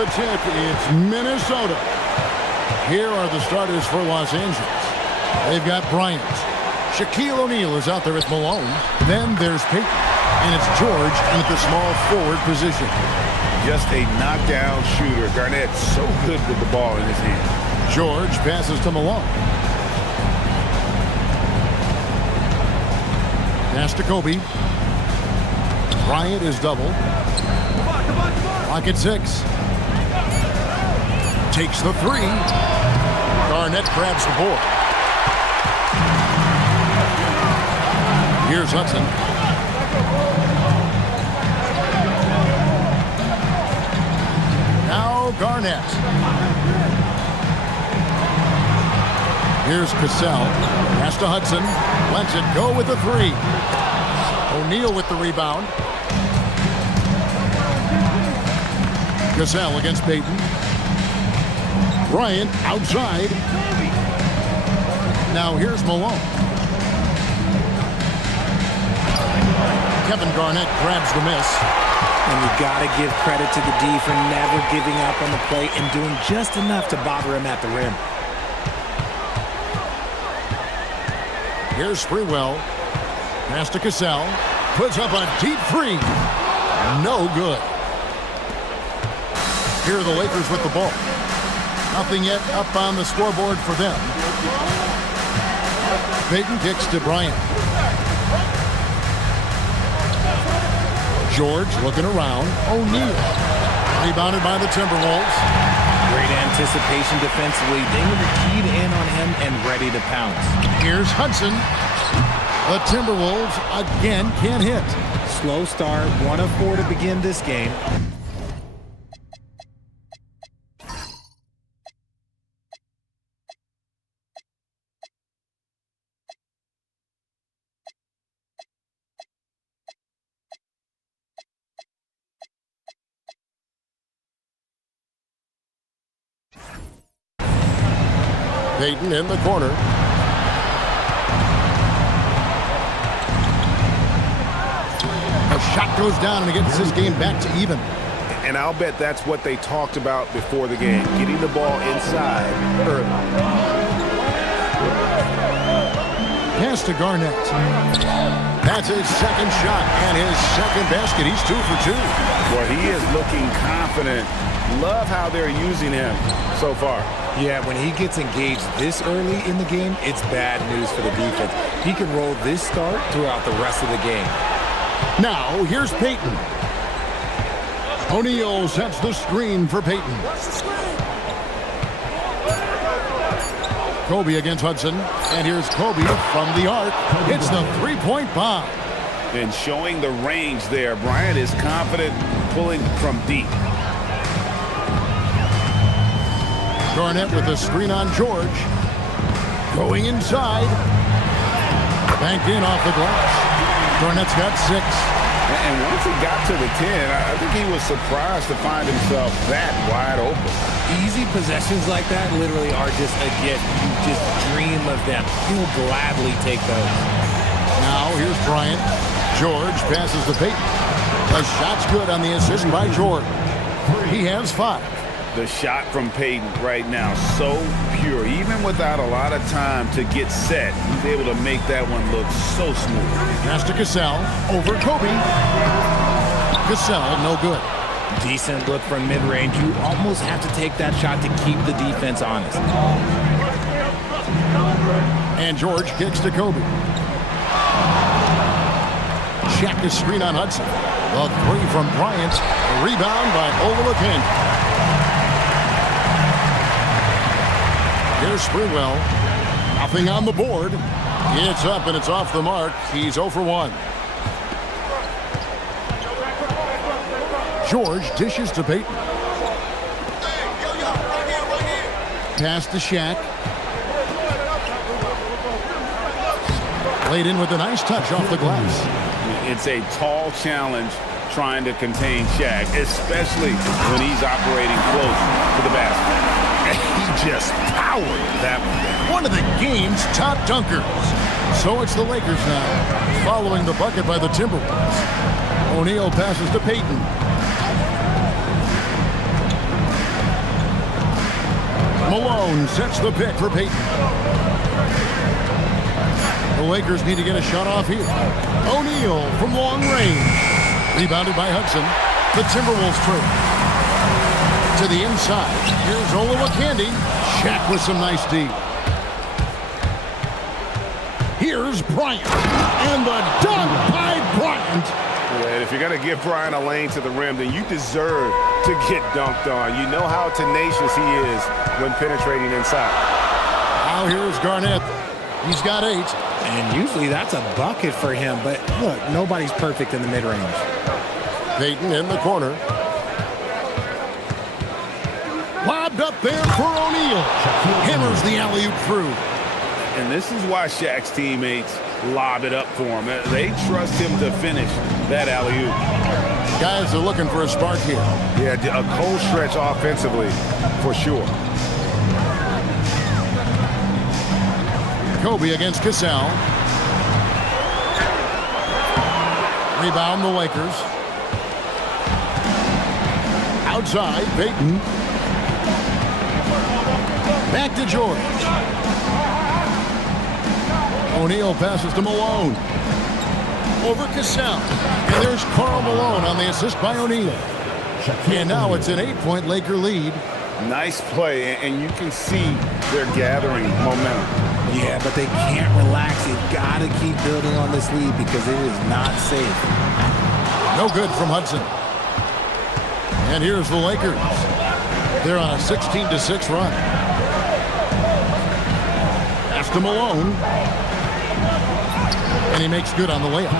the tip. It's Minnesota. Here are the starters for Los Angeles. They've got Bryant. Shaquille O'Neal is out there with Malone. Then there's Peyton. And it's George in the small forward position. Just a knockdown shooter. Garnett's so good with the ball in his hand. George passes to Malone. Pass to Kobe. Bryant is doubled. Clock at 6. Takes the 3. Garnett grabs the board. Here's Hudson. Now Garnett. Here's Cassell. Pass to Hudson. Lets it go with the 3. O'Neal with the rebound. Cassell against Peyton. Bryant outside. Now here's Malone. Kevin Garnett grabs the miss. And you got to give credit to the D for never giving up on the play and doing just enough to bother him at the rim. Here's Sprewell. Pass to Cassell. Puts up a deep 3. No good. Here are the Lakers with the ball. Nothing yet up on the scoreboard for them. Peyton kicks to Bryant. George looking around. O'Neal. Rebounded by the Timberwolves. Great anticipation defensively. They were keyed in on him and ready to pounce. Here's Hudson. The Timberwolves again can't hit. Slow start, 1 of 4 to begin this game. Peyton in the corner. A shot goes down and it gets this game back to even. And I'll bet that's what they talked about before the game, getting the ball inside early. Pass to Garnett. That's his second shot and his second basket. He's 2 for 2. Well, he is looking confident. Love how they're using him so far. Yeah, when he gets engaged this early in the game, it's bad news for the defense. He can roll this start throughout the rest of the game. Now, here's Peyton. O'Neal sets the screen for Peyton. Kobe against Hudson. And here's Kobe from the arc. Hits the three-point bomb. And showing the range there. Bryant is confident pulling from deep. Garnett with the screen on George. Going inside. Banked in off the glass. Garnett's got 6. And once he got to the 10, I think he was surprised to find himself that wide open. Easy possessions like that literally are just a gift. You just dream of them. He'll gladly take those. Now here's Bryant. George passes to Peyton. The shot's good on the assist by George. He has 5. The shot from Peyton right now, so pure. Even without a lot of time to get set, he's able to make that one look so smooth. Pass to Cassell. Over Kobe. Cassell, no good. Decent look from mid-range. You almost have to take that shot to keep the defense honest. And George kicks to Kobe. Check the screen on Hudson. The 3 from Bryant. A rebound by Oladipo. Here's Sprewell. Nothing on the board. It's up and it's off the mark. He's 0 for 1. George dishes to Peyton. Pass to Shaq. Laid in with a nice touch off the glass. It's a tall challenge trying to contain Shaq, especially when he's operating close to the basket. He just powered that one of the game's top dunkers. So it's the Lakers now, following the bucket by the Timberwolves. O'Neal passes to Peyton. Malone sets the pick for Payton. The Lakers need to get a shot off here. O'Neal from long range. Rebounded by Hudson. The Timberwolves trail. To the inside. Here's Olowokandi. Shaq with some nice D. Here's Bryant. And the dunk by Bryant. Yeah, and if you're going to give Bryant a lane to the rim, then you deserve to get dunked on. You know how tenacious he is when penetrating inside. Now here's Garnett. He's got 8. And usually that's a bucket for him. But look, nobody's perfect in the mid-range. Payton in the corner. Lobbed up there for O'Neal. Hammers the alley-oop through. And this is why Shaq's teammates lob it up for him. They trust him to finish that alley-oop. Guys are looking for a spark here. Yeah, a cold stretch offensively, for sure. Kobe against Cassell. Rebound the Lakers. Outside, Payton. Back to George. O'Neal passes to Malone. Over Cassell. And there's Karl Malone on the assist by O'Neal. And now it's an 8-point Laker lead. Nice play, and you can see they're gathering momentum. Yeah, but they can't relax. They've got to keep building on this lead because it is not safe. No good from Hudson. And here's the Lakers. They're on a 16-6 run. Pass to Malone. And he makes good on the layup.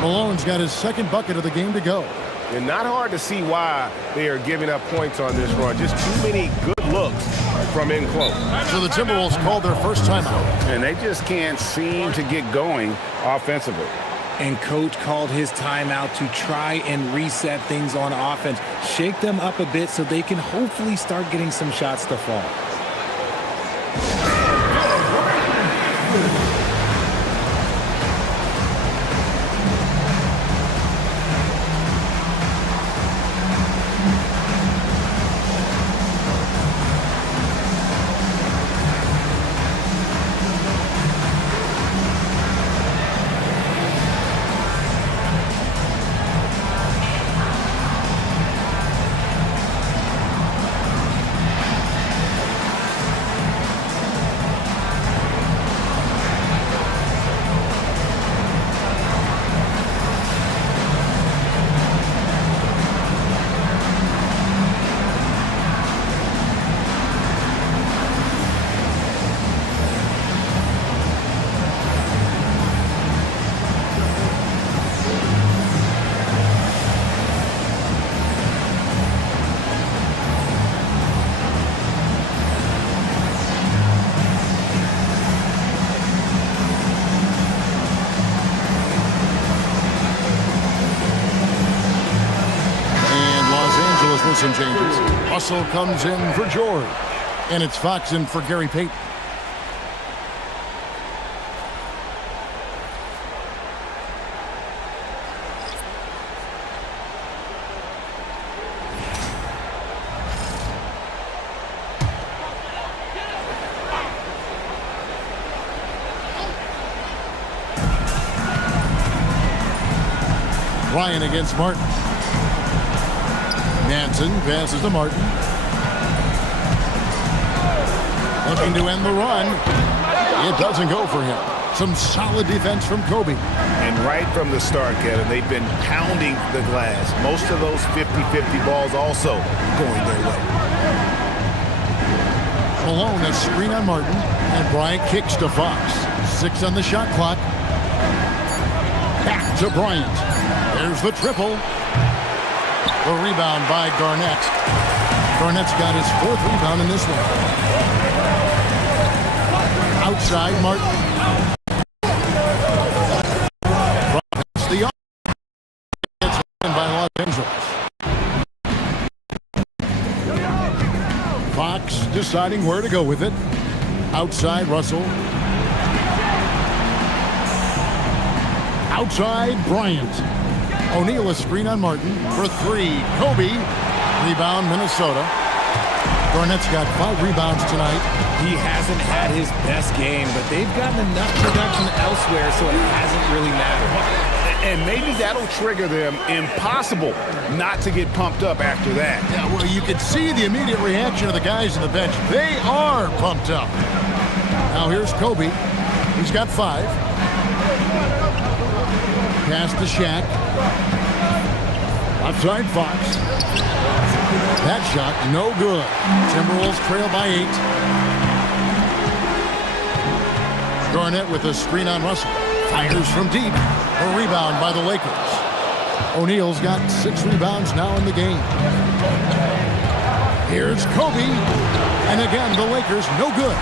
Malone's got his second bucket of the game to go. And not hard to see why they are giving up points on this run. Just too many good looks from in close. So the Timberwolves called their first timeout. And they just can't seem to get going offensively. And coach called his timeout to try and reset things on offense. Shake them up a bit so they can hopefully start getting some shots to fall. Some changes. Russell comes in for George. And it's Fox in for Gary Payton. Ryan against Martin. Nansen passes to Martin. Looking to end the run. It doesn't go for him. Some solid defense from Kobe. And right from the start, Kevin, they've been pounding the glass. Most of those 50-50 balls also going their way. Malone a screen on Martin. And Bryant kicks to Fox. 6 on the shot clock. Back to Bryant. There's the triple. The rebound by Garnett. Garnett's got his 4th rebound in this one. Outside, Martin. It's the gets by Los Angeles. Fox deciding where to go with it. Outside, Russell. Outside, Bryant. O'Neal a screen on Martin for 3. Kobe. Rebound, Minnesota. Garnett's got 5 rebounds tonight. He hasn't had his best game, but they've gotten enough production elsewhere, so it hasn't really mattered. And maybe that'll trigger them. Impossible not to get pumped up after that. Yeah, well, you could see the immediate reaction of the guys on the bench. They are pumped up. Now here's Kobe. He's got 5. Pass to Shaq. Outside Fox. That shot, no good. Timberwolves trail by 8. Garnett with a screen on Russell. Fires from deep. A rebound by the Lakers. O'Neal's got 6 rebounds now in the game. Here's Kobe. And again, the Lakers, no good.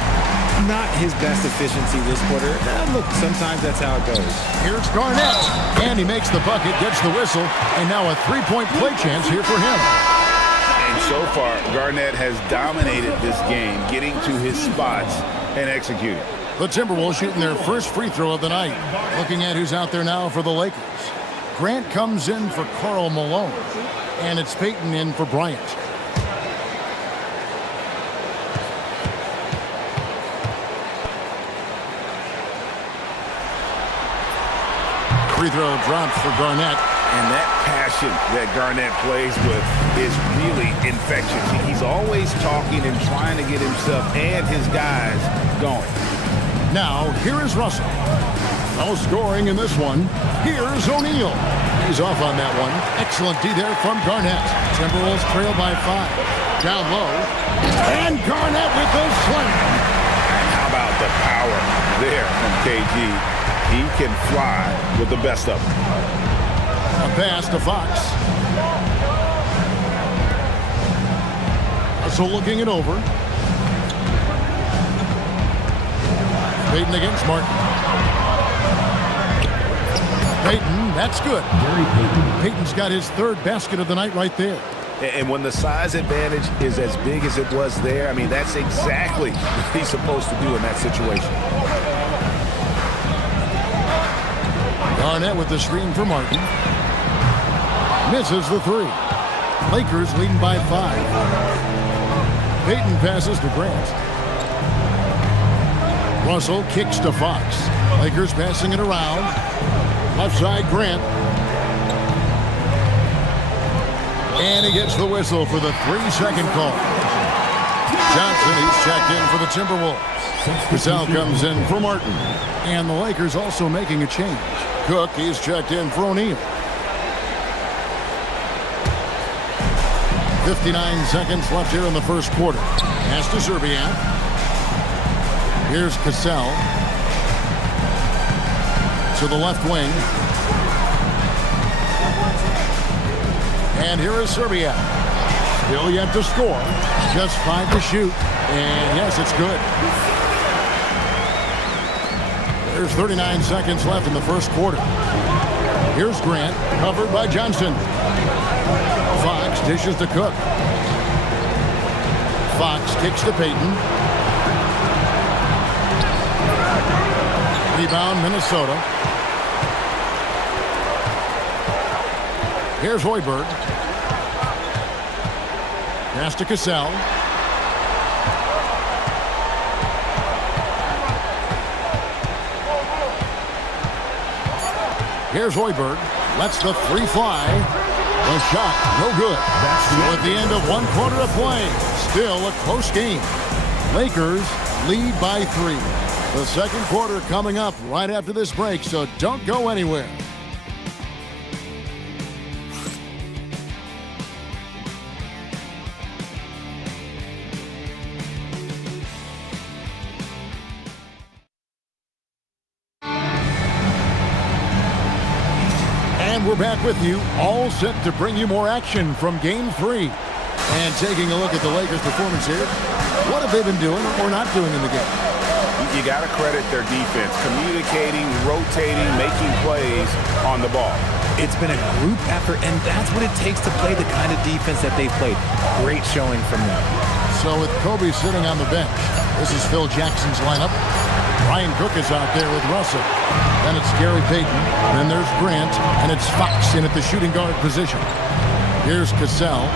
Not his best efficiency this quarter. Look, sometimes that's how it goes. Here's Garnett. And he makes the bucket, gets the whistle, and now a 3-point play chance here for him. And so far, Garnett has dominated this game, getting to his spots and executing. The Timberwolves shooting their first free throw of the night. Looking at who's out there now for the Lakers. Grant comes in for Karl Malone. And it's Payton in for Bryant. Free throw dropped for Garnett. And that passion that Garnett plays with is really infectious. He's always talking and trying to get himself and his guys going. Now, here is Russell. No scoring in this one. Here's O'Neal. He's off on that one. Excellent D there from Garnett. Timberwolves trail by 5. Down low. And Garnett with the slam. How about the power there from KG? He can fly with the best of them. A pass to Fox. Russell looking it over. Payton against Martin. Payton, that's good. Payton's got his 3rd basket of the night right there. And when the size advantage is as big as it was there, I mean, that's exactly what he's supposed to do in that situation. Garnett with the screen for Martin. Misses the 3. Lakers leading by 5. Payton passes to Grant. Russell kicks to Fox. Lakers passing it around. Left side, Grant. And he gets the whistle for the 3-second call. Johnson, he's checked in for the Timberwolves. Cassell comes in for Martin. And the Lakers also making a change. Cook, he's checked in for O'Neal. 59 seconds left here in the first quarter. Pass to Zerbiak. Here's Cassell. To the left wing. And here is Zerbiak. Still yet to score. Just 5 to shoot. And yes, it's good. There's 39 seconds left in the first quarter. Here's Grant, covered by Johnson. Fox dishes to Cook. Fox kicks to Payton. Rebound, Minnesota. Here's Hoiberg. Pass to Cassell. Here's Hoiberg. Lets the 3 fly. The shot, no good. So at the end of 1 quarter of play, still a close game. Lakers lead by 3. The second quarter coming up right after this break, so don't go anywhere. And we're back with you, all set to bring you more action from Game 3. And taking a look at the Lakers' performance here, what have they been doing or not doing in the game? You got to credit their defense, communicating, rotating, making plays on the ball. It's been a group effort, and that's what it takes to play the kind of defense that they've played. Great showing from them. So with Kobe sitting on the bench, this is Phil Jackson's lineup. Ryan Cook is out there with Russell. Then it's Gary Payton. Then there's Grant. And it's Fox in at the shooting guard position. Here's Cassell.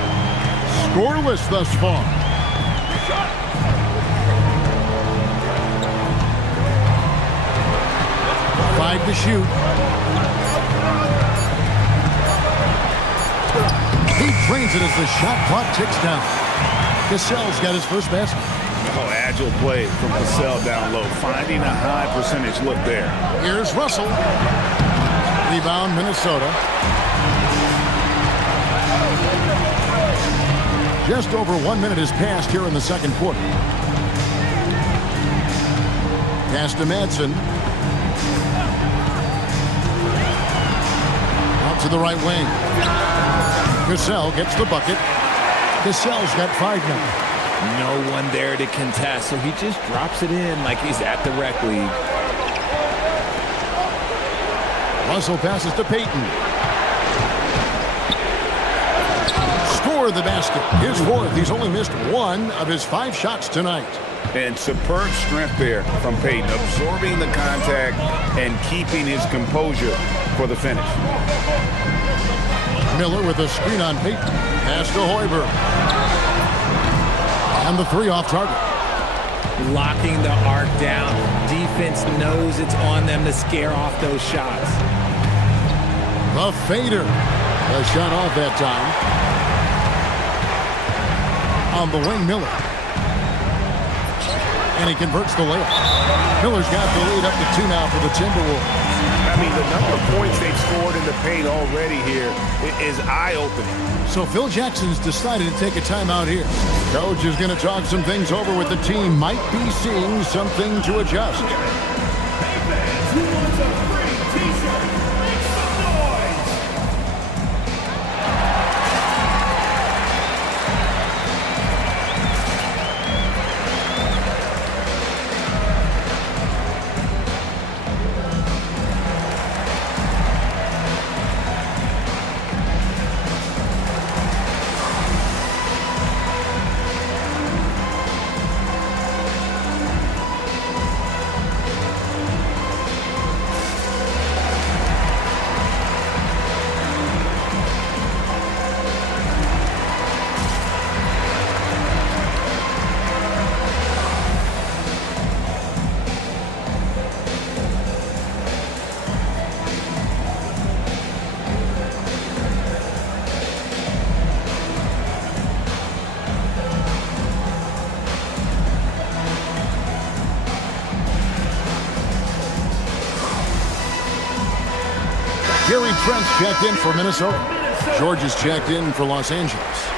Scoreless thus far. Inside to shoot. He drains it as the shot clock ticks down. Cassell's got his first basket. Oh, agile play from Cassell down low, finding a high percentage look there. Here's Russell. Rebound, Minnesota. Just over 1 minute has passed here in the second quarter. Pass to Madsen. Out to the right wing. Cassell gets the bucket. Cassell's got 5 now. No one there to contest, so he just drops it in like he's at the rec league. Russell passes to Payton. Score the basket. His fourth. He's only missed 1 of his 5 shots tonight. And superb strength there from Payton, absorbing the contact and keeping his composure for the finish. Miller with a screen on Payton. Pass to Hoiberg. And the 3 off target. Locking the arc down. Defense knows it's on them to scare off those shots. The fader. A shot off that time. On the wing, Miller. And he converts the layup. Miller's got the lead up to 2 now for the Timberwolves. I mean, the number of points they've scored in the paint already here is eye-opening. So Phil Jackson's decided to take a timeout here. Coach is going to talk some things over with the team. Might be seeing something to adjust. Gary Trent's checked in for Minnesota. George is checked in for Los Angeles.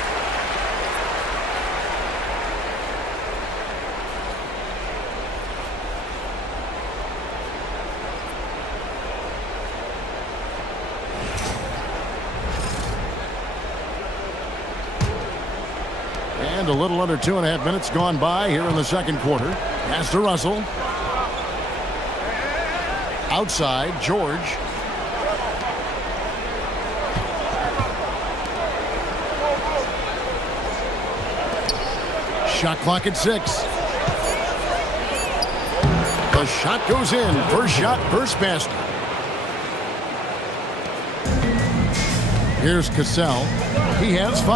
And a little under 2.5 minutes gone by here in the second quarter. Pass to Russell. Outside, George. Shot clock at 6. The shot goes in. First shot, first basket. Here's Cassell. He has 5.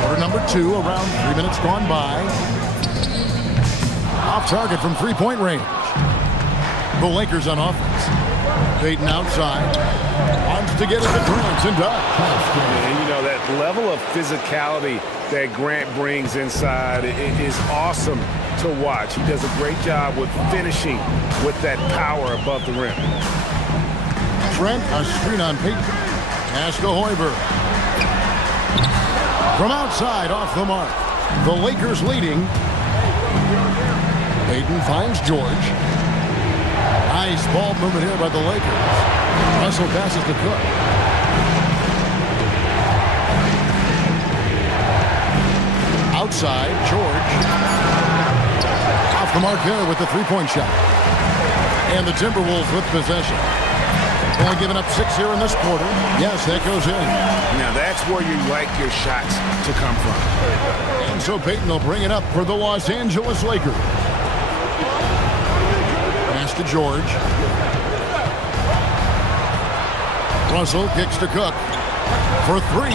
Quarter number 2, around 3 minutes gone by. Off target from three-point range. The Lakers on offense. Payton outside. Wants to get it to Grant and does. And you know, that level of physicality that Grant brings inside is awesome to watch. He does a great job with finishing with that power above the rim. Trent, a screen on Payton. Pass to Hoiberg. From outside, off the mark. The Lakers leading. Payton finds George. Nice ball movement here by the Lakers. Russell passes to Cook. Outside, George. Off the mark there with the three-point shot. And the Timberwolves with possession. Only giving up 6 here in this quarter. Yes, that goes in. Now that's where you like your shots to come from. And so Payton will bring it up for the Los Angeles Lakers. Pass to George. Russell kicks to Cook for 3.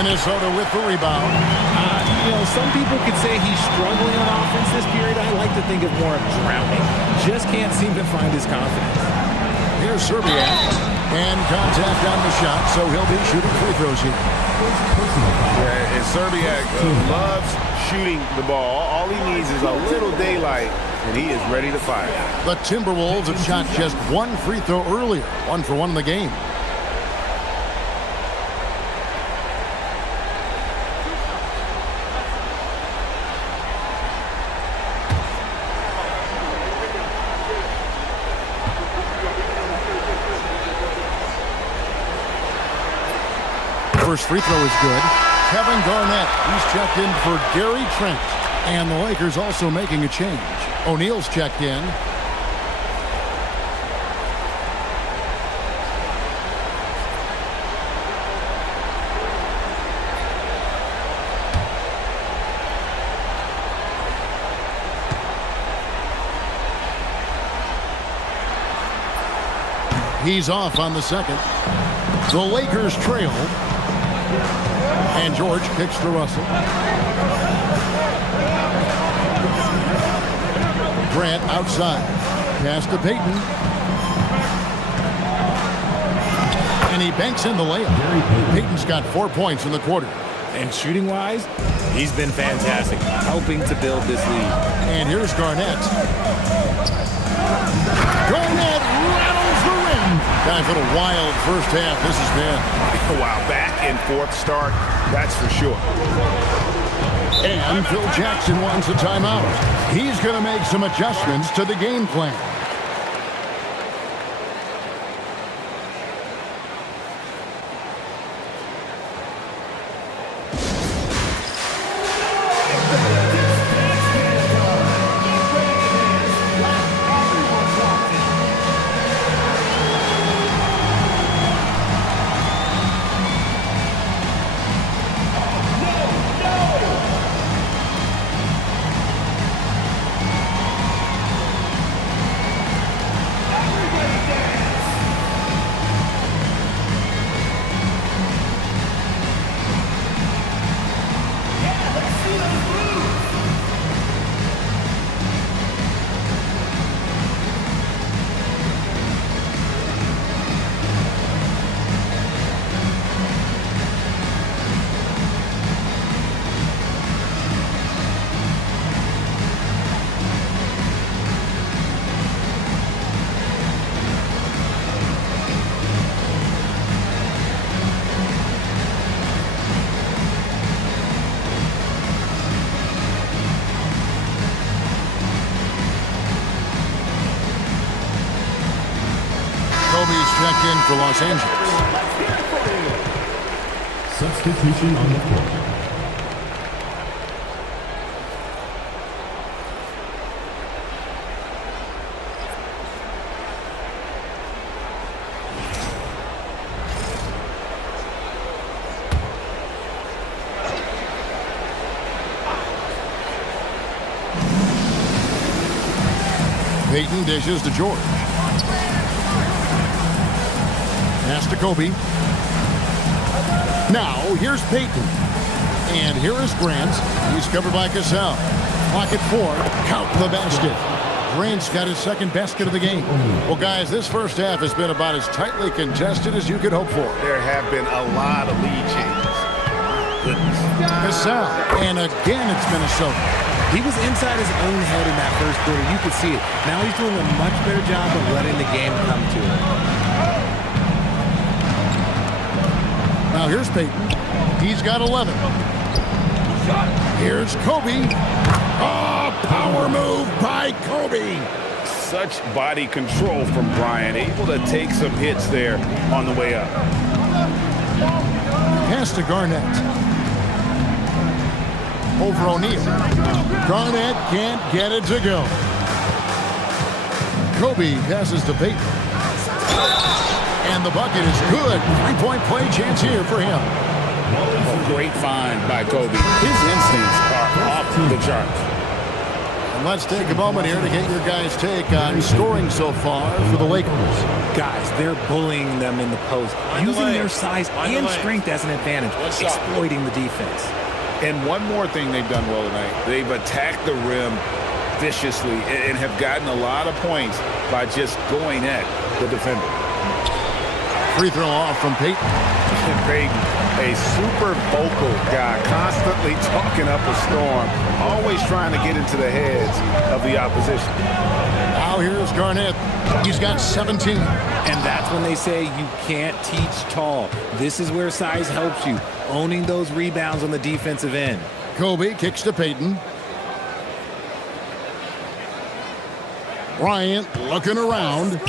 Minnesota with the rebound. Some people could say he's struggling on offense this period. I like to think of more of drowning. Just can't seem to find his confidence. Here's Serbia. And contact on the shot, so he'll be shooting free throws here. Yeah, and Serbia loves shooting the ball. All he needs is a little daylight, and he is ready to fire. The Timberwolves have shot just one free throw earlier. 1 for 1 in the game. First free throw is good. Kevin Garnett, he's checked in for Gary Trent. And the Lakers also making a change. O'Neal's checked in. He's off on the second. The Lakers trail. And George kicks to Russell. Grant outside. Pass to Payton. And he banks in the layup. Payton's got 4 points in the quarter. And shooting-wise, he's been fantastic, helping to build this lead. And here's Garnett. Garnett rattles the rim. Guys, what a wild first half this has been. Wow, back and forth start, that's for sure. And Phil Jackson wants a timeout. He's going to make some adjustments to the game plan. Checked in for Los Angeles. Substitution on the court. Payton dishes to George. Pass to Kobe. Now, here's Payton. And here is Grant. He's covered by Cassell. Pocket 4. Count the basket. Grant's got his second basket of the game. Well, guys, this first half has been about as tightly contested as you could hope for. There have been a lot of lead changes. Goodness. Cassell. And again, it's Minnesota. He was inside his own head in that first quarter. You could see it. Now he's doing a much better job of letting the game come to him. Now here's Payton. He's got 11. Here's Kobe. Oh, power move by Kobe. Such body control from Bryant. Able to take some hits there on the way up. Pass to Garnett. Over O'Neal. Garnett can't get it to go. Kobe passes to Payton. And the bucket is good. 3-point play chance here for him. A great find by Kobe. His instincts are off the charts. And let's take a moment here to get your guys' take on scoring so far for the Lakers. Guys, they're bullying them in the post, using their size and strength as an advantage, exploiting the defense. And one more thing they've done well tonight. They've attacked the rim viciously and have gotten a lot of points by just going at the defender. Free throw off from Payton. Payton, a super vocal guy, constantly talking up a storm, always trying to get into the heads of the opposition. Now here's Garnett. He's got 17. And that's when they say you can't teach tall. This is where size helps you, owning those rebounds on the defensive end. Kobe kicks to Payton. Bryant looking around.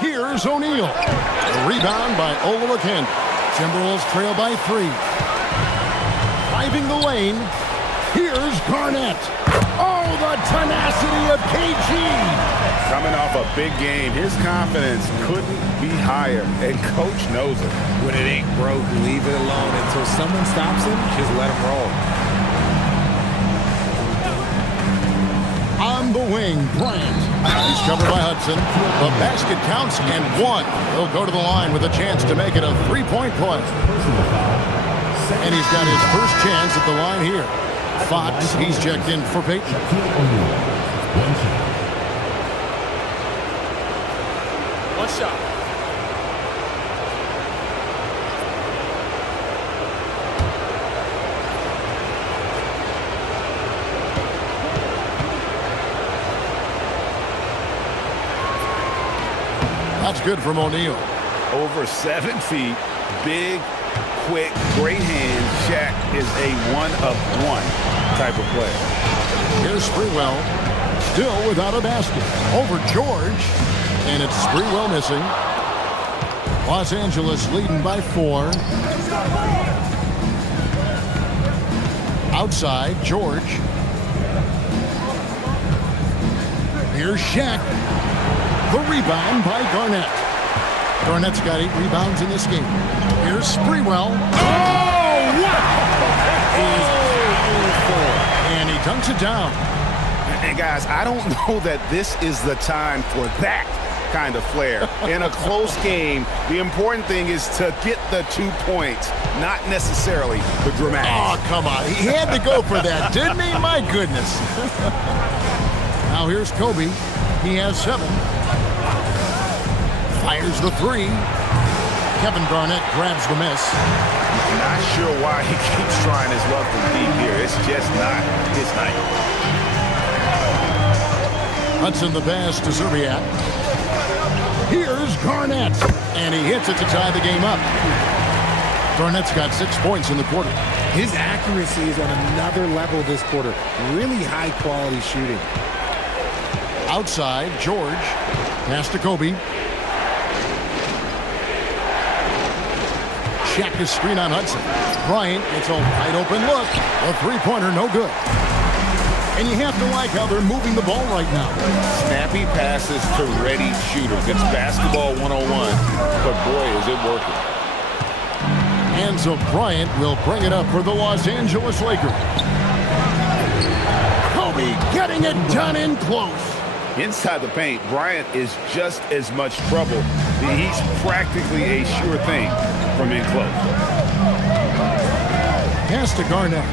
Here's O'Neal. A rebound by Olowokandi. Timberwolves trail by 3. Driving the lane. Here's Garnett. Oh, the tenacity of KG. Coming off a big game, his confidence couldn't be higher, and coach knows it. When it ain't broke, leave it alone until someone stops him. Just let him roll. On the wing, Bryant. He's covered by Hudson. The basket counts and 1. He'll go to the line with a chance to make it a 3-point play. And he's got his first chance at the line here. Fox, he's checked in for Payton. One shot. That's good from O'Neal. Over 7 feet, big, quick, great hands. Shaq is a one-of-one type of player. Here's Sprewell, still without a basket. Over George, and it's Sprewell missing. Los Angeles leading by 4. Outside, George. Here's Shaq. The rebound by Garnett. Garnett's got 8 rebounds in this game. Here's Sprewell. Oh, wow! And he dunks it down. And guys, I don't know that this is the time for that kind of flair. In a close game, the important thing is to get the 2 points, not necessarily the dramatics. Oh, come on. He had to go for that, didn't he? My goodness. Now here's Kobe. He has 7. Fires the 3. Kevin Garnett grabs the miss. Not sure why he keeps trying his luck from deep here. It's just not his night. Hudson the pass to Zerbiak. Here's Garnett. And he hits it to tie the game up. Garnett's got 6 points in the quarter. His accuracy is on another level this quarter. Really high quality shooting. Outside, George. Pass to Kobe. Shaq is screen on Hudson. Bryant gets a wide open look. A 3-pointer, no good. And you have to like how they're moving the ball right now. Snappy passes to ready shooters. It's basketball 101, but boy, is it working. And so Bryant will bring it up for the Los Angeles Lakers. Kobe getting it done in close. Inside the paint, Bryant is just as much trouble. He's practically a sure thing from in close. Pass to Garnett.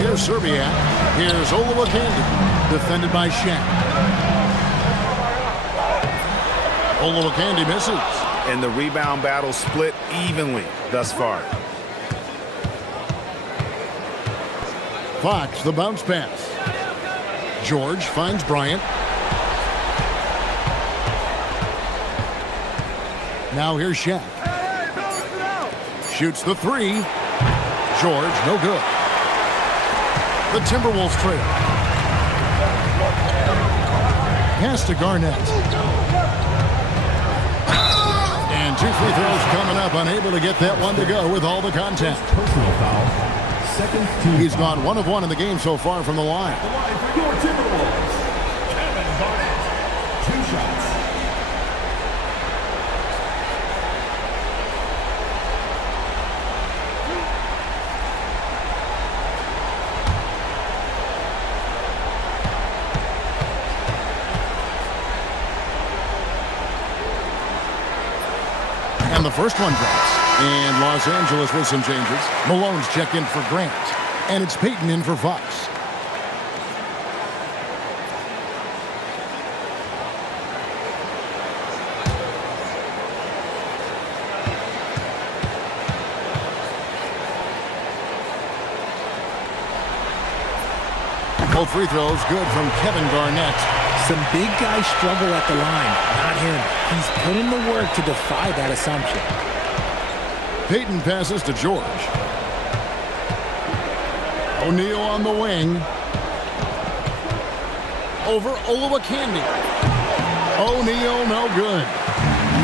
Here's Zerbiak. Here's Olowokandi. Defended by Shaq. Olowokandi misses. And the rebound battle split evenly thus far. Fox, the bounce pass. George finds Bryant. Now here's Shaq. Shoots the 3. George, no good. The Timberwolves trail. Pass to Garnett. And 2 free throws coming up. Unable to get that one to go with all the contact. Personal foul. Second team. He's gone 1 of 1 in the game so far from the line. Your Timberwolves. Kevin Garnett. 2 shots. And the first one drops. And Los Angeles with some changes. Malone's checked in for Grant. And it's Peyton in for Fox. Both free throws good from Kevin Garnett. Some big guys struggle at the line. Not him. He's put in the work to defy that assumption. Peyton passes to George. O'Neal on the wing. Over Olowokandi. O'Neal no good.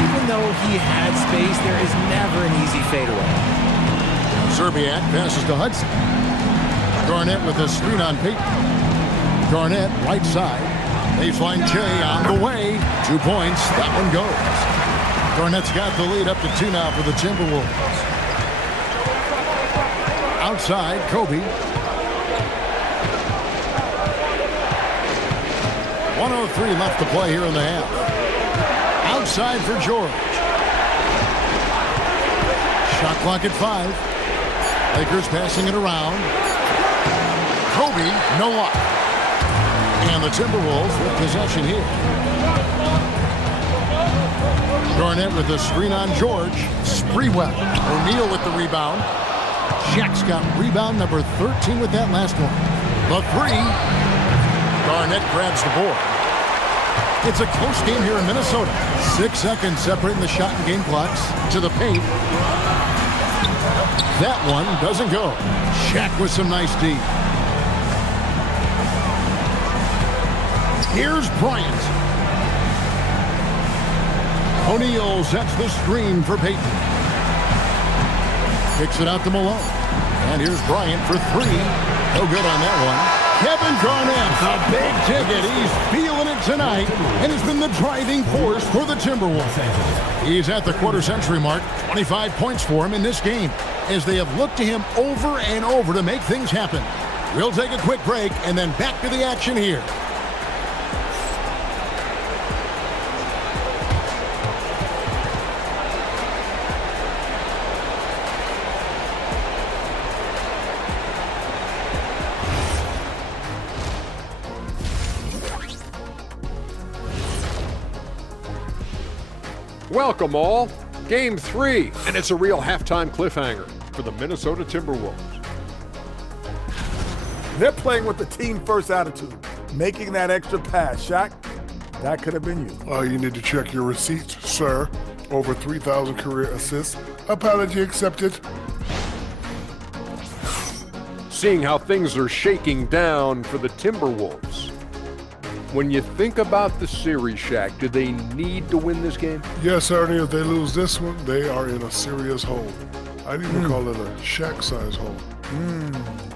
Even though he had space, there is never an easy fadeaway. Zerbiak passes to Hudson. Garnett with a screen on Peyton. Garnett, right side. Baseline Jay on the way. 2 points. That one goes. Garnett's got the lead up to 2 now for the Timberwolves. Outside, Kobe. 1:03 left to play here in the half. Outside for George. Shot clock at 5. Lakers passing it around. Kobe, no luck. And the Timberwolves with possession here. Garnett with the screen on George. Sprewell. O'Neal with the rebound. Shaq's got rebound number 13 with that last one. The 3. Garnett grabs the board. It's a close game here in Minnesota. 6 seconds separating the shot and game clocks to the paint. That one doesn't go. Shaq with some nice D. Here's Bryant. O'Neal sets the screen for Peyton. Kicks it out to Malone. And here's Bryant for 3. No good on that one. Kevin Garnett, a big ticket. He's feeling it tonight and has been the driving force for the Timberwolves. He's at the quarter-century mark. 25 points for him in this game as they have looked to him over and over to make things happen. We'll take a quick break and then back to the action here. Welcome all. Game 3, and it's a real halftime cliffhanger for the Minnesota Timberwolves. They're playing with the team-first attitude, making that extra pass. Shaq, that could have been you. You need to check your receipts, sir. Over 3,000 career assists. Apology accepted. Seeing how things are shaking down for the Timberwolves. When you think about the series, Shaq, do they need to win this game? Yes, Ernie, if they lose this one, they are in a serious hole. I'd even call it a Shaq-size hole.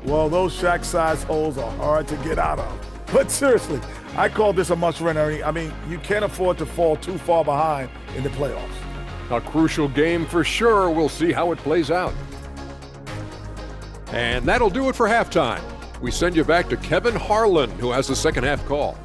Well, those Shaq-sized holes are hard to get out of. But seriously, I call this a must-win, Ernie. I mean, you can't afford to fall too far behind in the playoffs. A crucial game for sure. We'll see how it plays out. And that'll do it for halftime. We send you back to Kevin Harlan, who has the second half call.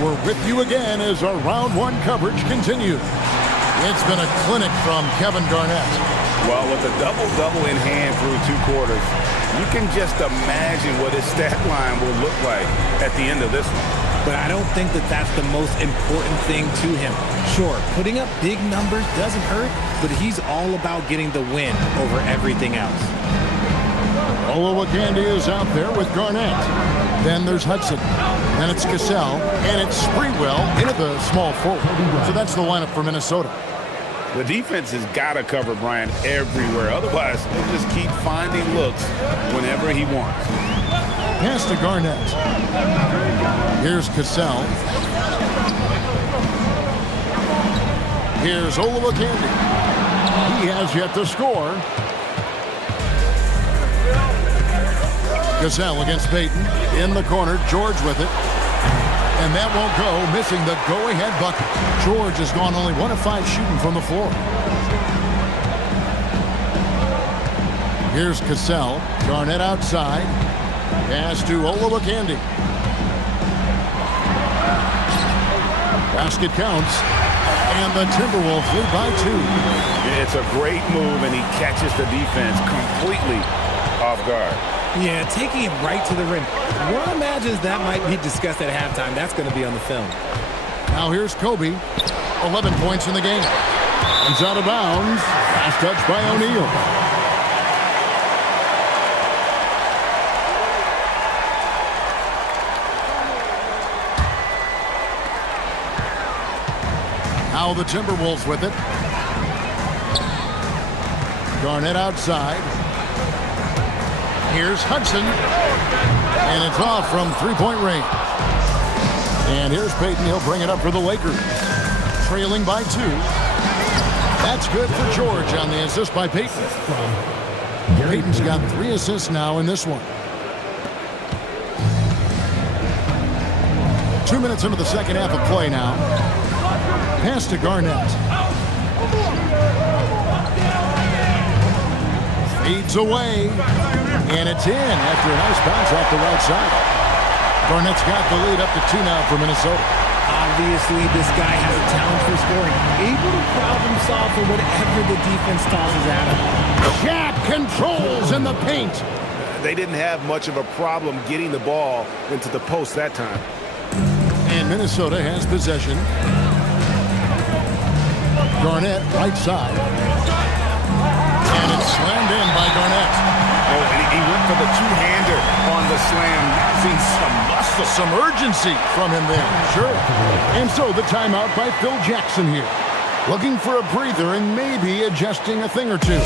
We're with you again as our round 1 coverage continues. It's been a clinic from Kevin Garnett. Well, with a double-double in hand through 2 quarters, you can just imagine what his stat line will look like at the end of this one. But I don't think that that's the most important thing to him. Sure, putting up big numbers doesn't hurt, but he's all about getting the win over everything else. Olowokandi is out there with Garnett. Then there's Hudson. Then it's Cassell. And it's Sprewell into the small forward. So that's the lineup for Minnesota. The defense has got to cover Bryant everywhere. Otherwise, he'll just keep finding looks whenever he wants. Pass to Garnett. Here's Cassell. Here's Olowokandi. He has yet to score. Cassell against Peyton. In the corner, George with it. And that won't go, missing the go-ahead bucket. George has gone only 1 of 5 shooting from the floor. Here's Cassell. Garnett outside. Pass to Olowokandi. Basket counts. And the Timberwolves lead by 2. It's a great move, and he catches the defense completely off guard. Yeah, taking it right to the rim. One imagines that might be discussed at halftime. That's going to be on the film. Now here's Kobe. 11 points in the game. He's out of bounds. Last touch by O'Neal. Now the Timberwolves with it. Garnett outside. Here's Hudson. And it's off from three-point range. And here's Payton. He'll bring it up for the Lakers. Trailing by 2. That's good for George on the assist by Payton. Payton's got 3 assists now in this one. 2 minutes into the second half of play now. Pass to Garnett. Fades away. And it's in after a nice bounce off the right side. Garnett's got the lead up to 2 now for Minnesota. Obviously, this guy has a talent for scoring. Able to problem solve for whatever the defense tosses at him. Shaq controls in the paint. They didn't have much of a problem getting the ball into the post that time. And Minnesota has possession. Garnett, right side. And it's slammed in by Garnett. Oh, and he went for the two-hander on the slam. Seeing some muscle. Some urgency from him there. Sure. And so the timeout by Phil Jackson here. Looking for a breather and maybe adjusting a thing or two.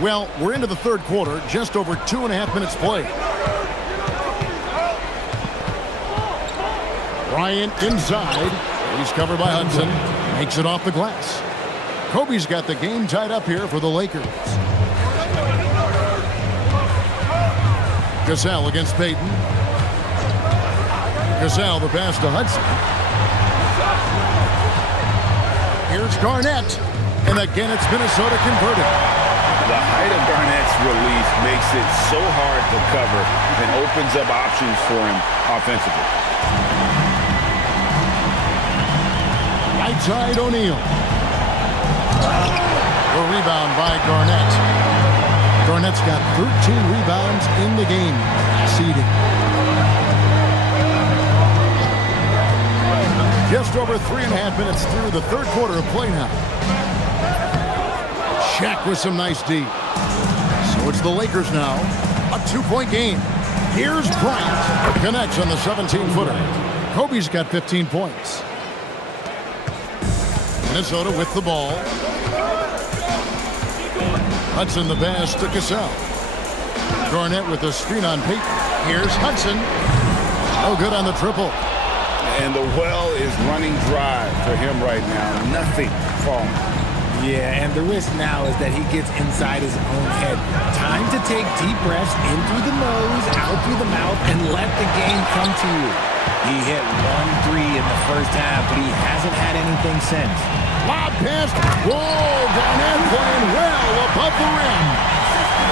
Well, we're into the third quarter, just over 2.5 minutes played. Bryant inside. He's covered by Hudson. Makes it off the glass. Kobe's got the game tied up here for the Lakers. Cassell against Payton. Cassell, the pass to Hudson. Here's Garnett. And again, it's Minnesota converted. The height of Garnett's release makes it so hard to cover and opens up options for him offensively. Right side, O'Neal. The rebound by Garnett. Garnett's got 13 rebounds in the game. Seeding. Just over 3.5 minutes through the third quarter of play now. Shaq with some nice D. So it's the Lakers now. A 2-point game. Here's Bryant. Connects on the 17-footer. Kobe's got 15 points. Minnesota with the ball. Hudson the pass to Cassell. Garnett with a screen on Payton. Here's Hudson. No good on the triple. And the well is running dry for him right now. Nothing falling. Yeah, and the risk now is that he gets inside his own head. Time to take deep breaths in through the nose, out through the mouth, and let the game come to you. He hit 1-3 in the first half, but he hasn't had anything since. Lob pass. Whoa, Garnett playing well above the rim.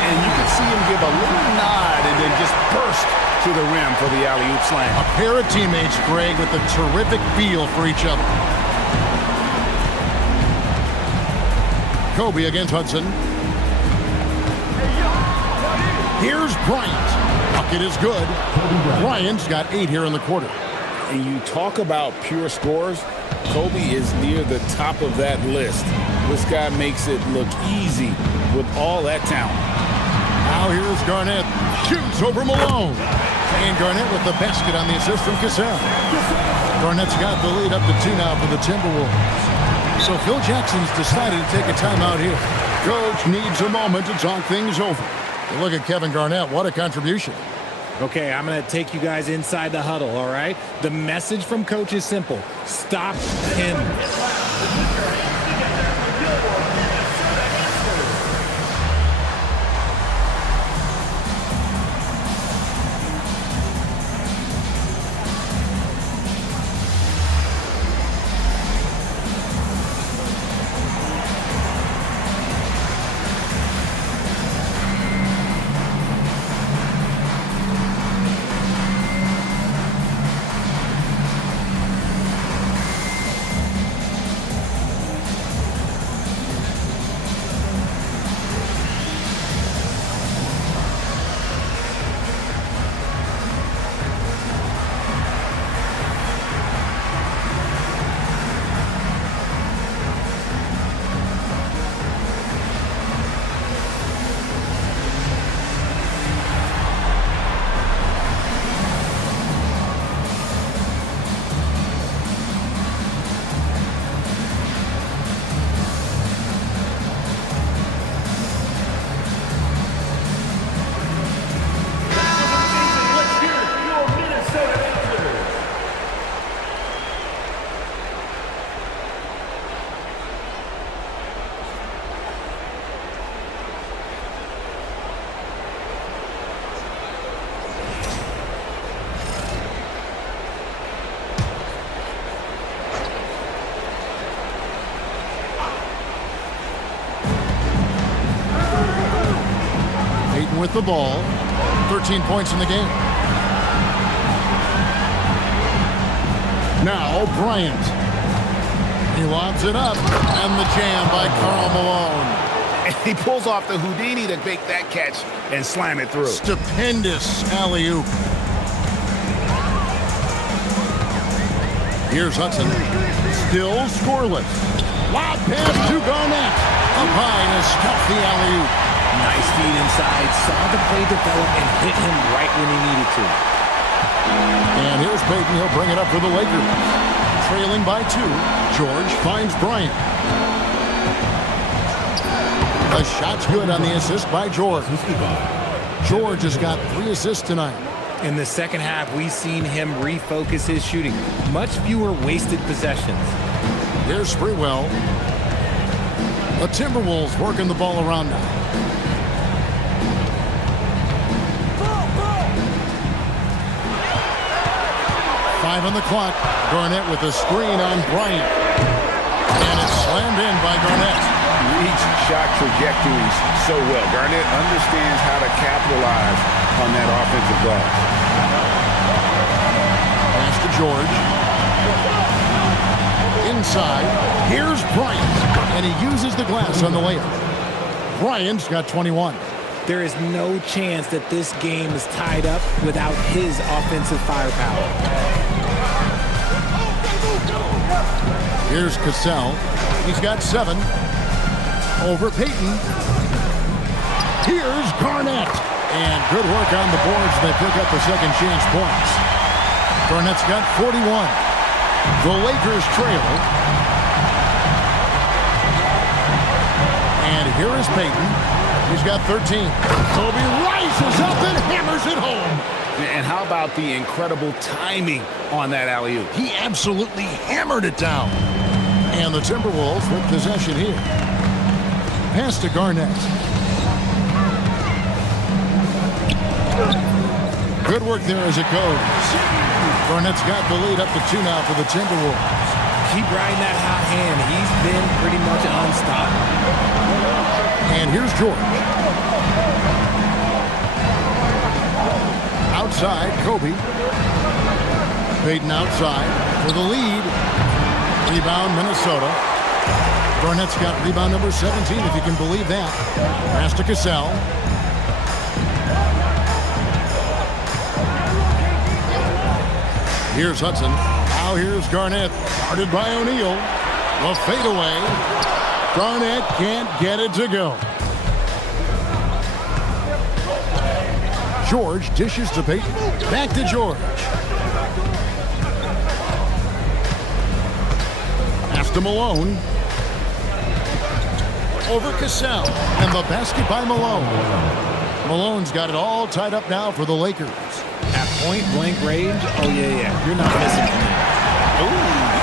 And you can see him give a little nod and then just burst to the rim for the alley-oop slam. A pair of teammates, Greg, with a terrific feel for each other. Kobe against Hudson. Here's Bryant. Bucket is good. Bryant's got 8 here in the quarter. And you talk about pure scores, Kobe is near the top of that list. This guy makes it look easy with all that talent. Now here's Garnett. Shoots over Malone. And Garnett with the basket on the assist from Cassell. Garnett's got the lead up to 2 now for the Timberwolves. So Phil Jackson's decided to take a timeout here. Coach needs a moment to talk things over. You look at Kevin Garnett. What a contribution. Okay, I'm going to take you guys inside the huddle, all right? The message from Coach is simple. Stop him. Payton with the ball. 13 points in the game. Now Bryant. He lobs it up. And the jam by Karl Malone. And he pulls off the Houdini to make that catch and slam it through. Stupendous alley-oop. Here's Hudson. Still scoreless. Lob pass to Garnett. Up high to stuff the alley-oop. Nice feed inside. Saw the play develop and hit him right when he needed to. And here's Payton. He'll bring it up for the Lakers. Trailing by 2. George finds Bryant. The shot's good on the assist by George. George has got 3 assists tonight. In the second half, we've seen him refocus his shooting. Much fewer wasted possessions. Here's Sprewell. The Timberwolves working the ball around now. Five on the clock. Garnett with a screen on Bryant. And it's slammed in by Garnett. Reads shot trajectories so well. Garnett understands how to capitalize on that offensive glass. Pass to George. Inside. Here's Bryant. And he uses the glass on the layup. Bryant's got 21. There is no chance that this game is tied up without his offensive firepower. Here's Cassell. He's got 7. Over Payton. Here's Garnett. And good work on the boards. They pick up the second chance points. Garnett's got 41. The Lakers trail. And here is Payton. He's got 13. Kobe rises up and hammers it home. And how about the incredible timing on that alley-oop? He absolutely hammered it down. And the Timberwolves with possession here. Pass to Garnett. Good work there as it goes. Garnett's got the lead up to 2 now for the Timberwolves. Keep riding that hot hand. He's been pretty much unstoppable. And here's George. Outside, Kobe. Payton outside for the lead. Rebound, Minnesota. Garnett's got rebound number 17, if you can believe that. Pass to Cassell. Here's Hudson. Now here's Garnett. Guarded by O'Neal. The fadeaway. Garnett can't get it to go. George dishes to Payton. Back to George. Pass to Malone. Over Cassell. And the basket by Malone. Malone's got it all tied up now for the Lakers. At point-blank range, oh, yeah. You're not missing from there. Ooh,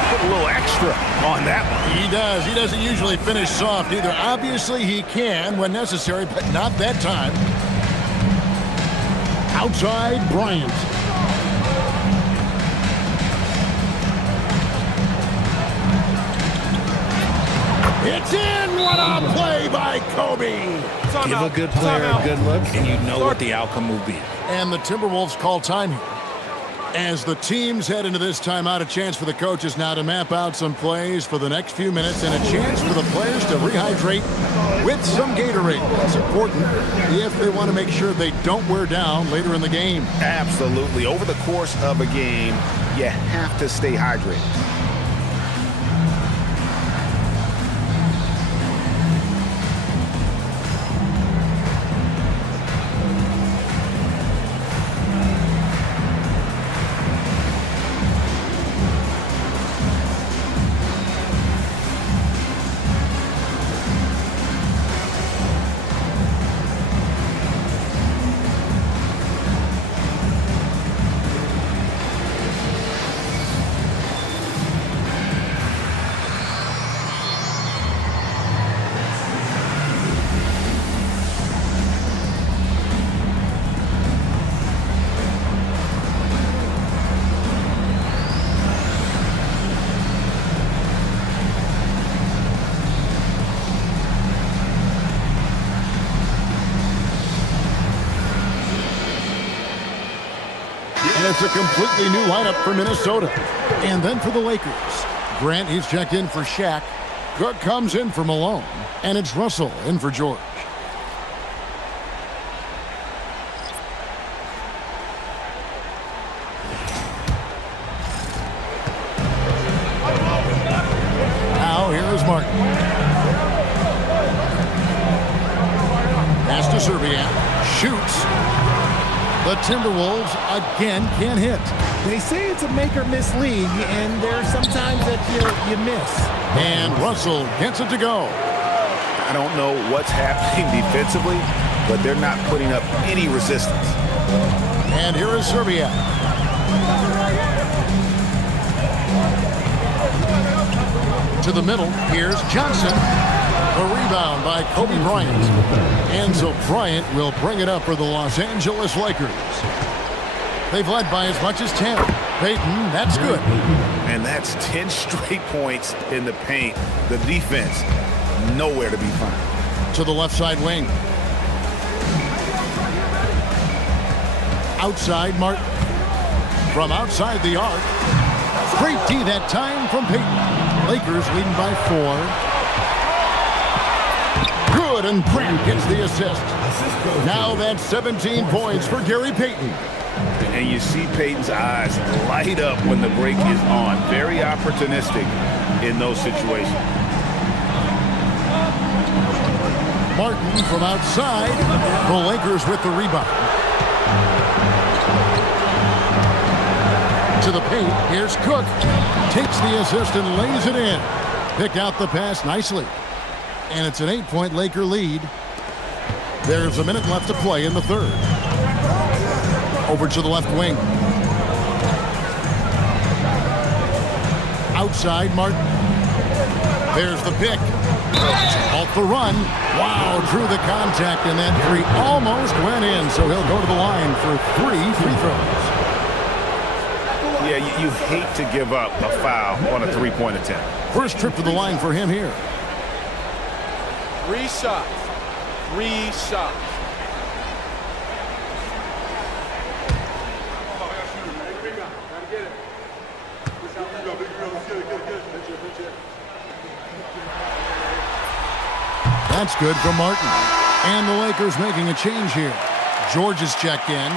put a little extra on that one. He does. He doesn't usually finish soft either. Obviously, he can when necessary, but not that time. Outside, Bryant. It's in! What a play by Kobe! Give a good player a good look, and you know what the outcome will be. And the Timberwolves call time here. As the teams head into this timeout, a chance for the coaches now to map out some plays for the next few minutes and a chance for the players to rehydrate with some Gatorade. That's important if they want to make sure they don't wear down later in the game. Absolutely. Over the course of a game, you have to stay hydrated. And it's a completely new lineup for Minnesota. And then for the Lakers. Grant, he's checked in for Shaq. Cook comes in for Malone. And it's Russell in for George. Now here is Martin. Pass to Serbiak. Shoots. The Timberwolves again can't hit. They say it's a make-or-miss league, and there are some times that you miss. And Russell gets it to go. I don't know what's happening defensively, but they're not putting up any resistance. And here is Serbia. To the middle, here's Johnson. A rebound by Kobe Bryant. And so Bryant will bring it up for the Los Angeles Lakers. They've led by as much as 10. Payton, that's good. And that's 10 straight points in the paint. The defense, nowhere to be found. To the left side wing. Outside, Martin. From outside the arc. Great D that time from Payton. Lakers leading by 4. Good, and Grant gets the assist. Now that's 17 points for Gary Payton. And you see Payton's eyes light up when the break is on. Very opportunistic in those situations. Martin from outside. The Lakers with the rebound. To the paint. Here's Cook. Takes the assist and lays it in. Pick out the pass nicely. And it's an 8-point Laker lead. There's a minute left to play in the third. Over to the left wing. Outside, Martin. There's the pick. Halt the run. Wow, drew the contact, and that three almost went in, so he'll go to the line for 3 free throws. Yeah, you hate to give up a foul on a three-point attempt. First trip to the line for him here. 3 shots. 3 shots. That's good for Martin. And the Lakers making a change here. George is checked in.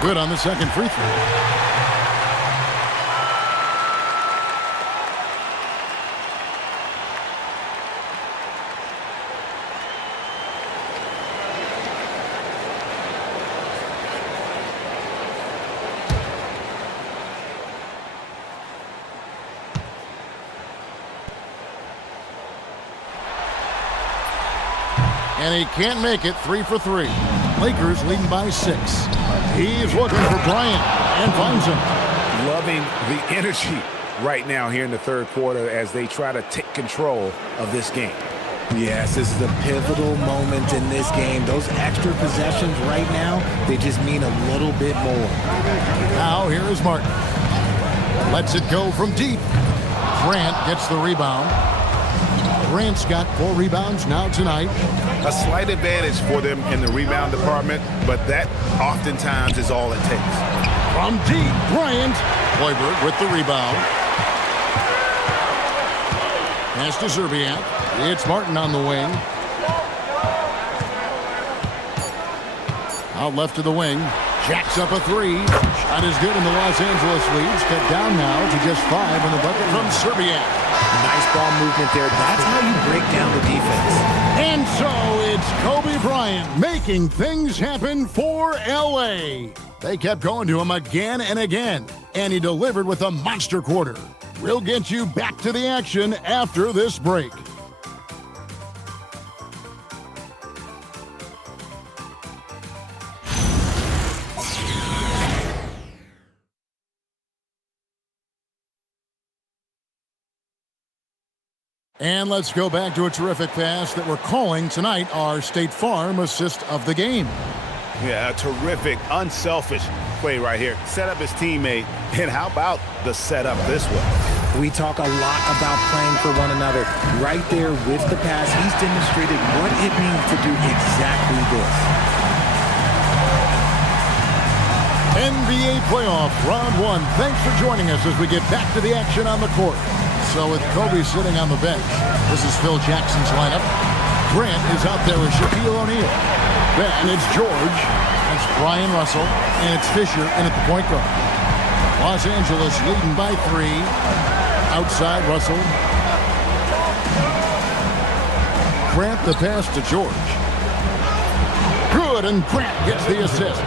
Good on the second free throw. And he can't make it. 3 for 3. Lakers leading by 6. He's looking for Bryant and finds him. Loving the energy right now here in the third quarter as they try to take control of this game. Yes, this is a pivotal moment in this game. Those extra possessions right now, they just mean a little bit more. Now here is Martin. Lets it go from deep. Grant gets the rebound. Grant's got 4 rebounds now tonight. A slight advantage for them in the rebound department, but that oftentimes is all it takes. From deep, Bryant. Hoiberg with the rebound. Pass to Zerbiak. It's Martin on the wing. Out left to the wing. Jacks up a 3. Shot is good, and the Los Angeles leads. Cut down now to just 5 on the bucket from Zerbiak. Nice ball movement there. That's how you break down the defense. And so it's Kobe Bryant making things happen for L.A. They kept going to him again and again, and he delivered with a monster quarter. We'll get you back to the action after this break. And let's go back to a terrific pass that we're calling tonight our State Farm assist of the game. Yeah, a terrific, unselfish play right here. Set up his teammate, and how about the setup this way? We talk a lot about playing for one another. Right there with the pass, he's demonstrated what it means to do exactly this. NBA playoff round 1. Thanks for joining us as we get back to the action on the court. So with Kobe sitting on the bench, this is Phil Jackson's lineup. Grant is out there with Shaquille O'Neal. Then it's George, it's Brian Russell, and it's Fisher in at the point guard. Los Angeles leading by 3. Outside Russell. Grant the pass to George. Good, and Grant gets the assist.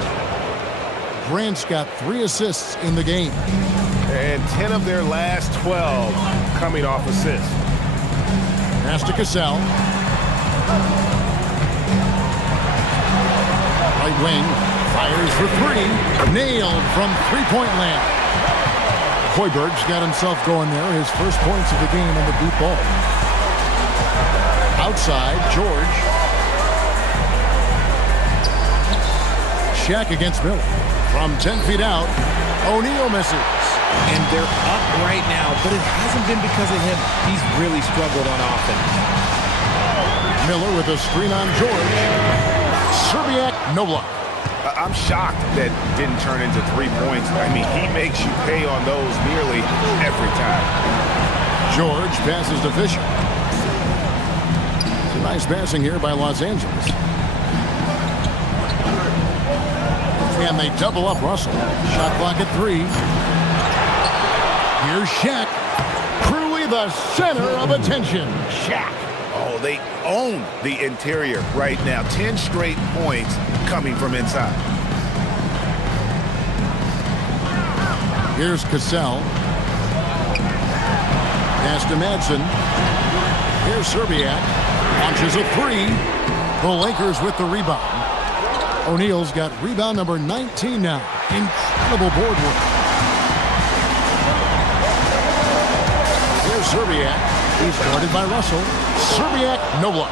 Grant's got 3 assists in the game. And 10 of their last 12 coming off assists. Pass to Cassell. Right wing. Fires for 3. Nailed from three-point land. Hoiberg's got himself going there. His first points of the game on the deep ball. Outside, George. Shaq against Miller. From 10 feet out, O'Neal misses. And they're up right now, but it hasn't been because of him. He's really struggled on offense. Miller with a screen on George. Zerbiak, no block. I'm shocked that didn't turn into 3 points. I mean, he makes you pay on those nearly every time. George passes to Fisher. It's a nice passing here by Los Angeles. And they double up Russell. Shot clock at 3. Here's Shaq. Truly the center of attention. Shaq. Oh, they own the interior right now. 10 straight points coming from inside. Here's Cassell. Pass to Madsen. Here's Serbiak. Launches a three. The Lakers with the rebound. O'Neal's got rebound number 19 now. Incredible board work. Here's Serbiak. He's guarded by Russell. Serbiak, no luck.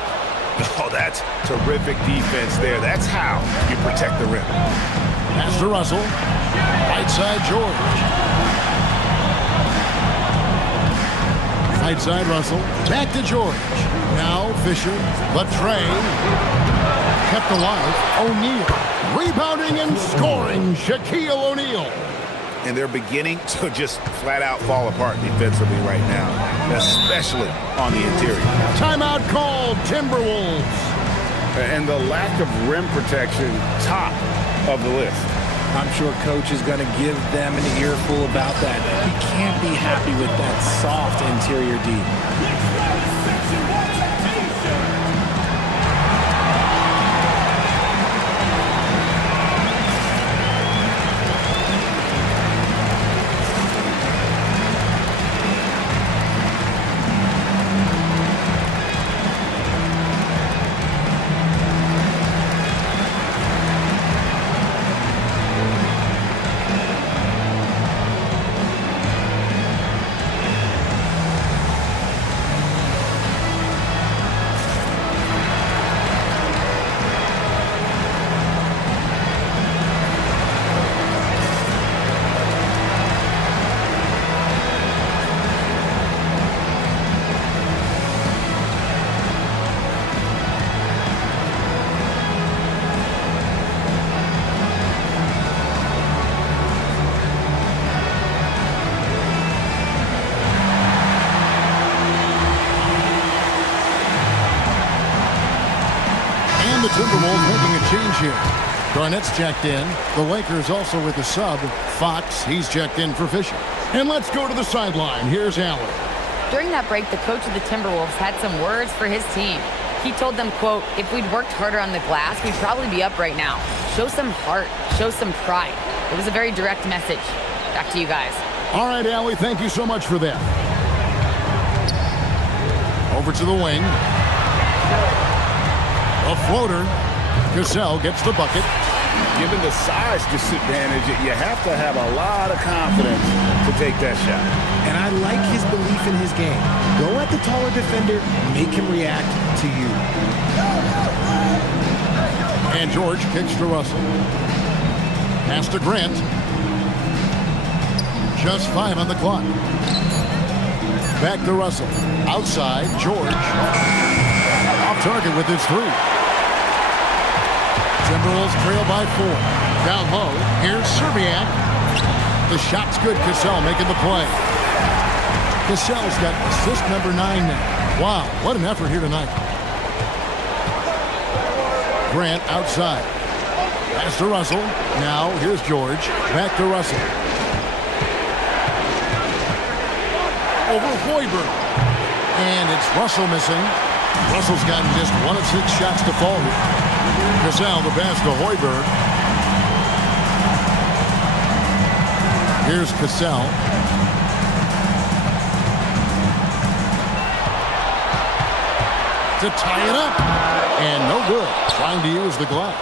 Oh, that's terrific defense there. That's how you protect the rim. Pass to Russell. Right side, George. Right side, Russell. Back to George. Now Fisher. Latre. Kept alive. O'Neal. Rebounding and scoring. Shaquille O'Neal. And they're beginning to just flat out fall apart defensively right now, especially on the interior. Timeout called, Timberwolves. And the lack of rim protection, top of the list. I'm sure Coach is going to give them an earful about that. He can't be happy with that soft interior D. The Timberwolves making a change here. Garnett's checked in. The Lakers also with the sub. Fox, he's checked in for Fisher. And let's go to the sideline. Here's Allen. During that break, the coach of the Timberwolves had some words for his team. He told them, quote, "If we'd worked harder on the glass, we'd probably be up right now. Show some heart. Show some pride." It was a very direct message. Back to you guys. All right, Allie, thank you so much for that. Over to the wing. A floater. Cassell gets the bucket. Given the size disadvantage, you have to have a lot of confidence to take that shot. And I like his belief in his game. Go at the taller defender, make him react to you. And George kicks to Russell. Pass to Grant. Just 5 on the clock. Back to Russell. Outside, George. Off target with his 3. Timberwolves trail by 4. Down low, here's Serbiak. The shot's good, Cassell making the play. Cassell's got assist number 9 now. Wow, what an effort here tonight. Grant outside. Pass to Russell. Now, here's George. Back to Russell. Over Hoiberg. And it's Russell missing. Russell's gotten just 1 of 6 shots to fall here. Cassell the pass to Hoiberg. Here's Cassell. To tie it up. And no good. Trying to use the glass.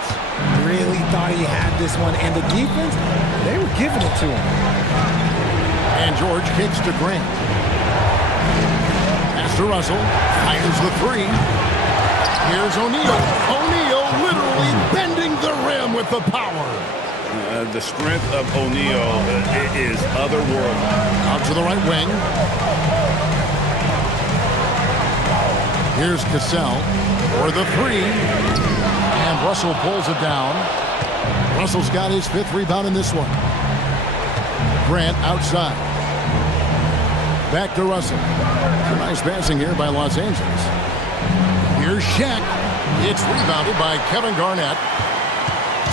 Really thought he had this one. And the defense, they were giving it to him. And George kicks to Grant. Pass to Russell. Fires the 3. Here's O'Neal. O'Neal literally bending the rim with the power. The strength of O'Neal is otherworldly. Out to the right wing. Here's Cassell for the 3. And Russell pulls it down. Russell's got his 5th rebound in this one. Grant outside. Back to Russell. Some nice passing here by Los Angeles. Here's Shaq. It's rebounded by Kevin Garnett.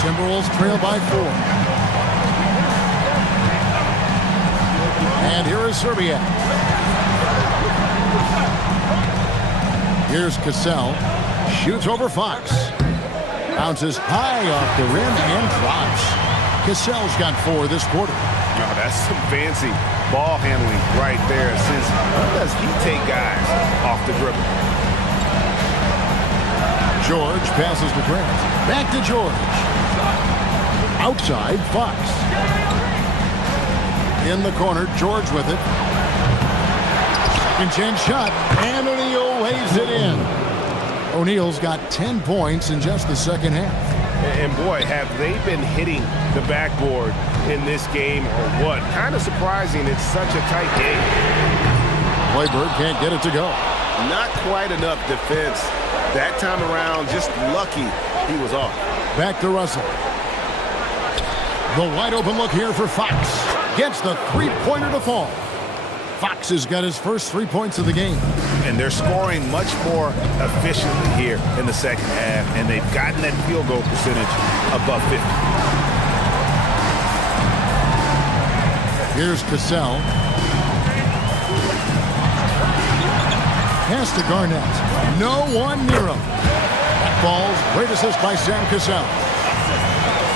Timberwolves trail by 4. And here is Serbiak. Here's Cassell. Shoots over Fox. Bounces high off the rim and drops. Cassell's got 4 this quarter. Oh, that's some fancy ball handling right there, since when does he take guys off the dribble? George passes to Grant. Back to George. Outside, Fox. In the corner, George with it. Second chance shot, and O'Neal lays it in. O'Neal's got 10 points in just the second half. And boy, have they been hitting the backboard in this game or what? Kind of surprising, it's such a tight game. Hoiberg can't get it to go. Not quite enough defense that time around, just lucky he was off. Back to Russell. The wide open look here for Fox. Gets the three-pointer to fall. Fox has got his first 3 points of the game. And they're scoring much more efficiently here in the second half, and they've gotten that field goal percentage above 50. Here's Cassell. Pass to Garnett. No one near him. Ball's great assist by Sam Cassell.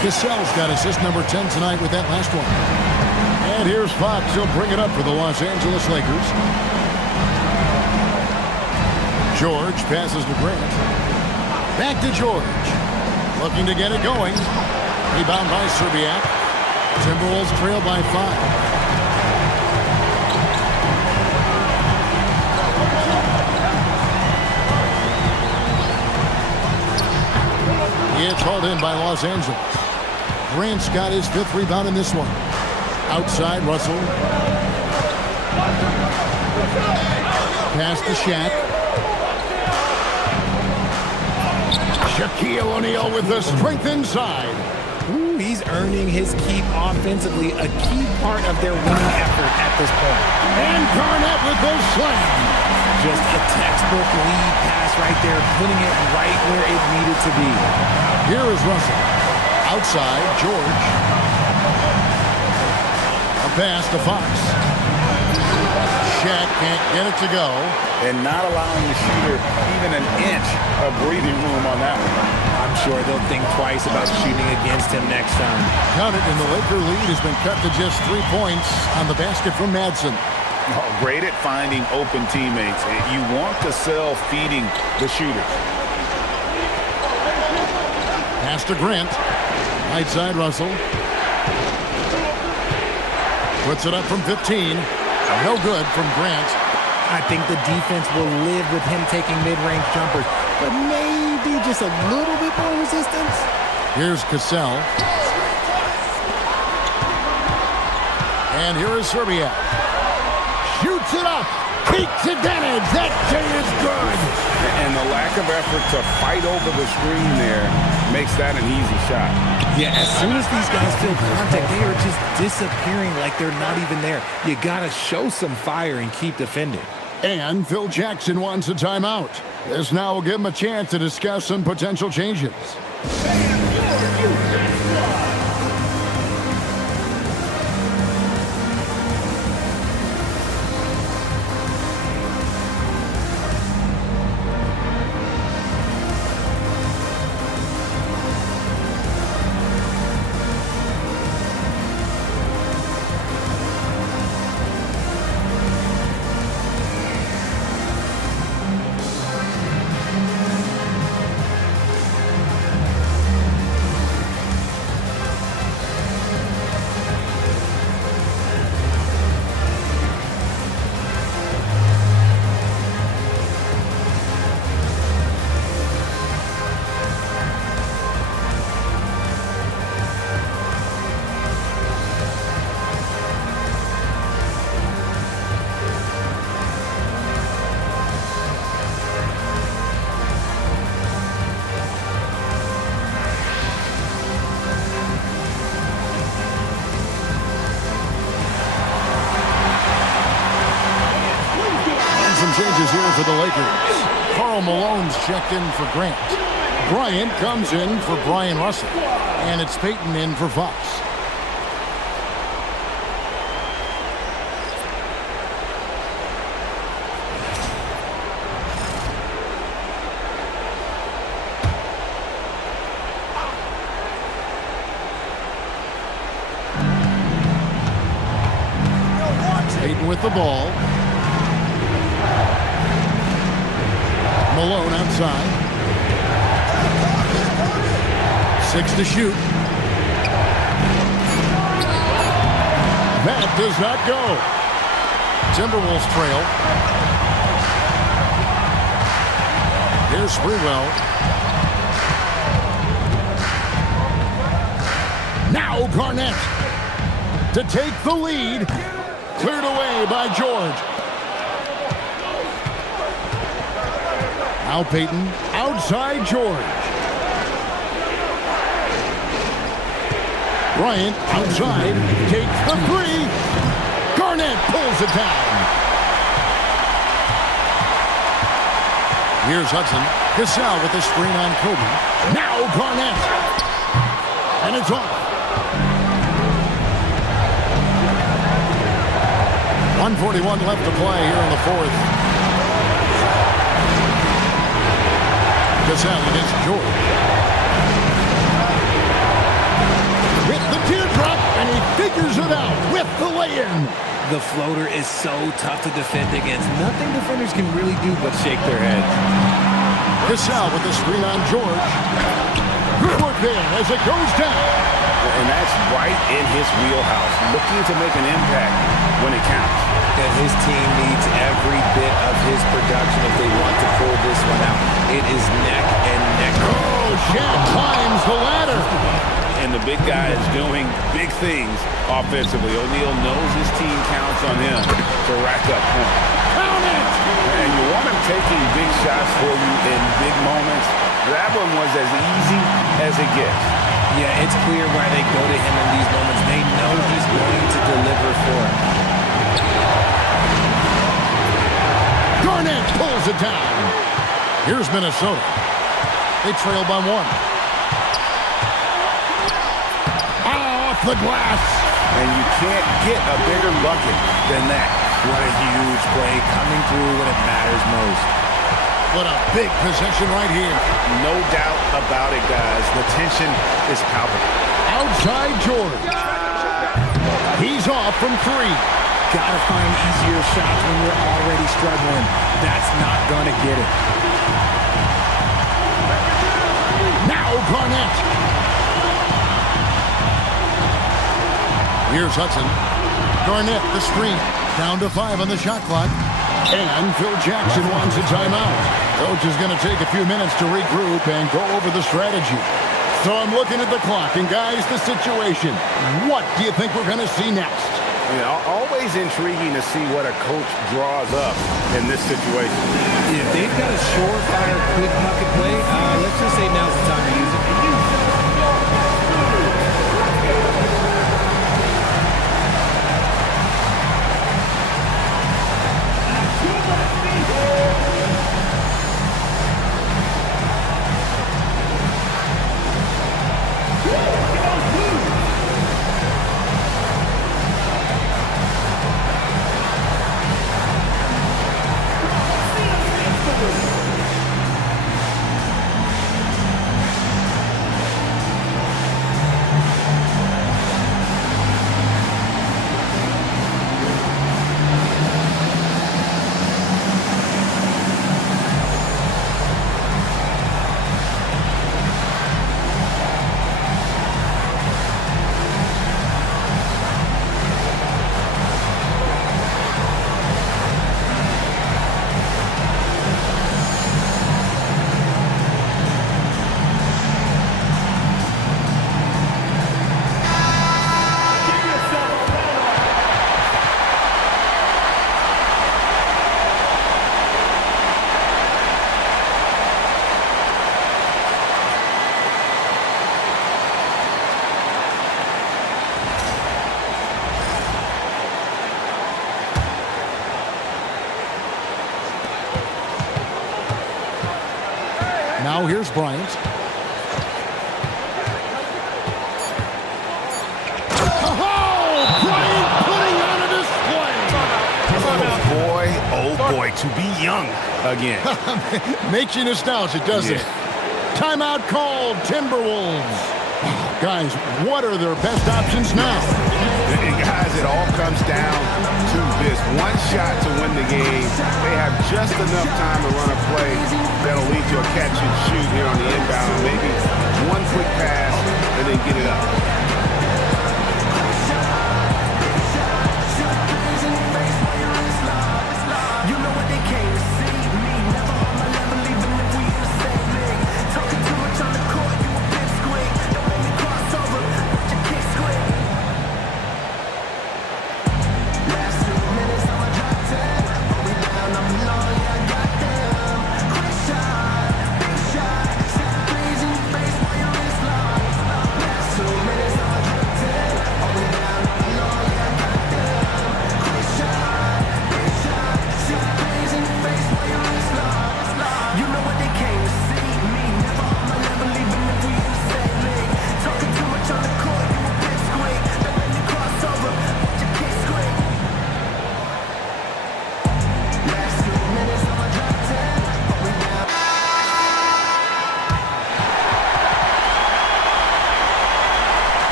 Cassell's got assist number 10 tonight with that last one. And here's Fox. He'll bring it up for the Los Angeles Lakers. George passes to Grant. Back to George. Looking to get it going. Rebound by Serbiak. Timberwolves trail by 5. It's hauled in by Los Angeles. Grant's got his 5th rebound in this one. Outside, Russell. Pass to Shaq. Shaquille O'Neal with the strength inside. Ooh, he's earning his keep offensively, a key part of their winning effort at this point. And Garnett with the slam. Just a textbook lead pass right there, putting it right where it needed to be. Here is Russell. Outside, George. A pass to Fox. Shaq can't get it to go. And not allowing the shooter even an inch of breathing room on that one. I'm sure they'll think twice about shooting against him next time. Count it, and the Laker lead has been cut to just 3 points on the basket from Madsen. Oh, great at finding open teammates. You want Cassell feeding the shooter. Pass to Grant. Right side, Russell. Puts it up from 15. No good from Grant. I think the defense will live with him taking mid-range jumpers, but maybe just a little bit more resistance. Here's Cassell. And here is Serbiak. Shoots it up. Takes advantage. That J is good. And the lack of effort to fight over the screen there makes that an easy shot. Yeah, as soon as these guys feel contact, they are just disappearing like they're not even there. You got to show some fire and keep defending. And Phil Jackson wants a timeout. This now will give him a chance to discuss some potential changes. Changes here for the Lakers. Karl Malone's checked in for Grant. Bryant comes in for Brian Russell. And it's Payton in for Fox. with the ball. Malone outside. 6 to shoot. That does not go. Timberwolves trail. Here's Sprewell. Now Garnett to take the lead. Cleared away by George. Now Payton outside George. Bryant outside, takes the three. Garnett pulls it down. Here's Hudson. Gasol with the screen on Kobe. Now Garnett. And it's off. 1:41 left to play here in the fourth. Gasol against George. With the teardrop, and he figures it out with the lay-in. The floater is so tough to defend against. Nothing defenders can really do but shake their heads. Gasol with the screen on George. Good work there as it goes down. And that's right in his wheelhouse, looking to make an impact when it counts. And his team needs every bit of his production if they want to pull this one out. It is neck and neck. Oh, Shaq climbs the ladder. And the big guy is doing big things offensively. O'Neal knows his team counts on him to rack up points. Count it! And you want him taking big shots for you in big moments. That one was as easy as it gets. Yeah, it's clear why they go to him in these moments. They know he's going to deliver for them. Garnett pulls it down. Here's Minnesota. They trail by 1. Off the glass. And you can't get a bigger bucket than that. What a huge play coming through when it matters most. What a big possession right here. No doubt about it, guys. The tension is palpable. Outside George. He's off from 3. Gotta find easier shots when you're already struggling. That's not gonna get it. Now Garnett. Here's Hudson. Garnett, the screen. Down to 5 on the shot clock. And Phil Jackson wants a timeout. Coach is going to take a few minutes to regroup and go over the strategy. So I'm looking at the clock, and guys, the situation. What do you think we're going to see next? Always intriguing to see what a coach draws up in this situation. If they've got a surefire quick bucket play, let's just say now's the time to use it. Now here's Bryant. Oh, Bryant putting on a display. Oh boy, to be young again. Makes you nostalgic, doesn't it? Timeout called, Timberwolves. Guys, what are their best options now? And guys, it all comes down to this. One shot to win the game. They have just enough time to run a play that'll lead to a catch and shoot here on the inbound. Maybe one quick pass and then get it up.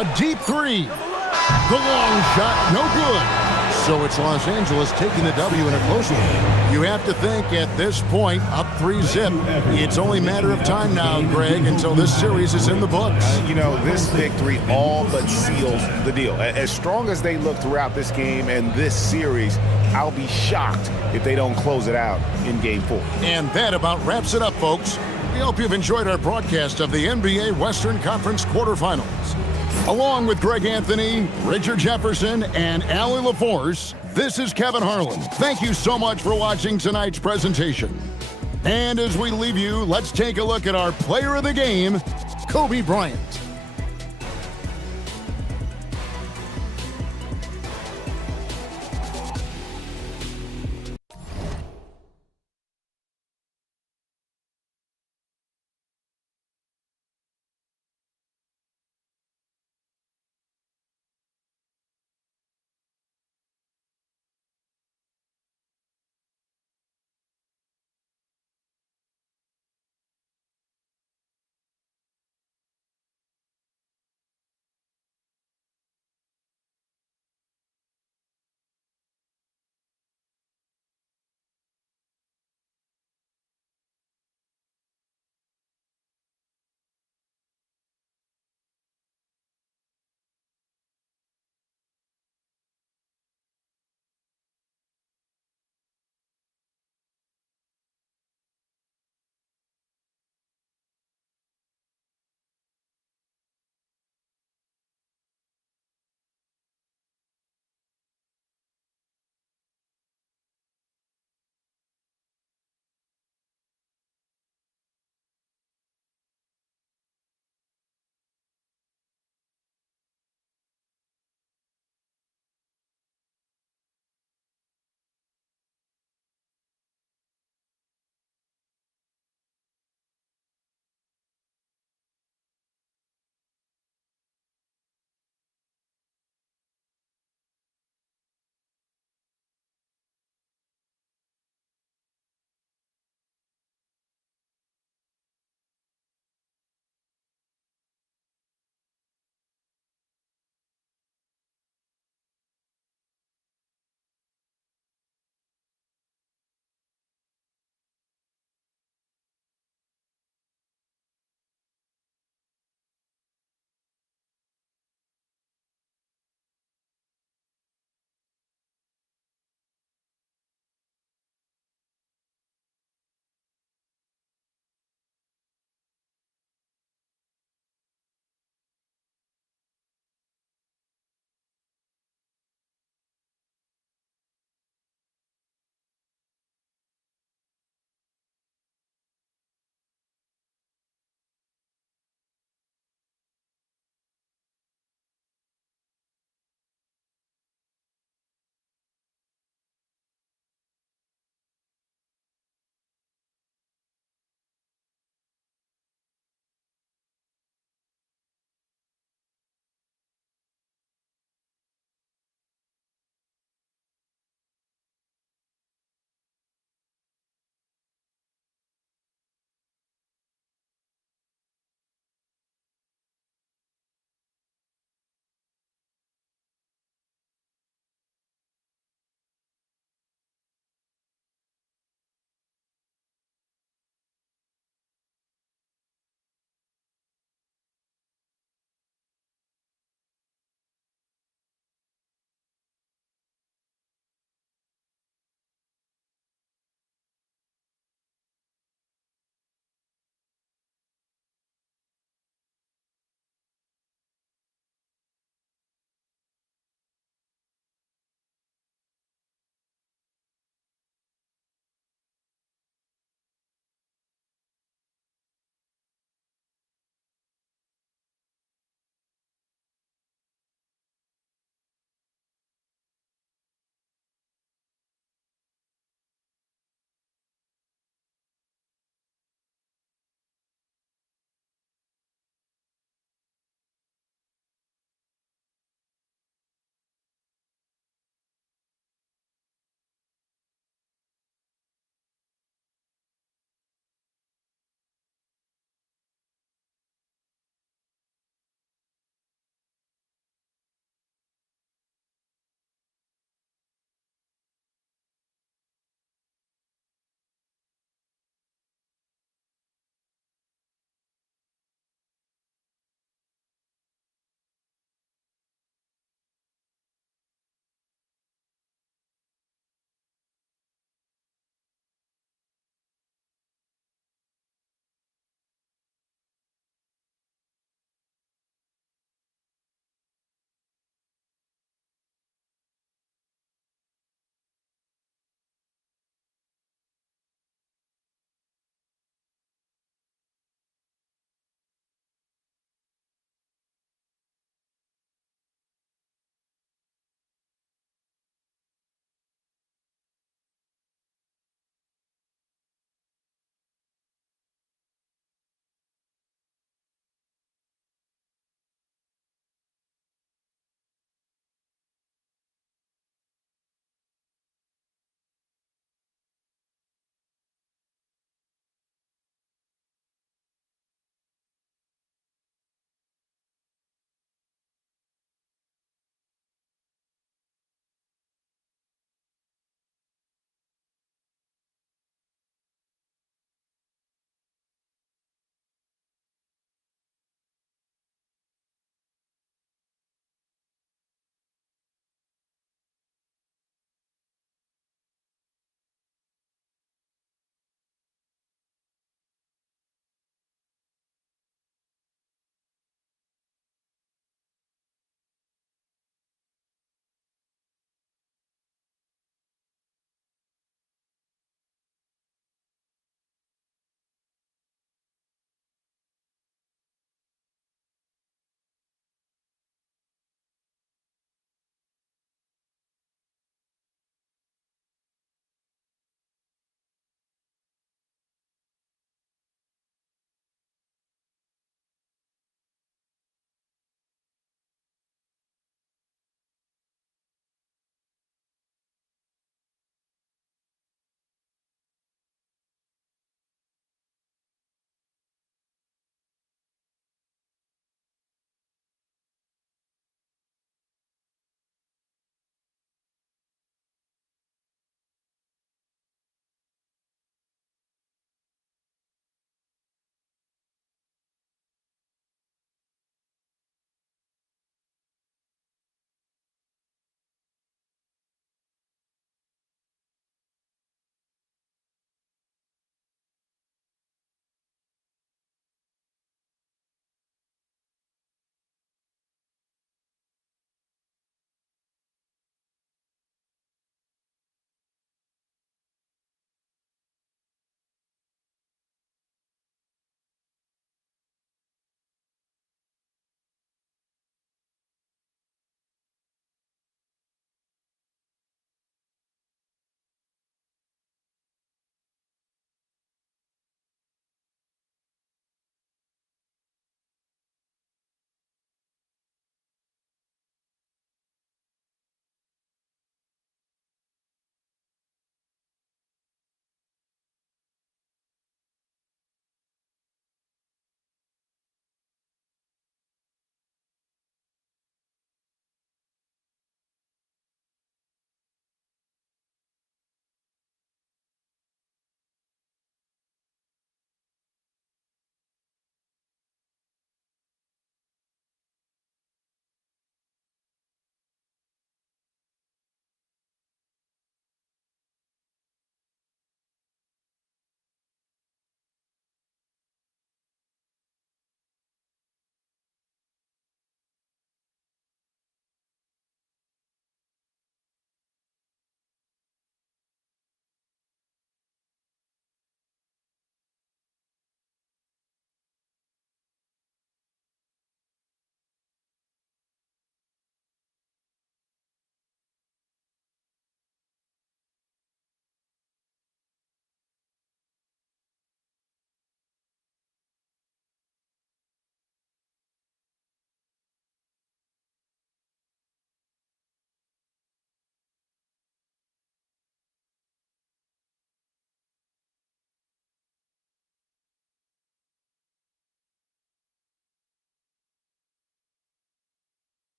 A deep three. The long shot, no good. So it's Los Angeles taking the W in a close one. You have to think at this point, up 3-zip. It's only a matter of time now, Greg, until this series is in the books. You know, this victory all but seals the deal. As strong as they look throughout this game and this series, I'll be shocked if they don't close it out in Game 4. And that about wraps it up, folks. We hope you've enjoyed our broadcast of the NBA Western Conference quarterfinals. Along with Greg Anthony, Richard Jefferson, and Allie LaForce, this is Kevin Harlan. Thank you so much for watching tonight's presentation. And as we leave you, let's take a look at our player of the game, Kobe Bryant.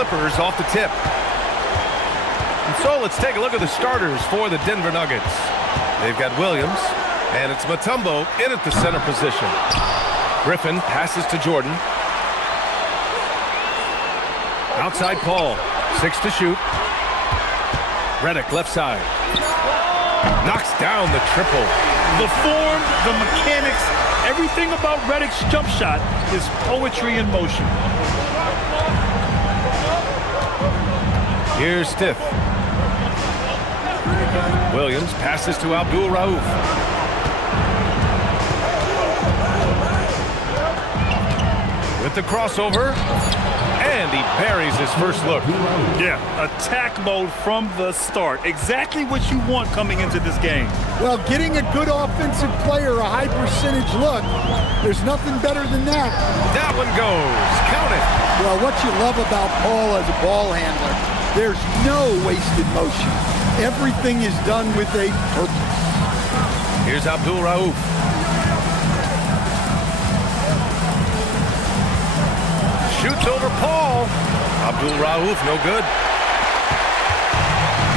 Clippers off the tip. And so let's take a look at the starters for the Denver Nuggets. They've got Williams, and it's Mutombo in at the center position. Griffin passes to Jordan. Outside Paul, 6 to shoot. Redick left side. Knocks down the triple. The form, the mechanics, everything about Redick's jump shot is poetry in motion. Here's Stith. Williams passes to Abdul Rauf. With the crossover, and he buries his first look. Yeah, attack mode from the start. Exactly what you want coming into this game. Well, getting a good offensive player a high percentage look, there's nothing better than that. That one goes. Count it. Well, what you love about Paul as a ball handler, there's no wasted motion. Everything is done with a purpose. Here's Abdul Rauf. Shoots over Paul. Abdul Rauf, no good.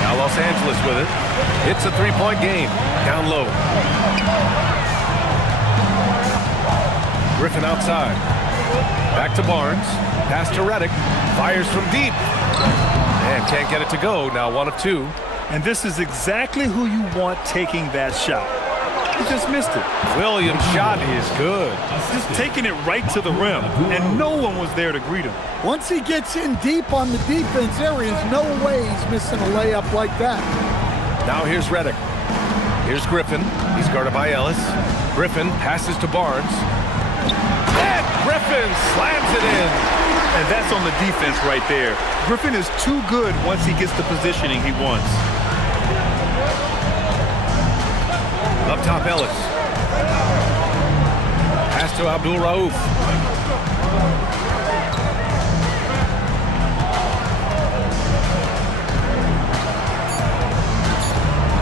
Now Los Angeles with it. It's a three-point game. Down low. Griffin outside. Back to Barnes. Pass to Redick. Fires from deep. And can't get it to go. Now 1 of 2. And this is exactly who you want taking that shot. He just missed it. Williams' shot is good. Just taking it right to the rim, and no one was there to greet him. Once he gets in deep on the defense, there is no way he's missing a layup like that. Now here's Redick. Here's Griffin. He's guarded by Ellis. Griffin passes to Barnes. And Griffin slams it in. And that's on the defense right there. Griffin is too good once he gets the positioning he wants. Up top, Ellis. Pass to Abdul Rauf.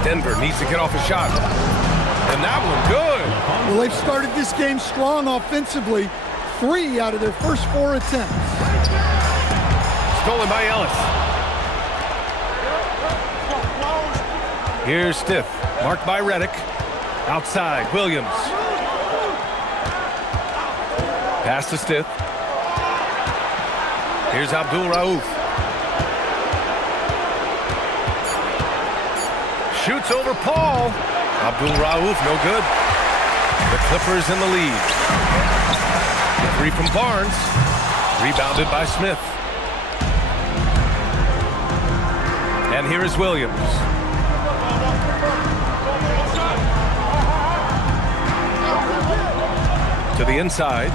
Denver needs to get off a shot. And that one good. Well, they've started this game strong offensively. 3 out of their first 4 attempts. Stolen by Ellis. Here's Stith. Marked by Redick. Outside, Williams. Pass to Stith. Here's Abdul Rauf. Shoots over Paul. Abdul Rauf, no good. The Clippers in the lead. 3 from Barnes. Rebounded by Smith. And here is Williams. To the inside.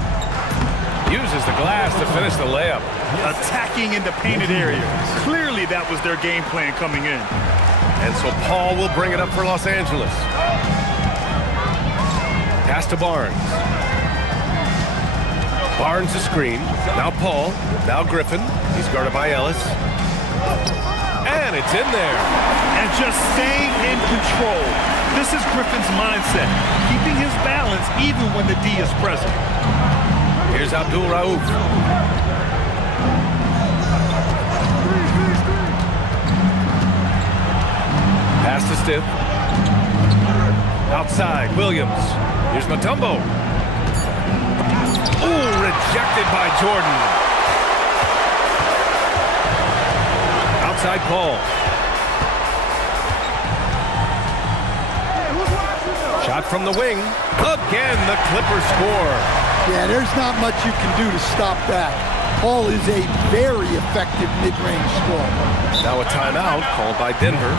Uses the glass to finish the layup. Attacking in the painted area. Clearly that was their game plan coming in. And so Paul will bring it up for Los Angeles. Pass to Barnes. Barnes a screen. Now Paul. Now Griffin. He's guarded by Ellis. And it's in there. And just staying in control. This is Griffin's mindset. Keeping his balance even when the D is present. Here's Abdul Rauf. Pass to Stith. Outside, Williams. Here's Mutombo. Ooh, rejected by Jordan. Outside Paul. Shot from the wing. Again, the Clippers score. Yeah, there's not much you can do to stop that. Paul is a very effective mid-range scorer. Now a timeout called by Denver.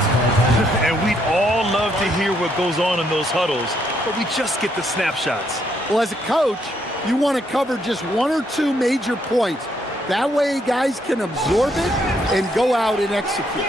And we'd all love to hear what goes on in those huddles, but we just get the snapshots. Well, as a coach, you want to cover just 1 or 2 major points. That way guys can absorb it and go out and execute.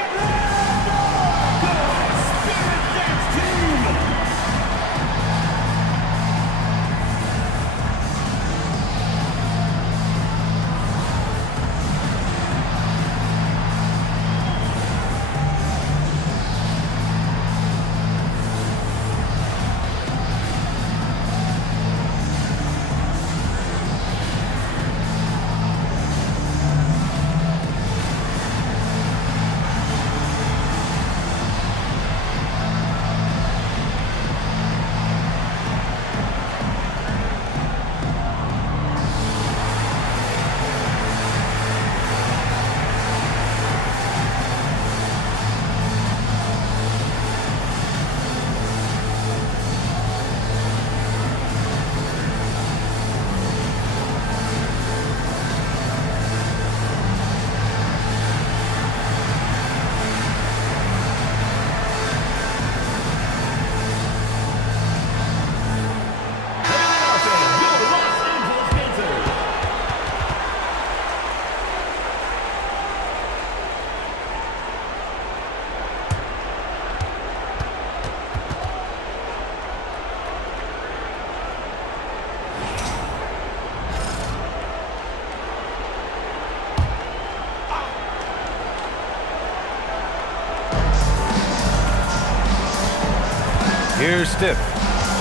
Here's Stiff.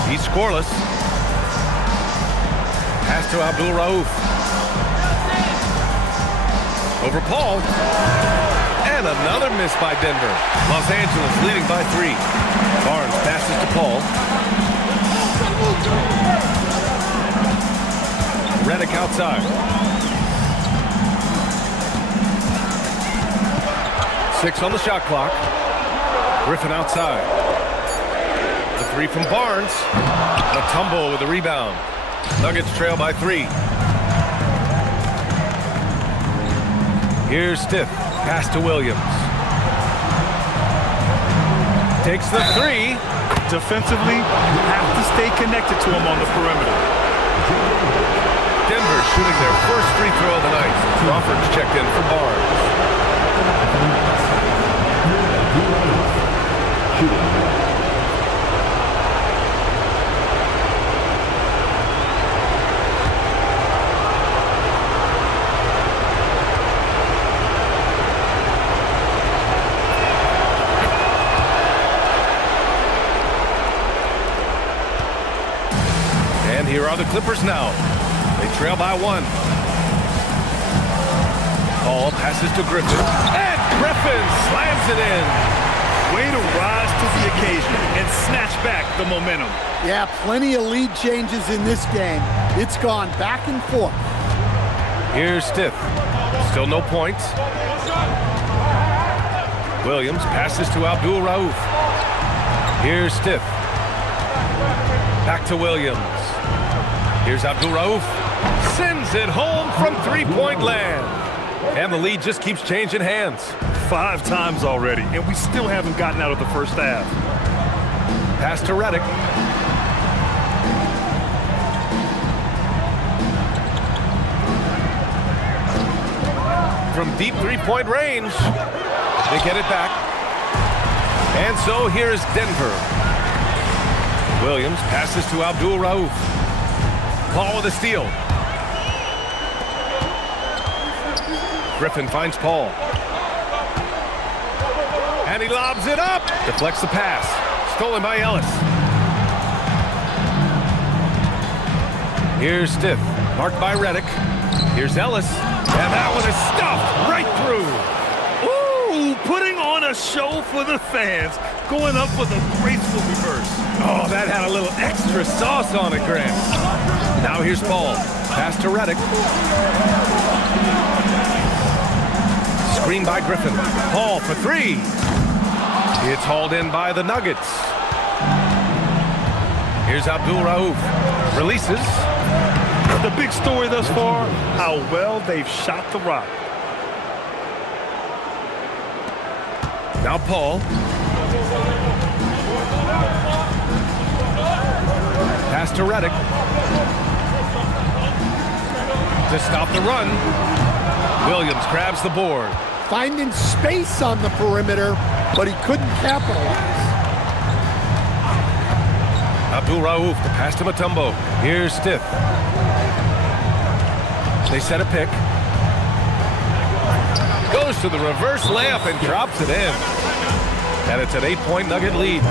He's scoreless. Pass to Abdul Rauf. Over Paul. And another miss by Denver. Los Angeles leading by 3. Barnes passes to Paul. Redick outside. 6 on the shot clock. Griffin outside. The 3 from Barnes. Mutombo with the rebound. Nuggets trail by 3. Here's Stiff. Pass to Williams. Takes the 3. Defensively, you have to stay connected to him on the perimeter. Denver shooting their first free throw of the night. Crawford's checked in for Barnes. And here are the Clippers now. They trail by 1. Paul passes to Griffin. And Griffin slams it in. Way to rise to the occasion and snatch back the momentum. Yeah, plenty of lead changes in this game. It's gone back and forth. Here's Stiff. Still no points. Williams passes to Abdul Rauf. Here's Stiff. Back to Williams. Here's Abdul Rauf. Sends it home from three-point land. And the lead just keeps changing hands. 5 times already, and we still haven't gotten out of the first half. Pass to Redick. From deep three-point range, they get it back. And so here's Denver. Williams passes to Abdul Rauf. Paul with a steal. Griffin finds Paul. And he lobs it up. Deflects the pass. Stolen by Ellis. Here's Stiff. Marked by Redick. Here's Ellis. And that one is stuffed right through. Ooh, putting on a show for the fans. Going up with a graceful reverse. Oh, that had a little extra sauce on it, Grant. Now here's Paul. Pass to Redick. Screen by Griffin. Paul for 3. It's hauled in by the Nuggets. Here's Abdul Rauf. Releases. The big story thus far, how well they've shot the rock. Now Paul. Pass to Redick. To stop the run. Williams grabs the board. Finding space on the perimeter, but he couldn't capitalize. Abdul Rauf, the pass to Mutombo. Here's Stiff. They set a pick. Goes to the reverse layup and drops it in. And it's an 8-point Nugget lead.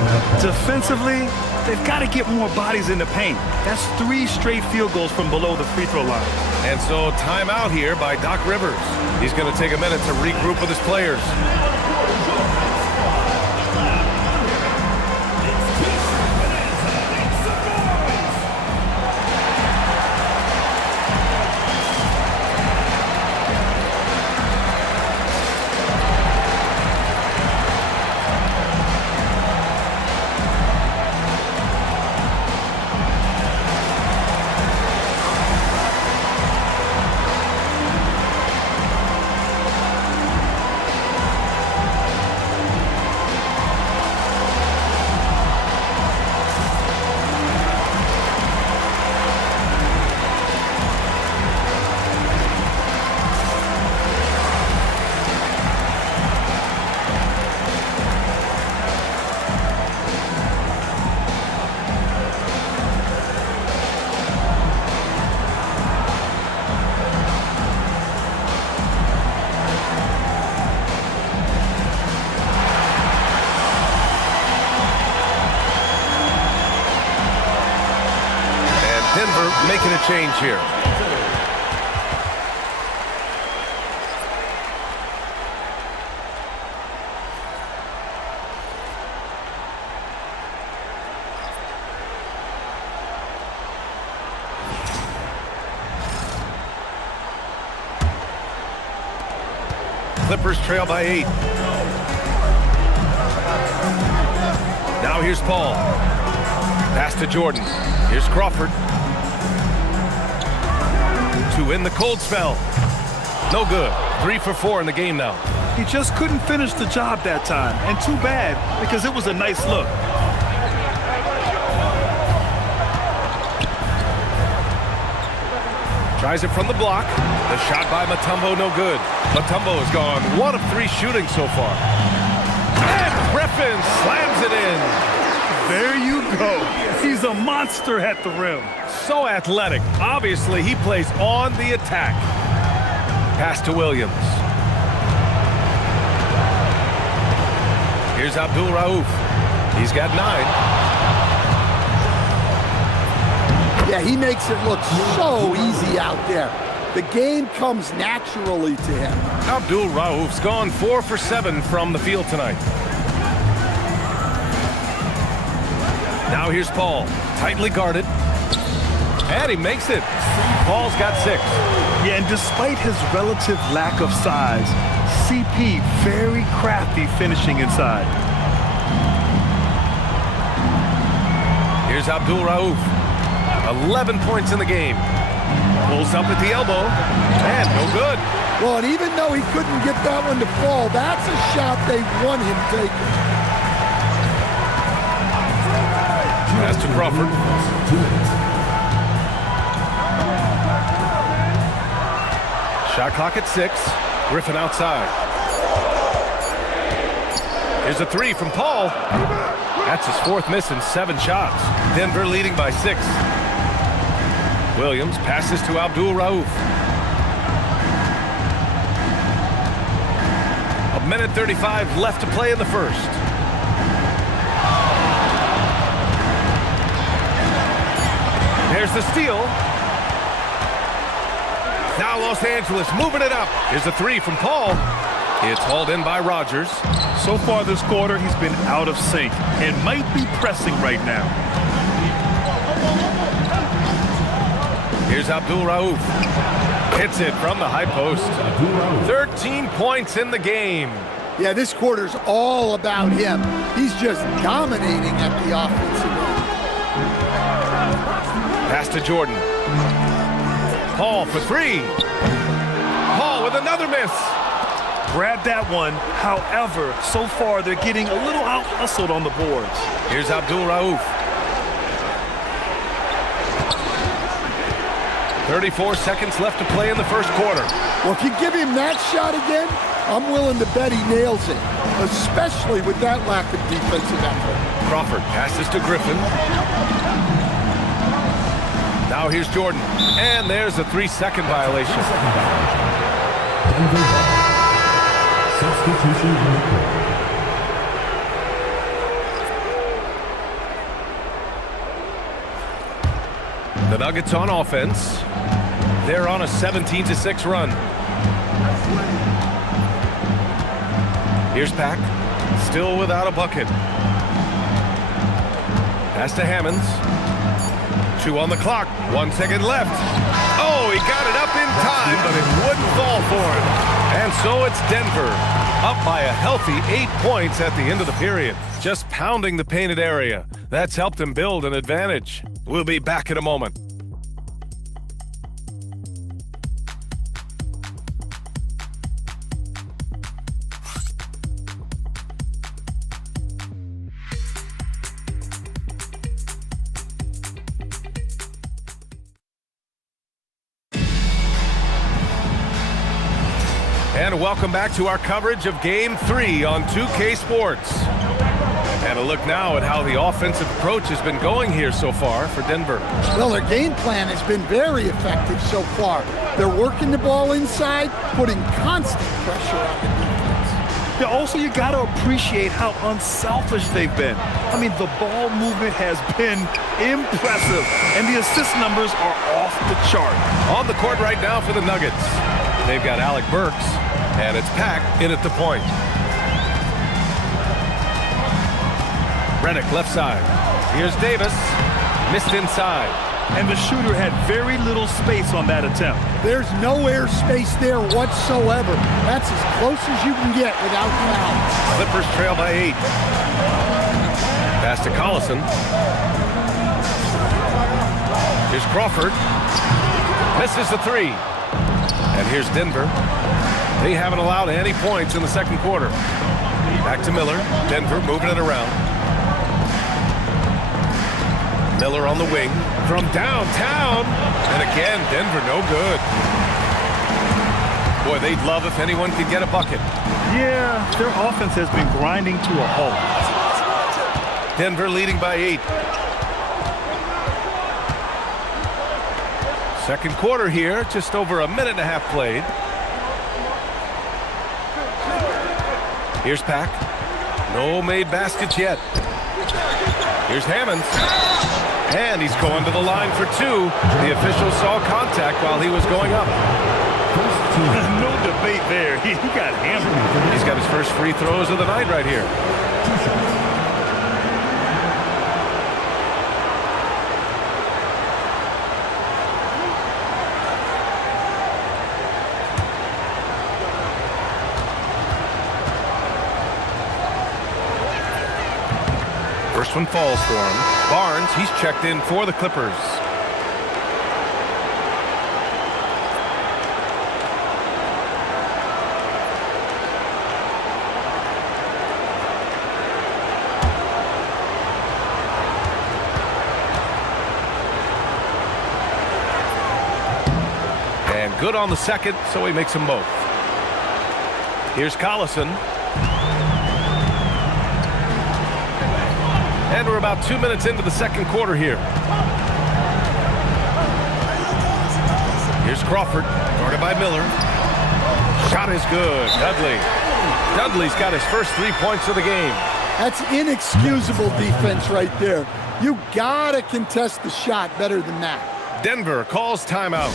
Defensively, they've got to get more bodies in the paint. That's 3 straight field goals from below the free throw line. And so timeout here by Doc Rivers. He's going to take a minute to regroup with his players. Denver making a change here. Clippers trail by 8. Now here's Paul. Pass to Jordan. Here's Crawford. To end the cold spell. No good. 3 for 4 in the game now. He just couldn't finish the job that time, and too bad because it was a nice look. Tries it from the block. The shot by Mutombo, no good. Mutombo has gone 1 of 3 shooting so far. And Griffin slams it in. There you go. He's a monster at the rim. So athletic. Obviously, he plays on the attack. Pass to Williams. Here's Abdul Rauf. He's got 9. Yeah, he makes it look so easy out there. The game comes naturally to him. Abdul Rauf's gone 4 for 7 from the field tonight. Now here's Paul, tightly guarded. And he makes it. Paul's got 6. Yeah, and despite his relative lack of size, CP very crafty finishing inside. Here's Abdul Rauf. 11 points in the game. Pulls up at the elbow. And no good. Well, and even though he couldn't get that one to fall, that's a shot they want him taking. Pass to Crawford. Shot clock at 6. Griffin outside. Here's a 3 from Paul. That's his 4th miss in 7 shots. Denver leading by 6. Williams passes to Abdul Rauf. 1:35 left to play in the first. There's the steal. Now Los Angeles moving it up. Here's a 3 from Paul. It's hauled in by Rogers. So far this quarter, he's been out of sync and might be pressing right now. Here's Abdul Rauf. Hits it from the high post. 13 points in the game. Yeah, this quarter's all about him. He's just dominating at the offensive end. Pass to Jordan. Paul for 3. Paul with another miss. Grab that one. However, so far they're getting a little out-hustled on the boards. Here's Abdul Rauf. 34 seconds left to play in the first quarter. Well, if you give him that shot again, I'm willing to bet he nails it, especially with that lack of defensive effort. Crawford passes to Griffin. Now here's Jordan. And there's a 3-second violation. Substitution report. The Nuggets on offense. They're on a 17-6 run. Here's Pack. Still without a bucket. Pass to Hammonds. 2 on the clock. 1 second left. Oh, he got it up in time, but it wouldn't fall for him. And so it's Denver, up by a healthy 8 points at the end of the period. Just pounding the painted area. That's helped him build an advantage. We'll be back in a moment. And welcome back to our coverage of Game 3 on 2K Sports. And a look now at how the offensive approach has been going here so far for Denver. Well, their game plan has been very effective so far. They're working the ball inside, putting constant pressure on the defense. Yeah, also, you got to appreciate how unselfish they've been. I mean, the ball movement has been impressive, and the assist numbers are off the chart. On the court right now for the Nuggets. They've got Alec Burks, and it's Pack in at the point. Redick left side. Here's Davis. Missed inside. And the shooter had very little space on that attempt. There's no air space there whatsoever. That's as close as you can get without foul. Clippers trail by 8. Pass to Collison. Here's Crawford. Misses the 3. And here's Denver. They haven't allowed any points in the second quarter. Back to Miller. Denver moving it around. Miller on the wing from downtown. And again, Denver no good. Boy, they'd love if anyone could get a bucket. Yeah, their offense has been grinding to a halt. Denver leading by 8. Second quarter here, just over a minute and a half played. Here's Pack. No made baskets yet. Here's Hammonds. And he's going to the line for 2. The official saw contact while he was going up. No debate there. He got hammered. He's got his first free throws of the night right here. First one falls for him. Barnes, he's checked in for the Clippers. And good on the second, so he makes them both. Here's Collison. And we're about 2 minutes into the second quarter here. Here's Crawford, guarded by Miller. Shot is good. Dudley's got his first 3 points of the game. That's inexcusable defense right there. You gotta contest the shot better than that. Denver calls timeout.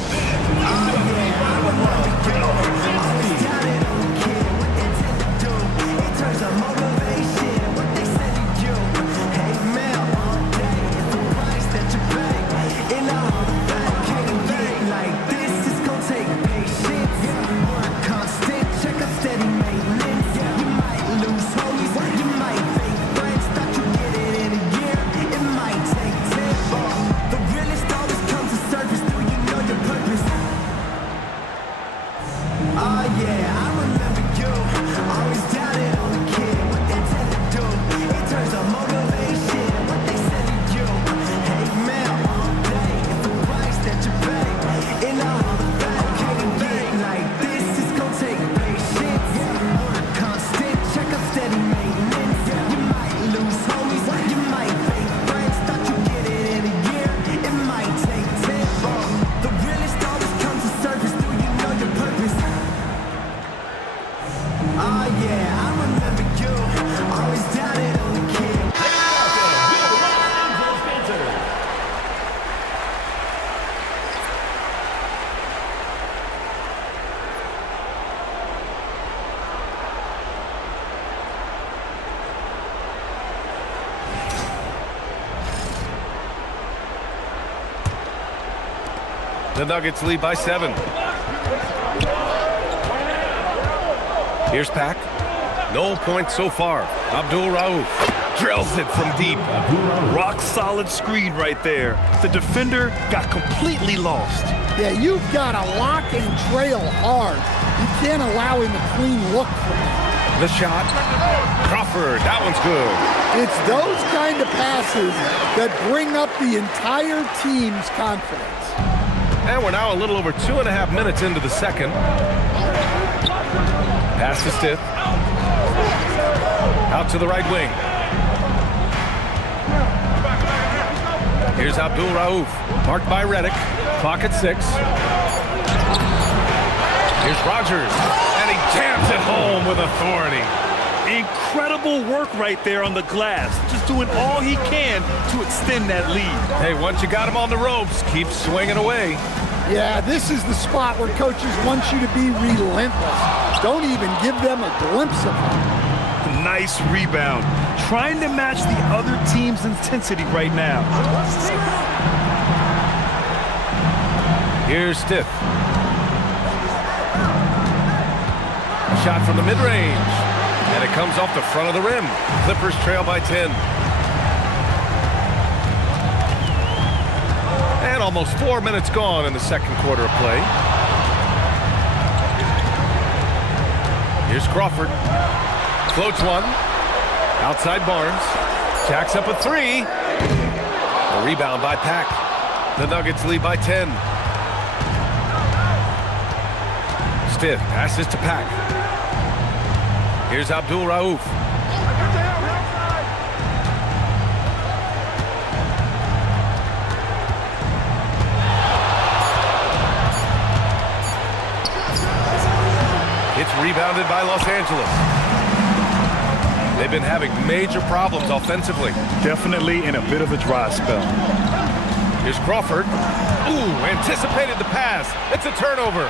The Nuggets lead by 7. Here's Pack. No points so far. Abdul Rauf drills it from deep. Rock solid screen right there. The defender got completely lost. Yeah, you've got to lock and trail hard. You can't allow him a clean look from that. The shot. Crawford, that one's good. It's those kind of passes that bring up the entire team's confidence. And we're now a little over 2.5 minutes into the second. Pass to Stith. Out to the right wing. Here's Abdul Rauf. Marked by Redick. Clock at 6. Here's Rogers. And he jams it home with authority. Incredible work right there on the glass. Just doing all he can to extend that lead. Hey, once you got him on the ropes, keep swinging away. Yeah, this is the spot where coaches want you to be relentless. Don't even give them a glimpse of it. Nice rebound. Trying to match the other team's intensity right now. Here's Stiff. Shot from the mid-range. And it comes off the front of the rim. Clippers trail by 10. And almost 4 minutes gone in the second quarter of play. Here's Crawford. Floats one. Outside Barnes. Jacks up a three. A rebound by Pack. The Nuggets lead by 10. Stiff passes to Pack. Here's Abdul Rauf. It's rebounded by Los Angeles. They've been having major problems offensively. Definitely in a bit of a dry spell. Here's Crawford. Ooh, anticipated the pass. It's a turnover.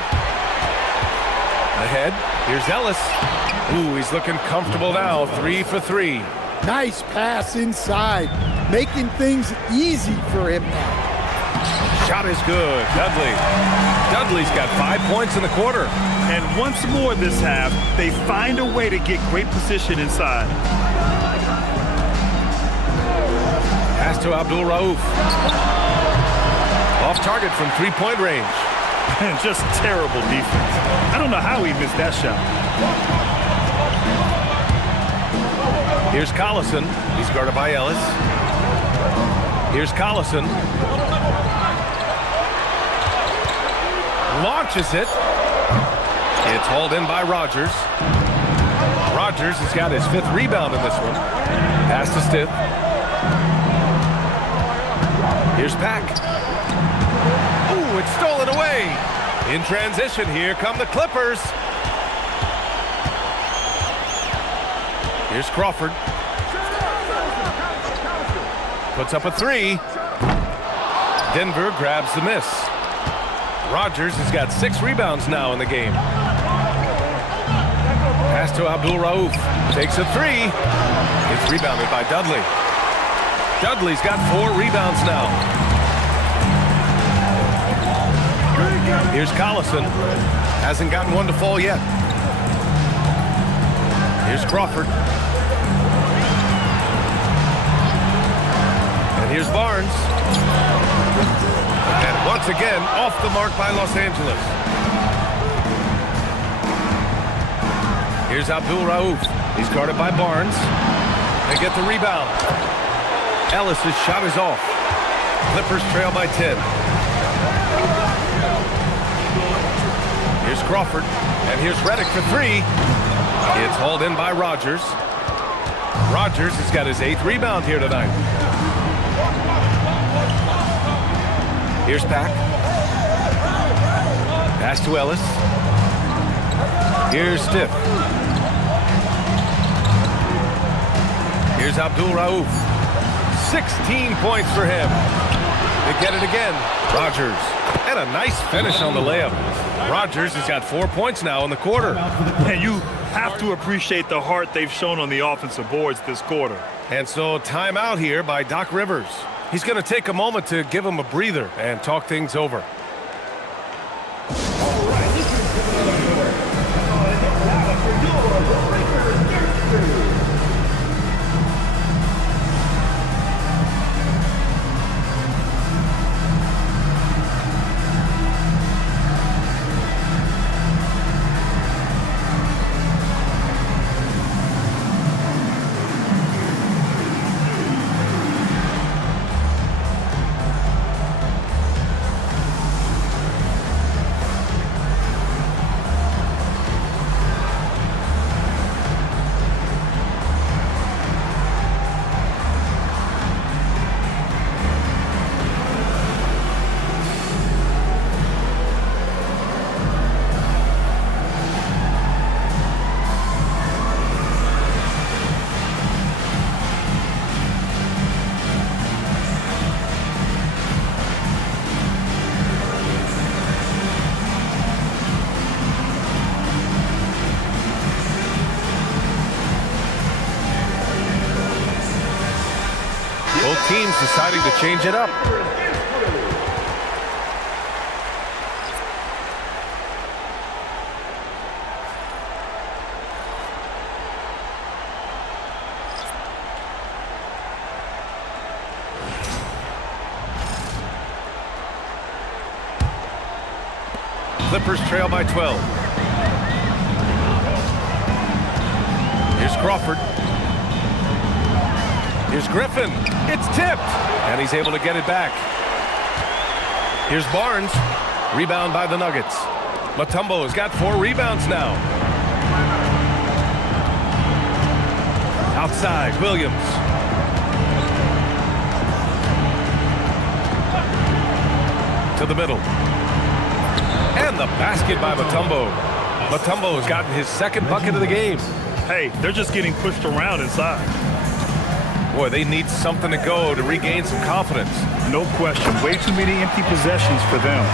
Ahead, here's Ellis. Ooh, he's looking comfortable now. 3 for 3. Nice pass inside, making things easy for him now. Shot is good. Dudley's got 5 points in the quarter. And once more this half, they find a way to get great position inside. Pass to Abdul Rauf. Off target from three-point range. Just terrible defense. I don't know how he missed that shot. Here's Collison. He's guarded by Ellis. Here's Collison. Launches it. It's hauled in by Rogers. Rogers has got his 5th rebound in this one. Pass to Stiff. Here's Pack. Ooh, it's stolen away. In transition, here come the Clippers. Here's Crawford. Puts up a three. Denver grabs the miss. Rogers has got 6 rebounds now in the game. Pass to Abdul Rauf. Takes a three. It's rebounded by Dudley. Dudley's got 4 rebounds now. Here's Collison. Hasn't gotten one to fall yet. Here's Crawford. And here's Barnes. And once again, off the mark by Los Angeles. Here's Abdul Rauf. He's guarded by Barnes. They get the rebound. Ellis' shot is off. Clippers trail by 10. Here's Crawford. And here's Redick for 3. It's hauled in by Rogers. Rogers has got his 8th rebound here tonight. Here's Pack. Pass to Ellis. Here's Stiff. Here's Abdul Rauf. 16 points for him. They get it again. Rogers. And a nice finish on the layup. Rogers has got 4 points now in the quarter. And you have to appreciate the heart they've shown on the offensive boards this quarter. And so timeout here by Doc Rivers. He's going to take a moment to give him a breather and talk things over. teams deciding to change it up. Clippers trail by 12. Here's Crawford. Here's Griffin. It's tipped. And he's able to get it back. Here's Barnes. Rebound by the Nuggets. Mutombo has got 4 rebounds now. Outside, Williams. To the middle. And the basket by Mutombo. Mutombo has gotten his 2nd bucket of the game. Hey, they're just getting pushed around inside. Boy, they need something to go to regain some confidence. No question. Way too many empty possessions for them.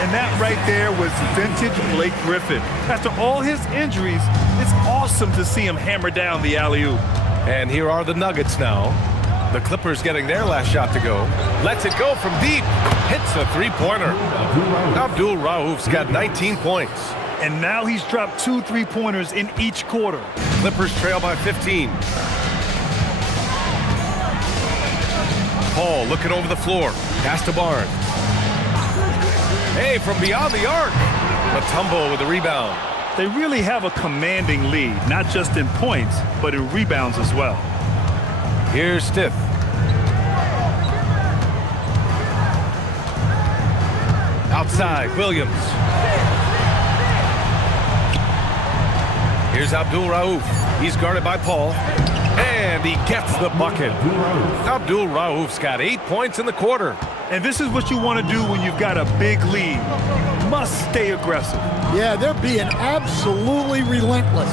And that right there was vintage Blake Griffin. After all his injuries, it's awesome to see him hammer down the alley-oop. And here are the Nuggets now. The Clippers getting their last shot to go. Lets it go from deep. Hits a 3-pointer. Abdul Rauf's got 19 points. And now he's dropped 2 3-pointers in each quarter. Clippers trail by 15. Paul looking over the floor. Pass to Barnes. Hey, from beyond the arc. Mutombo with the rebound. They really have a commanding lead, not just in points, but in rebounds as well. Here's Stith. Outside, Williams. Here's Abdul Rauf. He's guarded by Paul. And he gets the bucket. Abdul Rauf's got 8 points in the quarter. And this is what you want to do when you've got a big lead. Must stay aggressive. Yeah, they're being absolutely relentless.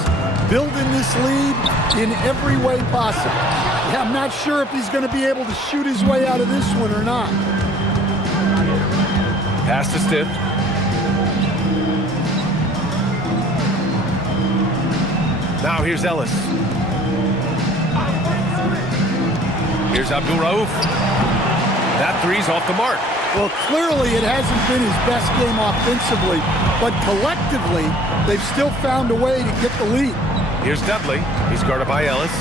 Building this lead in every way possible. Yeah, I'm not sure if he's going to be able to shoot his way out of this one or not. Pass to Stith. Now here's Ellis. Here's Abdul Rauf. That three's off the mark. Well, clearly it hasn't been his best game offensively, but collectively, they've still found a way to get the lead. Here's Dudley. He's guarded by Ellis.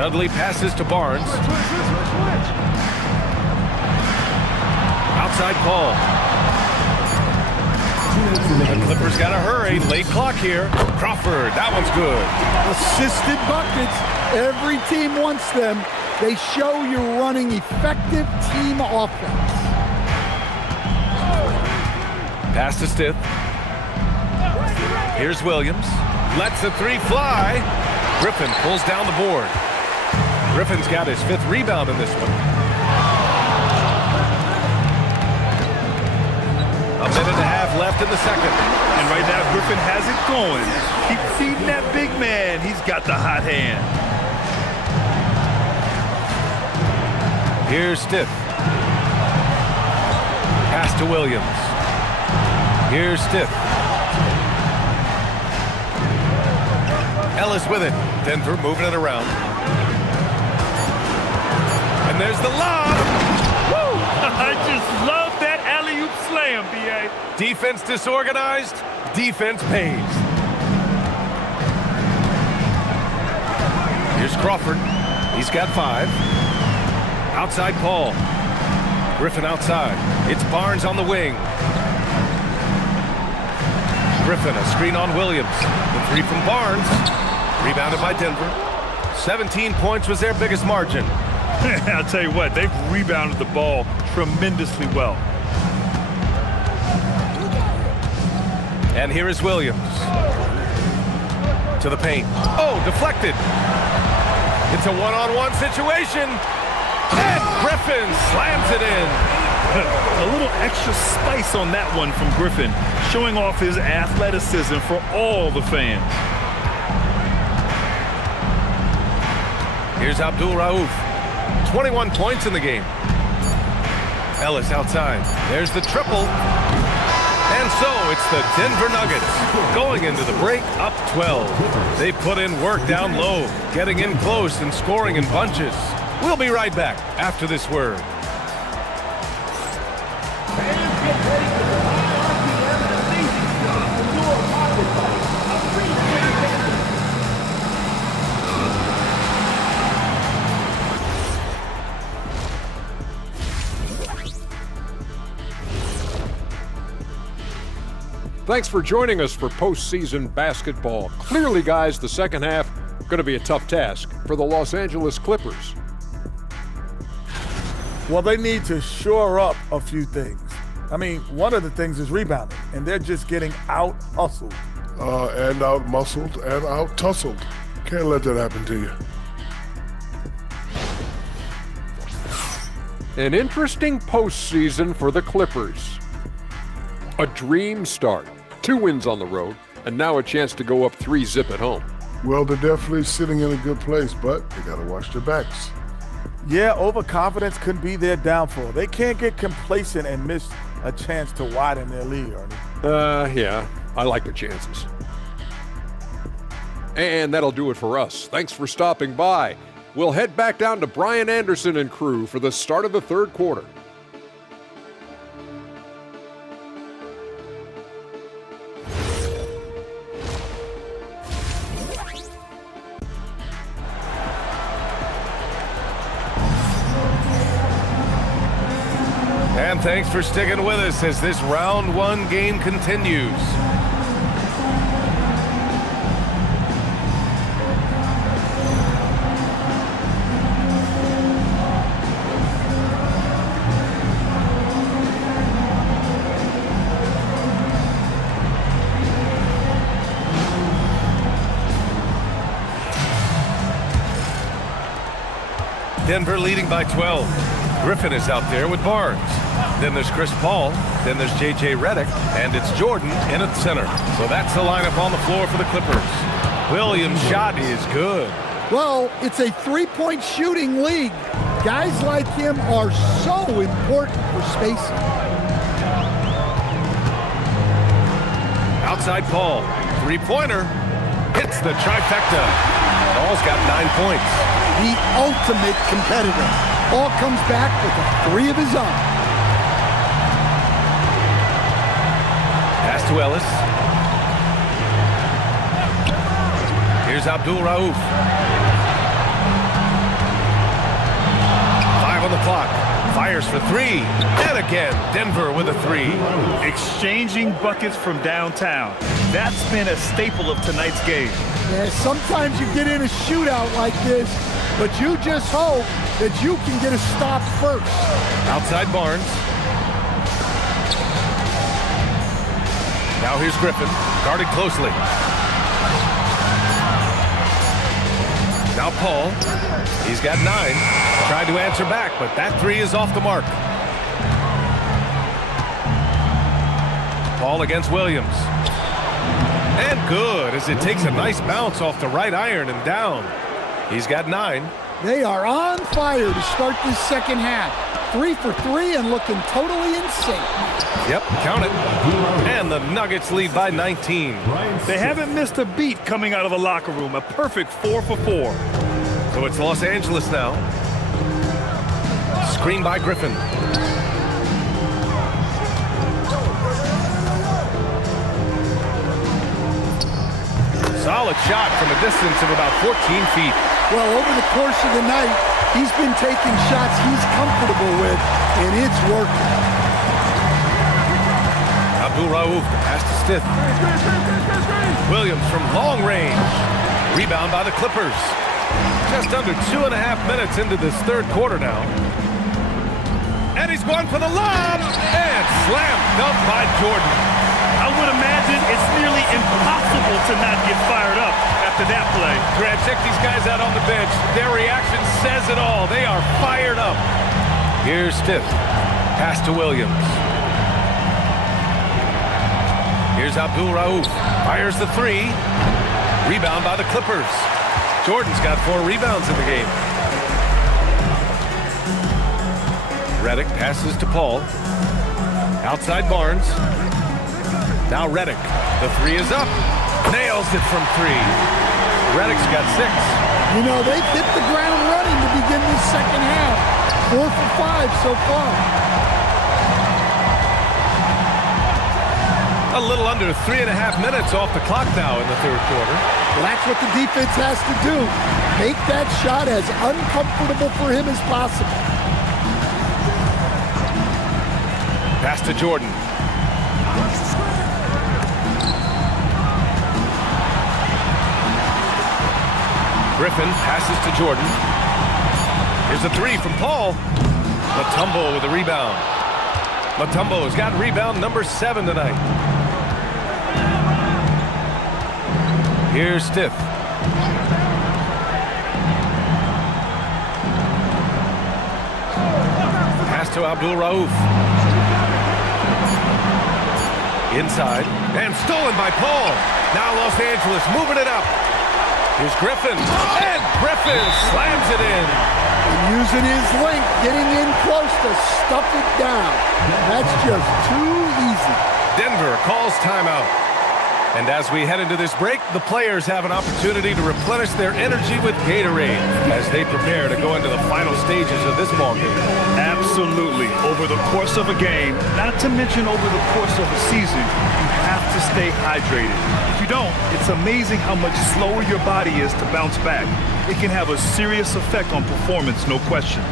Dudley passes to Barnes. Outside Paul. The Clippers got to hurry. Late clock here. Crawford, that one's good. Assisted buckets. Every team wants them. They show you're running effective team offense. Pass to Stith. Here's Williams. Lets the 3 fly. Griffin pulls down the board. Griffin's got his 5th rebound in this one. A minute and a half left in the second. And right now, Griffin has it going. Keep feeding that big man. He's got the hot hand. Here's Stith. Pass to Williams. Here's Stith. Ellis with it. Denver moving it around. And there's the lob. Woo! I just love that alley-oop slam, B.A. Defense disorganized. Defense pays. Here's Crawford. He's got 5. Outside Paul. Griffin outside. It's Barnes on the wing. Griffin, a screen on Williams. The 3 from Barnes. Rebounded by Denver. 17 points was their biggest margin. I'll tell you what, they've rebounded the ball tremendously well. And here is Williams. To the paint. Oh, deflected. It's a one-on-one situation. And Griffin slams it in. A little extra spice on that one from Griffin, showing off his athleticism for all the fans. Here's Abdul Rauf. 21 points in the game. Ellis outside. There's the triple. And so it's the Denver Nuggets going into the break up 12. They put in work down low, getting in close and scoring in bunches. We'll be right back after this word. Thanks for joining us for postseason basketball. Clearly, guys, the second half going to be a tough task for the Los Angeles Clippers. Well, they need to shore up a few things. I mean, one of the things is rebounding, and they're just getting out-hustled. And out-muscled and out-tussled. Can't let that happen to you. An interesting postseason for the Clippers. A dream start. 2 wins on the road, and now a chance to go up 3-0 at home. Well, they're definitely sitting in a good place, but they got to watch their backs. Yeah, overconfidence could be their downfall. They can't get complacent and miss a chance to widen their lead, Ernie. Yeah, I like the chances. And that'll do it for us. Thanks for stopping by. We'll head back down to Brian Anderson and crew for the start of the third quarter. And thanks for sticking with us as this round 1 game continues. Denver leading by 12. Griffin is out there with Barnes. Then there's Chris Paul. Then there's J.J. Redick. And it's Jordan in at center. So that's the lineup on the floor for the Clippers. Williams' shot is good. Well, it's a three-point shooting league. Guys like him are so important for spacing. Outside Paul. Three-pointer. Hits the trifecta. Paul's got 9 points. The ultimate competitor. Paul comes back with a 3 of his own. Pass to Ellis. Here's Abdul Rauf. 5 on the clock. Fires for 3. And again, Denver with a 3. Exchanging buckets from downtown. That's been a staple of tonight's game. Yeah, sometimes you get in a shootout like this, but you just hope that you can get a stop first. Outside Barnes. Now here's Griffin, guarded closely. Now Paul. He's got 9. Tried to answer back, but that 3 is off the mark. Paul against Williams. And good, as it takes a nice bounce off the right iron and down. He's got 9. They are on fire to start this second half. 3 for 3 and looking totally insane. Yep, count it. And the Nuggets lead by 19. They haven't missed a beat coming out of the locker room. A perfect 4 for 4. So it's Los Angeles now. Screen by Griffin. Solid shot from a distance of about 14 feet. Well, over the course of the night, he's been taking shots he's comfortable with, and it's working. Abdul Rauf, pass to Stith. Williams from long range. Rebound by the Clippers. Just under 2.5 minutes into this third quarter now. And he's going for the lob. And slam dunk by Jordan. I would imagine it's nearly impossible to not get fired up after that play. Grant, check these guys out on the bench. Their reaction says it all. They are fired up. Here's Stith. Pass to Williams. Here's Abdul Rauf. Fires the 3. Rebound by the Clippers. Jordan's got 4 rebounds in the game. Redick passes to Paul. Outside Barnes. Now Redick. The 3 is up. Nails it from 3. Redick's got 6. You know, they've hit the ground running to begin this second half. 4 for 5 so far. A little under 3.5 minutes off the clock now in the third quarter. Well, that's what the defense has to do. Make that shot as uncomfortable for him as possible. Pass to Jordan. Griffin passes to Jordan. Here's a three from Paul. Mutombo with a rebound. Mutombo's got rebound number 7 tonight. Here's Stiff. Pass to Abdul Rauf. Inside and stolen by Paul. Now Los Angeles moving it up. Here's Griffin, and Griffin slams it in. And using his length, getting in close to stuff it down. That's just too easy. Denver calls timeout. And as we head into this break, the players have an opportunity to replenish their energy with Gatorade as they prepare to go into the final stages of this ballgame. Absolutely. Over the course of a game, not to mention over the course of a season, you have to stay hydrated. If you don't, it's amazing how much slower your body is to bounce back. It can have a serious effect on performance, no question.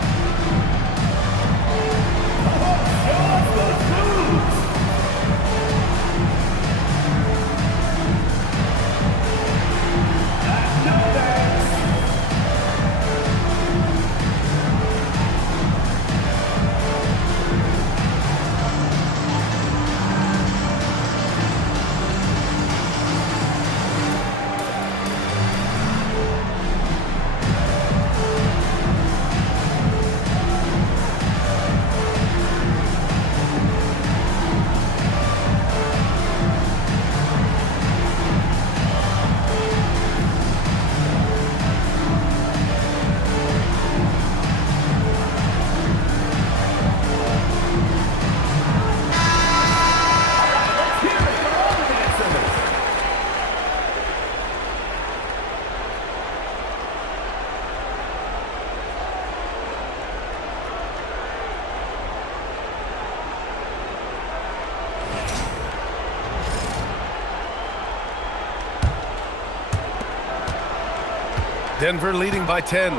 Denver leading by 10.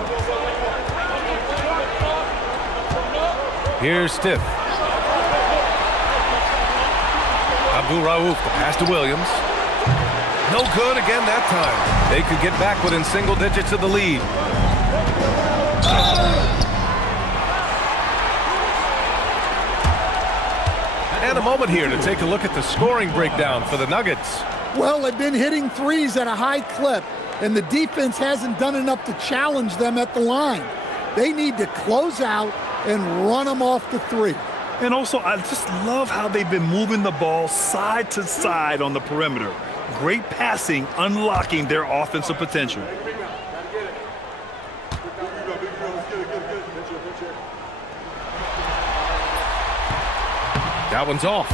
Here's Stiff. Abdul Rauf, the pass to Williams. No good again that time. They could get back within single digits of the lead. And a moment here to take a look at the scoring breakdown for the Nuggets. Well, they've been hitting threes at a high clip, and the defense hasn't done enough to challenge them at the line. They need to close out and run them off the three. And also, I just love how they've been moving the ball side to side on the perimeter. Great passing, unlocking their offensive potential. That one's off.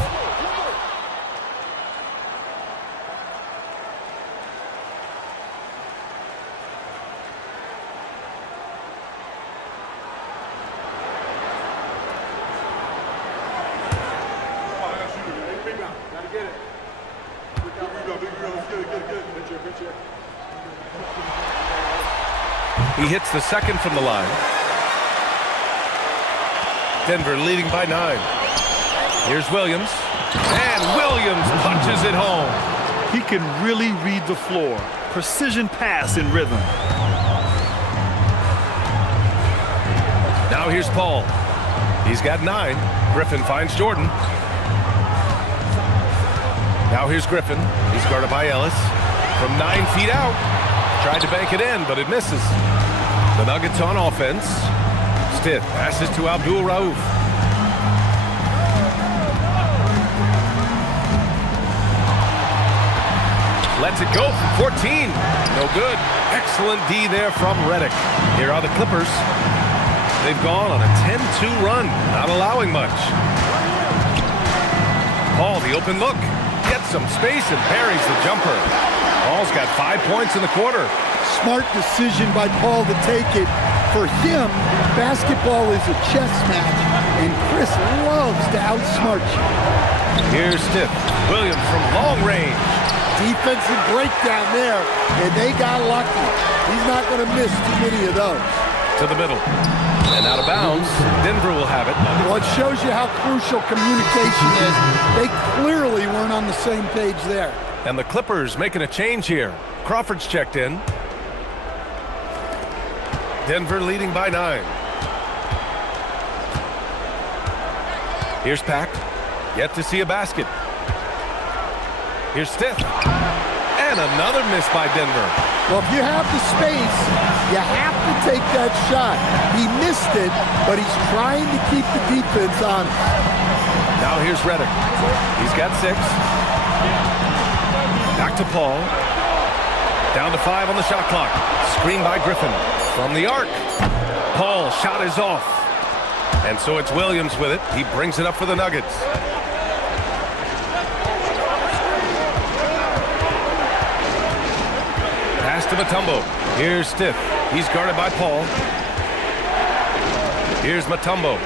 He hits the second from the line. Denver leading by 9. Here's Williams. And Williams punches it home. He can really read the floor. Precision pass in rhythm. Now here's Paul. He's got 9. Griffin finds Jordan. Now here's Griffin. He's guarded by Ellis. From 9 feet out. Tried to bank it in, but it misses. The Nuggets on offense. Stiff passes to Abdul Rauf. Lets it go from 14. No good. Excellent D there from Redick. Here are the Clippers. They've gone on a 10-2 run, not allowing much. Paul, the open look. Gets some space and buries the jumper. Paul's got 5 points in the quarter. Smart decision by Paul to take it. For him, basketball is a chess match, and Chris loves to outsmart you. Here's Stiff. Williams from long range. Defensive breakdown there, and they got lucky. He's not going to miss too many of those. To the middle. And out of bounds. Denver will have it. Well, it shows you how crucial communication is. They clearly weren't on the same page there. And the Clippers making a change here. Crawford's checked in. Denver leading by 9. Here's Pack. Yet to see a basket. Here's Stiff. And another miss by Denver. Well, if you have the space, you have to take that shot. He missed it, but he's trying to keep the defense on. Now here's Redick. He's got 6. Back to Paul. Down to 5 on the shot clock. Screen by Griffin. From the arc. Paul, shot is off. And so it's Williams with it. He brings it up for the Nuggets. Pass to Mutombo. Here's Stiff. He's guarded by Paul. Here's Mutombo.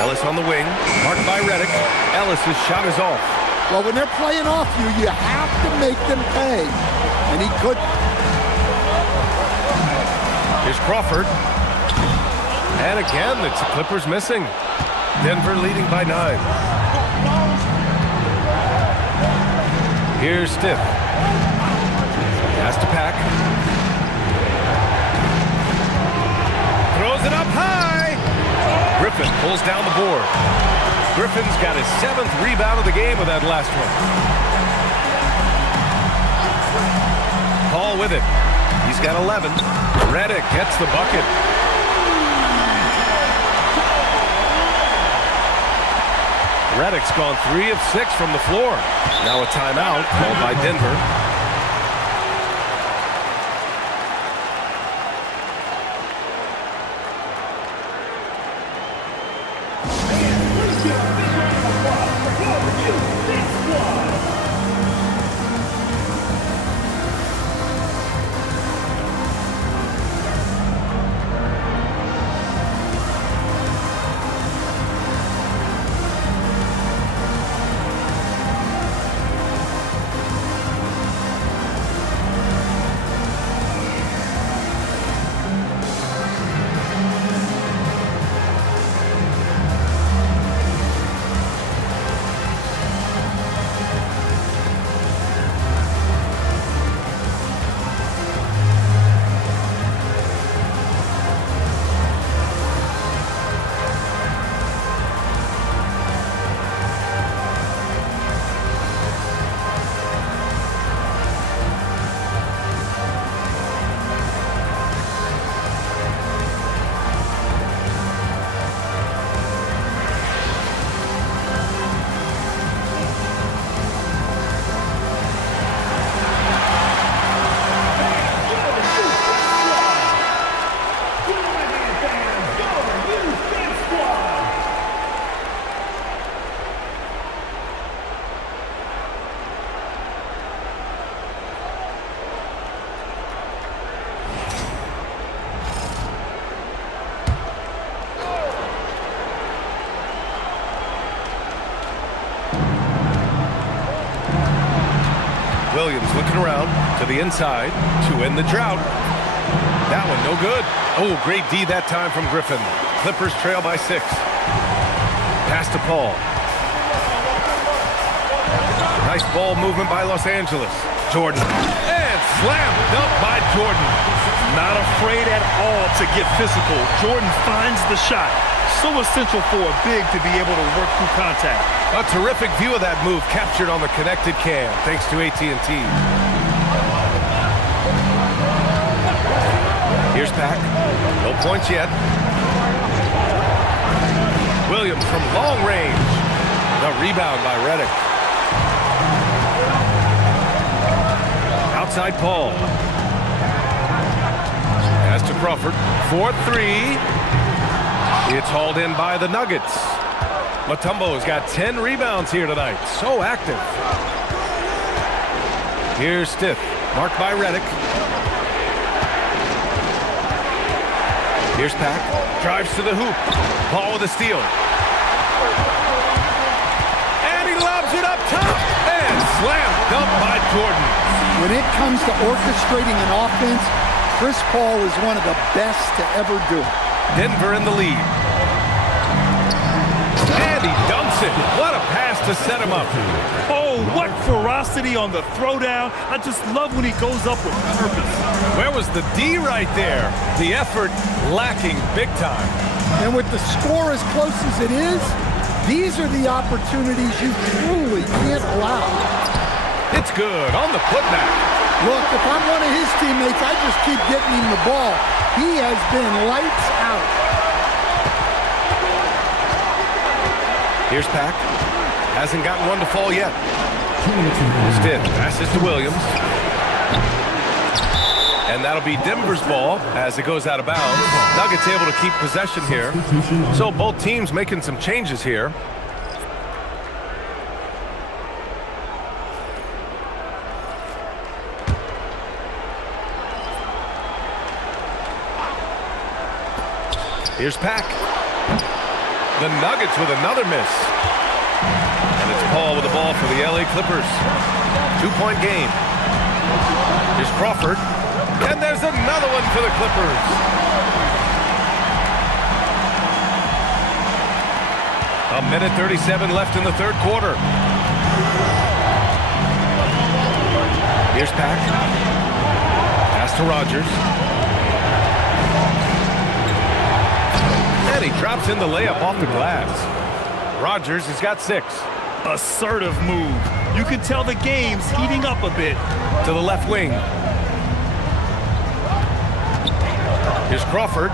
Ellis on the wing. Marked by Redick. Ellis's shot is off. Well, when they're playing off you, you have to make them pay. And he couldn't. Here's Crawford. And again, it's the Clippers missing. Denver leading by 9. Here's Stiff. Pass to Pack. Throws it up high. Griffin pulls down the board. Griffin's got his 7th rebound of the game with that last one. Paul with it. He's got 11. Redick gets the bucket. Redick's gone 3 of 6 from the floor. Now a timeout called by Denver. Williams looking around to the inside to end the drought. That one no good. Oh, great D that time from Griffin. Clippers trail by 6. Pass to Paul. Nice ball movement by Los Angeles. Jordan. And slam dunk by Jordan. Not afraid at all to get physical. Jordan finds the shot. So essential for a big to be able to work through contact. A terrific view of that move captured on the connected cam, thanks to AT&T. Here's Pack. No points yet. Williams from long range. The rebound by Redick. Outside Paul. Pass to Crawford. 4-3. It's hauled in by the Nuggets. Mutombo's got 10 rebounds here tonight. So active. Here's Stiff, marked by Reddick. Here's Pack, drives to the hoop. Paul with a steal. And he lobs it up top and slammed dunked by Jordan. When it comes to orchestrating an offense, Chris Paul is one of the best to ever do it. Denver in the lead. And he dunks it. What a pass to set him up. Oh, what ferocity on the throwdown. I just love when he goes up with purpose. Where was the D right there? The effort lacking big time. And with the score as close as it is, these are the opportunities you truly can't allow. It's good on the putback. Look, if I'm one of his teammates, I just keep getting him the ball. He has been lights out. Here's Pack. Hasn't gotten one to fall yet. Stiff passes to Williams. And that'll be Denver's ball as it goes out of bounds. Nuggets able to keep possession here. So both teams making some changes here. Here's Pack. The Nuggets with another miss. And it's Paul with the ball for the LA Clippers. 2-point game. Here's Crawford. And there's another one for the Clippers. A minute 37 left in the third quarter. Here's Pack. Pass to Rogers. And he drops in the layup off the glass. Rogers has got 6. Assertive move. You can tell the game's heating up a bit. To the left wing. Here's Crawford.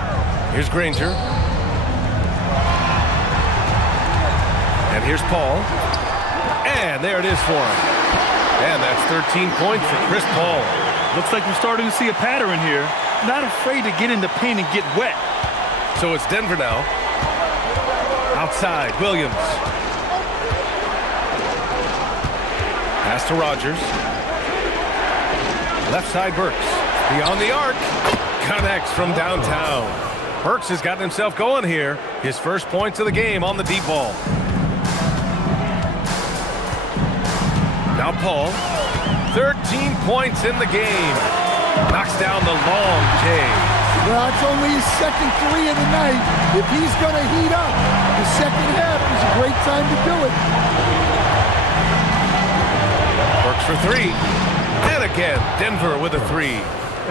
Here's Granger. And here's Paul. And there it is for him. And that's 13 points for Chris Paul. Looks like we're starting to see a pattern here. Not afraid to get in the paint and get wet. So it's Denver now. Outside, Williams. Pass to Rogers. Left side, Burks. Beyond the arc. Connects from downtown. Burks has gotten himself going here. His first points of the game on the deep ball. Now Paul. 13 points in the game. Knocks down the long J. Well, it's only his second 3 of the night. If he's going to heat up, the second half is a great time to do it. Works for 3. And again, Denver with a 3.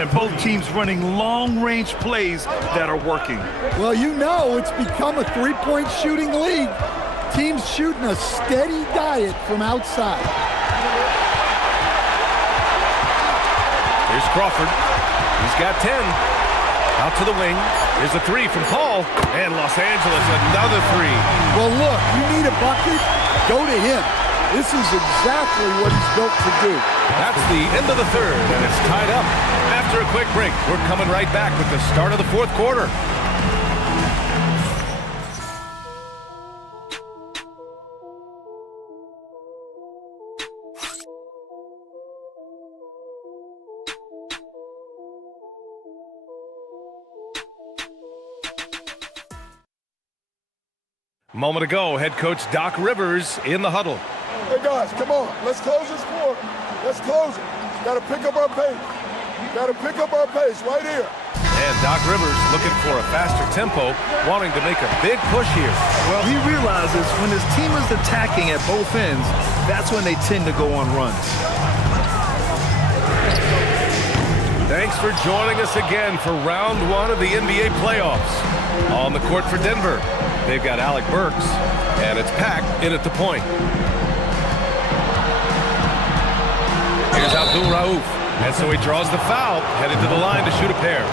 And both teams running long-range plays that are working. Well, you know it's become a three-point shooting league. Teams shooting a steady diet from outside. Here's Crawford. He's got 10. Out to the wing. Here's a 3 from Paul. And Los Angeles, another 3. Well, look, you need a bucket, go to him. This is exactly what he's built to do. That's the end of the third, and it's tied up. After a quick break, we're coming right back with the start of the fourth quarter. Moment ago, head coach Doc Rivers in the huddle. Hey guys, come on. Let's close this quarter. Let's close it. Got to pick up our pace. Got to pick up our pace right here. And Doc Rivers looking for a faster tempo, wanting to make a big push here. Well, he realizes when his team is attacking at both ends, that's when they tend to go on runs. Thanks for joining us again for round 1 of the NBA playoffs. On the court for Denver, they've got Alec Burks, and it's Pack in at the point. Here's Abdul Rauf, and so he draws the foul, headed to the line to shoot a pair.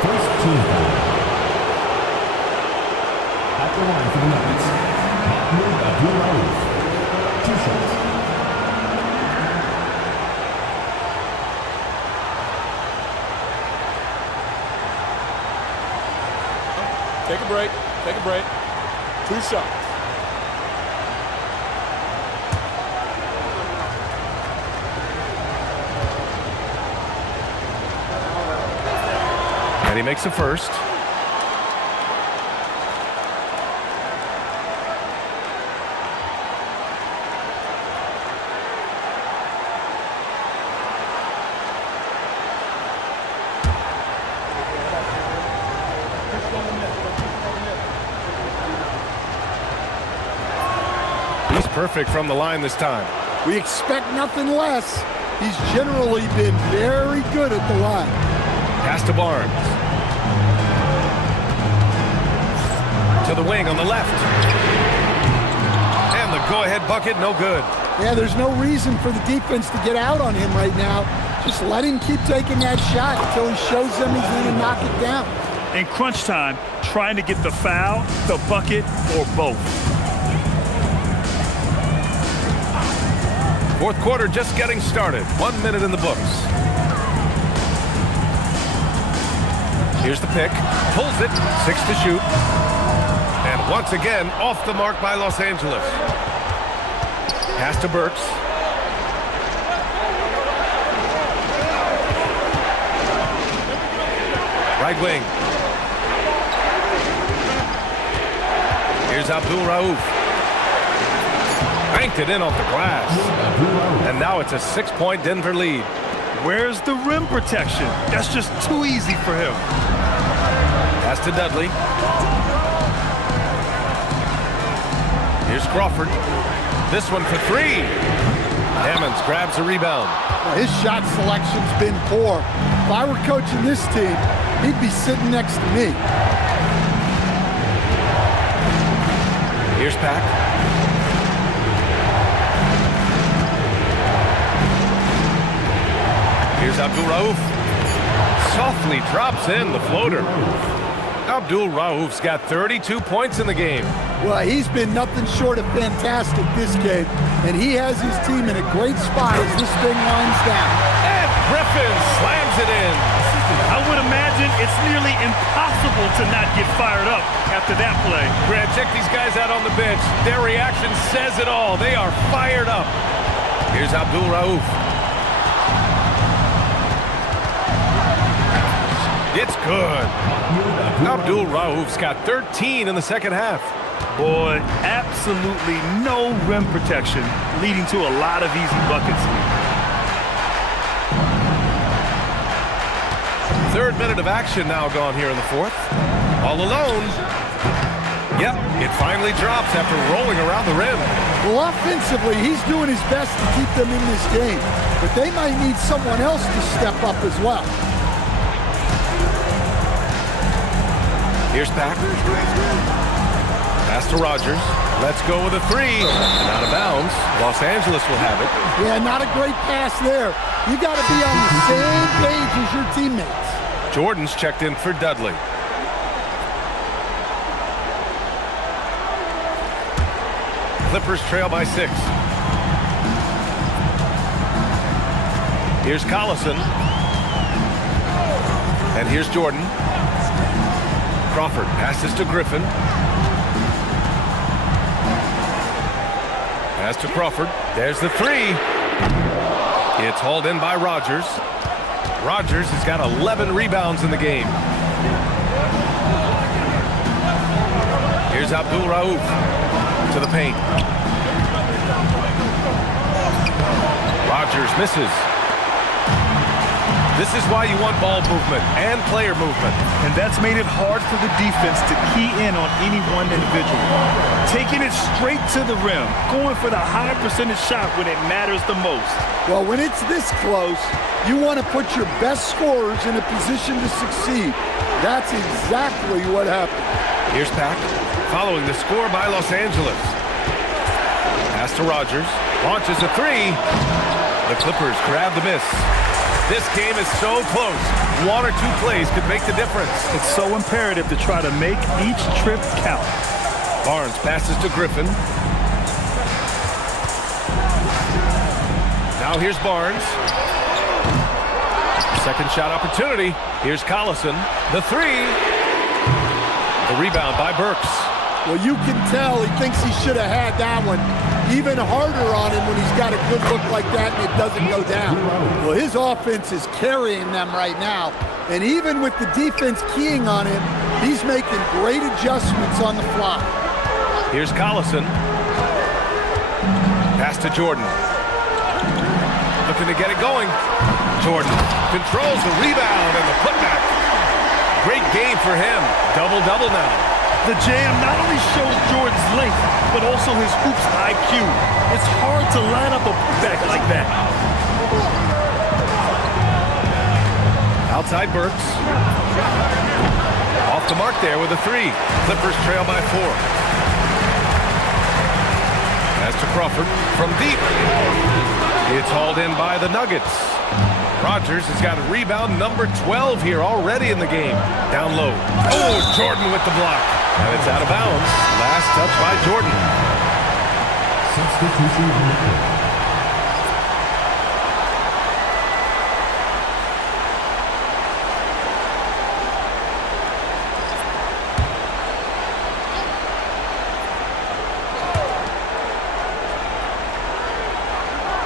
First team foul. At the line for the Nuggets, Abdul Rauf. 2 shots. Take a break. Take a break. 2 shots. And he makes the first. He's perfect from the line this time. We expect nothing less. He's generally been very good at the line. Pass to Barnes. To the wing on the left. And the go-ahead bucket, no good. Yeah, there's no reason for the defense to get out on him right now. Just let him keep taking that shot until he shows them he's going to knock it down. In crunch time, trying to get the foul, the bucket, or both. Fourth quarter just getting started. 1 minute in the books. Here's the pick. Pulls it. 6 to shoot. And once again, off the mark by Los Angeles. Pass to Burks. Right wing. Here's Abdul Rauf. Banked it in off the glass. And now it's a 6-point Denver lead. Where's the rim protection? That's just too easy for him. Pass to Dudley. Here's Crawford. This one for 3. Hammonds grabs a rebound. Well, his shot selection's been poor. If I were coaching this team, he'd be sitting next to me. Here's Pack. Here's Abdul Rauf. Softly drops in the floater. Abdul Rauf's got 32 points in the game. Well, he's been nothing short of fantastic this game, and he has his team in a great spot as this thing winds down. And Griffin slams it in. I would imagine it's nearly impossible to not get fired up after that play. Grant, check these guys out on the bench. Their reaction says it all. They are fired up. Here's Abdul Rauf. It's good. Abdul Rauf's got 13 in the second half. Boy, absolutely no rim protection, leading to a lot of easy buckets. Third minute of action now gone here in the fourth. All alone. Yep, it finally drops after rolling around the rim. Well, offensively, he's doing his best to keep them in this game, but they might need someone else to step up as well. Here's Pack. Pass to Rogers. Let's go with a 3. And out of bounds. Los Angeles will have it. Yeah, not a great pass there. You got to be on the same page as your teammates. Jordan's checked in for Dudley. Clippers trail by 6. Here's Collison. And here's Jordan. Crawford passes to Griffin. Pass to Crawford. There's the 3. It's hauled in by Rogers. Rogers has got 11 rebounds in the game. Here's Abdul Rauf to the paint. Rogers misses. This is why you want ball movement and player movement. And that's made it hard for the defense to key in on any one individual. Taking it straight to the rim, going for the high percentage shot when it matters the most. Well, when it's this close, you want to put your best scorers in a position to succeed. That's exactly what happened. Here's Pack, following the score by Los Angeles. Pass to Rogers, launches a 3. The Clippers grab the miss. This game is so close. 1 or 2 plays could make the difference. It's so imperative to try to make each trip count. Barnes passes to Griffin. Now here's Barnes. Second shot opportunity. Here's Collison. The 3. The rebound by Burks. Well, you can tell he thinks he should have had that one even harder on him when he's got a good look like that and it doesn't go down. Well, his offense is carrying them right now. And even with the defense keying on him, he's making great adjustments on the fly. Here's Collison. Pass to Jordan. Looking to get it going. Jordan controls the rebound and the putback. Great game for him. Double-double now. The jam not only shows Jordan's length, but also his hoops IQ. It's hard to line up a putback like that. Outside Burks. Off the mark there with a 3. Clippers trail by 4. As to Crawford from deep. It's hauled in by the Nuggets. Rogers has got a rebound number 12 here already in the game. Down low. Oh, Jordan with the block. And it's out of bounds. Last touch by Jordan. Substitution.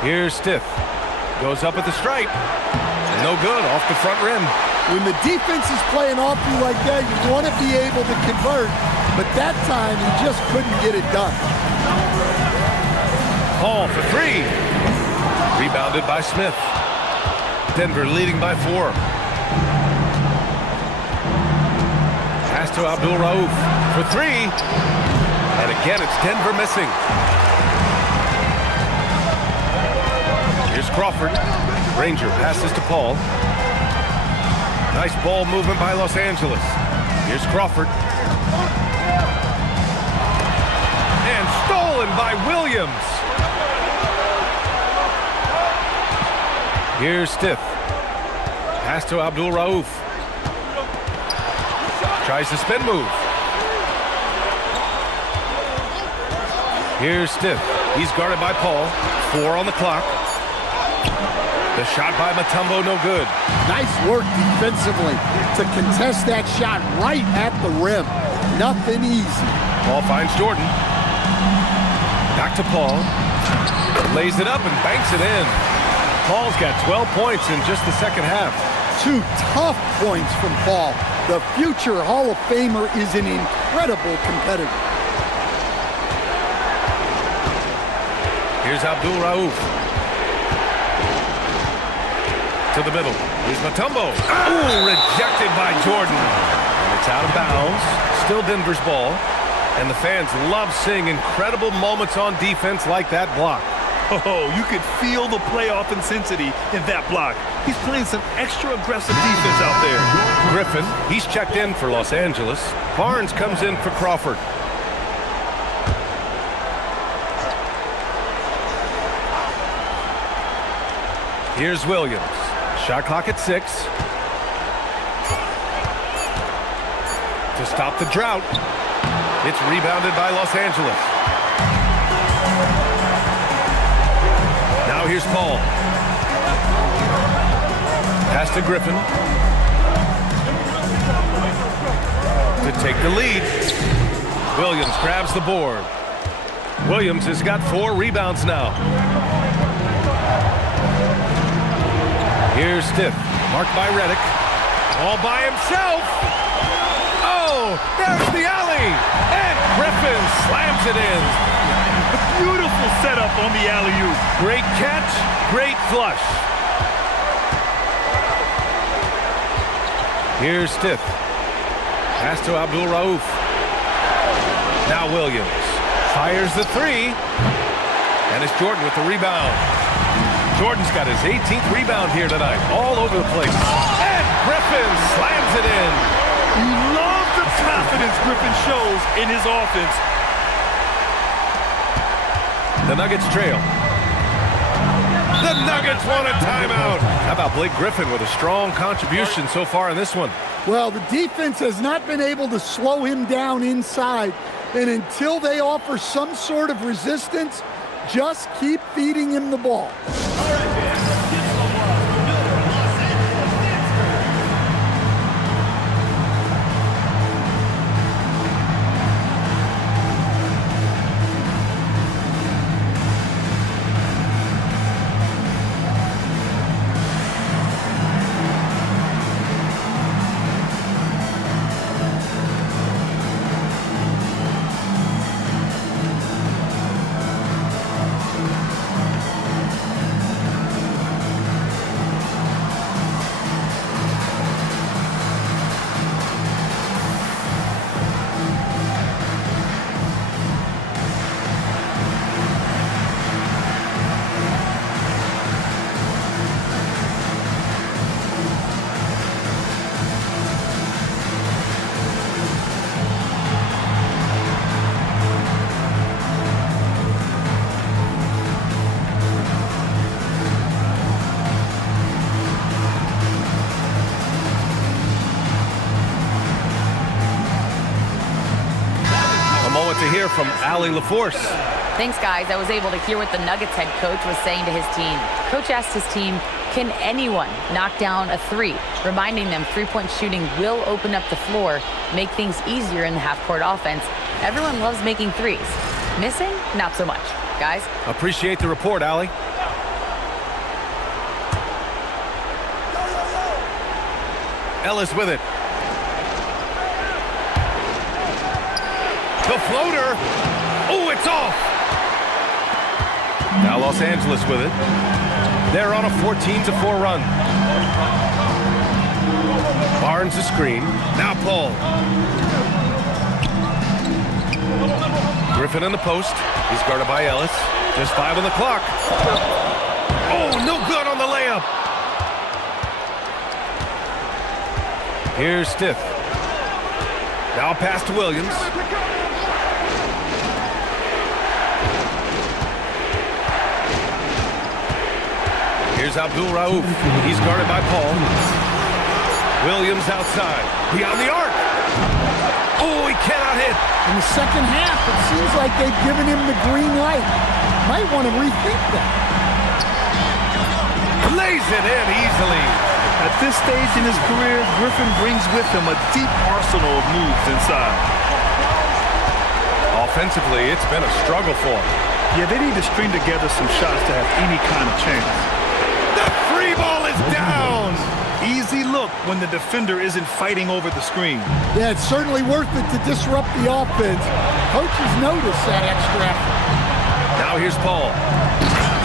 Here's Stith. Goes up at the stripe. No good, off the front rim. When the defense is playing off you like that, you want to be able to convert, but that time he just couldn't get it done. Hall for 3. Rebounded by Smith. Denver leading by 4. Pass to Abdul Rauf for 3. And again, it's Denver missing. Here's Crawford. Ranger passes to Paul. Nice ball movement by Los Angeles. Here's Crawford. And stolen by Williams. Here's Stith. Pass to Abdul Rauf. Tries the spin move. Here's Stith. He's guarded by Paul. 4 on the clock. The shot by Mutombo, no good. Nice work defensively to contest that shot right at the rim. Nothing easy. Paul finds Jordan. Back to Paul. Lays it up and banks it in. Paul's got 12 points in just the second half. 2 tough points from Paul. The future Hall of Famer is an incredible competitor. Here's Abdul Rauf. To the middle. Here's Mutombo. Ooh, rejected by Jordan. And it's out of bounds. Still Denver's ball. And the fans love seeing incredible moments on defense like that block. Oh, you could feel the playoff intensity in that block. He's playing some extra aggressive defense out there. Griffin, he's checked in for Los Angeles. Barnes comes in for Crawford. Here's Williams. Shot clock at 6. To stop the drought. It's rebounded by Los Angeles. Now here's Paul. Pass to Griffin. To take the lead. Williams grabs the board. Williams has got 4 rebounds now. Here's Stith, marked by Redick. All by himself. Oh, there's the alley. And Griffin slams it in. Beautiful setup on the alley-oop. Great catch, great flush. Here's Stith. Pass to Abdul Rauf. Now Williams fires the 3. And it's Jordan with the rebound. Jordan's got his 18th rebound here tonight, all over the place. And Griffin slams it in. You love the confidence Griffin shows in his offense. The Nuggets trail. The Nuggets want a timeout. How about Blake Griffin with a strong contribution so far in this one? Well, the defense has not been able to slow him down inside. And until they offer some sort of resistance, just keep feeding him the ball. to hear from Allie LaForce. Thanks, guys. I was able to hear what the Nuggets head coach was saying to his team. Coach asked his team, can anyone knock down a three? Reminding them three-point shooting will open up the floor, make things easier in the half-court offense. Everyone loves making threes. Missing? Not so much. Guys? Appreciate the report, Allie. Ellis with it. The floater. Oh, it's off. Now Los Angeles with it. They're on a 14-4 run. Barnes the screen. Now Paul. Griffin in the post. He's guarded by Ellis. Just 5 on the clock. Oh, no good on the layup. Here's Stith. Now pass to Williams. Here's Abdul Rauf. He's guarded by Paul. Williams outside. Beyond the arc. Oh, he cannot hit. In the second half, it seems like they've given him the green light. Might want to rethink that. Lays it in easily. At this stage in his career, Griffin brings with him a deep arsenal of moves inside. Offensively, it's been a struggle for him. Yeah, they need to string together some shots to have any kind of chance. The free ball is down. Easy look when the defender isn't fighting over the screen. Yeah, it's certainly worth it to disrupt the offense. Coaches notice that extra effort. Now here's Paul.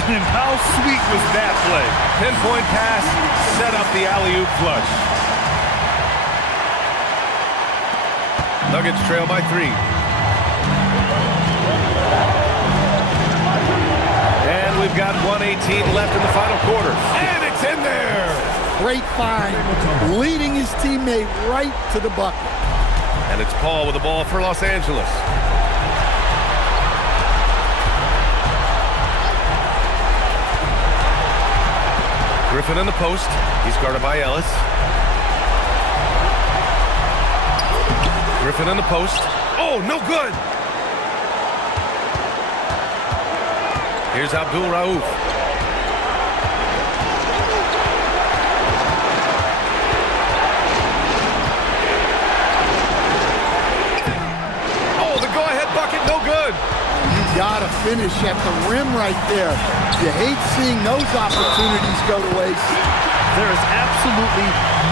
And how sweet was that play? Pinpoint pass, set up the alley-oop flush. Nuggets trail by 3. And we've got 1:18 left in the final quarter. And it's in there! Great find, leading his teammate right to the bucket. And it's Paul with the ball for Los Angeles. Griffin in the post. He's guarded by Ellis. Griffin in the post. Oh, no good! Here's Abdul Rauf. Oh, the go-ahead bucket, no good. You gotta finish at the rim right there. You hate seeing those opportunities go to waste. There is absolutely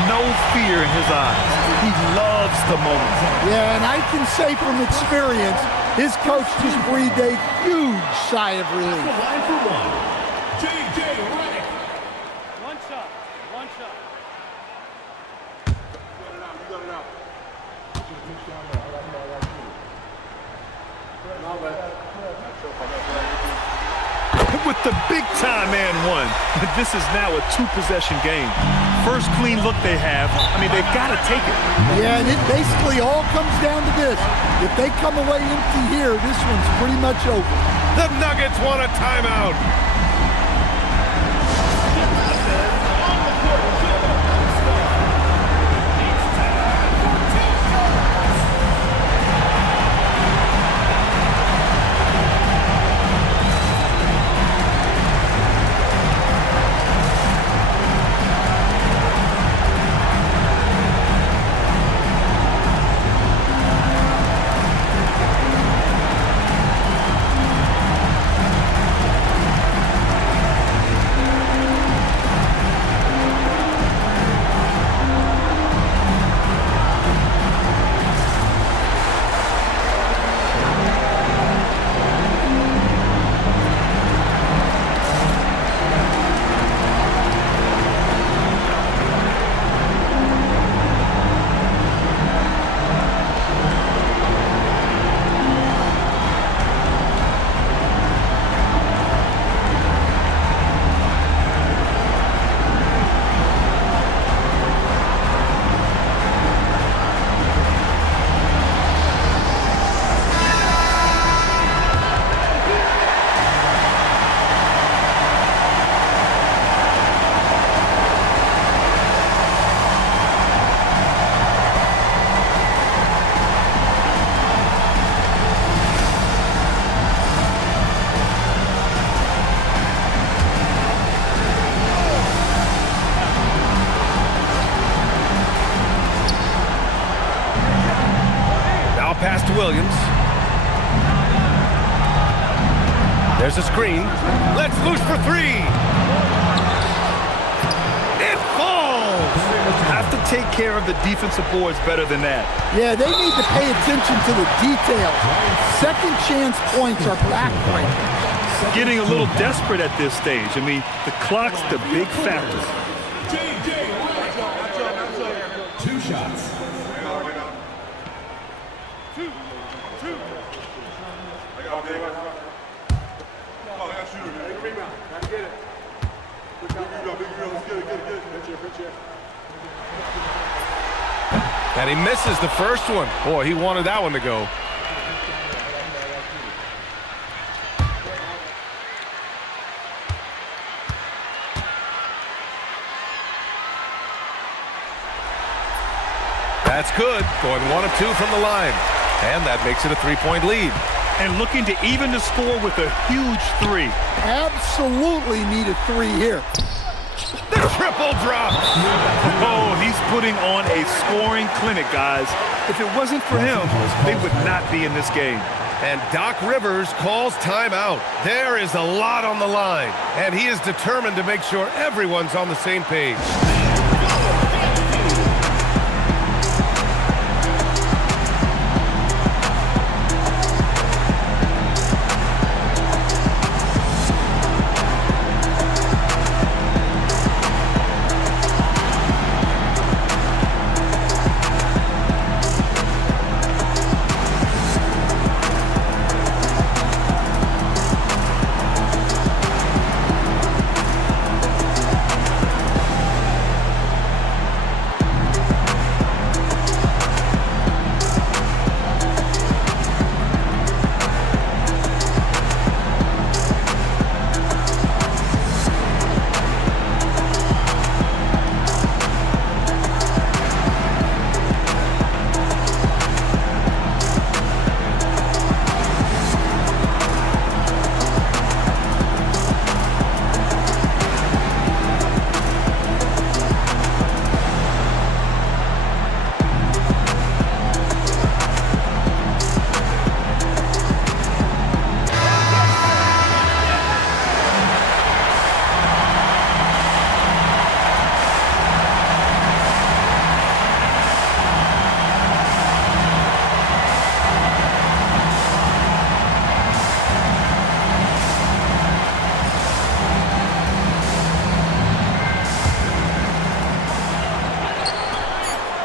no fear in his eyes. He loves the moment. Yeah, and I can say from experience, his coach just breathed a huge sigh of relief. Line for one. J.J. Redick. One shot. One shot. With the big-time and one. This is now a 2-possession game. First clean look they have. I mean, they've got to take it. Yeah, and it basically all comes down to this. If they come away empty here, this one's pretty much over. The Nuggets want a timeout. Williams. There's a screen. Let's loose for three. It falls. Have to take care of the defensive boards better than that. Yeah, they need to pay attention to the details. Second chance points are backbreaking. Getting a little desperate at this stage. I mean, the clock's the big factor. 2 shots. And he misses the first one. Boy, he wanted that one to go. That's good. Going 1 of 2 from the line. And that makes it a 3-point lead. And looking to even the score with a huge 3. Absolutely need a 3 here. The triple drop. Oh, he's putting on a scoring clinic, guys. If it wasn't for him, they would not be in this game. And Doc Rivers calls timeout. There is a lot on the line, and he is determined to make sure everyone's on the same page.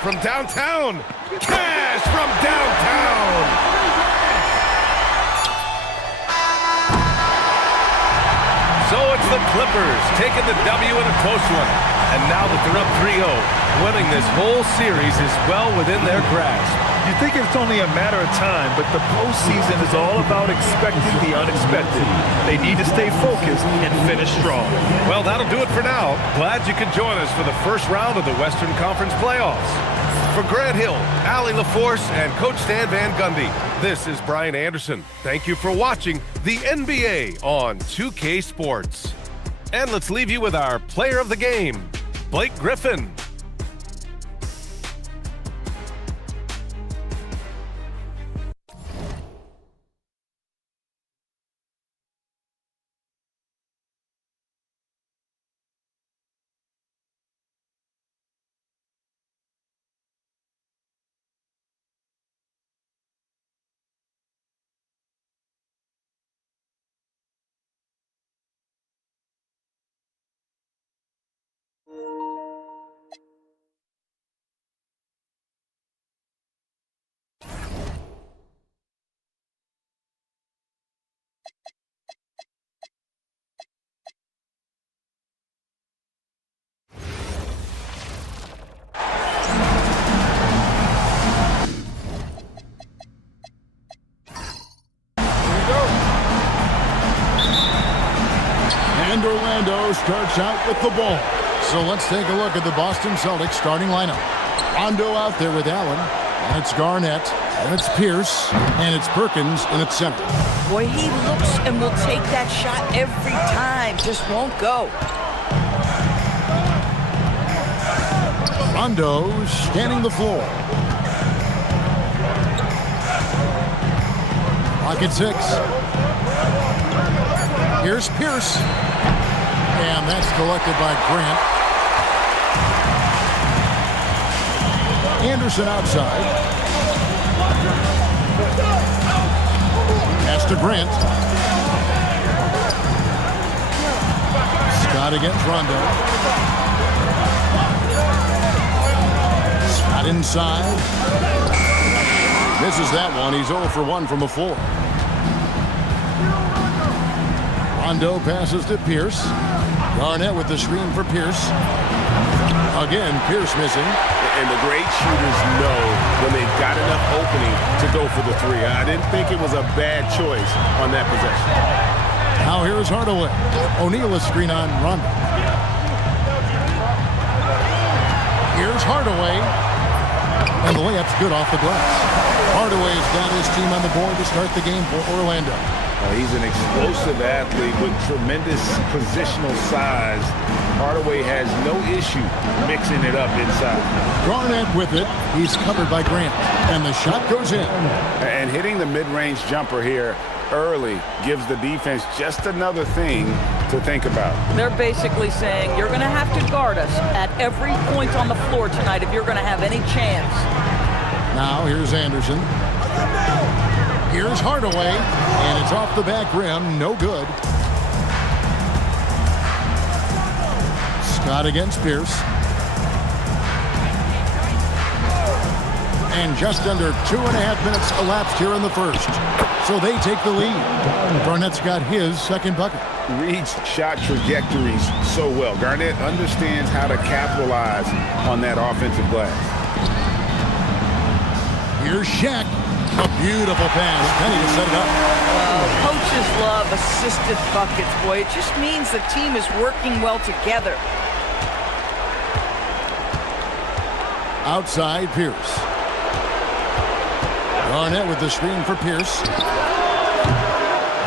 From downtown. Cash from downtown. So it's the Clippers taking the W in a close one. And now that they're up 3-0, winning this whole series is well within their grasp. You think it's only a matter of time, but the postseason is all about expecting the unexpected. They need to stay focused and finish strong. Well, that'll do it for now. Glad you could join us for the first round of the Western Conference playoffs. For Grant Hill, Allie LaForce, and Coach Stan Van Gundy, this is Brian Anderson. Thank you for watching the NBA on 2K Sports. And let's leave you with our player of the game, Blake Griffin. And Orlando starts out with the ball. So let's take a look at the Boston Celtics starting lineup. Rondo out there with Allen, and it's Garnett, and it's Pierce, and it's Perkins, and it's center. Boy, he looks and will take that shot every time, just won't go. Rondo scanning the floor. Clock at 6. Here's Pierce. And that's collected by Grant. Anderson outside. Pass to Grant. Scott against Rondo. Scott inside. Misses that one. He's 0 for 1 from the floor. Rondo passes to Pierce. Garnett with the screen for Pierce. Again, Pierce missing. And the great shooters know when they've got enough opening to go for the three. I didn't think it was a bad choice on that possession. Now here's Hardaway. O'Neal is screen on Rondo. Here's Hardaway. And the layup's good off the glass. Hardaway's got his team on the board to start the game for Orlando. He's an explosive athlete with tremendous positional size. Hardaway has no issue mixing it up inside. Garnett with it. He's covered by Grant. And the shot goes in. And hitting the mid-range jumper here early gives the defense just another thing to think about. They're basically saying you're going to have to guard us at every point on the floor tonight if you're going to have any chance. Now here's Anderson. Here's Hardaway, and it's off the back rim. No good. Scott against Pierce. And just under 2.5 minutes elapsed here in the first. So they take the lead. Garnett's got his second bucket. Reads shot trajectories so well. Garnett understands how to capitalize on that offensive glass. Here's Shaq. A beautiful pass. Penny to set it up. Coaches love assisted buckets, boy. It just means the team is working well together. Outside Pierce. Garnett with the screen for Pierce.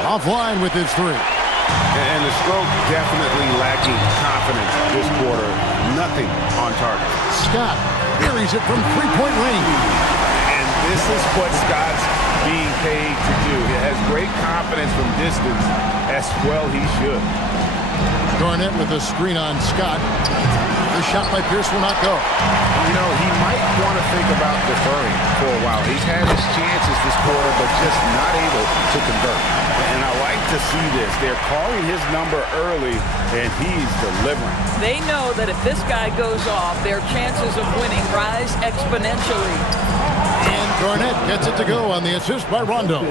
Offline with his three. And the stroke definitely lacking confidence this quarter. Nothing on target. Scott buries it from three-point range. This is what Scott's being paid to do. He has great confidence from distance, as well he should. Garnett with a screen on Scott. The shot by Pierce will not go. You know, he might want to think about deferring for a while. He's had his chances this quarter, but just not able to convert. And I like to see this. They're calling his number early, and he's delivering. They know that if this guy goes off, their chances of winning rise exponentially. And Garnett gets it to go on the assist by Rondo.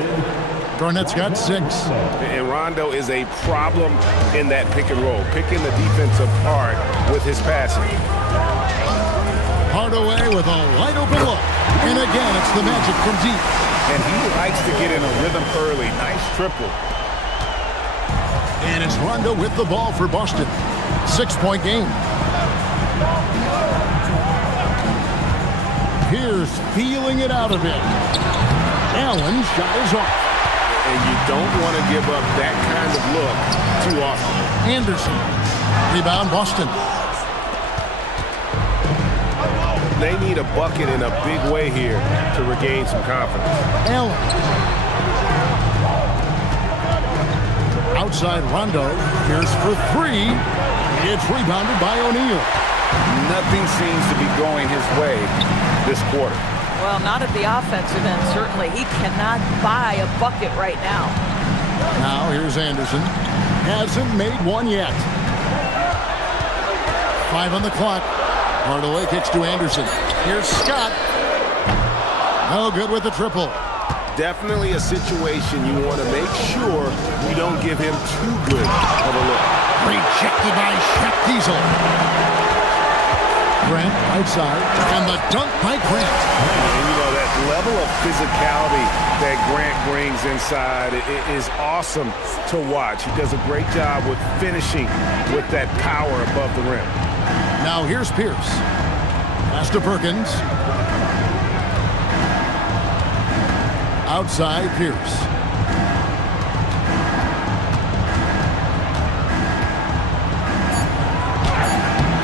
Garnett's got 6. And Rondo is a problem in that pick and roll, picking the defense apart with his passing. Hardaway with a wide open look. And again, it's the Magic from deep. And he likes to get in a rhythm early. Nice triple. And it's Rondo with the ball for Boston. 6-point game. Pierce feeling it out a bit. Allen shot is off. And you don't want to give up that kind of look too often. Anderson. Rebound Boston. They need a bucket in a big way here to regain some confidence. Allen. Outside Rondo. Here's for 3. It's rebounded by O'Neal. Nothing seems to be going his way this quarter. Well, not at the offensive end, certainly. He cannot buy a bucket right now. Now here's Anderson. Hasn't made one yet. 5 on the clock. Hardaway kicks to Anderson. Here's Scott. No good with the triple. Definitely a situation you want to make sure you don't give him too good of a look. Rejected by Shaq Diesel. Grant outside, and the dunk by Grant. And you know, that level of physicality that Grant brings inside is awesome to watch. He does a great job with finishing with that power above the rim. Now here's Pierce. Pass to Perkins. Outside Pierce.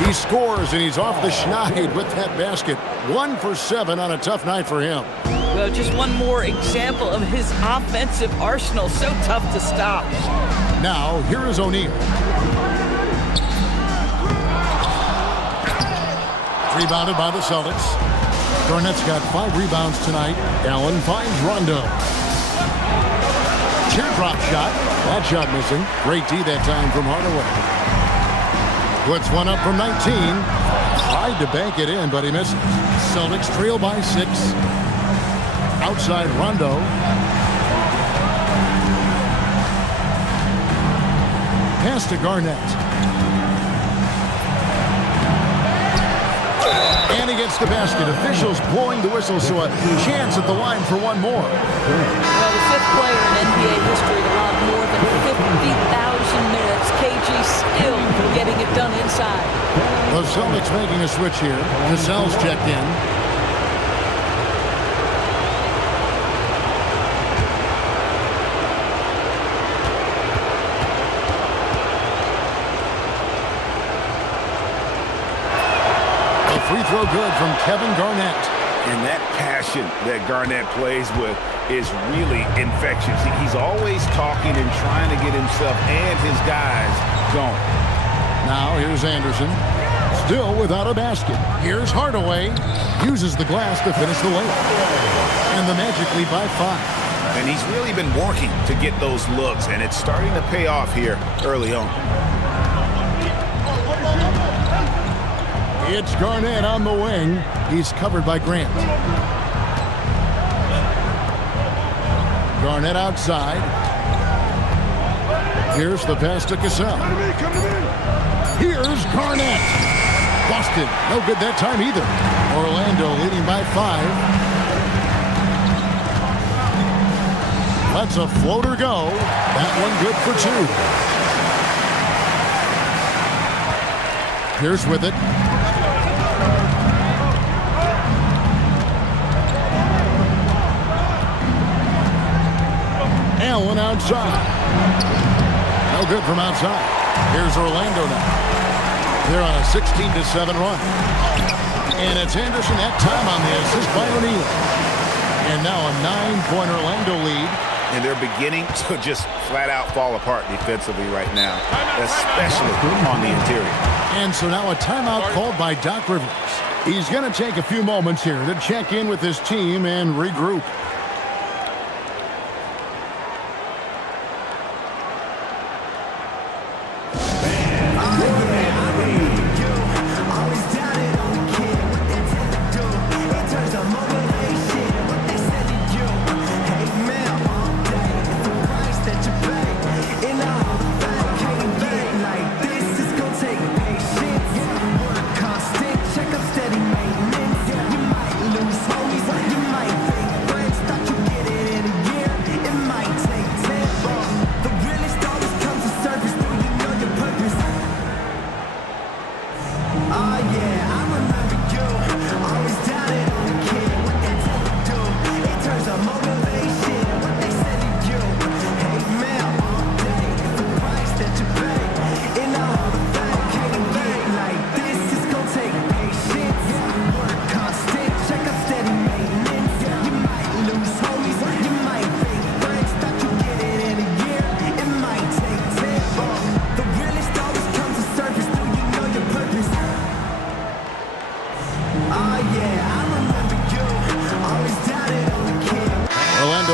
He scores, and he's off the schneid with that basket. 1 for 7 on a tough night for him. Well, just one more example of his offensive arsenal. So tough to stop. Now, here is O'Neal. Rebounded by the Celtics. Garnett's got 5 rebounds tonight. Allen finds Rondo. Teardrop shot. That shot missing. Great D that time from Hardaway. Puts one up from 19. Tried to bank it in, but he misses. Celtics trail by 6. Outside Rondo. Pass to Garnett. And he gets the basket. Officials blowing the whistle, so a chance at the line for one more. Well, the 5th player in NBA history to log more than 50,000 minutes. KG still getting it done inside. The Celtics making a switch here. Cassell's checked in. Free throw good from Kevin Garnett. And that passion that Garnett plays with is really infectious. He's always talking and trying to get himself and his guys going. Now here's Anderson. Still without a basket. Here's Hardaway. Uses the glass to finish the layup. And the Magic lead by 5. And he's really been working to get those looks, and it's starting to pay off here early on. It's Garnett on the wing. He's covered by Grant. Garnett outside. Here's the pass to Cassell. Here's Garnett. Busted. No good that time either. Orlando leading by 5. Lets a floater go. That one good for 2. Here's with it. Allen outside. No good from outside. Here's Orlando now. They're on a 16-7 run. And it's Anderson that time on the assist by O'Neal. And now a 9-point Orlando lead. And they're beginning to just flat out fall apart defensively right now, especially on the interior. And so now a timeout called by Doc Rivers. He's going to take a few moments here to check in with his team and regroup.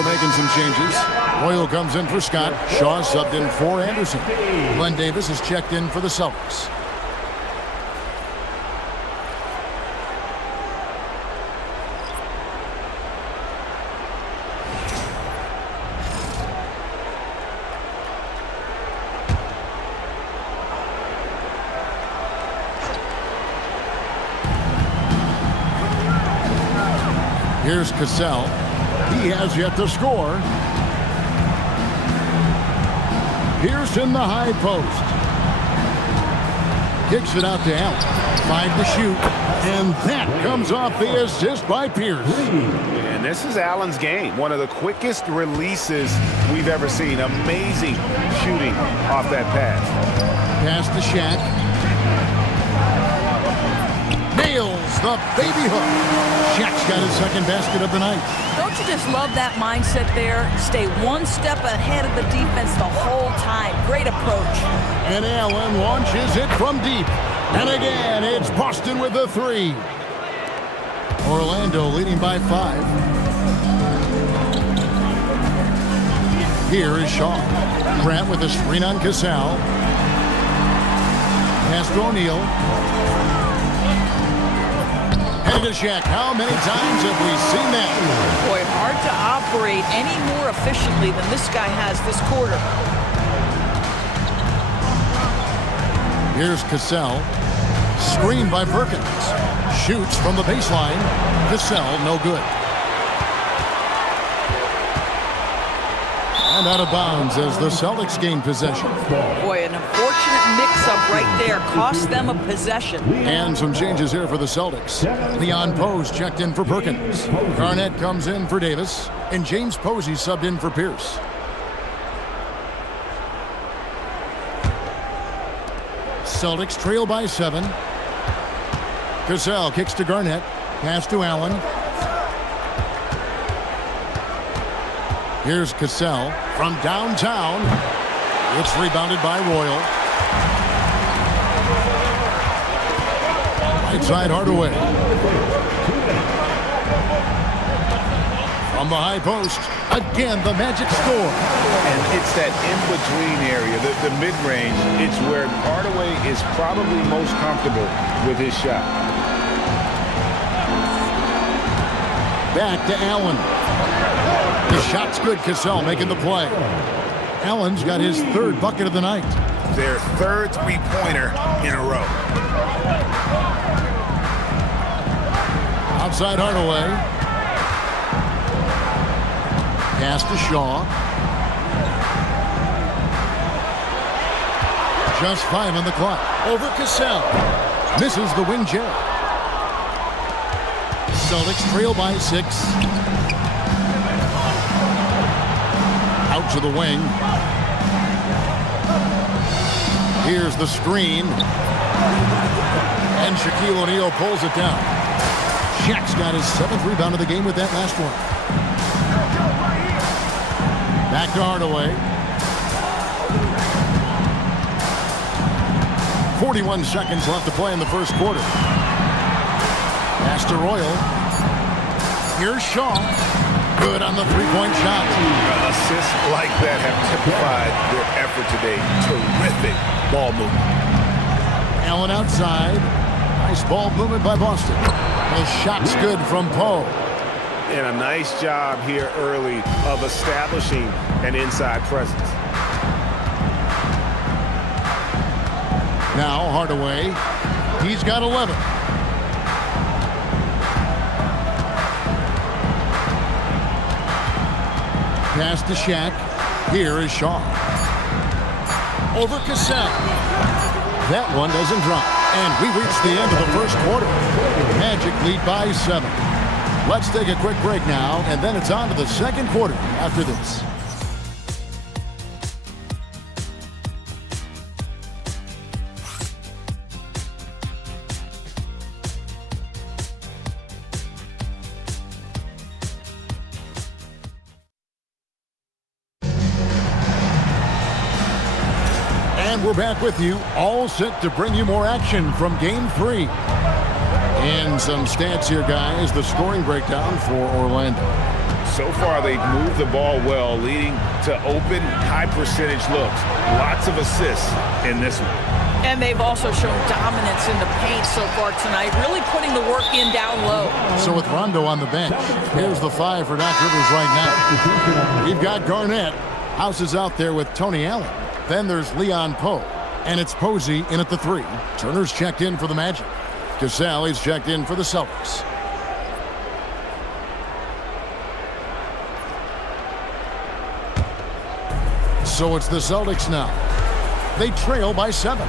Making some changes. Royal comes in for Scott. Shaw subbed in for Anderson. Glenn Davis is checked in for the Celtics. Here's Cassell. He has yet to score. Pierce in the high post. Kicks it out to Allen. 5 to shoot. And that comes off the assist by Pierce. And this is Allen's game. One of the quickest releases we've ever seen. Amazing shooting off that pass. Pass to Shaq. drills the baby hook. Shaq's got his second basket of the night. Don't you just love that mindset there? Stay one step ahead of the defense the whole time. Great approach. And Allen launches it from deep. And again, it's Boston with the three. Orlando leading by 5. Here is Shaw. Grant with a screen on Cassell. Pass to O'Neal. Headed to Shaq. How many times have we seen that? Boy, hard to operate any more efficiently than this guy has this quarter. Here's Cassell. Screen by Perkins. Shoots from the baseline. Cassell, no good. And out of bounds as the Celtics gain possession. Boy, an unfortunate mix-up right there. Cost them a possession. And some changes here for the Celtics. Leon Pose checked in for Perkins. Garnett comes in for Davis. And James Posey subbed in for Pierce. Celtics trail by 7. Cassell kicks to Garnett. Pass to Allen. Here's Cassell from downtown. It's rebounded by Royal. Right side Hardaway. From the high post. Again, the Magic score. And it's that in-between area, the mid-range. It's where Hardaway is probably most comfortable with his shot. Back to Allen. The shot's good. Cassell making the play. Allen's got his third bucket of the night. Their third three-pointer in a row. Outside Hardaway. Pass to Shaw. Just 5 on the clock. Over Cassell. Misses the wing chair. Celtics trail by 6. Out to the wing. Here's the screen. And Shaquille O'Neal pulls it down. Shaq's got his 7th rebound of the game with that last one. Back to Hardaway. 41 seconds left to play in the first quarter. Pass to Royal. Here's Shaw. Good on the three-point shot. Assists like that have typified their effort today. Terrific ball movement. Allen outside. Nice ball movement by Boston. The shot's good from Poe. And a nice job here early of establishing an inside presence. Now Hardaway. He's got 11. Pass to Shaq. Here is Shaw. Over Cassell. That one doesn't drop. And we reach the end of the first quarter. Magic lead by 7. Let's take a quick break now, and then it's on to the second quarter after this. And we're back with you, all set to bring you more action from Game 3. And some stats here, guys. The scoring breakdown for Orlando. So far, they've moved the ball well, leading to open, high-percentage looks. Lots of assists in this one. And they've also shown dominance in the paint so far tonight, really putting the work in down low. So with Rondo on the bench, here's the 5 for Doc Rivers right now. We've got Garnett. House is out there with Tony Allen. Then there's Leon Poe. And it's Posey in at the 3. Turner's checked in for the Magic. Cassell is checked in for the Celtics. So it's the Celtics now. They trail by 7.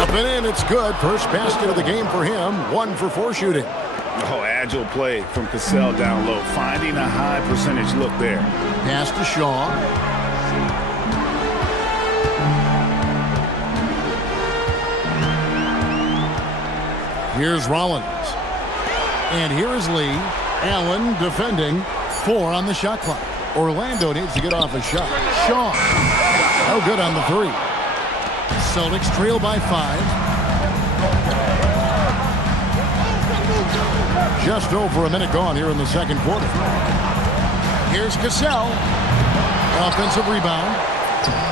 Up and in, it's good. First basket of the game for him. 1 for 4 shooting. Oh, agile play from Cassell down low. Finding a high percentage look there. Pass to Shaw. Here's Rollins. And here is Lee. Allen defending. 4 on the shot clock. Orlando needs to get off a shot. Shaw. No good on the 3. Celtics trail by 5. Just over a minute gone here in the second quarter. Here's Cassell. Offensive rebound.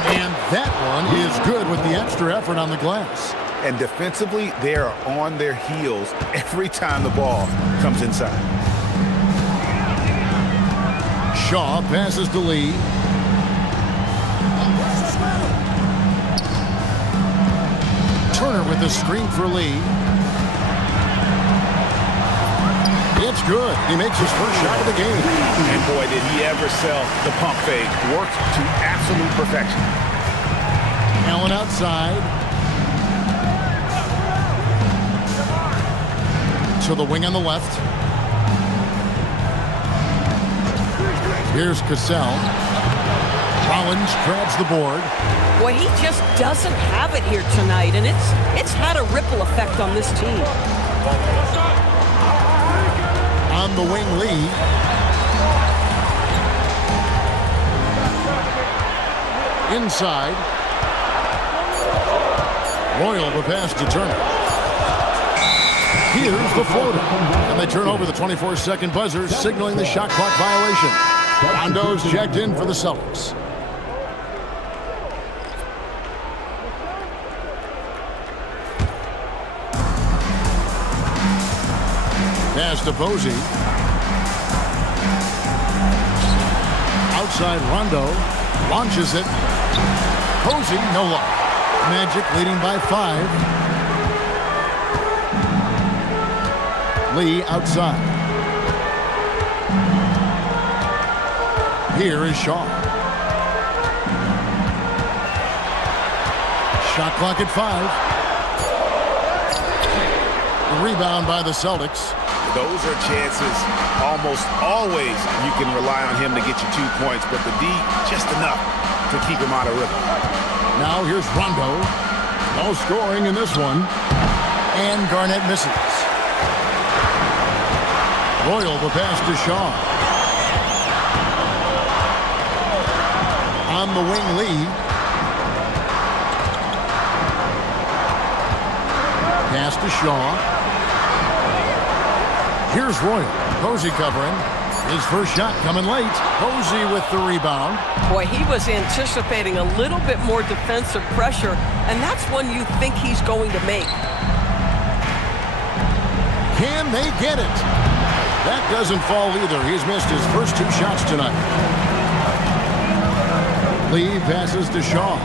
And that one is good with the extra effort on the glass. And defensively, they are on their heels every time the ball comes inside. Shaw passes to Lee. Turner with the screen for Lee. It's good. He makes his first shot of the game. And boy, did he ever sell the pump fake. Worked to absolute perfection. Allen outside. To the wing on the left. Here's Cassell. Rollins grabs the board. Boy, he just doesn't have it here tonight, and it's had a ripple effect on this team. On the wing, Lee. Inside. Royal the pass to Turner. Here's the floater. And they turn over the 24-second buzzer, signaling the shot clock violation. Rondo's checked in for the Celtics. Pass to Posey. Outside Rondo. Launches it. Posey, no luck. Magic leading by 5. Lee outside. Here is Shaw. Shot clock at 5. Rebound by the Celtics. Those are chances almost always you can rely on him to get you 2 points, but the D just enough to keep him out of rhythm. Now here's Rondo. No scoring in this one. And Garnett misses. Royal the pass to Shaw. On the wing, Lee. Pass to Shaw. Here's Royal. Posey covering. His first shot coming late. Posey with the rebound. Boy, he was anticipating a little bit more defensive pressure, and that's one you think he's going to make. Can they get it? That doesn't fall either. He's missed his first 2 shots tonight. Lee passes to Shaw.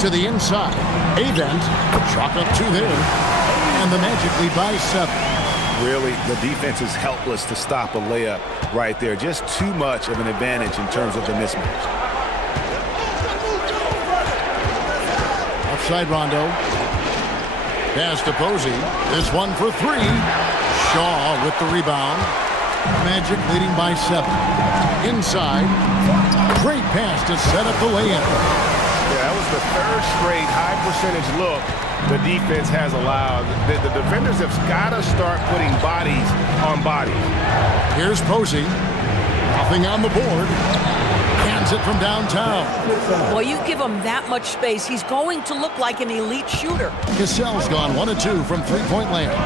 To the inside. Avent. Chalk up 2 there. And the Magic lead by 7. Really, the defense is helpless to stop a layup right there. Just too much of an advantage in terms of the mismatch. Outside Rondo. Pass to Posey. This one for 3. Shaw with the rebound. Magic leading by 7. Inside. Great pass to set up the lay-in. Yeah, that was the 3rd straight high percentage look the defense has allowed. The defenders have got to start putting bodies on bodies. Here's Posey. Nothing on the board. Hands it from downtown. Well, you give him that much space, he's going to look like an elite shooter. Cassell's gone 1 of 2 from 3-point land.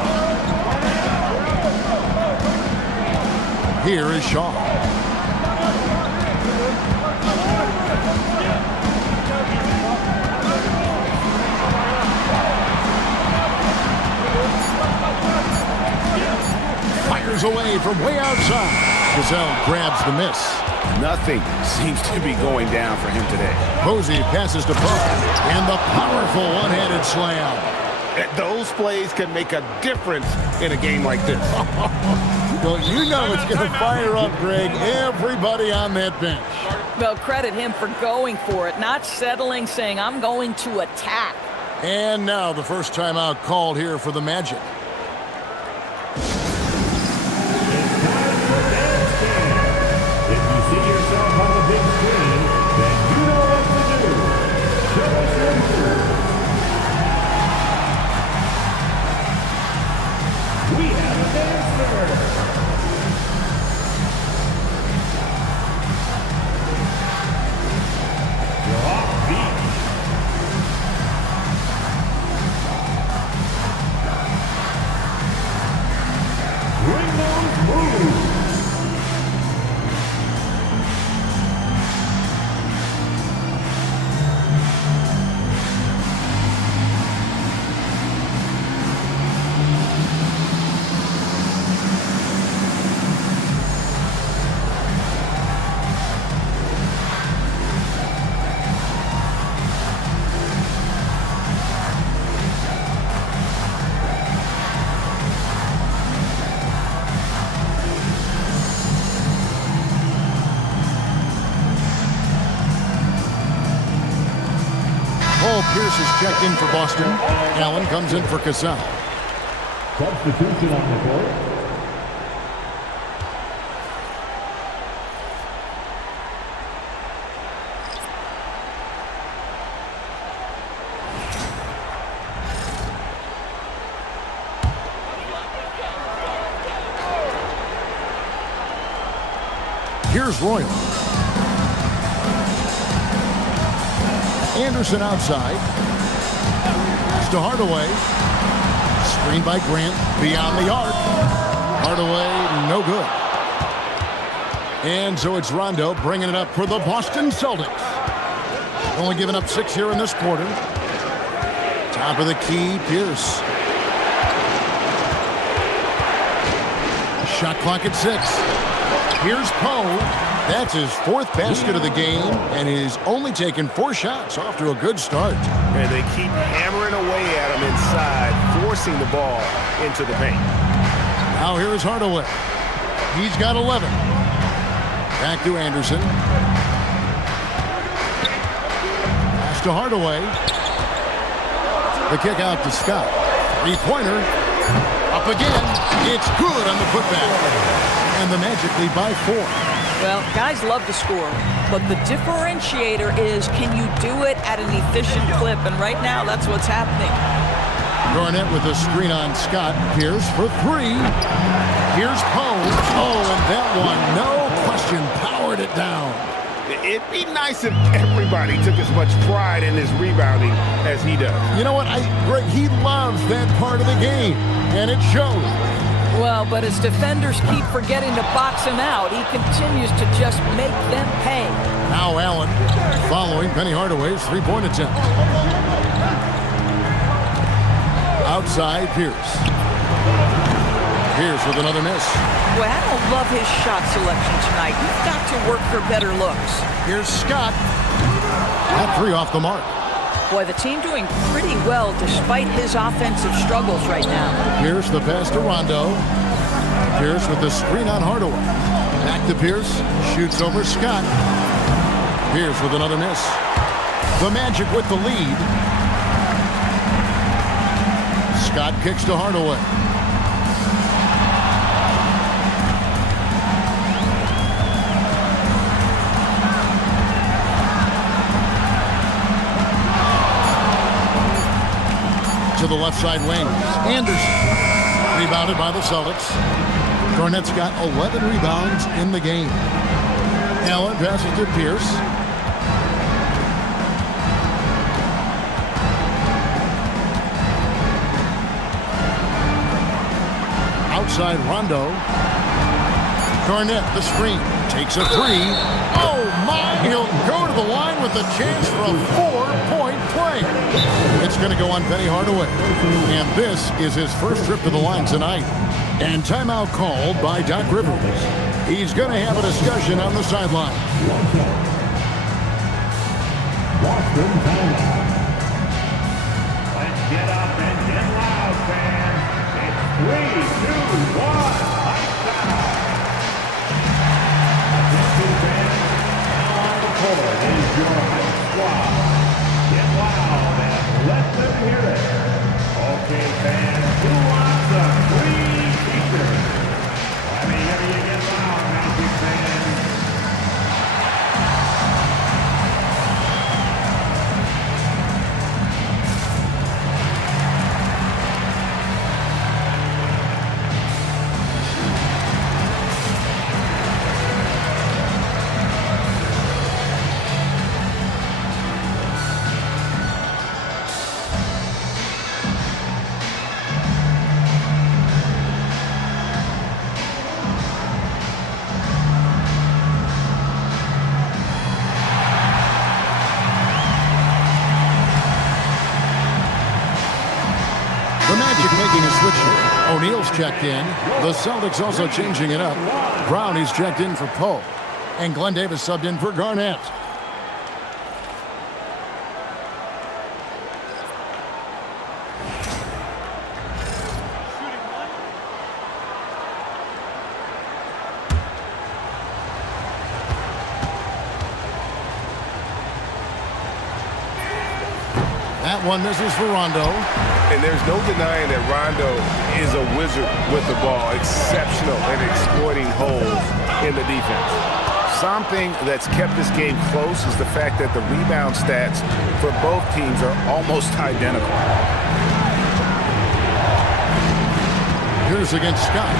Here is Shaw. Fires away from way outside. Cassell grabs the miss. Nothing seems to be going down for him today. Posey passes to Pope. And the powerful one-handed slam. Those plays can make a difference in a game like this. Well, you know it's going to fire up, Greg, everybody on that bench. Well, credit him for going for it, not settling, saying, I'm going to attack. And now the first timeout called here for the Magic. If you see yourself on the big screen, then you know what to do. Show us your moves. Pierce is checked in for Boston. Allen comes in for Casal. Substitution on the board. Here's Royal. Anderson outside. Pass to Hardaway. Screen by Grant. Beyond the arc. Hardaway, no good. And so it's Rondo bringing it up for the Boston Celtics. Only giving up 6 here in this quarter. Top of the key, Pierce. Shot clock at 6. Here's Poe. That's his 4th basket of the game, and he's only taken 4 shots. Off to a good start. And they keep hammering away at him inside, forcing the ball into the paint. Now here is Hardaway. He's got 11. Back to Anderson. Pass to Hardaway. The kick out to Scott. 3-pointer. Up again. It's good on the putback. And the Magic lead by 4. Well, guys love to score, but the differentiator is, can you do it at an efficient clip? And right now, that's what's happening. Garnett with a screen on Scott. Pierce for 3. Here's Poe. Oh, and that one, no question, powered it down. It'd be nice if everybody took as much pride in his rebounding as he does. You know what? Greg, he loves that part of the game, and it shows. Well, but as defenders keep forgetting to box him out, he continues to just make them pay. Now Allen following Penny Hardaway's 3-point attempt. Outside Pierce. Pierce with another miss. Well, I don't love his shot selection tonight. You've got to work for better looks. Here's Scott. That 3 off the mark. Boy, the team doing pretty well despite his offensive struggles right now. Pierce the pass to Rondo. Pierce with the screen on Hardaway. Back to Pierce. Shoots over Scott. Pierce with another miss. The Magic with the lead. Scott kicks to Hardaway. To the left side wing. Anderson. Rebounded by the Celtics. Garnett's got 11 rebounds in the game. Allen passes to Pierce. Outside Rondo. Garnett, the screen. Takes a 3. Oh my! He'll go to the line with a chance for a 4-point play. It's going to go on Penny Hardaway. And this is his first trip to the line tonight. And timeout called by Doc Rivers. He's going to have a discussion on the sideline. Boston timeout. Let's get up and get loud, fans. It's 3, 2, 1. Lights out. Attention, fans. Now on the court is your high squad. Get loud and let them hear it. Okay, fans, who wants a free t-shirt? Let me hear you get loud, Magic fans. Making a switch here. O'Neal's checked in. The Celtics also changing it up. Brown, he's checked in for Poe. And Glenn Davis subbed in for Garnett. That one misses for Rondo. And there's no denying that Rondo is a wizard with the ball, exceptional in exploiting holes in the defense. Something that's kept this game close is the fact that the rebound stats for both teams are almost identical. Here's against Scott.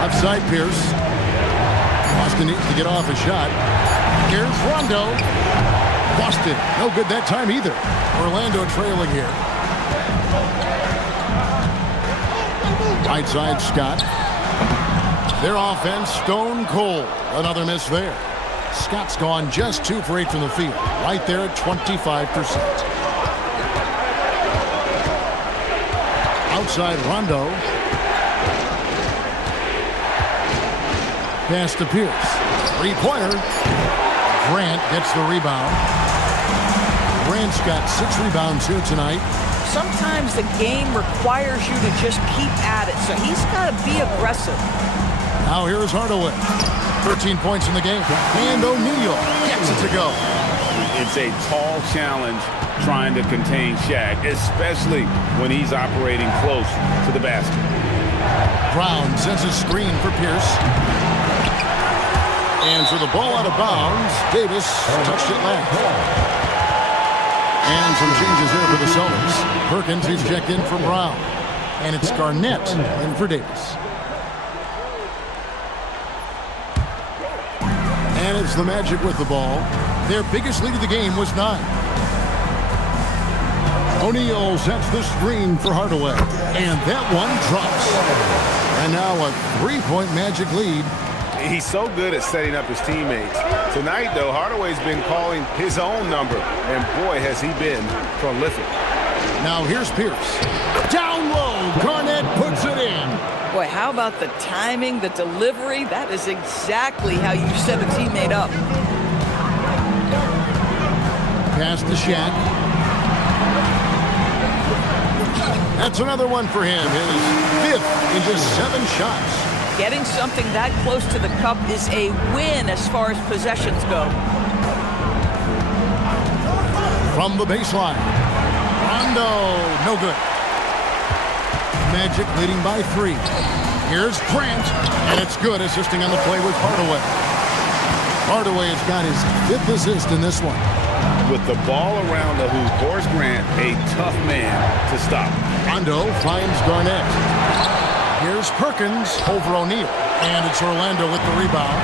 Outside Pierce. Boston needs to get off a shot. Here's Rondo. Boston, no good that time either. Orlando trailing here. Right side Scott. Their offense stone cold. Another miss there. Scott's gone just 2 for 8 from the field. Right there at 25%. Outside Rondo. Pass to Pierce. 3-pointer. Grant gets the rebound. Grant's got 6 rebounds here tonight. Sometimes the game requires you to just keep at it, so he's got to be aggressive. Now here's Hardaway. 13 points in the game. And O'Neal gets it to go. It's a tall challenge trying to contain Shaq, especially when he's operating close to the basket. Brown sends a screen for Pierce. And for the ball out of bounds, Davis touched it last. And some changes there for the Celtics. Perkins is checked in for Brown. And it's Garnett in for Davis. And it's the Magic with the ball. Their biggest lead of the game was 9. O'Neal sets the screen for Hardaway. And that one drops. And now a 3-point Magic lead. He's so good at setting up his teammates. Tonight, though, Hardaway's been calling his own number. And boy, has he been prolific. Now here's Pierce. Down low. Garnett puts it in. Boy, how about the timing, the delivery? That is exactly how you set a teammate up. Pass to Shaq. That's another one for him. His 5th in just 7 shots. Getting something that close to the cup is a win as far as possessions go. From the baseline. Rondo, no good. Magic leading by 3. Here's Grant, and it's good, assisting on the play with Hardaway. Hardaway has got his 5th assist in this one. With the ball around the hoop, Horace Grant, a tough man to stop. Rondo finds Garnett. Here's Perkins over O'Neal, and it's Orlando with the rebound.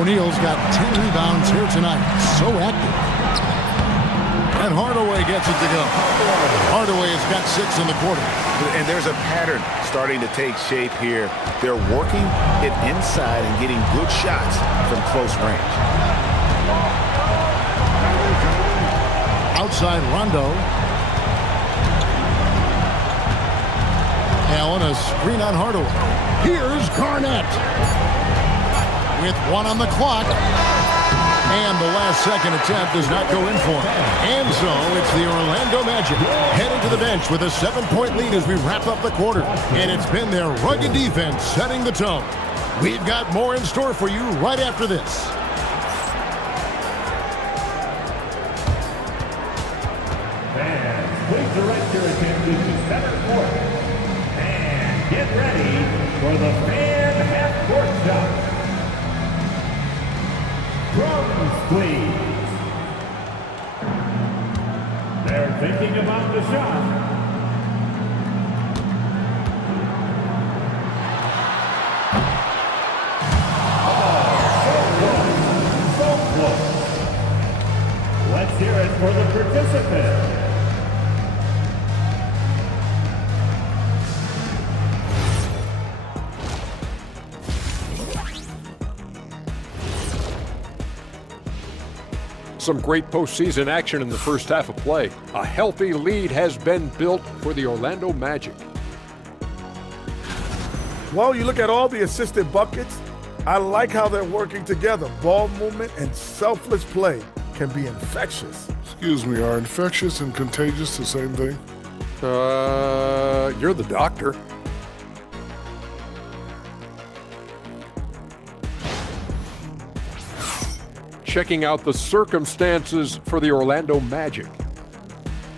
O'Neal's got 10 rebounds here tonight. So active. And Hardaway gets it to go. Hardaway has got 6 in the quarter. And there's a pattern starting to take shape here. They're working it inside and getting good shots from close range. Outside Rondo. Allen, a screen on Hardaway. Here's Garnett. With 1 on the clock. And the last second attempt does not go in for him. And so it's the Orlando Magic heading to the bench with a 7-point lead as we wrap up the quarter. And it's been their rugged defense setting the tone. We've got more in store for you right after this. Fans, please direct your attention to center court. And get ready for the fan half-court shot. Drums, please. They're thinking about the shot. So close. Let's hear it for the participant. Some great postseason action in the first half of play. A healthy lead has been built for the Orlando Magic. Well, you look at all the assisted buckets, I like how they're working together. Ball movement and selfless play can be infectious. Excuse me, are infectious and contagious the same thing? You're the doctor. checking out the circumstances for the Orlando Magic.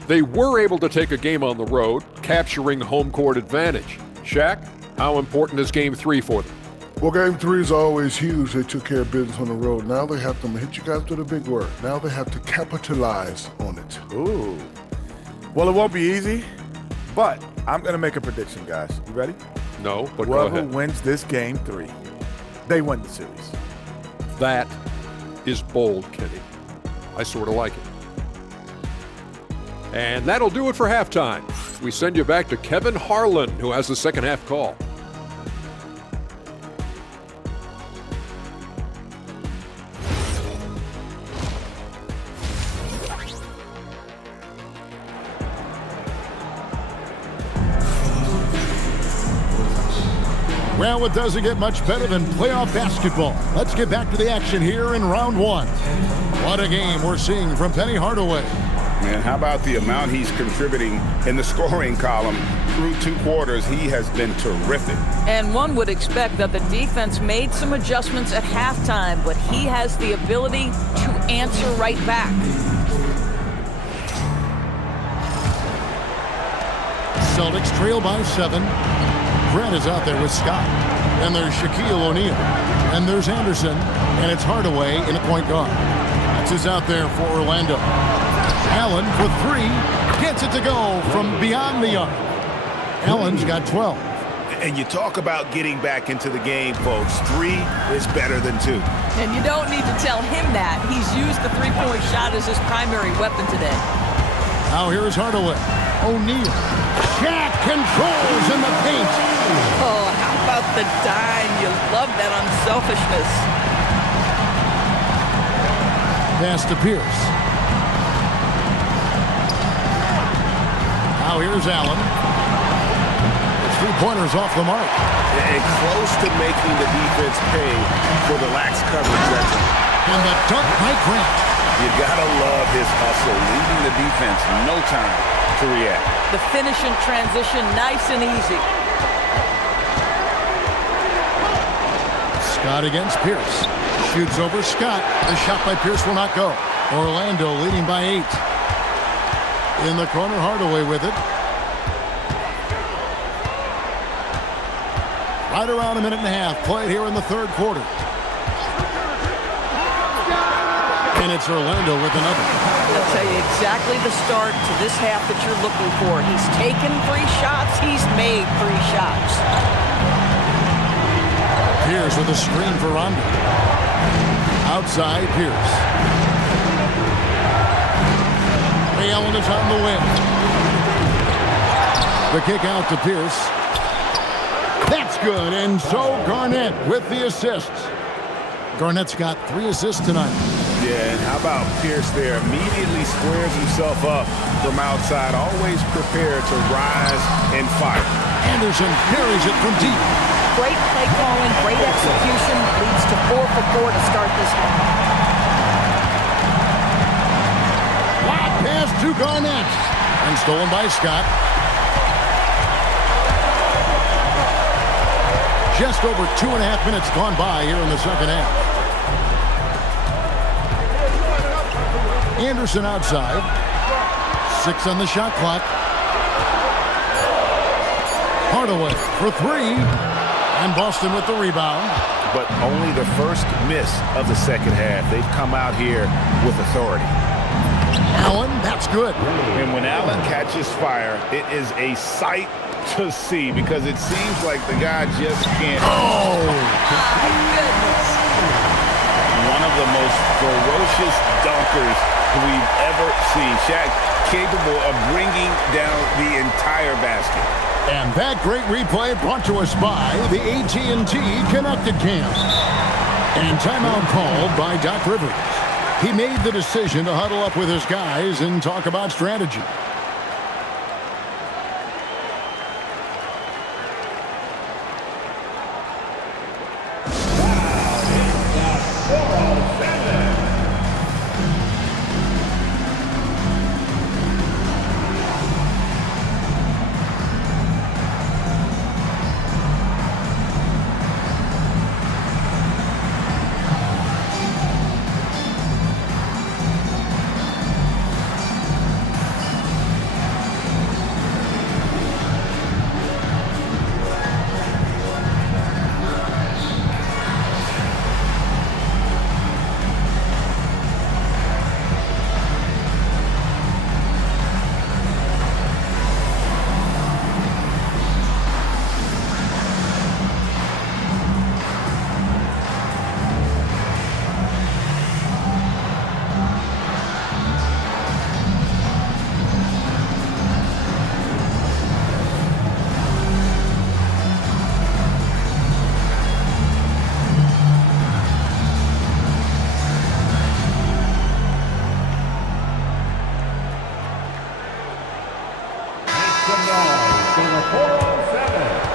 They were able to take a game on the road, capturing home court advantage. Shaq, how important is Game 3 for them? Well, Game 3 is always huge. They took care of business on the road. Now they have to hit you guys with a big word. Now they have to capitalize on it. Ooh. Well, it won't be easy, but I'm going to make a prediction, guys. You ready? No, but go Whoever ahead. wins this Game 3, they win the series. That is bold, Kenny. I sort of like it. And that'll do it for halftime. We send you back to Kevin Harlan, who has the second half call. Well, it doesn't get much better than playoff basketball. Let's get back to the action here in round one. What a game we're seeing from Penny Hardaway. Man, how about the amount he's contributing in the scoring column through 2 quarters? He has been terrific. And one would expect that the defense made some adjustments at halftime, but he has the ability to answer right back. Celtics trail by 7. Grant is out there with Scott. And there's Shaquille O'Neal. And there's Anderson. And it's Hardaway in a point guard. That's who's out there for Orlando. Allen for 3. Gets it to go from beyond the arc. Allen's got 12. And you talk about getting back into the game, folks. 3 is better than 2. And you don't need to tell him that. He's used the three-point shot as his primary weapon today. Now here's Hardaway. O'Neal. Shaq controls in the paint. Oh, how about the dime? You love that unselfishness. Pass to Pierce. Now here's Allen. His 3-pointer's off the mark. And close to making the defense pay for the lax coverage. And the dunk by Grant. You gotta love his hustle, leaving the defense no time to react. The finish in transition, nice and easy. Scott against Pierce. Shoots over Scott. The shot by Pierce will not go. Orlando leading by 8. In the corner, Hardaway with it. Right around a minute and a half played here in the third quarter. And it's Orlando with another. I'll tell you exactly the start to this half that you're looking for. He's taken 3 shots. He's made 3 shots. Pierce with a screen for Rondo. Outside, Pierce. Ray Allen is on the win. The kick out to Pierce. That's good, and so Garnett with the assist. Garnett's got 3 assists tonight. Yeah, and how about Pierce there? Immediately squares himself up from outside, always prepared to rise and fire. Anderson carries it from deep. Great play calling, great execution, leads to 4 for 4 to start this half. Wide pass to Garnett. And stolen by Scott. Just over 2.5 minutes gone by here in the second half. Anderson outside. 6 on the shot clock. Hardaway for 3. And Boston with the rebound. But only the first miss of the second half. They've come out here with authority. Allen, that's good. And when Allen catches fire, it is a sight to see because it seems like the guy just can't. Oh! My goodness. One of the most ferocious dunkers we've ever seen. Shaq capable of bringing down the entire basket. And that great replay brought to us by the AT&T Connected Cam. And timeout called by Doc Rivers. He made the decision to huddle up with his guys and talk about strategy. 407.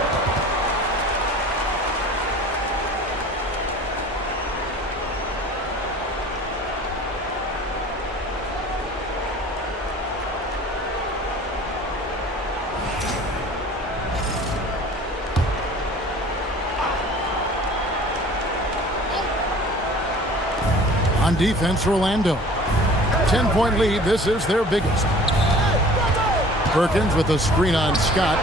On defense, Orlando. 10-point lead. This is their biggest. Perkins with a screen on Scott.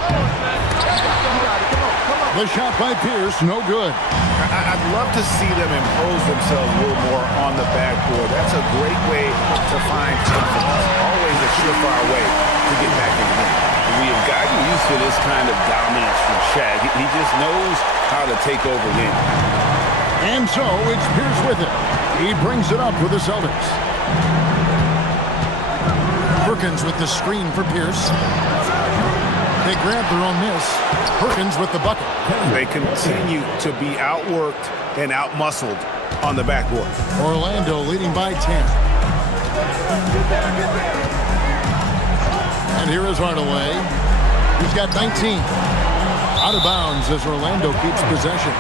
The shot by Pierce, no good. I'd love to see them impose themselves a little more on the backboard. That's a great way to find confidence. Always a surefire way to get back in the game. We have gotten used to this kind of dominance from Shaq. He just knows how to take over games. And so it's Pierce with it. He brings it up with the Celtics. Perkins with the screen for Pierce. They grab their own miss. Perkins with the bucket. They continue to be outworked and outmuscled on the backboard. Orlando leading by 10. And here is Hardaway. He's got 19. Out of bounds as Orlando keeps possession.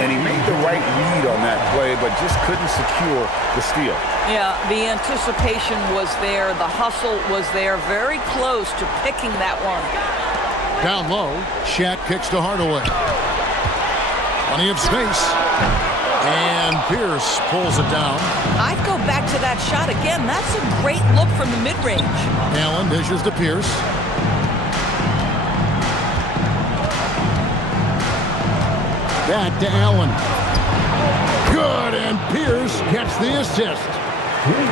And he made the right read on that play, but just couldn't secure the steal. Yeah, the anticipation was there. The hustle was there. Very close to picking that one. Down low, Shaq kicks to Hardaway. Plenty of space. And Pierce pulls it down. I'd go back to that shot again. That's a great look from the mid-range. Allen dishes to Pierce. That to Allen. Good, and Pierce gets the assist.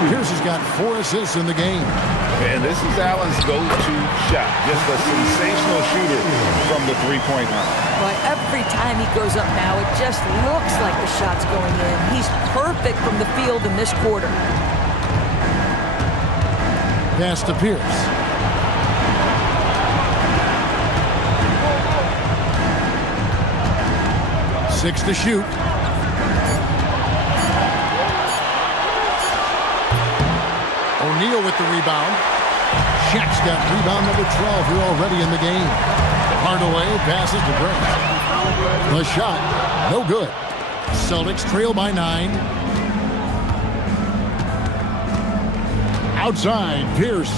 Pierce has got 4 assists in the game. And this is Allen's go-to shot. Just a sensational shooter from the three-point line. But every time he goes up now, it just looks like the shot's going in. He's perfect from the field in this quarter. Pass to Pierce. Six to shoot. O'Neal with the rebound. Shaq's got rebound number 12 here already in the game. Hardaway passes to Grant. The shot, no good. Celtics trail by 9. Outside, Pierce.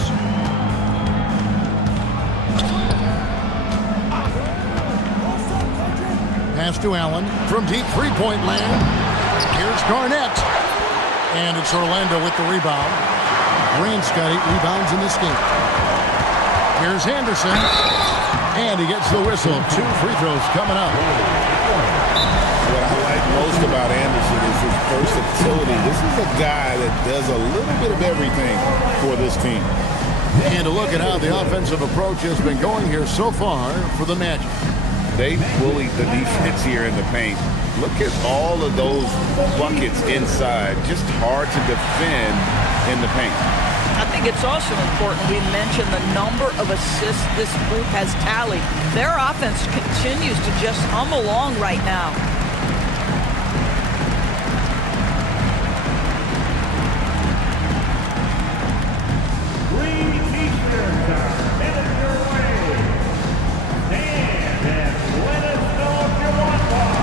Pass to Allen from deep three-point land. Here's Garnett. And it's Orlando with the rebound. Grant's got 8 rebounds in this game. Here's Anderson. And he gets the whistle. 2 free throws coming up. What I like most about Anderson is his versatility. This is a guy that does a little bit of everything for this team. And to look at how the offensive approach has been going here so far for the Magic. They bullied the defense here in the paint. Look at all of those buckets inside. Just hard to defend in the paint. I think it's also important we mention the number of assists this group has tallied. Their offense continues to just hum along right now. Green t-shirts are headed your way. Stand and let us know if you want one.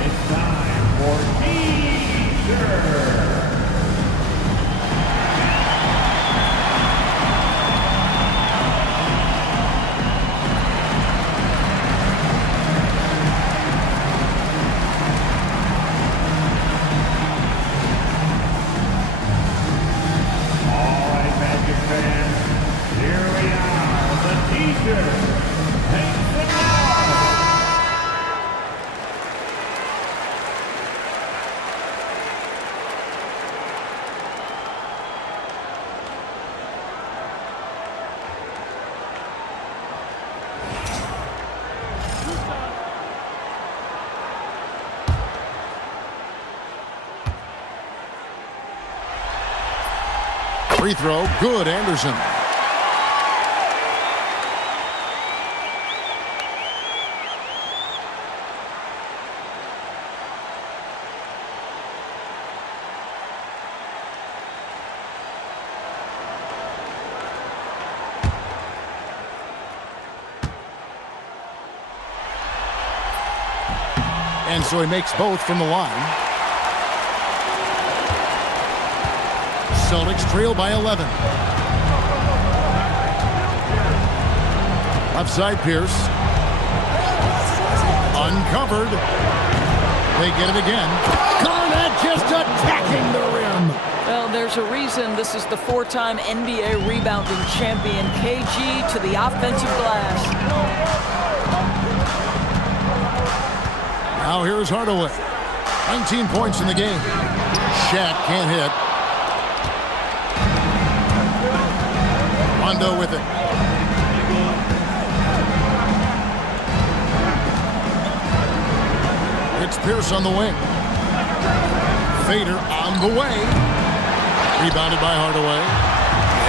It's time for t-shirts. All right, Magic fans, here we are, the t-shirt. Take some noise. Free throw, good, Anderson. And so he makes both from the line. Celtics trail by 11. Outside Pierce. Uncovered. They get it again. Garnett just attacking the rim. Well, there's a reason this is the 4-time NBA rebounding champion. KG to the offensive glass. Now here's Hardaway. 19 points in the game. Shaq can't hit. Rondo with it. It's Pierce on the wing. Fader on the way. Rebounded by Hardaway.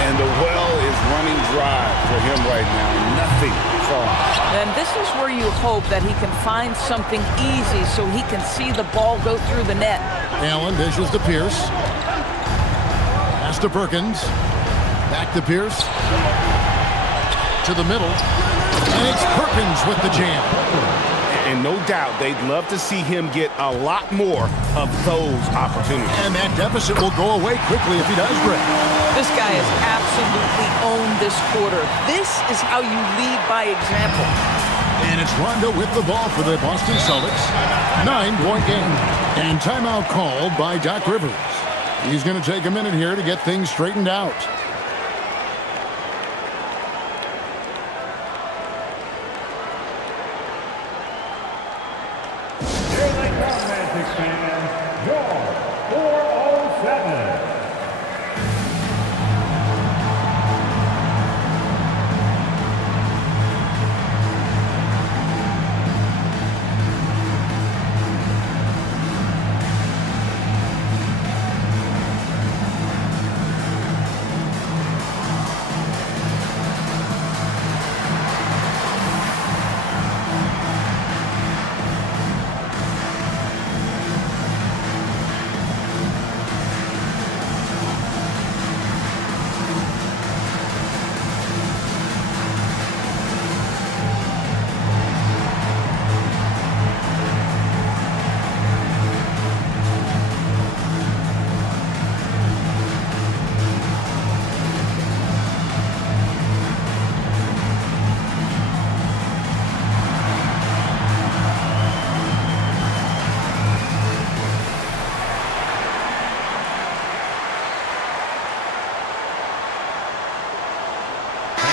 And the well is running dry for him right now. Nothing falling. And this is where you hope that he can find something easy so he can see the ball go through the net. Allen dishes to Pierce. Pass to Perkins. Back to Pierce. To the middle. And it's Perkins with the jam. And no doubt they'd love to see him get a lot more of those opportunities. And that deficit will go away quickly if he does, Greg. This guy has absolutely owned this quarter. This is how you lead by example. And it's Rondo with the ball for the Boston Celtics. 9-point game. And timeout called by Doc Rivers. He's going to take a minute here to get things straightened out. Here they come, Magic fans. Jowa, 407.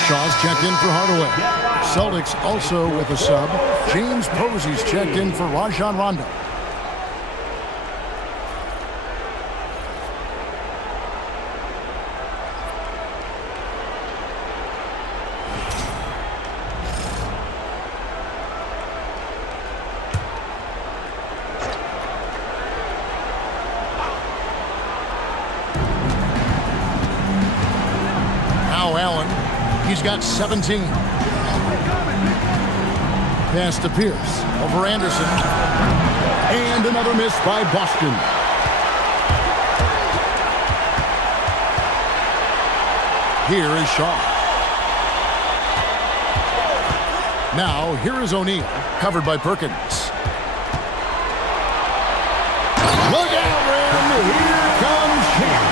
Shaw's checked in for Hardaway. Celtics also with a sub. James Posey's checked in for Rajon Rondo. Now Allen. He's got 17. Pass to Pierce. Over Anderson. And another miss by Boston. Here is Shaw. Now, here is O'Neal. Covered by Perkins. Look out, Rim. Here comes Shaq.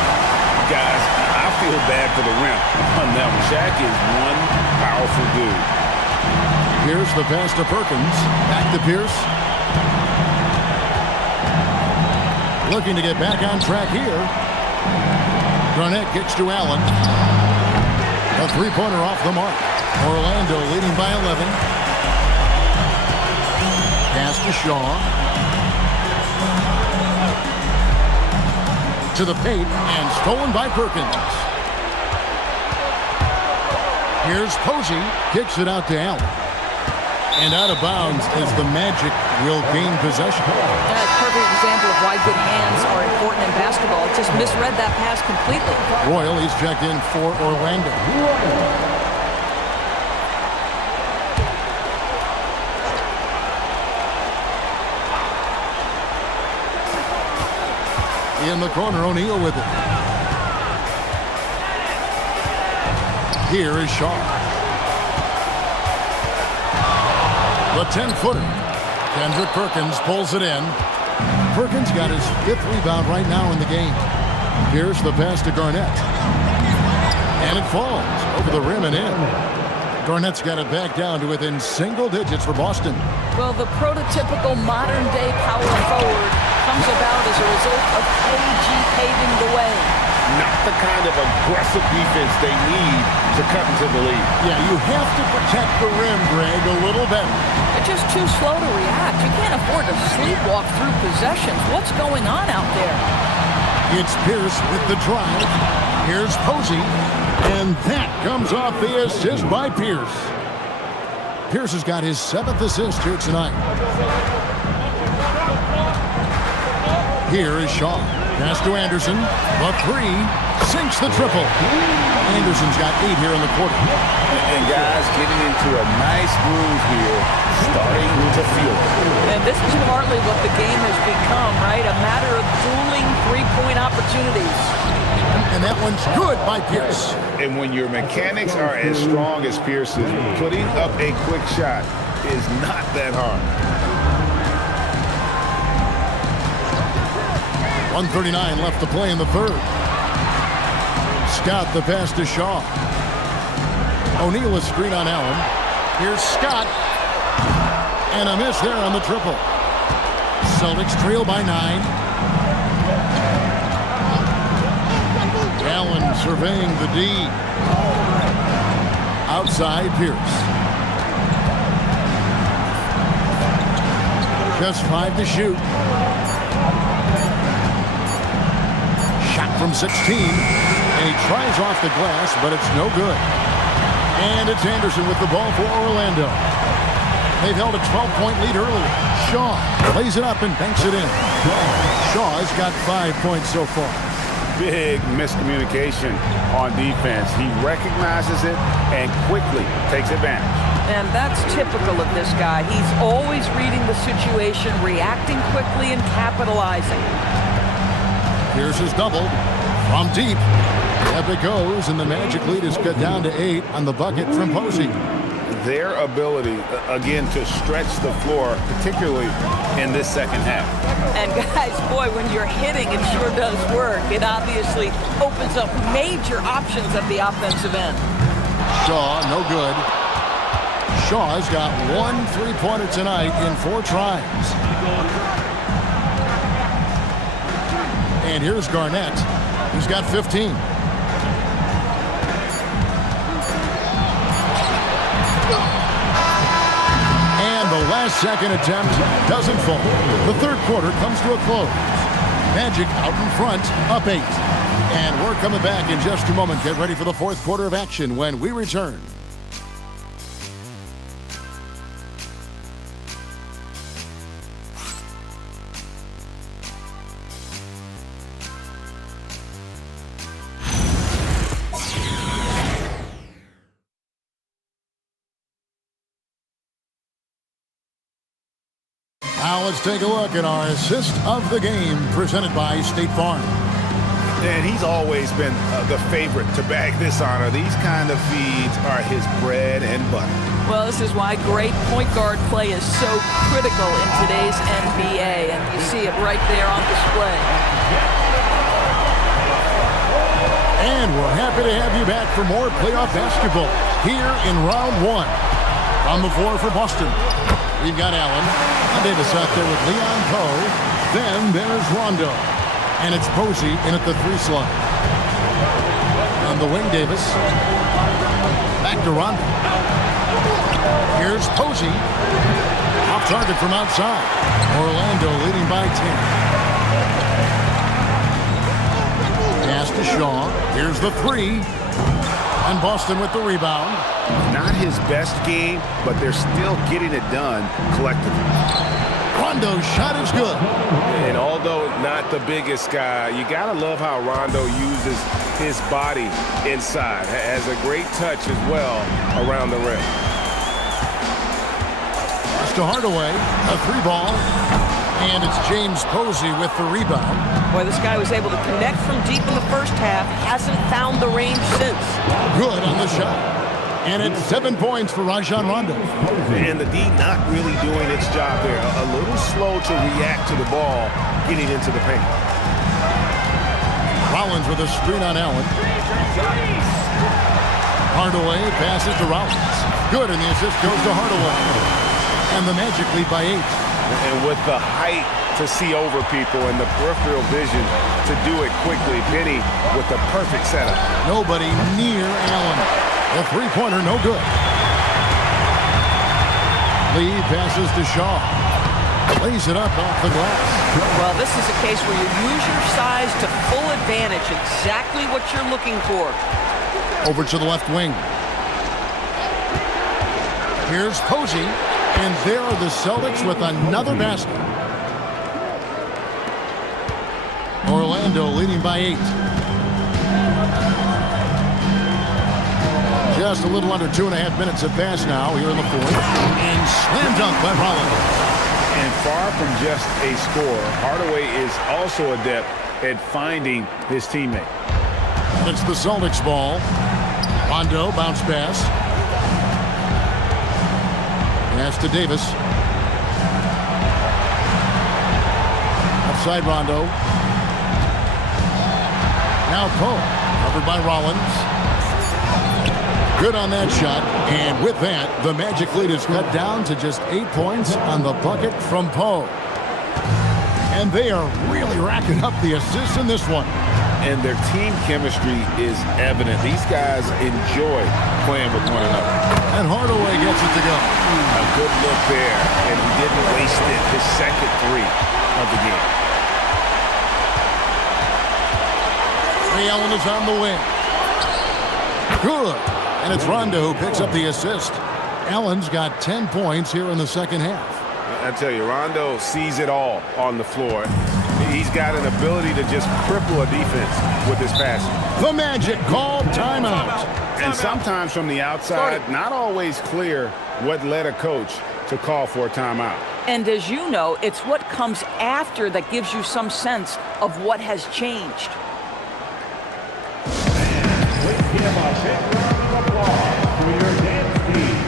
Guys, I feel bad for the rim on that one. Shaq is one powerful dude. Here's the pass to Perkins. Back to Pierce. Looking to get back on track here. Garnett kicks to Allen. A three-pointer off the mark. Orlando leading by 11. Pass to Shaw. To the paint and stolen by Perkins. Here's Posey. Kicks it out to Allen. And out of bounds as the Magic will gain possession. That's a perfect example of why good hands are important in basketball. Just misread that pass completely. Royal, he's checked in for Orlando. In the corner, O'Neal with it. Here is Shaw. The 10-footer. Kendrick Perkins pulls it in. Perkins got his 5th rebound right now in the game. Here's the pass to Garnett. And it falls over the rim and in. Garnett's got it back down to within single digits for Boston. Well, the prototypical modern-day power forward comes about as a result of KG paving the way. Not the kind of aggressive defense they need to cut into the lead. Yeah, you have to protect the rim, Greg, a little better. They're just too slow to react. You can't afford to sleepwalk through possessions. What's going on out there? It's Pierce with the drive. Here's Posey. And that comes off the assist by Pierce. Pierce has got his 7th assist here tonight. Here is Shaw. Pass to Anderson. The 3 sinks the triple. Anderson's got 8 here in the quarter. And guys getting into a nice groove here, starting to feel it. And this is partly what the game has become, right? A matter of dueling three-point opportunities. And that one's good by Pierce. And when your mechanics are as strong as Pierce's, putting up a quick shot is not that hard. 1:39 left to play in the 3rd. Scott the pass to Shaw. O'Neal a screen on Allen. Here's Scott. And a miss there on the triple. Celtics trail by 9. Allen surveying the D. Outside Pierce. Just 5 to shoot. Shot from 16. And he tries off the glass, but it's no good. And it's Anderson with the ball for Orlando. They've held a 12-point lead earlier. Shaw plays it up and banks it in. Shaw's got 5 points so far. Big miscommunication on defense. He recognizes it and quickly takes advantage. And that's typical of this guy. He's always reading the situation, reacting quickly, and capitalizing. Pierce is doubled from deep. Up it goes, and the Magic lead is cut down to 8 on the bucket from Posey. Their ability, again, to stretch the floor, particularly in this second half. And guys, boy, when you're hitting, it sure does work. It obviously opens up major options at the offensive end. Shaw, no good. Shaw's got 1 3-pointer tonight in 4 tries. And here's Garnett. He's got 15. And the last-second attempt doesn't fall. The 3rd quarter comes to a close. Magic out in front, up 8. And we're coming back in just a moment. Get ready for the 4th quarter of action when we return. Now let's take a look at our assist of the game presented by State Farm. And he's always been the favorite to bag this honor. These kind of feeds are his bread and butter. Well, this is why great point guard play is so critical in today's NBA, and you see it right there on display. And we're happy to have you back for more playoff basketball here in round 1. On the floor for Boston, we've got Allen. Davis out there with Leon Poe. Then there's Rondo. And it's Posey in at the 3 slot. On the wing, Davis. Back to Rondo. Here's Posey. Off target from outside. Orlando leading by 10. Pass to Shaw. Here's the 3. And Boston with the rebound. Not his best game, but they're still getting it done collectively. Rondo's shot is good. And although not the biggest guy, you got to love how Rondo uses his body inside. Has a great touch as well around the rim. Pass to Hardaway, a 3-ball. And it's James Posey with the rebound. Boy, this guy was able to connect from deep in the first half. Hasn't found the range since. Good on the shot. And it's 7 points for Rajon Rondo. And the D not really doing its job there. A little slow to react to the ball getting into the paint. Rollins with a screen on Allen. Hardaway passes to Rollins. Good, and the assist goes to Hardaway. And the Magic lead by 8. And with the height to see over people and the peripheral vision to do it quickly, Benny with the perfect setup. Nobody near Allen. The three-pointer, no good. Lee passes to Shaw. Lays it up off the glass. Well, this is a case where you use your size to full advantage, exactly what you're looking for. Over to the left wing. Here's Posey, and there are the Celtics with another basket. Orlando leading by 8. Just a little under 2.5 minutes have passed now here in the fourth. And slam dunk by Rollins. And far from just a scorer, Hardaway is also adept at finding his teammate. It's the Celtics ball. Rondo bounce pass. Pass to Davis. Outside Rondo. Now Poe, covered by Rollins. Good on that shot, and with that, the Magic lead is cut down to just 8 points on the bucket from Poe. And they are really racking up the assists in this one. And their team chemistry is evident. These guys enjoy playing with one another. And Hardaway gets it to go. A good look there, and he didn't waste it. His second three of the game. Ray Allen is on the wing. Good. And it's Rondo who picks up the assist. Allen's got 10 points here in the second half. I tell you, Rondo sees it all on the floor. He's got an ability to just cripple a defense with his passing. The Magic called timeout. And sometimes from the outside, not always clear what led a coach to call for a timeout. And as you know, it's what comes after that gives you some sense of what has changed. Let's give a big round of applause for your dance team.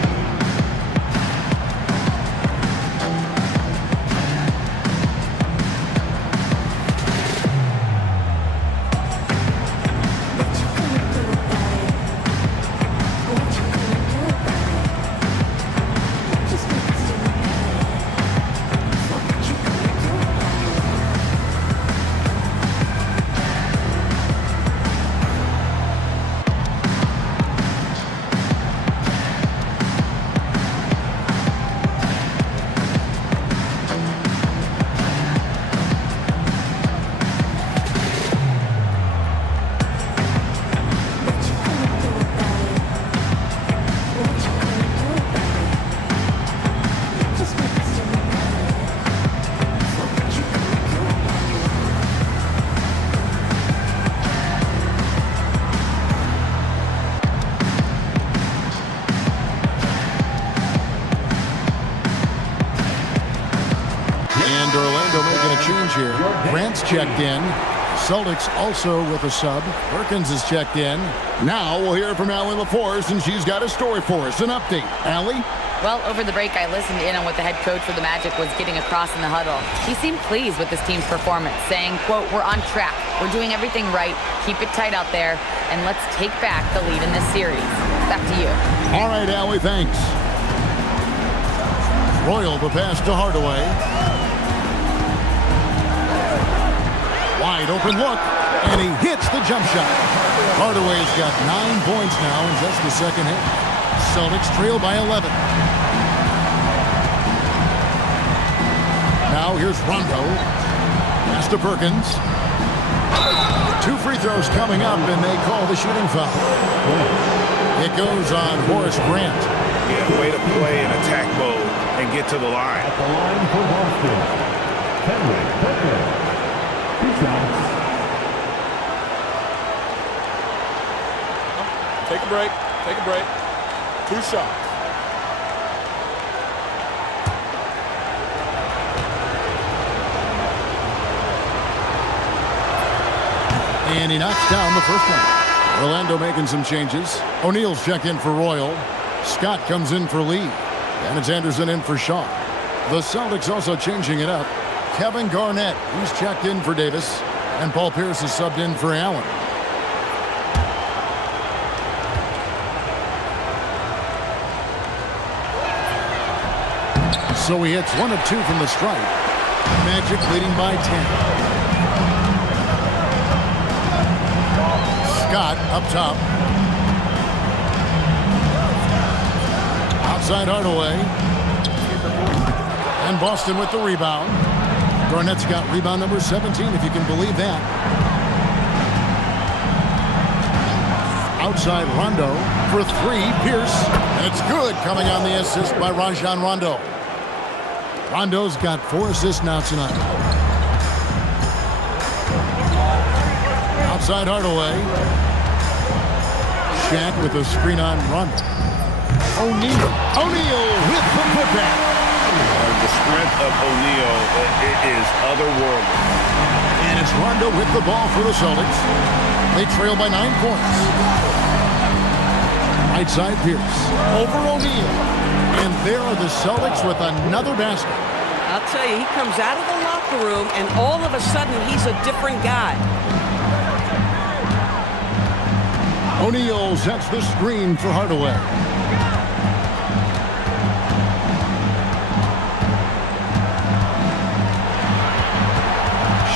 Here. Grant's checked in. Celtics also with a sub. Perkins is checked in. Now we'll hear from Allie LaForce, and she's got a story for us. An update. Allie? Well, over the break, I listened in on what the head coach for the Magic was getting across in the huddle. He seemed pleased with this team's performance, saying, quote, "We're on track. We're doing everything right. Keep it tight out there, and let's take back the lead in this series." Back to you. All right, Allie, thanks. Royal the pass to Hardaway. Wide open look, and he hits the jump shot. Hardaway's got 9 points now in just the second half. Celtics trail by 11. Now here's Rondo. Pass to Perkins. 2 free throws coming up, and they call the shooting foul. It goes on Horace Grant. Yeah, way to play in attack mode and get to the line. At the line for Boston, Henry Perkins. 2 shots. Take a break. Take a break. 2 shots. And he knocks down the first one. Orlando Orlando making some changes. O'Neal's checked in for Royal. Scott comes in for Lee. And it's Anderson in for Shaw. The Celtics also changing it up. Kevin Garnett, he's checked in for Davis. And Paul Pierce is subbed in for Allen. So he hits 1 of 2 from the stripe. Magic leading by 10. Scott up top. Outside Hardaway. And Boston with the rebound. Garnett's got rebound number 17, if you can believe that. Outside Rondo for 3. Pierce. And it's good, coming on the assist by Rajon Rondo. Rondo's got 4 assists now tonight. Outside Hardaway. Shaq with a screen on Rondo. O'Neal with the putback. The strength of O'Neal is otherworldly. And it's Rondo with the ball for the Celtics. They trail by 9 points. Right side Pierce. Over O'Neal. And there are the Celtics with another basket. I'll tell you, he comes out of the locker room, and all of a sudden, he's a different guy. O'Neal sets the screen for Hardaway.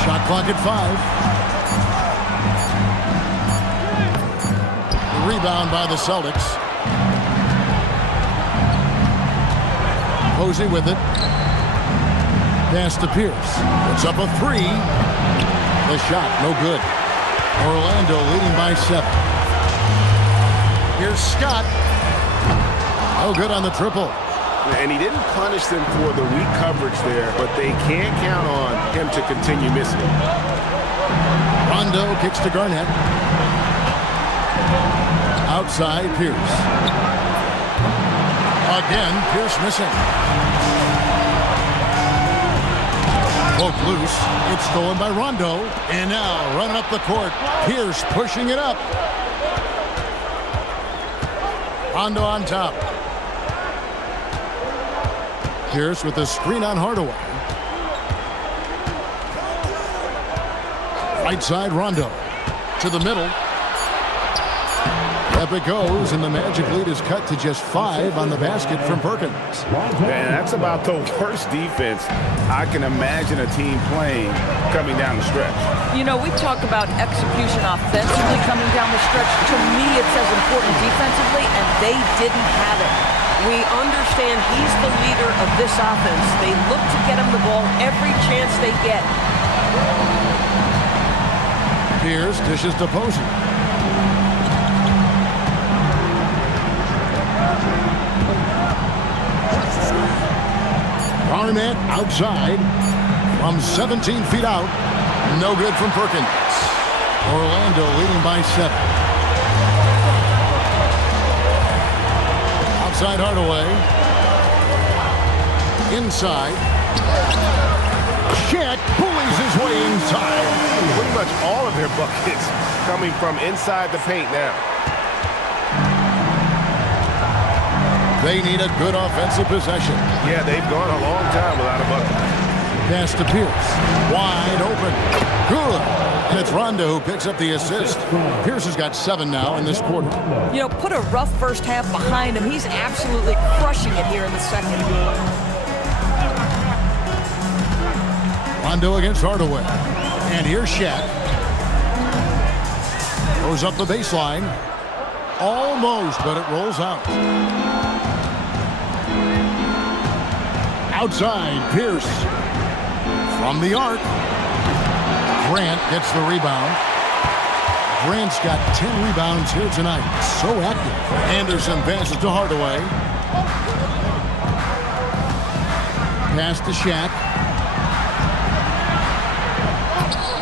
Shot clock at 5. The rebound by the Celtics. Posey with it. Pass to Pierce. It's up a 3. The shot, no good. Orlando leading by 7. Here's Scott. No good on the triple. And he didn't punish them for the weak coverage there, but they can't count on him to continue missing. Rondo kicks to Garnett. Outside Pierce. Again, Pierce missing. Poked loose. It's stolen by Rondo. And now running up the court. Pierce pushing it up. Rondo on top. Pierce with the screen on Hardaway. Right side Rondo. To the middle. Up it goes, and the Magic lead is cut to just 5 on the basket from Perkins. Man, that's about the worst defense I can imagine a team playing coming down the stretch. You know, we talk about execution offensively coming down the stretch. To me, it's as important defensively, and they didn't have it. We understand he's the leader of this offense. They look to get him the ball every chance they get. Pierce dishes to Posey. Garnett outside from 17 feet out. No good from Perkins. Orlando leading by 7. Outside Hardaway. Inside. Shaq pulleys his way inside. Pretty much all of their buckets coming from inside the paint now. They need a good offensive possession. Yeah, they've gone a long time without a bucket. Pass to Pierce. Wide open. Good. And it's Rondo who picks up the assist. Pierce has got 7 now in this quarter. You know, put a rough first half behind him. He's absolutely crushing it here in the second. Rondo against Hardaway. And here's Shaq. Goes up the baseline. Almost, but it rolls out. Outside, Pierce. From the arc. Grant gets the rebound. Grant's got 10 rebounds here tonight. So active. Anderson passes to Hardaway. Pass to Shaq.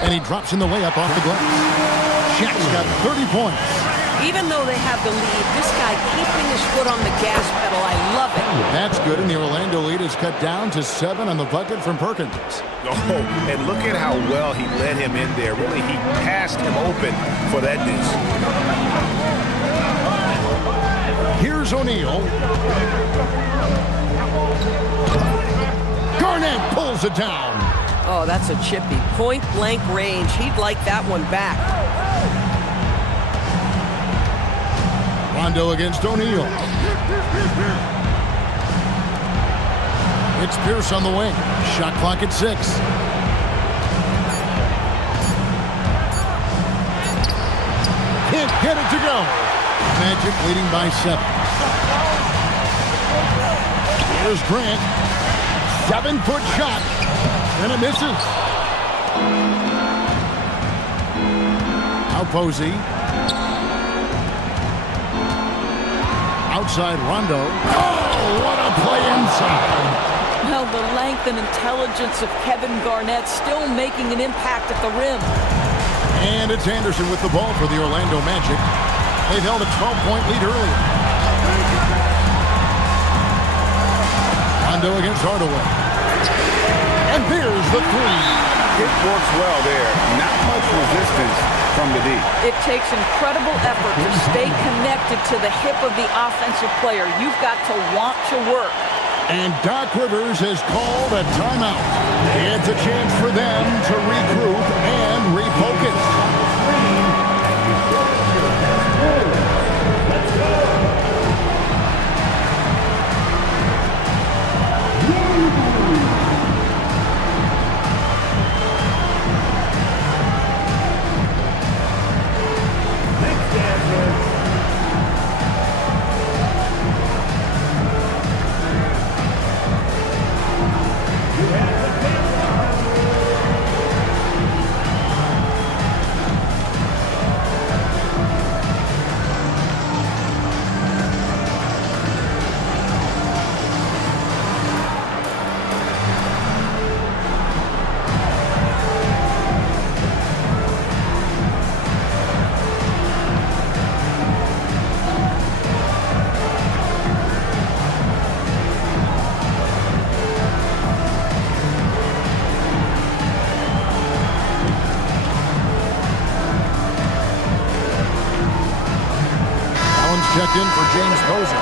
And he drops in the layup off the glass. Shaq's got 30 points. Even though they have the lead, this guy keeping his foot on the gas pedal, I love it. That's good, and the Orlando lead is cut down to 7 on the bucket from Perkins. Oh, and look at how well he led him in there. Really, he passed him open for that deuce. Here's O'Neal. Garnett pulls it down. Oh, that's a chippy. Point blank range. He'd like that one back. Rondo against O'Neal. It's Pierce on the wing. Shot clock at 6. Can't get it to go. Magic leading by 7. Here's Grant. 7-foot shot. And it misses. Now Posey. Outside Rondo. Oh, what a play inside. Well, the length and intelligence of Kevin Garnett still making an impact at the rim. And it's Anderson with the ball for the Orlando Magic. They've held a 12-point lead earlier. Rondo against Hardaway. And there's the 3. It works well there. Not much resistance from the D. It takes incredible effort to stay connected to the hip of the offensive player. You've got to want to work. And Doc Rivers has called a timeout. It's a chance for them to regroup and refocus. Checked in for James Posey.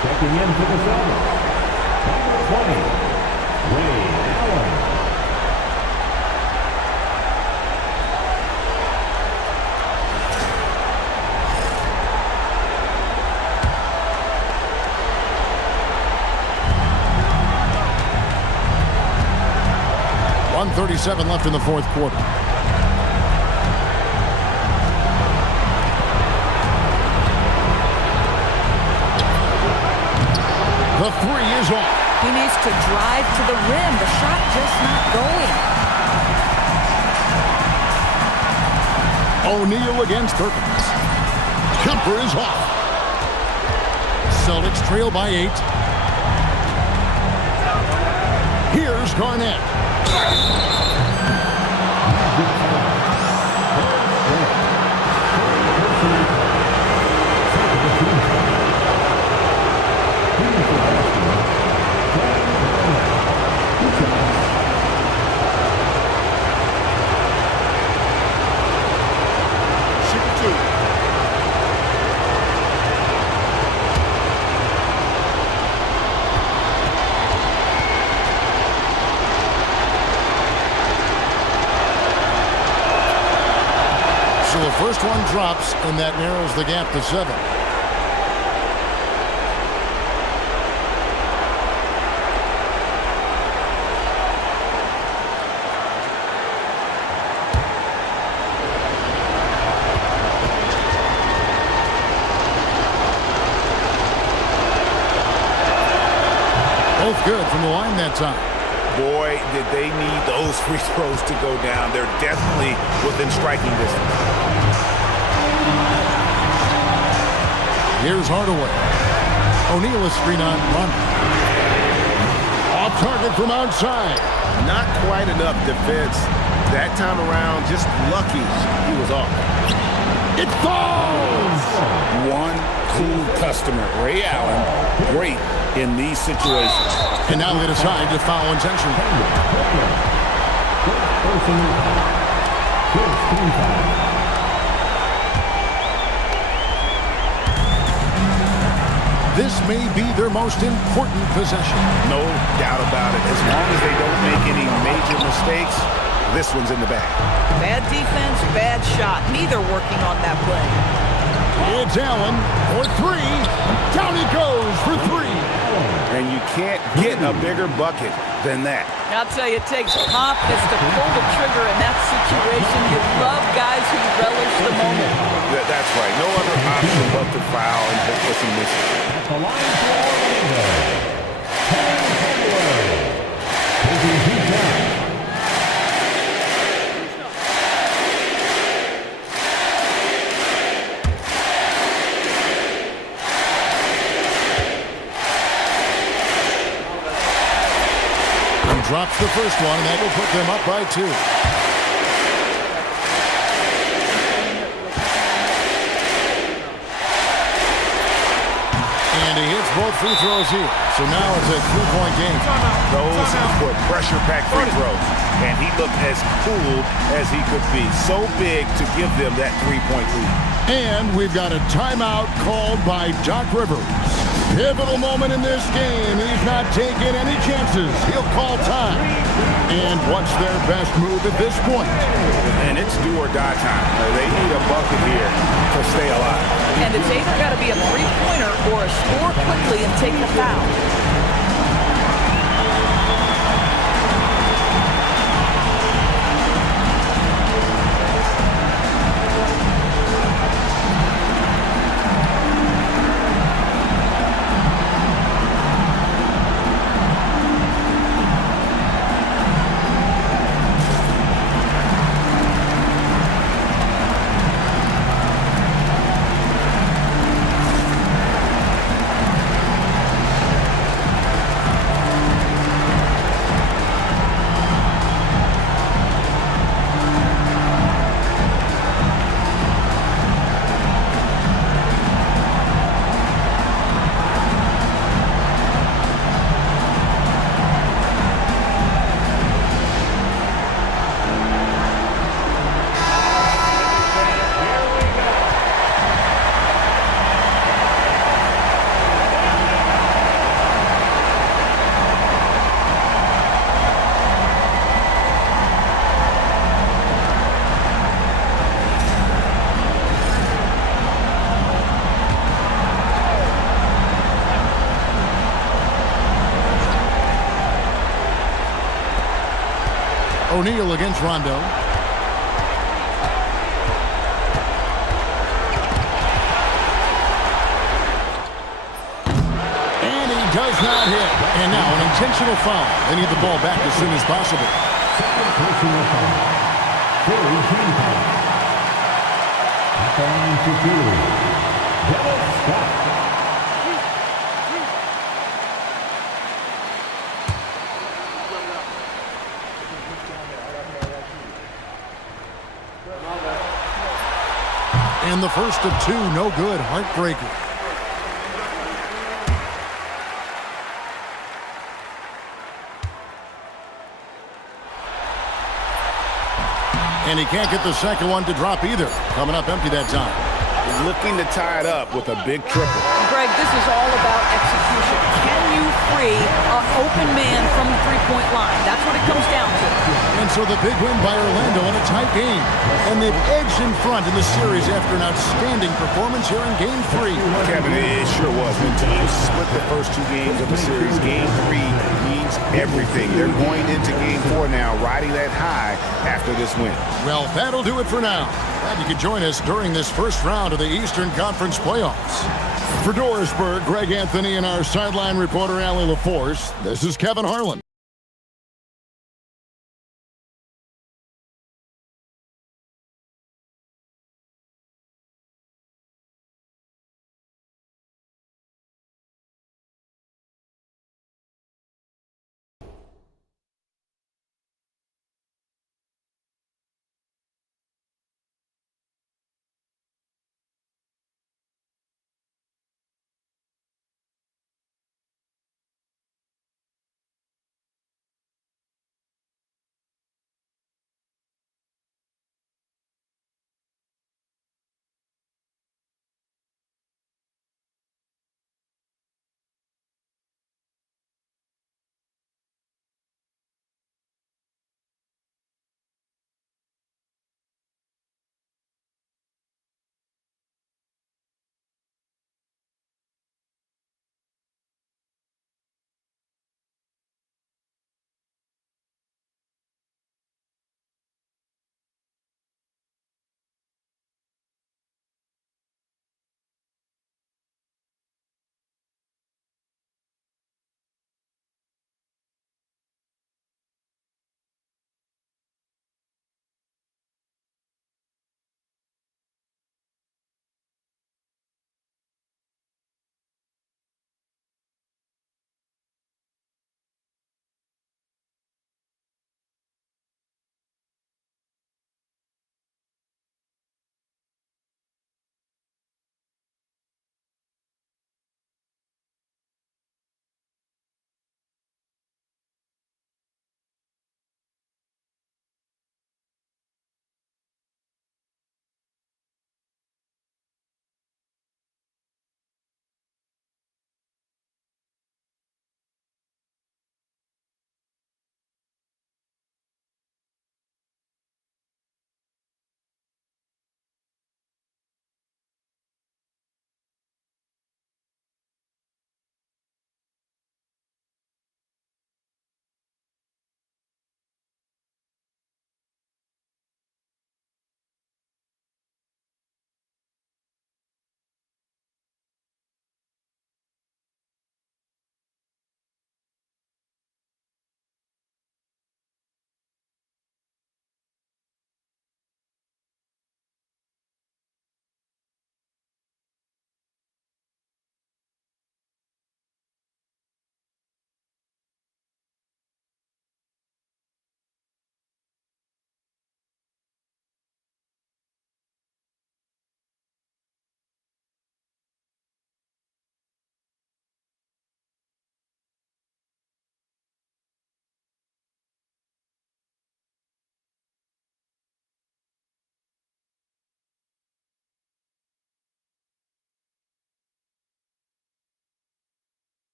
Checking in for the Celtics, number 20, Ray Allen. .137 left in the fourth quarter. The 3 is off. He needs to drive to the rim. The shot just not going. O'Neal against Perkins. Jumper is off. Celtics trail by 8. Here's Garnett. The first one drops, and that narrows the gap to 7. Both good from the line that time. Boy, did they need those free throws to go down. They're definitely within striking distance. Here's Hardaway. O'Neal is screen on run. Off target from outside. Not quite enough defense. That time around, just lucky he was off. It falls! One cool customer, Ray Allen, great in these situations. And now they decide to foul intentionally. this may be their most important possession. No doubt about it. As long as they don't make any major mistakes, this one's in the bag. Bad defense, bad shot. Neither working on that play. It's Allen for three. Down he goes for three. And you can't get a bigger bucket than that. I'll tell you, it takes confidence to pull the trigger in that situation. You love guys who relish the moment. That's right. No other option but to foul and hopeless and miss. The line for Orlando. Taking two shots. Drops the first one, and that will put them up by 2. And he hits both free throws here. So now it's a 3-point game. Those were pressure-packed free throws. And he looked as cool as he could be. So big to give them that 3-point lead. And we've got a timeout called by Doc Rivers. Pivotal moment in this game. He's not taking any chances. He'll call time. And what's their best move at this point? And it's do or die time. They need a bucket here to stay alive. And it's either got to be a three-pointer or a score quickly and take the foul. O'Neal against Rondo. And he does not hit. And now an intentional foul. They need the ball back as soon as possible. Personal foul. Philly team foul. At the line to Philly. Dennis Scott. And the first of 2, no good. Heartbreaker. And he can't get the second one to drop either. Coming up empty that time. Looking to tie it up with a big triple. Greg, this is all about execution. Can you free an open man from the three-point line? That's what it comes down to. And so the big win by Orlando in a tight game. And they've edged in front in the series after an outstanding performance here in Game 3. Kevin, it sure was. When teams split the first 2 games of the series, Game 3 means everything. They're going into Game 4 now, riding that high after this win. Well, that'll do it for now. Glad you could join us during this first round of the Eastern Conference playoffs. For Dorisburg, Greg Anthony and our sideline reporter, Allie LaForce, this is Kevin Harlan.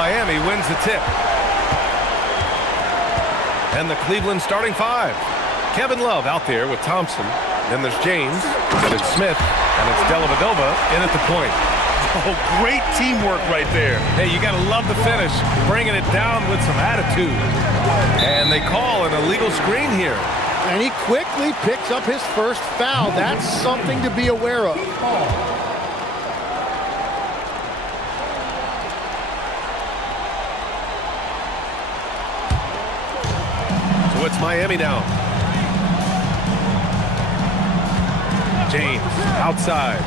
Miami wins the tip. And the Cleveland starting five. Kevin Love out there with Thompson. Then there's James, and it's Smith, and it's Dellavedova in at the point. Oh, great teamwork right there. Hey, you got to love the finish, bringing it down with some attitude. And they call an illegal screen here. And he quickly picks up his first foul. That's something to be aware of. So it's Miami now. James outside.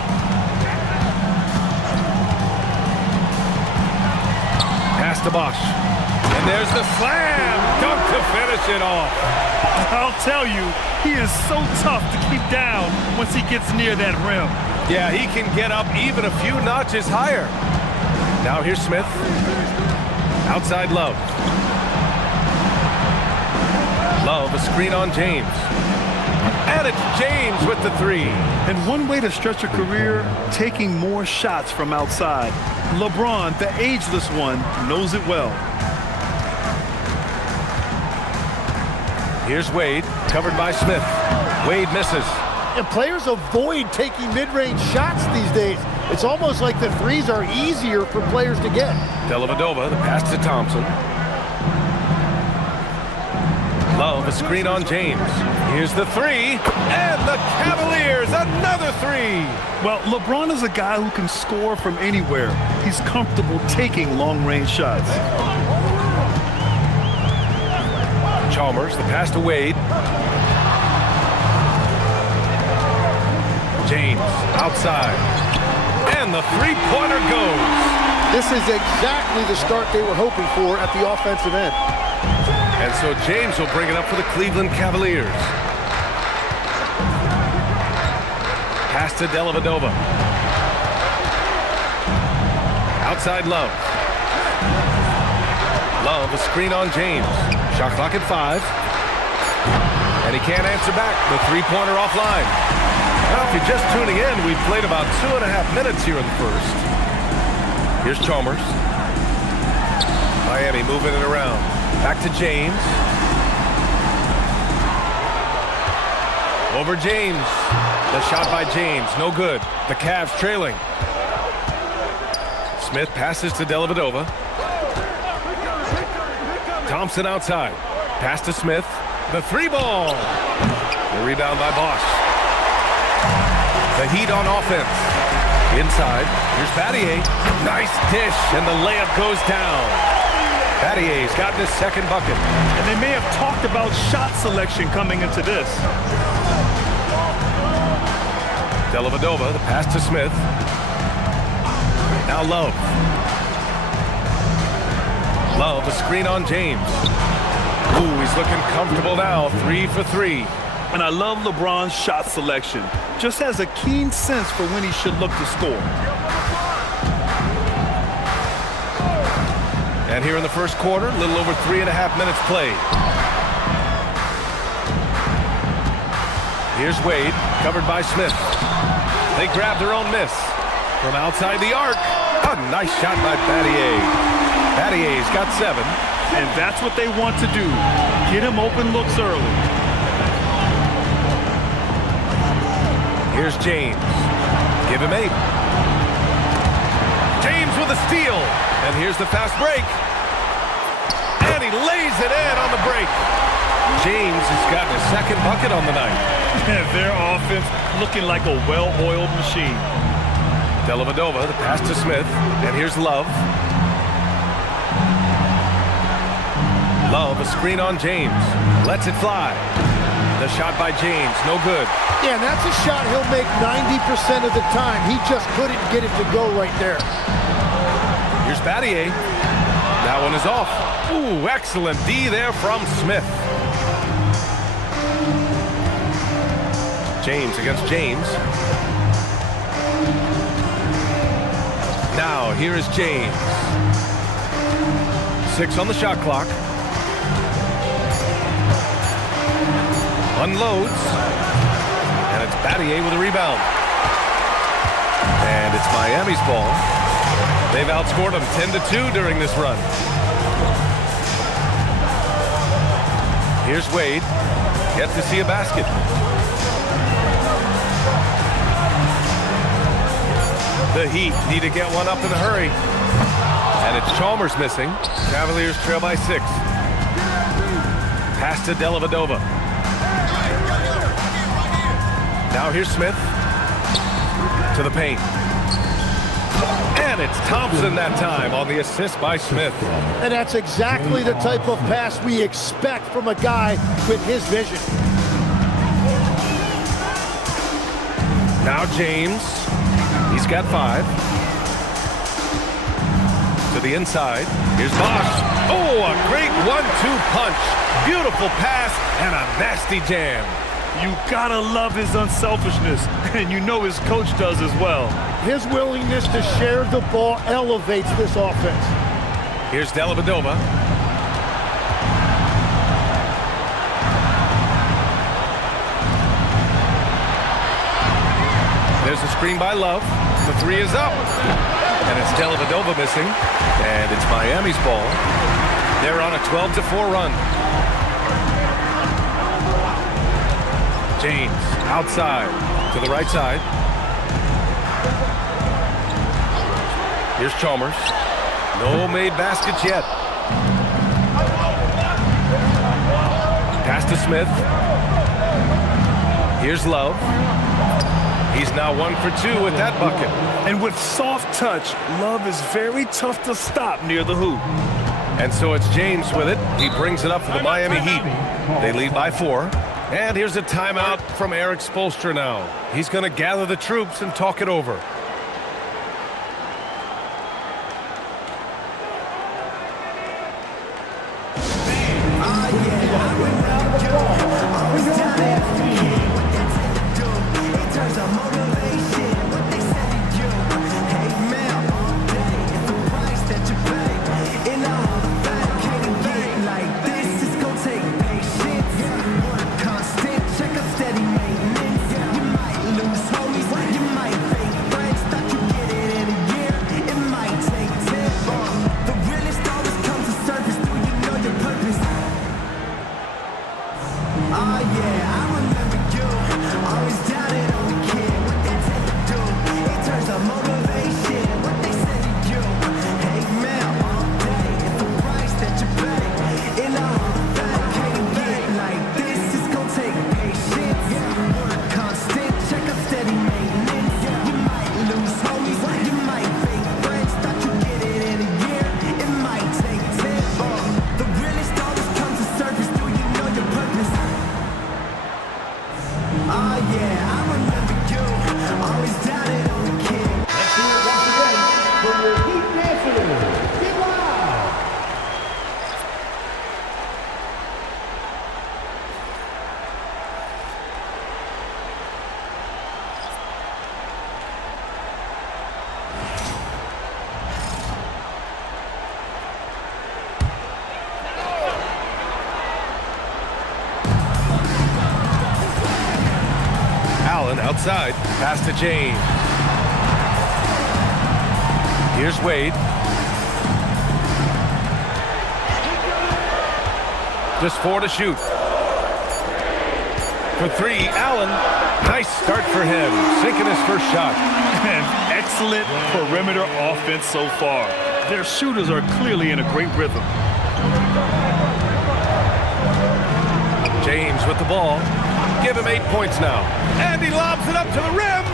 Pass to Bosch. And there's the slam. Dunk to finish it off. I'll tell you, he is so tough to keep down once he gets near that rim. Yeah, he can get up even a few notches higher. Now here's Smith. Outside Love. Love, a screen on James. And it's James with the three. And one way to stretch a career, taking more shots from outside. LeBron, the ageless one, knows it well. Here's Wade, covered by Smith. Wade misses. And players avoid taking mid-range shots these days. It's almost like the threes are easier for players to get. Dellavedova, the pass to Thompson. Love, a screen on James. Here's the three, and the Cavaliers, another three. Well, LeBron is a guy who can score from anywhere. He's comfortable taking long-range shots. Chalmers, the pass to Wade. James, outside. And the three-pointer goes. This is exactly the start they were hoping for at the offensive end. And so James will bring it up for the Cleveland Cavaliers. Pass to Dellavedova. Outside Love. Love, a screen on James. Shot clock at 5. And he can't answer back. The three-pointer offline. Now, if you're just tuning in, we've played about 2.5 minutes here in the first. Here's Chalmers. Miami moving it around. Back to James. Over James. The shot by James, no good. The Cavs trailing. Smith passes to Dellavedova. Thompson outside. Pass to Smith. The three ball. The rebound by Bosch. The Heat on offense. Inside. Here's Battier. Nice dish, and the layup goes down. Battier's gotten his second bucket. And they may have talked about shot selection coming into this. Dellavedova, the pass to Smith. Now Love. Love, a screen on James. Ooh, he's looking comfortable now. 3 for 3. And I love LeBron's shot selection. Just has a keen sense for when he should look to score. And here in the first quarter, a little over 3.5 minutes played. Here's Wade, covered by Smith. They grab their own miss. From outside the arc, a nice shot by Battier. Battier's got 7. And that's what they want to do. Get him open looks early. Here's James. Give him 8. James with a steal. And here's the fast break. And he lays it in on the break. James has gotten his second bucket on the night. Their offense looking like a well-oiled machine. Dellavedova, the pass to Smith. And here's Love. Love, a screen on James. Lets it fly. The shot by James, no good. Yeah, and that's a shot he'll make 90% of the time. He just couldn't get it to go right there. Here's Battier. That one is off. Ooh, excellent D there from Smith. James against James. Now, here is James. 6 on the shot clock. Unloads. And it's Battier with a rebound. And it's Miami's ball. They've outscored them 10-2 during this run. Here's Wade. Yet to see a basket. The Heat need to get one up in a hurry. And it's Chalmers missing. Cavaliers trail by 6. Pass to Dellavedova. Now here's Smith. To the paint. And it's Thompson that time on the assist by Smith. And that's exactly the type of pass we expect from a guy with his vision. Now James. He's got 5. To the inside. Here's Bosch. Oh, a great 1-2 punch. Beautiful pass and a nasty jam. You gotta love his unselfishness, and you know his coach does as well. His willingness to share the ball elevates this offense. Here's Dellavedova. There's a screen by Love. The 3 is up. And it's Dellavedova missing. And it's Miami's ball. They're on a 12-4 run. James outside to the right side. Here's Chalmers. No made baskets yet. Pass to Smith. Here's Love. He's now 1 for 2 with that bucket. And with soft touch, Love is very tough to stop near the hoop. And so it's James with it. He brings it up for the Miami Heat. They lead by 4. And here's a timeout from Eric Spoelstra now. He's going to gather the troops and talk it over. Outside, pass to James. Here's Wade. Just 4 to shoot. For 3, Allen. Nice start for him, sinking his first shot. An excellent perimeter offense so far. Their shooters are clearly in a great rhythm. James with the ball. Give him 8 points now. And he lobs it up to the rim.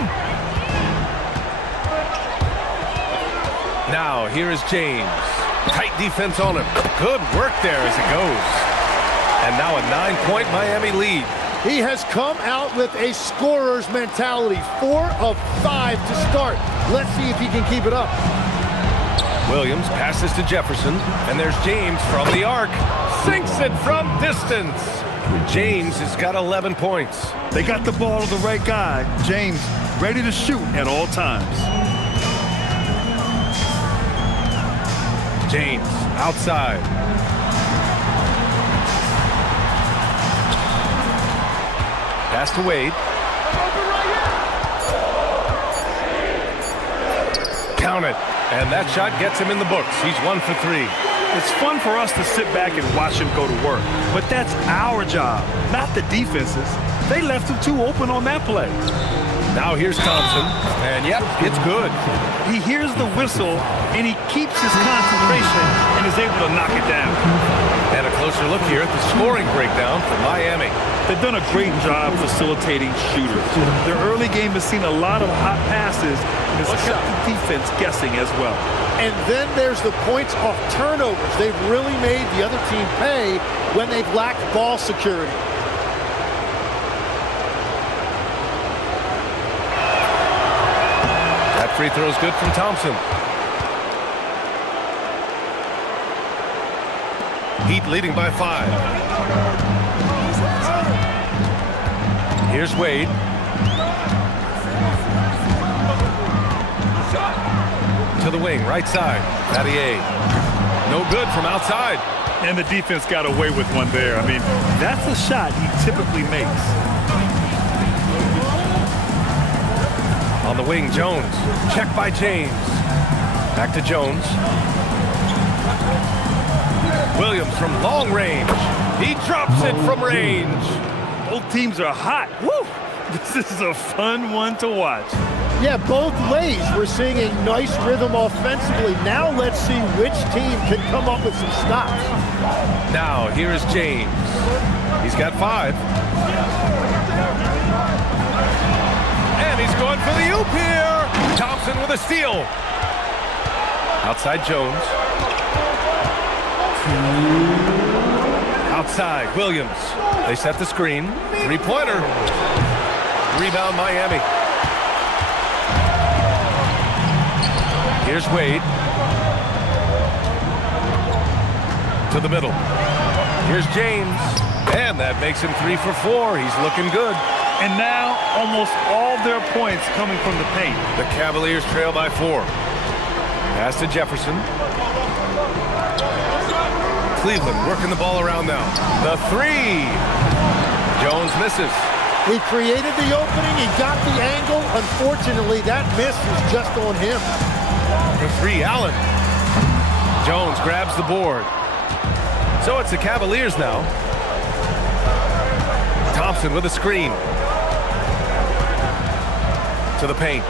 Now, here is James. Tight defense on him. Good work there as it goes. And now a 9-point Miami lead. He has come out with a scorer's mentality. 4 of 5 to start. Let's see if he can keep it up. Williams passes to Jefferson. And there's James from the arc. Sinks it from distance. James has got 11 points. They got the ball to the right guy. James ready to shoot at all times. James outside. Pass to Wade. Count it. it. And that shot gets him in the books. He's 1 for 3. It's fun for us to sit back and watch him go to work. But that's our job, not the defense's. They left him too open on that play. Now here's Thompson, and yep, it's good. He hears the whistle, and he keeps his concentration and is able to knock it down. And a closer look here at the scoring breakdown for Miami. They've done a great job facilitating shooters. Their early game has seen a lot of hot passes and has kept the defense guessing as well. And then there's the points off turnovers. They've really made the other team pay when they've lacked ball security. That free throw is good from Thompson. Heat leading by 5. Here's Wade. To the wing, right side. Battier. No good from outside. And the defense got away with one there. I mean, that's a shot he typically makes. On the wing, Jones. Check by James. Back to Jones. Williams from long range. He drops it from range. Both teams are hot. Woo! This is a fun one to watch. Yeah, both ways. We're seeing a nice rhythm offensively. Now let's see which team can come up with some stops. Now, here is James. He's got 5. And he's going for the oop here. Thompson with a steal. Outside Jones. Outside Williams. They set the screen. 3-pointer. Rebound Miami. Here's Wade. To the middle. Here's James. And that makes him 3 for 4. He's looking good. And now almost all their points coming from the paint. The Cavaliers trail by 4. Pass to Jefferson. Cleveland working the ball around now. The 3. Jones misses. He created the opening. He got the angle. Unfortunately, that miss is just on him. The 3, Allen. Jones grabs the board. So it's the Cavaliers now. Thompson with a screen. To the paint.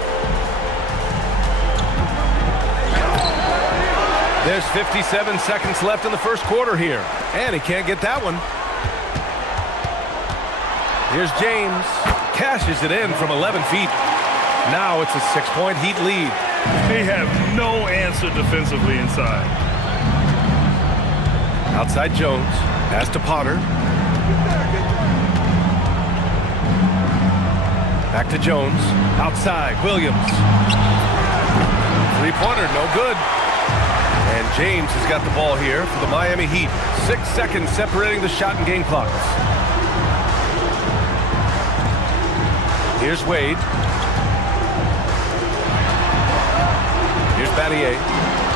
There's 57 seconds left in the first quarter here. And he can't get that one. Here's James. Cashes it in from 11 feet. Now it's a 6-point Heat lead. They have no answer defensively inside. Outside Jones. Pass to Potter. Back to Jones. Outside Williams. 3-pointer, no good. And James has got the ball here for the Miami Heat. 6 seconds separating the shot and game clocks. Here's Wade. Here's Battier.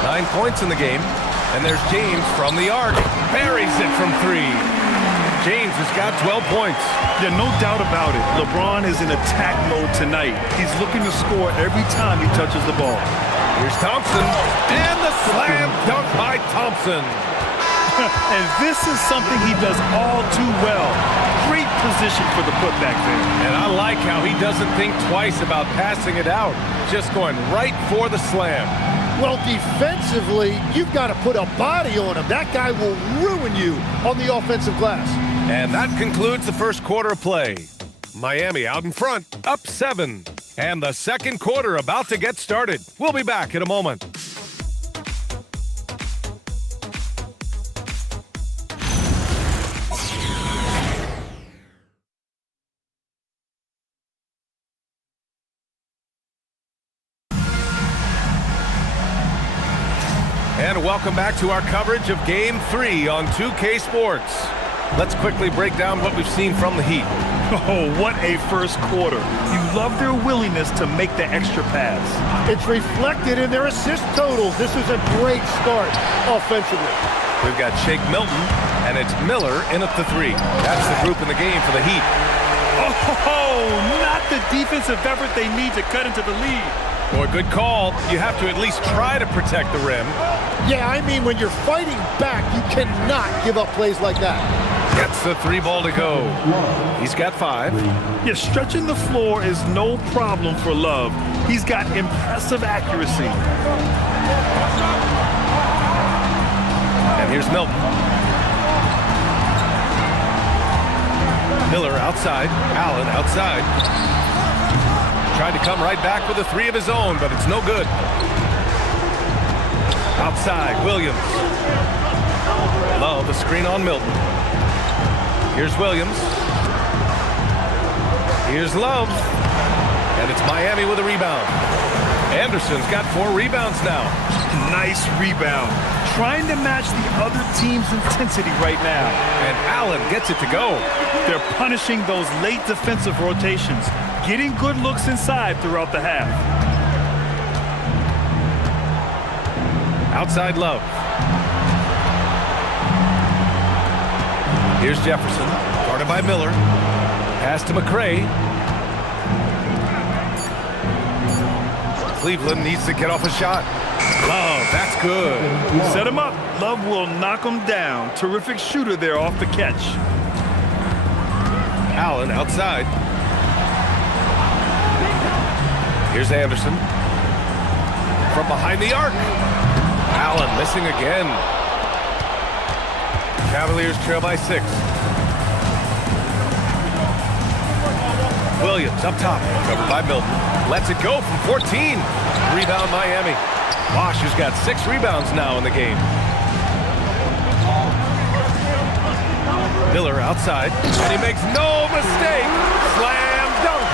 9 points in the game. And there's James from the arc. Buries it from 3. James has got 12 points. Yeah, no doubt about it. LeBron is in attack mode tonight. He's looking to score every time he touches the ball. Here's Thompson. And the slam dunk by Thompson. And this is something he does all too well. Great position for the putback there. And I like how he doesn't think twice about passing it out. Just going right for the slam. Well, defensively, you've got to put a body on him. That guy will ruin you on the offensive glass. And that concludes the first quarter of play. Miami out in front, up 7. And the second quarter about to get started. We'll be back in a moment. And welcome back to our coverage of Game 3 on 2K Sports. Let's quickly break down what we've seen from the Heat. Oh, what a first quarter. You love their willingness to make the extra pass. It's reflected in their assist totals. This is a great start offensively. We've got Shake Milton, and it's Miller in at the 3. That's the group in the game for the Heat. Oh, not the defensive effort they need to cut into the lead. Boy, good call. You have to at least try to protect the rim. Yeah, I mean, when you're fighting back, you cannot give up plays like that. Gets the 3 ball to go. He's got 5. Yeah, stretching the floor is no problem for Love. He's got impressive accuracy. And here's Milton. Miller outside. Allen outside. Tried to come right back with a 3 of his own, but it's no good. Outside, Williams. Love, a screen on Milton. Here's Williams. Here's Love. And it's Miami with a rebound. Anderson's got 4 rebounds now. Nice rebound. Trying to match the other team's intensity right now. And Allen gets it to go. They're punishing those late defensive rotations, getting good looks inside throughout the half. Outside Love. Here's Jefferson, guarded by Miller. Pass to McCray. Cleveland needs to get off a shot. Love, that's good. Set him up. Love will knock him down. Terrific shooter there off the catch. Allen outside. Here's Anderson. From behind the arc. Allen missing again. Cavaliers trail by 6. Williams up top, covered by Milton. Lets it go from 14. Rebound Miami. Bosch has got 6 rebounds now in the game. Miller outside, and he makes no mistake. Slam dunk.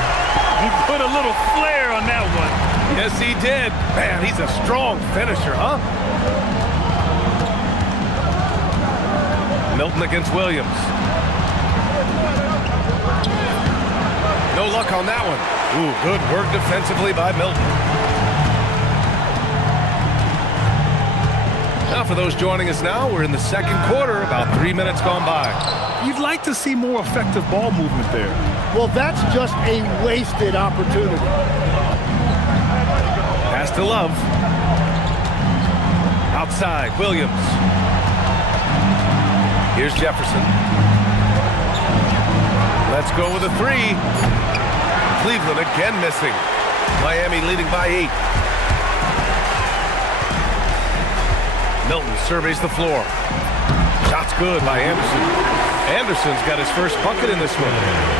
He put a little flair on that one. Yes, he did. Man, he's a strong finisher, huh? Milton against Williams. No luck on that one. Ooh, good work defensively by Milton. Now for those joining us now, we're in the second quarter, about 3 minutes gone by. You'd like to see more effective ball movement there. Well, that's just a wasted opportunity. Pass to Love. Outside, Williams. Here's Jefferson. Let's go with a 3. Cleveland again missing. Miami leading by 8. Milton surveys the floor. Shot's good by Anderson. Anderson's got his first bucket in this one.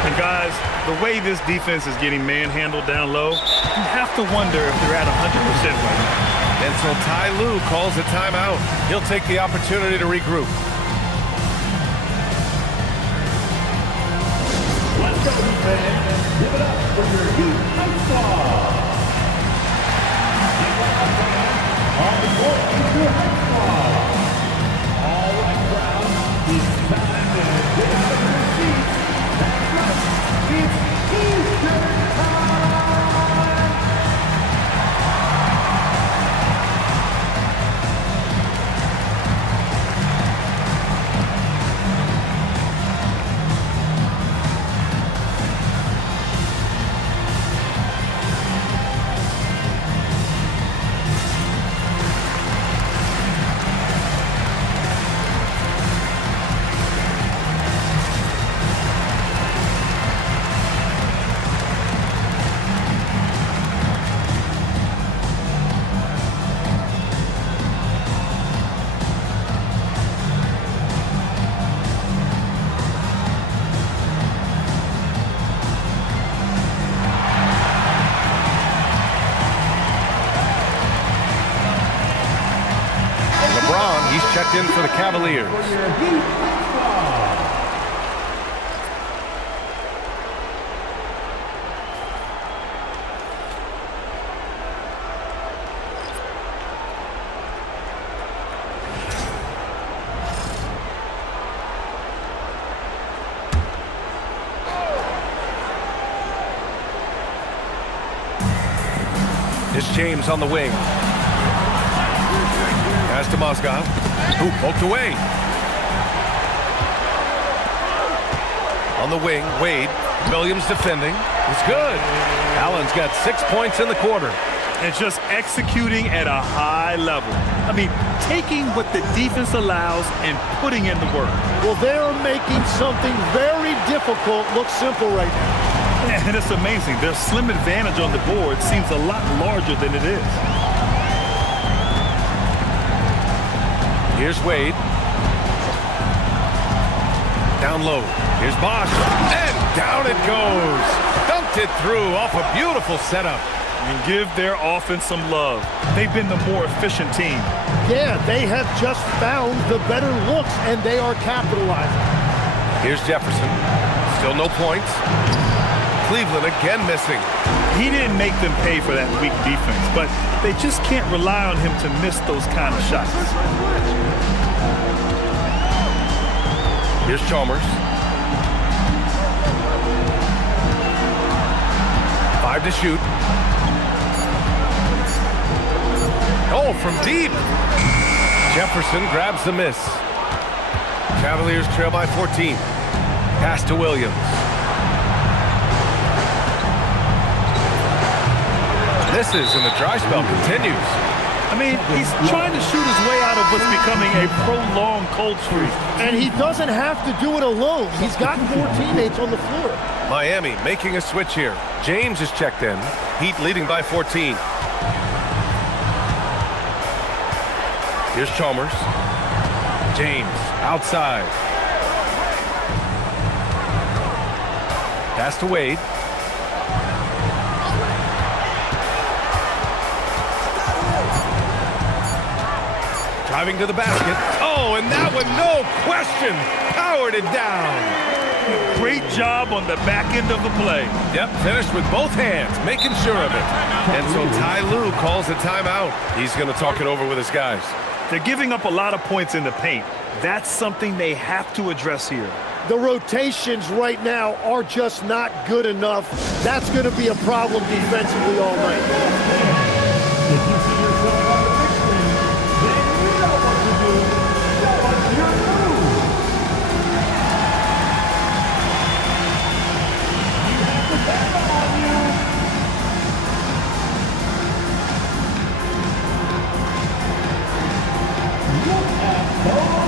And guys, the way this defense is getting manhandled down low, you have to wonder if they're at 100% right now. And so Ty Lue calls a timeout. He'll take the opportunity to regroup. Let's go, defense. Give it up for your youth high on the court, your high squad. All right, crowd. It's time to get out of your seats. That's right. It's Eastern time. Checked in for the Cavaliers. It's James on the wing. Pass to Mozgov. Ooh, poked away. On the wing, Wade. Williams defending. It's good. Allen's got 6 points in the quarter. and just executing at a high level. I mean, taking what the defense allows and putting in the work. Well, they're making something very difficult look simple right now. And it's amazing. Their slim advantage on the board seems a lot larger than it is. Here's Wade. Down low. Here's Bosch. And down it goes. Dunked it through off a beautiful setup. And give their offense some love. They've been the more efficient team. Yeah, they have just found the better looks, and they are capitalizing. Here's Jefferson. Still no points. Cleveland again missing. He didn't make them pay for that weak defense, but they just can't rely on him to miss those kind of shots. Here's Chalmers. 5 to shoot. Oh, from deep. Jefferson grabs the miss. Cavaliers trail by 14. Pass to Williams. Misses and the dry spell continues. I mean, he's trying to shoot his way out of what's becoming a prolonged cold streak. And he doesn't have to do it alone. He's got 4 teammates on the floor. Miami making a switch here. James is checked in. Heat leading by 14. Here's Chalmers. James outside. Pass to Wade. Driving to the basket. Oh, and that one, no question, powered it down. Great job on the back end of the play. Yep, finished with both hands, making sure of it. And so Ty Lue calls a timeout. He's going to talk it over with his guys. They're giving up a lot of points in the paint. That's something they have to address here. The rotations right now are just not good enough. That's going to be a problem defensively all night. If you see yourself on the big screen, then you know what to do. What's your move? You have the taga on you. Look at those moves.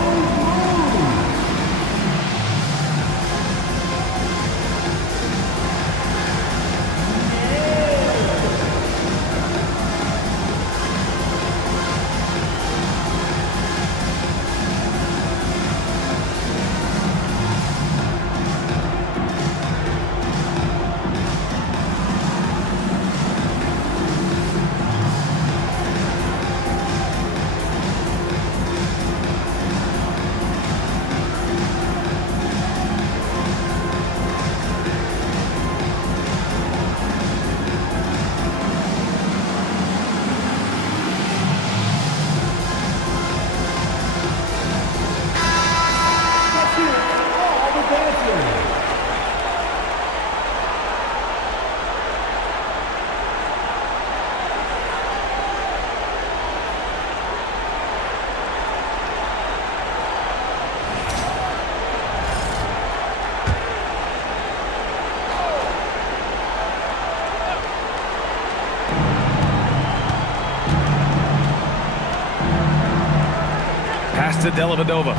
To Dellavedova.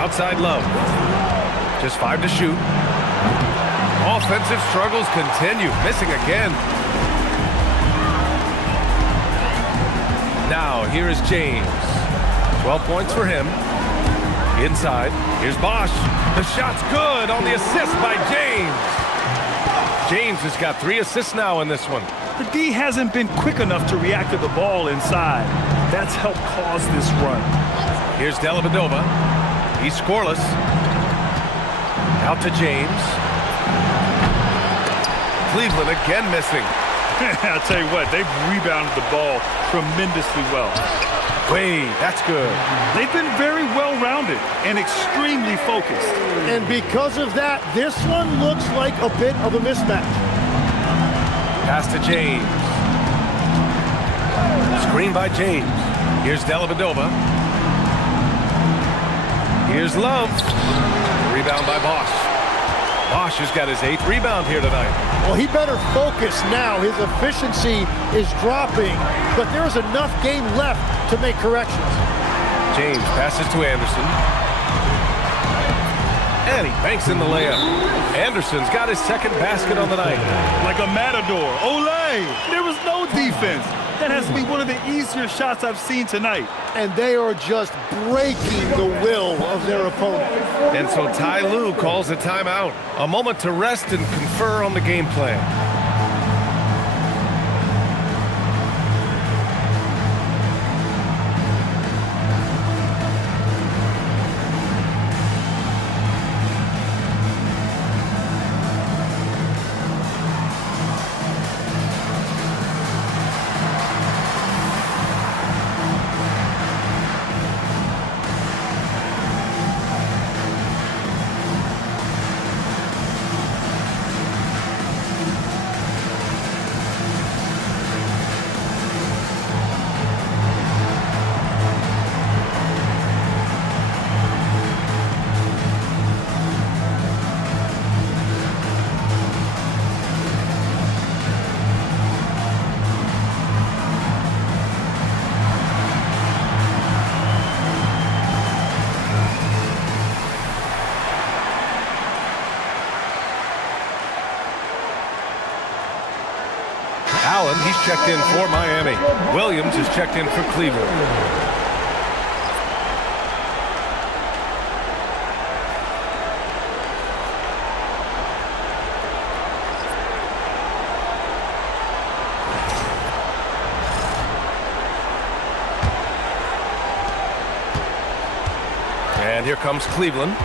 Outside Love. Just 5 to shoot. Offensive struggles continue. Missing again. Now, here is James. 12 points for him. Inside. Here's Bosch. The shot's good on the assist by James. James has got 3 assists now in this one. The D hasn't been quick enough to react to the ball inside. That's helped cause this run. Here's Dellavedova. He's scoreless. Out to James. Cleveland again missing. I'll tell you what, they've rebounded the ball tremendously well. Wait, that's good. They've been very well-rounded and extremely focused. And because of that, this one looks like a bit of a mismatch. Pass to James. Screen by James. Here's Dellavedova. Here's Love. Rebound by Bosch. Bosch has got his 8th rebound here tonight. Well, he better focus now. His efficiency is dropping, but there's enough game left to make corrections. James passes to Anderson. And he banks in the layup. Anderson's got his 2nd basket on the night. Like a matador. Olay! There was no defense. That has to be one of the easier shots I've seen tonight. And they are just breaking the will of their opponent. And so Ty Lue calls a timeout. A moment to rest and confer on the game plan. Allen, he's checked in for Miami. Williams is checked in for Cleveland. And here comes Cleveland.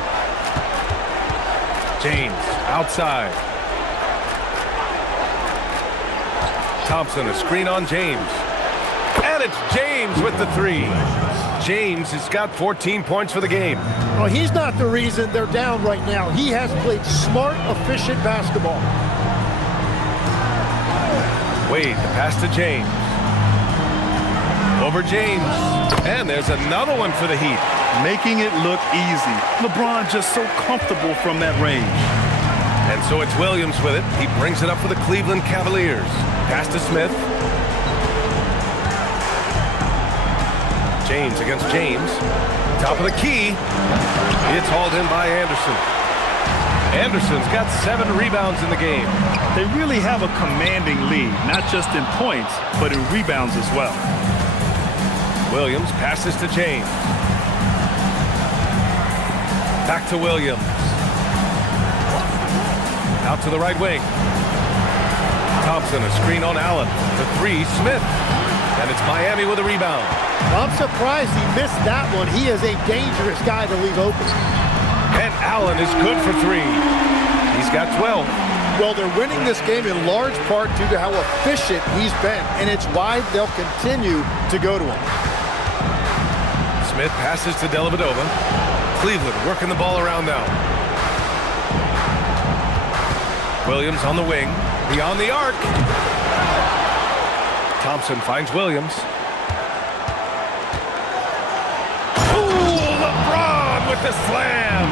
James outside. Thompson, a screen on James. And it's James with the 3. James has got 14 points for the game. Well, he's not the reason they're down right now. He has played smart, efficient basketball. Wade, the pass to James. Over James. And there's another one for the Heat. Making it look easy. LeBron just so comfortable from that range. And so it's Williams with it. He brings it up for the Cleveland Cavaliers. Pass to Smith. James against James. Top of the key. It's hauled in by Anderson. Anderson's got 7 rebounds in the game. They really have a commanding lead, not just in points, but in rebounds as well. Williams passes to James. Back to Williams. Out to the right wing. Thompson, a screen on Allen. The 3, Smith. And it's Miami with a rebound. I'm surprised he missed that one. He is a dangerous guy to leave open. And Allen is good for 3. He's got 12. Well, they're winning this game in large part due to how efficient he's been, and it's why they'll continue to go to him. Smith passes to Dellavedova. Cleveland working the ball around now. Williams on the wing, beyond the arc. Thompson finds Williams. Ooh, LeBron with the slam.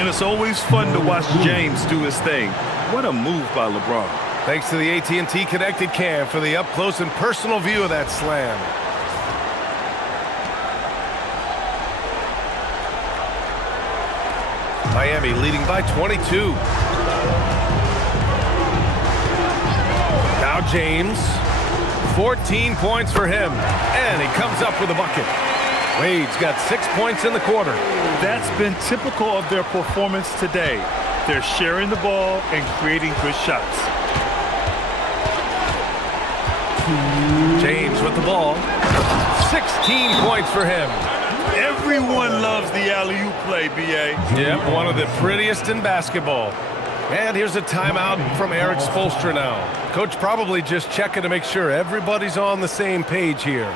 And it's always fun to watch James do his thing. What a move by LeBron. Thanks to the AT&T Connected Cam for the up-close and personal view of that slam. Miami leading by 22. Now James, 14 points for him, and he comes up with a bucket. Wade's got 6 points in the quarter. That's been typical of their performance today. They're sharing the ball and creating good shots. James with the ball, 16 points for him. Everyone loves the alley-oop play, B.A. Yep, one of the prettiest in basketball. And here's a timeout from Eric Spoelstra now. Coach probably just checking to make sure everybody's on the same page here.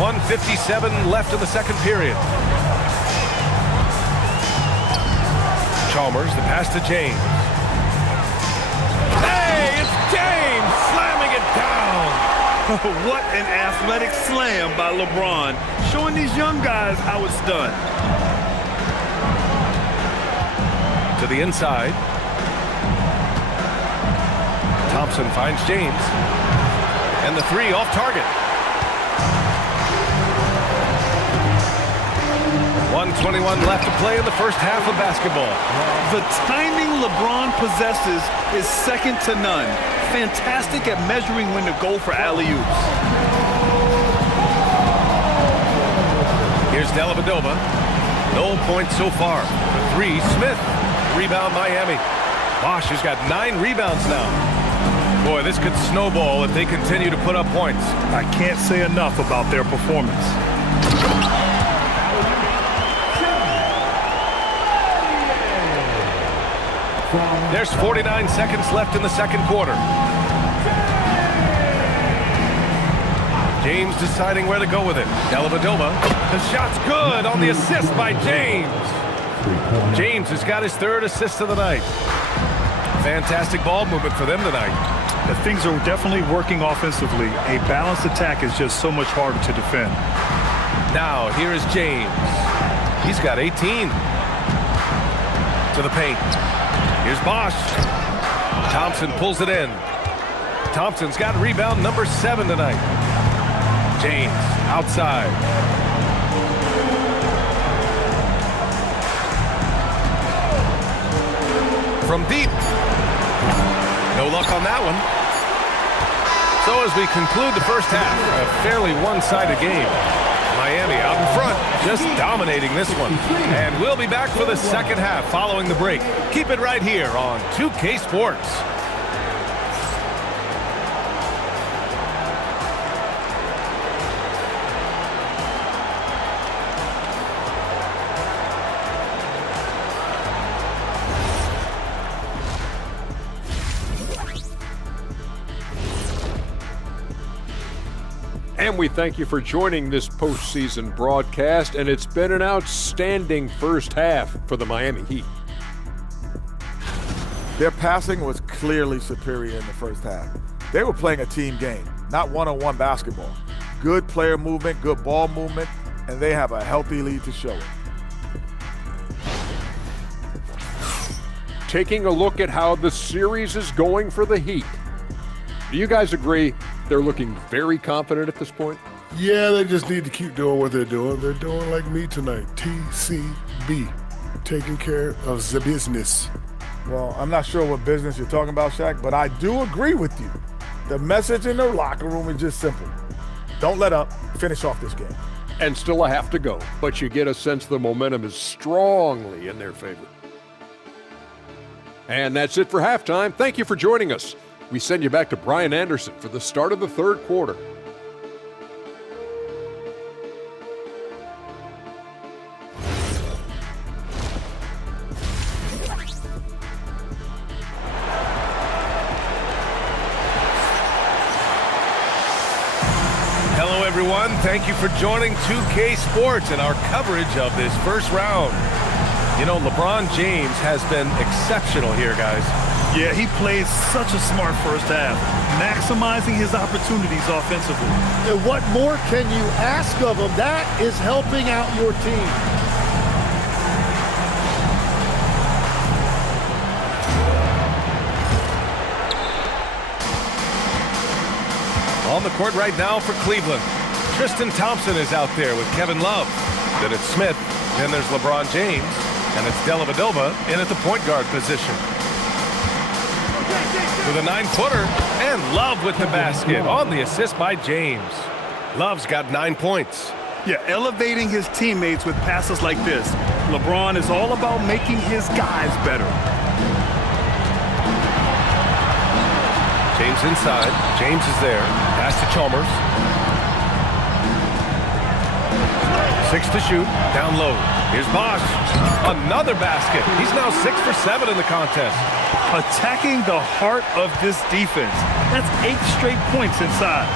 1:57 left in the second period. Chalmers, the pass to James. Hey, it's James slamming it down. What an athletic slam by LeBron, showing these young guys how it's done. To the inside. Thompson finds James. And the three off target. 1:21 left to play in the first half of basketball. The timing LeBron possesses is second to none. Fantastic at measuring when to go for alley-oops. Here's Dellavedova. No points so far. The three, Smith. Rebound Miami. Bosch has got 9 rebounds now. Boy, this could snowball if they continue to put up points. I can't say enough about their performance. There's 49 seconds left in the second quarter. James deciding where to go with it. Dellavedova. The shot's good on the assist by James. James has got his 3rd assist of the night. Fantastic ball movement for them tonight. The things are definitely working offensively. A balanced attack is just so much harder to defend. Now, here is James. He's got 18. To the paint. Here's Bosch. Thompson pulls it in. Thompson's got rebound number 7 tonight. James outside. From deep. No luck on that one. So as we conclude the first half, a fairly one-sided game. Miami out in front, just dominating this one. And we'll be back for the second half following the break. Keep it right here on 2K Sports. And we thank you for joining this postseason broadcast, and it's been an outstanding first half for the Miami Heat. Their passing was clearly superior in the first half. They were playing a team game, not one-on-one basketball. Good player movement, good ball movement, and they have a healthy lead to show it. Taking a look at how the series is going for the Heat. Do you guys agree they're looking very confident at this point? Yeah, they just need to keep doing what they're doing. They're doing like me tonight. TCB, taking care of the business. Well, I'm not sure what business you're talking about, Shaq, but I do agree with you. The message in the locker room is just simple. Don't let up. Finish off this game. And still a half to go, but you get a sense the momentum is strongly in their favor. And that's it for halftime. Thank you for joining us. We send you back to Brian Anderson for the start of the third quarter. Hello, everyone. Thank you for joining 2K Sports and our coverage of this first round. You know, LeBron James has been exceptional here, guys. Yeah, he played such a smart first half, maximizing his opportunities offensively. And what more can you ask of him? That is helping out your team. On the court right now for Cleveland. Tristan Thompson is out there with Kevin Love. Then it's Smith. Then there's LeBron James. And it's Dellavedova in at the point guard position. With a 9-footer, and Love with the basket on the assist by James. Love's got 9 points. Yeah, elevating his teammates with passes like this. LeBron is all about making his guys better. James inside. James is there. Pass to Chalmers. 6 to shoot. Down low. Here's Bosch. Another basket. He's now 6 for 7 in the contest. Attacking the heart of this defense. That's 8 straight points inside.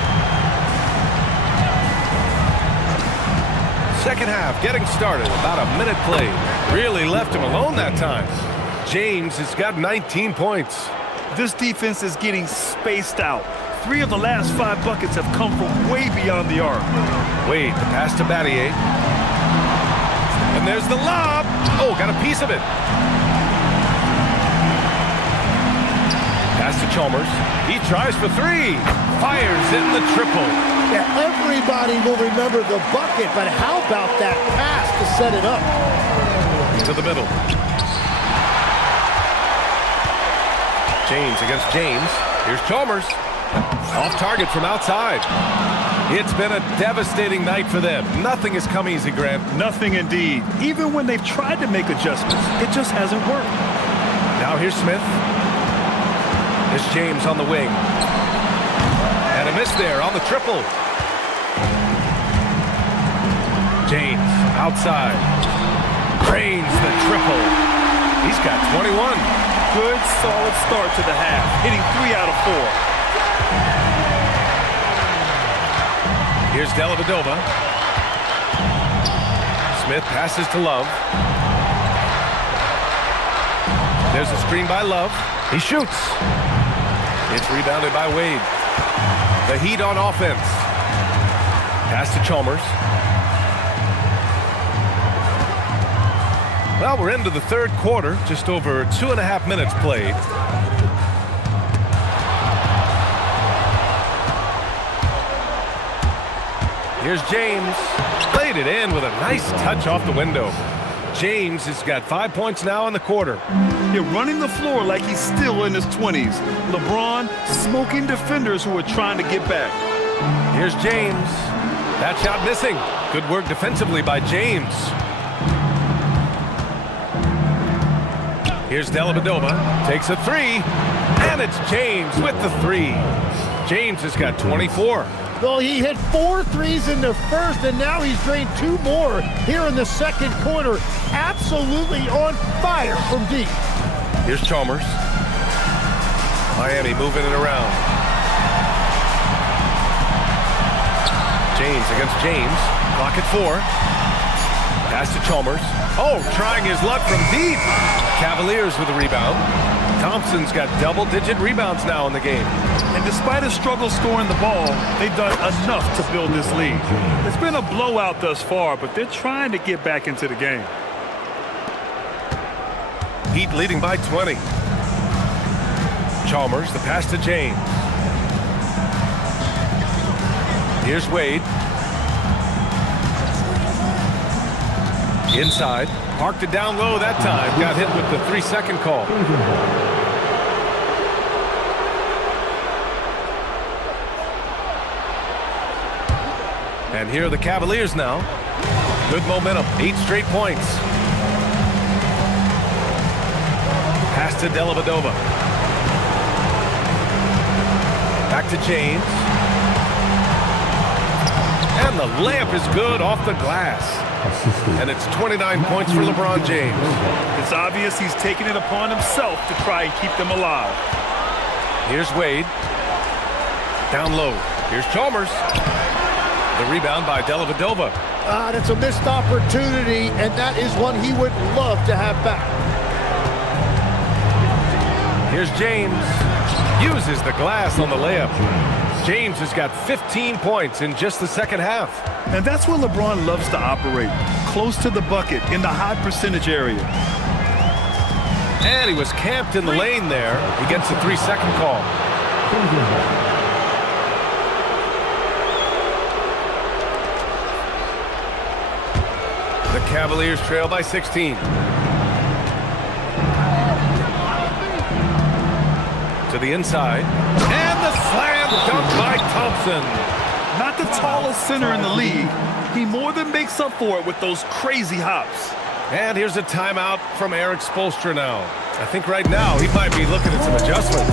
Second half getting started. About a minute played. Really left him alone that time. James has got 19 points. This defense is getting spaced out. 3 of the last 5 buckets have come from way beyond the arc. Wade, the pass to Battier. And there's the lob. Oh, got a piece of it. Pass to Chalmers. He tries for 3. Fires in the triple. Yeah, everybody will remember the bucket, but how about that pass to set it up? To the middle. James against James. Here's Chalmers. Off target from outside. It's been a devastating night for them. Nothing has come easy, Grant. Nothing indeed. Even when they've tried to make adjustments, it just hasn't worked. Now here's Smith. There's James on the wing. And a miss there on the triple. James outside. Drains the triple. He's got 21. Good, solid start to the half, hitting 3 out of 4. Here's Dellavedova. Smith passes to Love. There's a screen by Love. He shoots. It's rebounded by Wade. The Heat on offense. Pass to Chalmers. Well, we're into the third quarter. Just over 2.5 minutes played. Here's James. Played it in with a nice touch off the window. James has got 5 points now in the quarter. They're running the floor like he's still in his 20s. LeBron smoking defenders who are trying to get back. Here's James. That shot missing. Good work defensively by James. Here's Dellavedova. Takes a 3. And it's James with the 3. James has got 24. Well, he hit 4 threes in the first, and now he's drained 2 more here in the second quarter. Absolutely on fire from deep. Here's Chalmers. Miami moving it around. James against James. Clock at 4. Pass to Chalmers. Oh, trying his luck from deep. Cavaliers with a rebound. Thompson's got double-digit rebounds now in the game. And despite a struggle scoring the ball, they've done enough to build this lead. It's been a blowout thus far, but they're trying to get back into the game. Heat leading by 20. Chalmers, the pass to James. Here's Wade. Inside. Parked it down low that time. Got hit with the 3-second call. And here are the Cavaliers now. Good momentum. 8 straight points. Pass to Dellavedova. Back to James. And the layup is good off the glass. And it's 29 points for LeBron James. It's obvious he's taking it upon himself to try and keep them alive. Here's Wade. Down low. Here's Chalmers. The rebound by Dellavedova. That's a missed opportunity, and that is one he would love to have back. Here's James. Uses the glass on the layup. James has got 15 points in just the second half. And that's where LeBron loves to operate. Close to the bucket, in the high percentage area. And he was camped in the lane there. He gets a 3-second call. The Cavaliers trail by 16. To the inside. And the slam dunk by Thompson. Not the tallest center in the league. He more than makes up for it with those crazy hops. And here's a timeout from Eric Spoelstra now. I think right now he might be looking at some adjustments.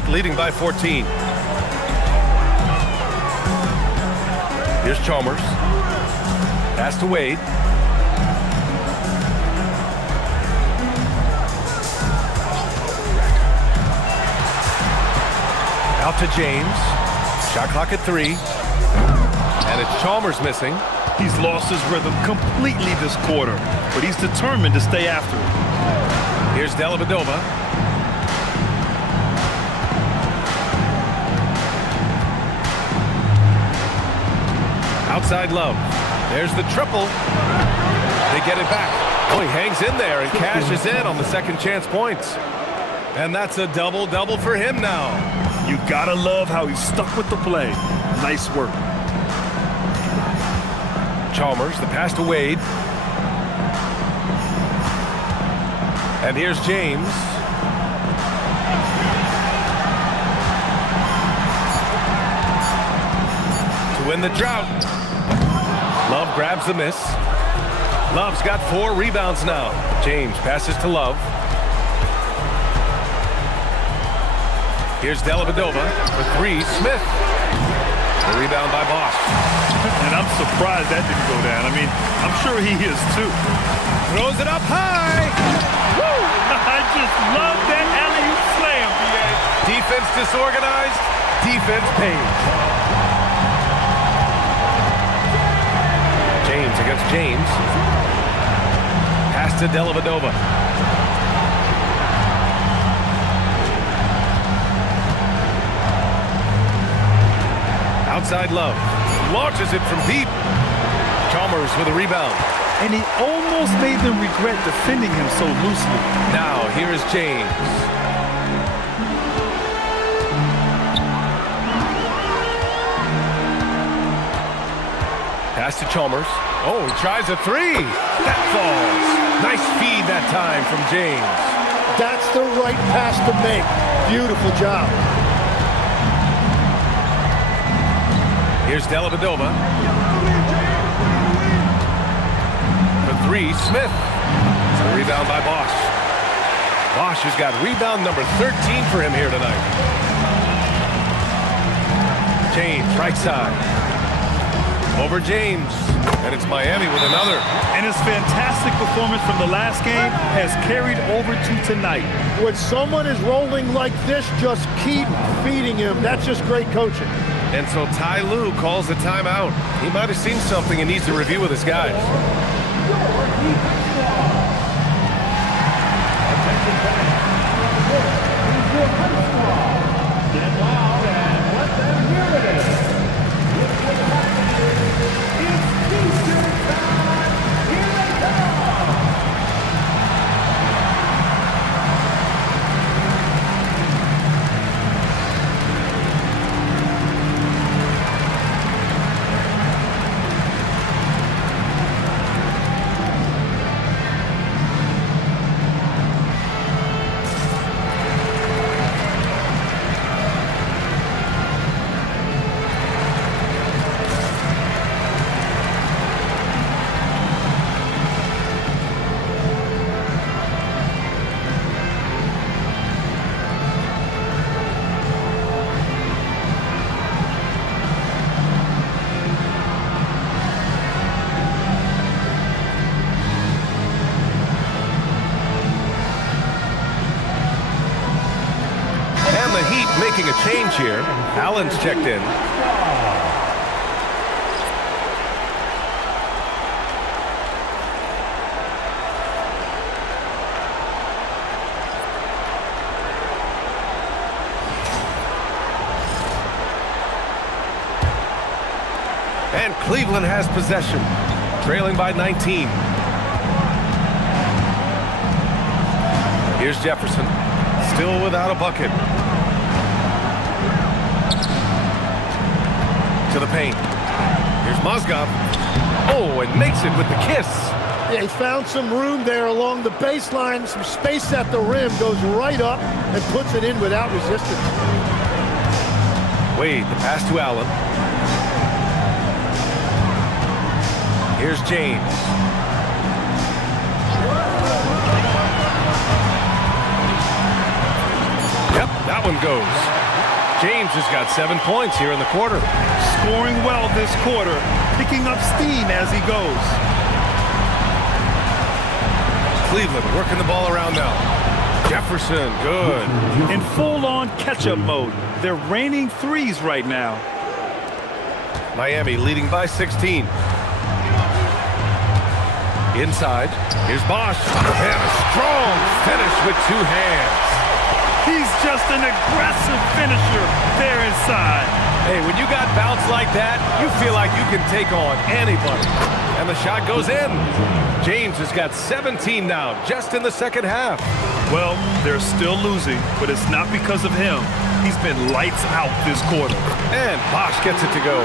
Heat leading by 14. Here's Chalmers. Pass to Wade. Out to James. Shot clock at 3. And it's Chalmers missing. He's lost his rhythm completely this quarter, but he's determined to stay after it. Here's Dellavedova. Outside Love. There's the triple. They get it back. Oh, he hangs in there and cashes in on the second chance points. And that's a double-double for him now. You gotta love how he's stuck with the play. Nice work. Chalmers, the pass to Wade. And here's James. To win the drought. Love grabs the miss. Love's got 4 rebounds now. James passes to Love. Here's Dellavedova for 3. Smith. The rebound by Bosch. And I'm surprised that didn't go down. I mean, I'm sure he is too. Throws it up high. Woo! I just love that alley-oop slam, BA. Defense disorganized. Defense pays. James against James. Pass to Dellavedova. Outside Love. Launches it from deep. Chalmers with a rebound. And he almost made them regret defending him so loosely. Now, here is James. Pass to Chalmers. Oh, he tries a 3. That falls. Nice feed that time from James. That's the right pass to make. Beautiful job. Here's Dellavedova. For 3, Smith. A rebound by Bosch. Bosch has got rebound number 13 for him here tonight. James, right side. Over James. And it's Miami with another. And his fantastic performance from the last game has carried over to tonight. When someone is rolling like this, just keep feeding him. That's just great coaching. And so Ty Lue calls the timeout. He might have seen something and needs to review with his guys. Get loud and let them hear it. It's T-shirt time. Here they come. Making a change here. Allen's checked in. And Cleveland has possession, trailing by 19. Here's Jefferson, still without a bucket. To the paint. Here's Mozgov. Oh, and makes it with the kiss. Yeah, he found some room there along the baseline, some space at the rim, goes right up and puts it in without resistance. Wade, the pass to Allen. Here's James. Yep, that one goes. James has got 7 points here in the quarter. Scoring well this quarter, picking up steam as he goes. Cleveland working the ball around now. Jefferson, good. In full-on catch-up mode. They're raining threes right now. Miami leading by 16. Inside, here's Bosch. And a strong finish with 2 hands. He's just an aggressive finisher there inside. Hey, when you got bounce like that, you feel like you can take on anybody. And the shot goes in. James has got 17 now, just in the second half. Well, they're still losing, but it's not because of him. He's been lights out this quarter. And Bosch gets it to go.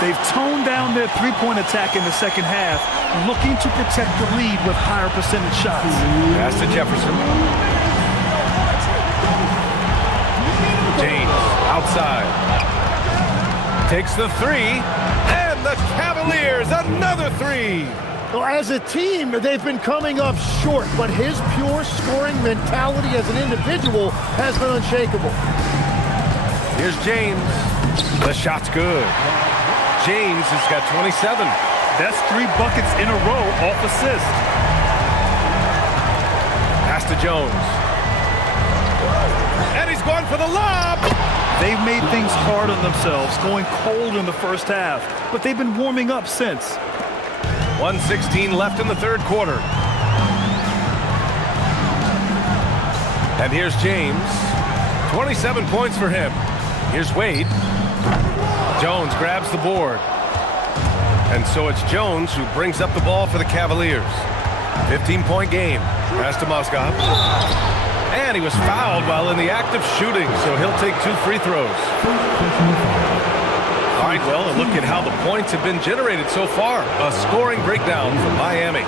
They've toned down their three-point attack in the second half, looking to protect the lead with higher percentage shots. Pass to Jefferson. James outside. Takes the 3. And the Cavaliers, another 3. Well, as a team, they've been coming up short, but his pure scoring mentality as an individual has been unshakable. Here's James. The shot's good. James has got 27. That's 3 buckets in a row off assist. Pass to Jones. And he's going for the lob. They've made things hard on themselves, going cold in the first half, but they've been warming up since. 1:16 left in the third quarter. And here's James. 27 points for him. Here's Wade. Jones grabs the board. And so it's Jones who brings up the ball for the Cavaliers. 15-point game. Pass to Moskov. And he was fouled while in the act of shooting, so he'll take 2 free throws. All right, well, a look at how the points have been generated so far. A scoring breakdown from Miami.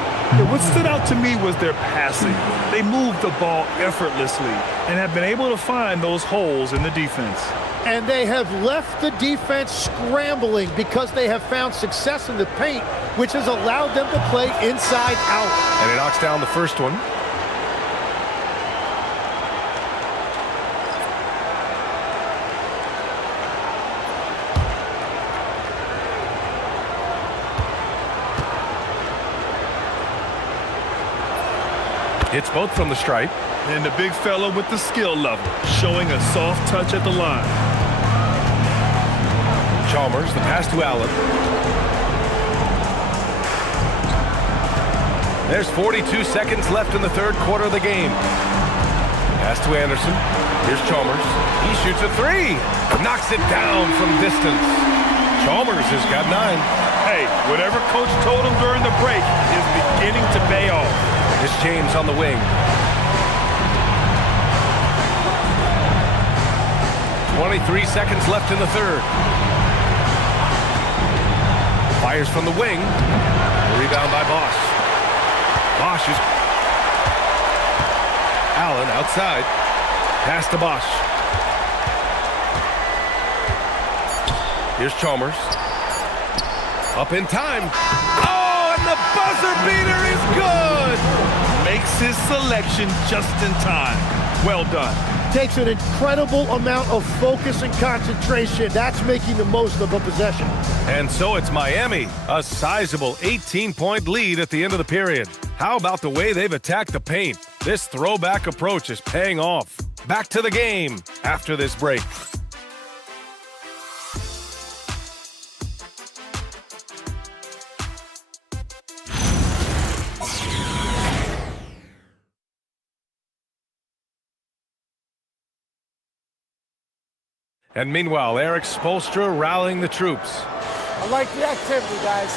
What stood out to me was their passing. They moved the ball effortlessly and have been able to find those holes in the defense. And they have left the defense scrambling because they have found success in the paint, which has allowed them to play inside out. And he knocks down the first one. Hits both from the stripe. And the big fella with the skill level, showing a soft touch at the line. Chalmers, the pass to Allen. There's 42 seconds left in the third quarter of the game. Pass to Anderson. Here's Chalmers. He shoots a 3. Knocks it down from distance. Chalmers has got 9. Hey, whatever coach told him during the break is beginning to pay off. Here's James on the wing. 23 seconds left in the third. Fires from the wing. Rebound by Bosch. Bosch is... Allen outside. Pass to Bosch. Here's Chalmers. Up in time. Oh, and the buzzer beater is good! Makes his selection just in time. Well done. Takes an incredible amount of focus and concentration. That's making the most of a possession. And so it's Miami, a sizable 18-point lead at the end of the period. How about the way they've attacked the paint? This throwback approach is paying off. Back to the game after this break. And meanwhile, Eric Spoelstra rallying the troops. I like the activity, guys.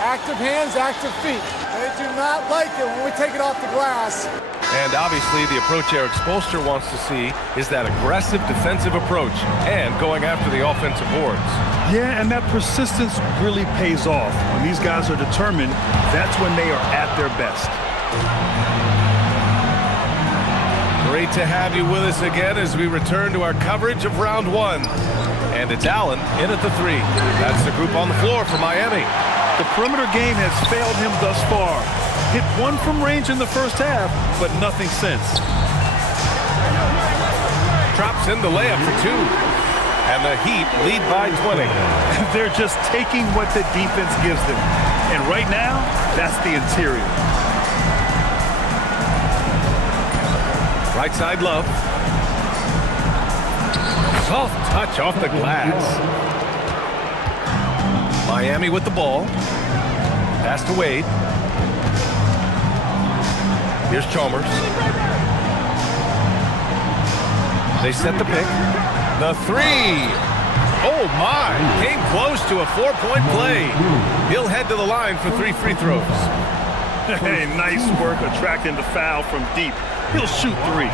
Active hands, active feet. They do not like it when we take it off the glass. And obviously the approach Eric Spoelstra wants to see is that aggressive defensive approach and going after the offensive boards. Yeah, and that persistence really pays off. When these guys are determined, that's when they are at their best. Great to have you with us again as we return to our coverage of round 1. And it's Allen in at the 3. That's the group on the floor for Miami. The perimeter game has failed him thus far. Hit 1 from range in the first half, but nothing since. drops in the layup for 2. And the Heat lead by 20. They're just taking what the defense gives them. And right now, that's the interior. Right side, Love. Soft touch off the glass. Miami with the ball. Pass to Wade. Here's Chalmers. They set the pick. The 3. Oh, my. Came close to a 4-point play. He'll head to the line for 3 free throws. Hey, nice work attracting the foul from deep. He'll shoot 3.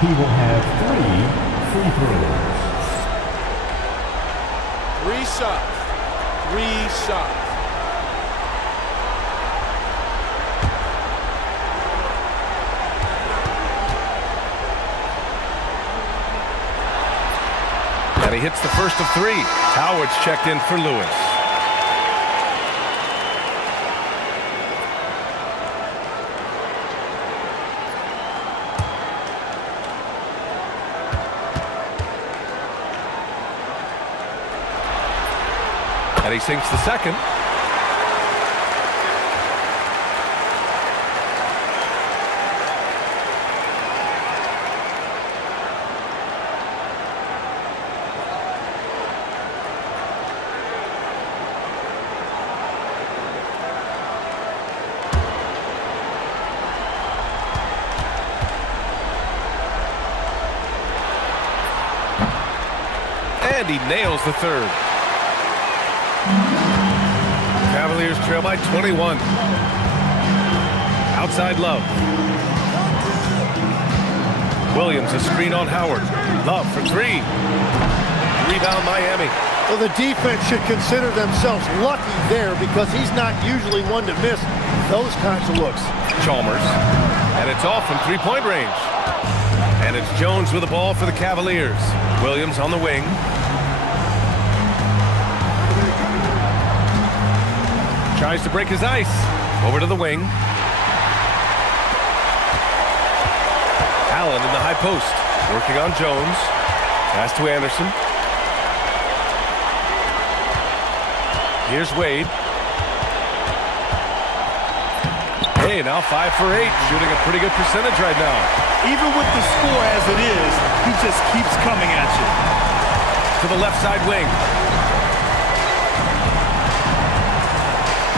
He will have 3 free throws. 3 shots. 3 shots. And he hits the first of 3. Howard's checked in for Lewis. And he sinks the second. And he nails the third. Cavaliers trail by 21. Outside Love. Williams a screen on Howard. Love for 3. Rebound Miami. Well, the defense should consider themselves lucky there because he's not usually one to miss those kinds of looks. Chalmers. And it's off from 3-point range. And it's Jones with the ball for the Cavaliers. Williams on the wing. Tries to break his ice. Over to the wing. Allen in the high post. Working on Jones. Pass to Anderson. Here's Wade. Hey, now 5 for 8. Shooting a pretty good percentage right now. Even with the score as it is, he just keeps coming at you. To the left side wing.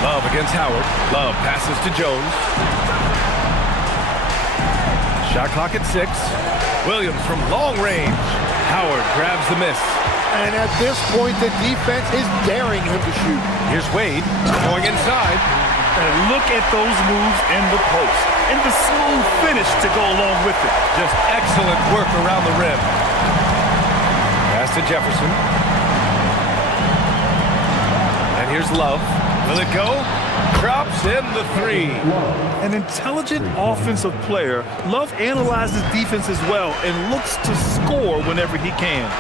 Love against Howard. Love passes to Jones. Shot clock at 6. Williams from long range. Howard grabs the miss. And at this point, the defense is daring him to shoot. Here's Wade going inside. And look at those moves in the post. And the smooth finish to go along with it. Just excellent work around the rim. Pass to Jefferson. And here's Love. Will it go? Drops in the 3. An intelligent offensive player, Love analyzes defense as well and looks to score whenever he can.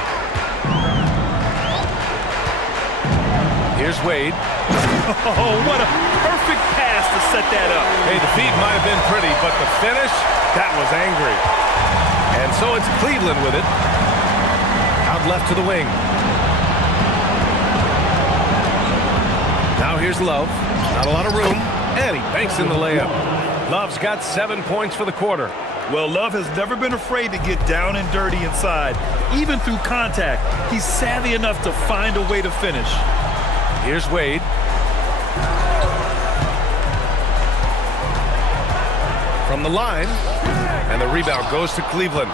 Here's Wade. Oh, what a perfect pass to set that up. Hey, the feed might have been pretty, but the finish, that was angry. And so it's Cleveland with it. Out left to the wing. Now here's Love. Not a lot of room. And he banks in the layup. Love's got 7 points for the quarter. Well, Love has never been afraid to get down and dirty inside. Even through contact, he's savvy enough to find a way to finish. Here's Wade. From the line. And the rebound goes to Cleveland.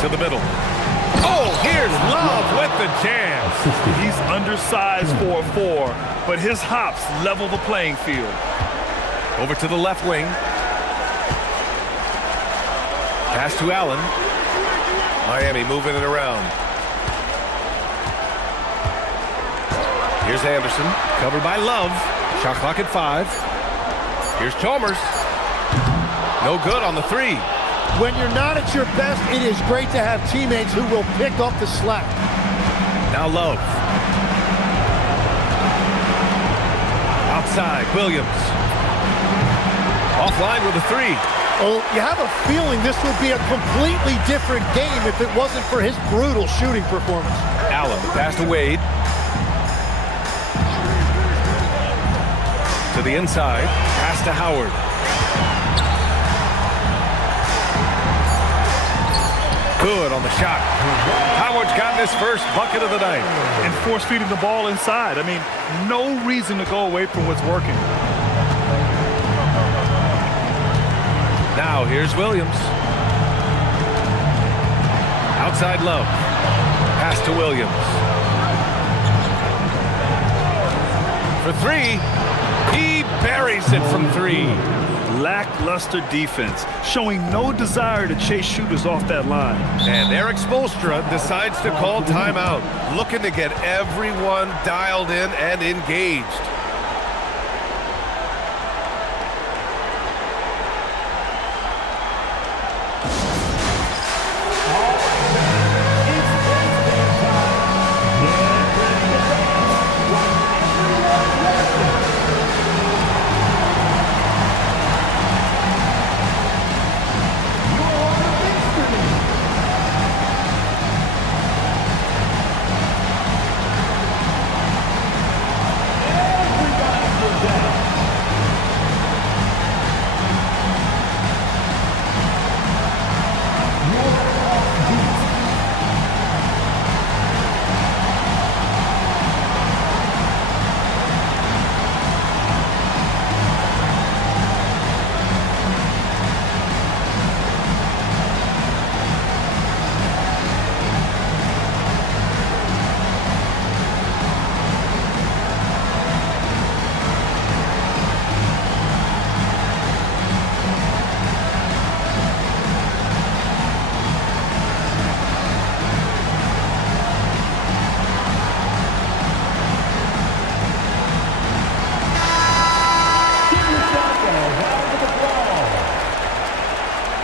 To the middle. Oh, here's Love with the jam. He's undersized for a 4, but his hops level the playing field. Over to the left wing. Pass to Allen. Miami moving it around. Here's Anderson. Covered by Love. Shot clock at 5. Here's Chalmers. No good on the 3. When you're not at your best, it is great to have teammates who will pick up the slack. Now Love. Outside, Williams. Offline with a three. Well, you have a feeling this would be a completely different game if it wasn't for his brutal shooting performance. Allen, pass to Wade. To the inside, pass to Howard. Good on the shot. Howard's got his first bucket of the night. And force feeding the ball inside. I mean, no reason to go away from what's working. Now here's Williams. Outside Love. Pass to Williams. For three. He buries it from three. Lackluster defense, showing no desire to chase shooters off that line. And Eric Spoelstra decides to call timeout, looking to get everyone dialed in and engaged.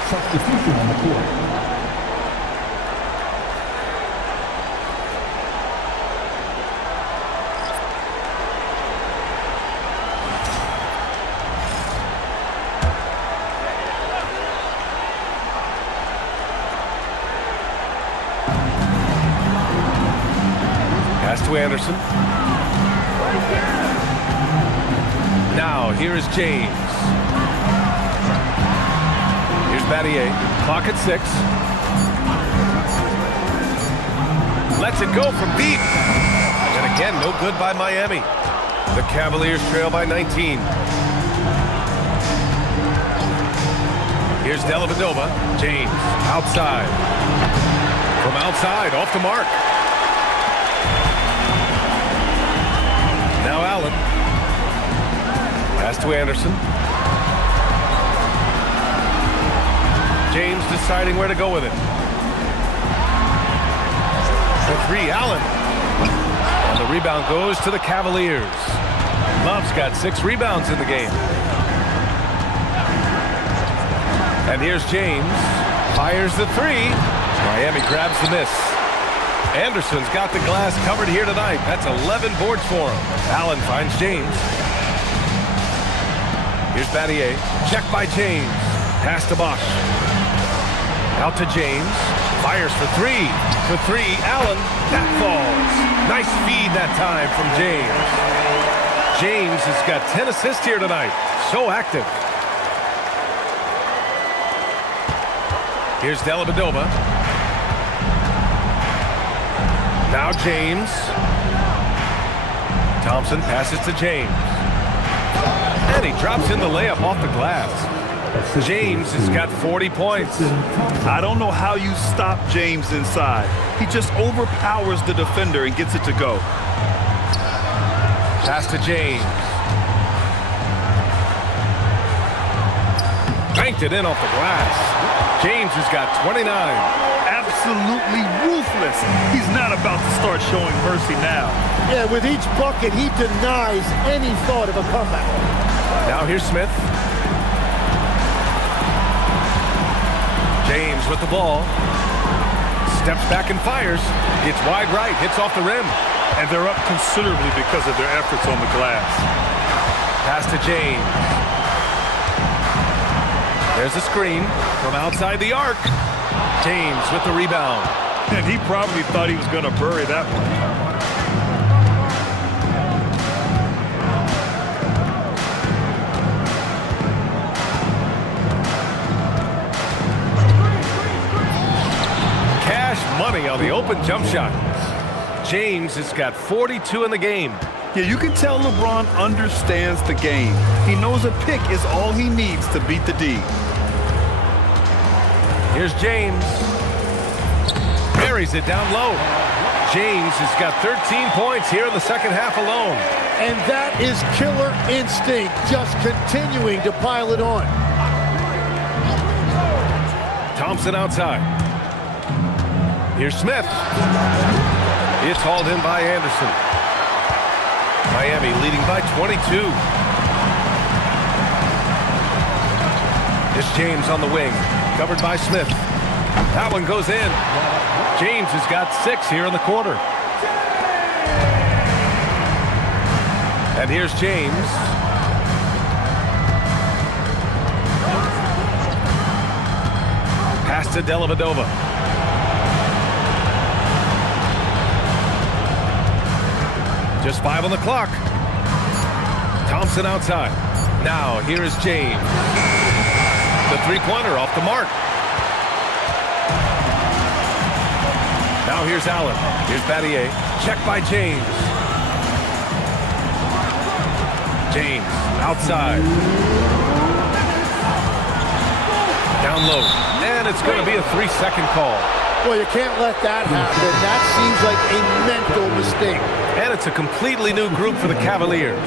Substitution on the court. Pass to Anderson. Now here is James. Battier, clock at 6. Lets it go from deep. And again, no good by Miami. The Cavaliers trail by 19. Here's Dellavedova. James, outside. From outside, off the mark. Now Allen. Pass to Anderson. James deciding where to go with it. For three, Allen. And the rebound goes to the Cavaliers. Love's got 6 rebounds in the game. And here's James. Fires the three. Miami grabs the miss. Anderson's got the glass covered here tonight. That's 11 boards for him. Allen finds James. Here's Battier. Check by James. Pass to Bosch. Out to James. Fires for three. For three, Allen. That falls. Nice feed that time from James. James has got 10 assists here tonight. So active. Here's Dellavedova. Now James. Thompson passes to James. And he drops in the layup off the glass. James has got 40 points. I don't know how you stop James inside. He just overpowers the defender and gets it to go. Pass to James. Banked it in off the glass. James has got 29. Absolutely ruthless. He's not about to start showing mercy now. Yeah, with each bucket, he denies any thought of a comeback. Now here's Smith. James with the ball. Steps back and fires. Gets wide right. Hits off the rim. And they're up considerably because of their efforts on the glass. Pass to James. There's a screen from outside the arc. James with the rebound. And he probably thought he was going to bury that one. Money on the open jump shot. James has got 42 in the game. Yeah, you can tell LeBron understands the game. He knows a pick is all he needs to beat the D. Here's James. Buries it down low. James has got 13 points here in the second half alone. And that is killer instinct, just continuing to pile it on. Thompson outside. Here's Smith. It's hauled in by Anderson. Miami leading by 22. It's James on the wing, covered by Smith. That one goes in. James has got 6 here in the quarter. And here's James. Pass to Dellavedova. Just 5 on the clock. Thompson outside. Now here is James. The three-pointer off the mark. Now here's Allen. Here's Battier. Checked by James. James outside. Down low. And it's going to be a 3-second call. Well, you can't let that happen. That seems like a mental mistake. And it's a completely new group for the Cavaliers.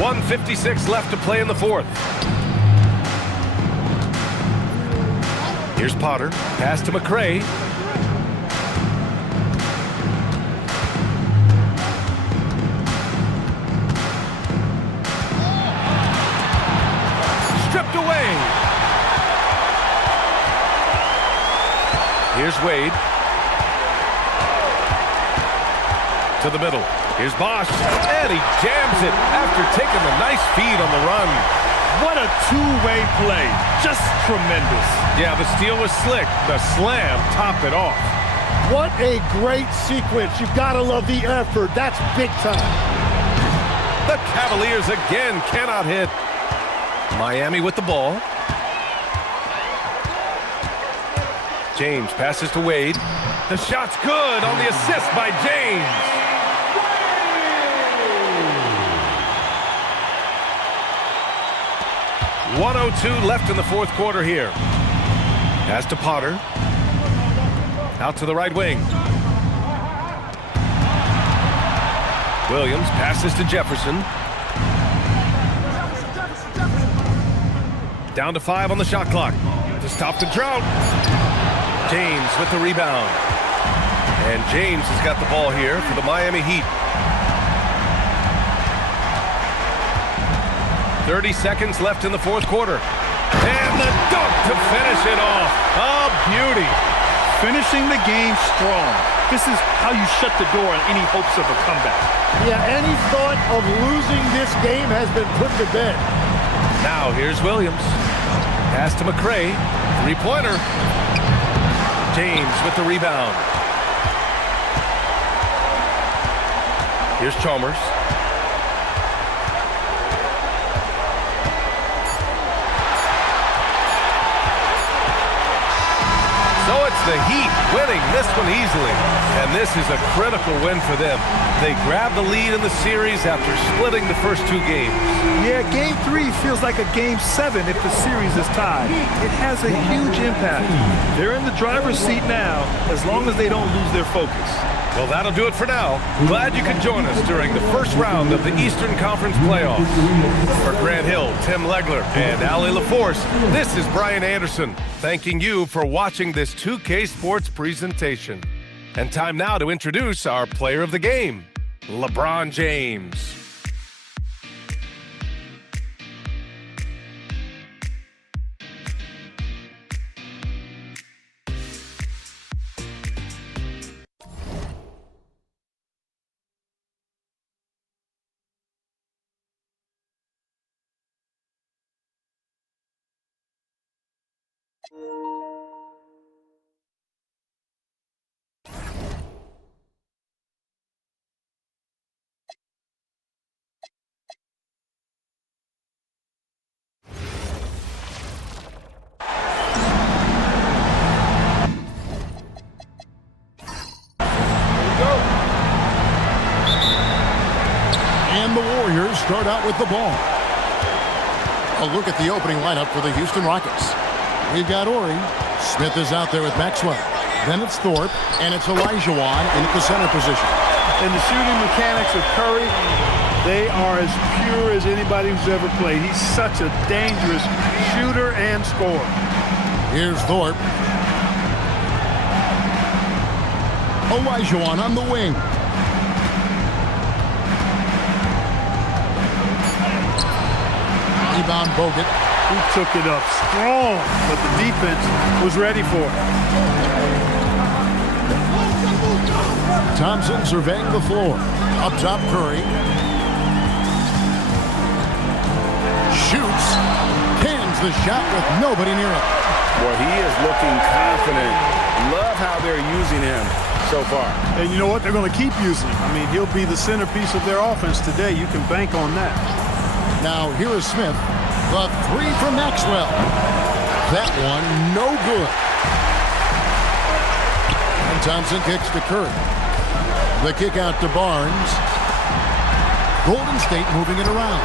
.156 left to play in the fourth. Here's Potter. Pass to McRae. Stripped away. Here's Wade. To the middle. Here's Bosch. And he jams it after taking a nice feed on the run. What a two-way play. Just tremendous. Yeah, the steal was slick. The slam topped it off. What a great sequence. You've got to love the effort. That's big time. The Cavaliers again cannot hit. Miami with the ball. James passes to Wade. The shot's good on the assist by James. .102 left in the fourth quarter here. Pass to Potter. Out to the right wing. Williams passes to Jefferson. Down to 5 on the shot clock. To stop the drought. James with the rebound. And James has got the ball here for the Miami Heat. 30 seconds left in the fourth quarter. And the dunk to finish it off. A beauty. Finishing the game strong. This is how you shut the door on any hopes of a comeback. Yeah, any thought of losing this game has been put to bed. Now here's Williams. Pass to McRae. Three-pointer. James with the rebound. Here's Chalmers. So it's the Heat winning this one easily. And this is a critical win for them. They grab the lead in the series after splitting the first 2 games. Yeah, Game 3 feels like a Game 7 if the series is tied. It has a huge impact. They're in the driver's seat now, as long as they don't lose their focus. Well, that'll do it for now. Glad you could join us during the first round of the Eastern Conference playoffs. For Grant Hill, Tim Legler, and Allie LaForce, this is Brian Anderson, thanking you for watching this 2K Sports presentation. And time now to introduce our player of the game, LeBron James. And the Warriors start out with the ball. A look at the opening lineup for the Houston Rockets. We've got Ori. Smith is out there with Maxwell. Then it's Thorpe, and it's Olajuwon in at the center position. And the shooting mechanics of Curry, they are as pure as anybody who's ever played. He's such a dangerous shooter and scorer. Here's Thorpe. Olajuwon on the wing. Rebound Bogut. He took it up strong, but the defense was ready for it. Thompson surveying the floor. Up top, Curry. Shoots. Cans the shot with nobody near him. Boy, he is looking confident. Love how they're using him so far. And you know what? They're going to keep using him. I mean, he'll be the centerpiece of their offense today. You can bank on that. Now, here is Smith. The three from Maxwell. That one, no good. And Thompson kicks to Curry. The kick out to Barnes. Golden State moving it around.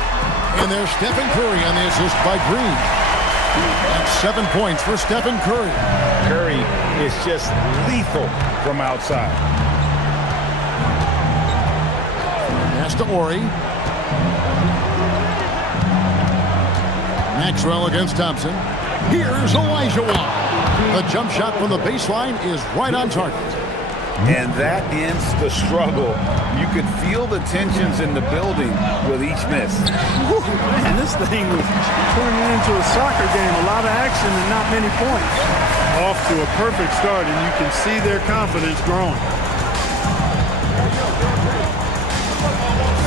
And there's Stephen Curry on the assist by Green. That's 7 points for Stephen Curry. Curry is just lethal from outside. Pass to Ori. Maxwell against Thompson. Here's Olajuwon. The jump shot from the baseline is right on target. And that ends the struggle. You could feel the tensions in the building with each miss. Whew, man, this thing was turning into a soccer game. A lot of action and not many points. Off to a perfect start, and you can see their confidence growing.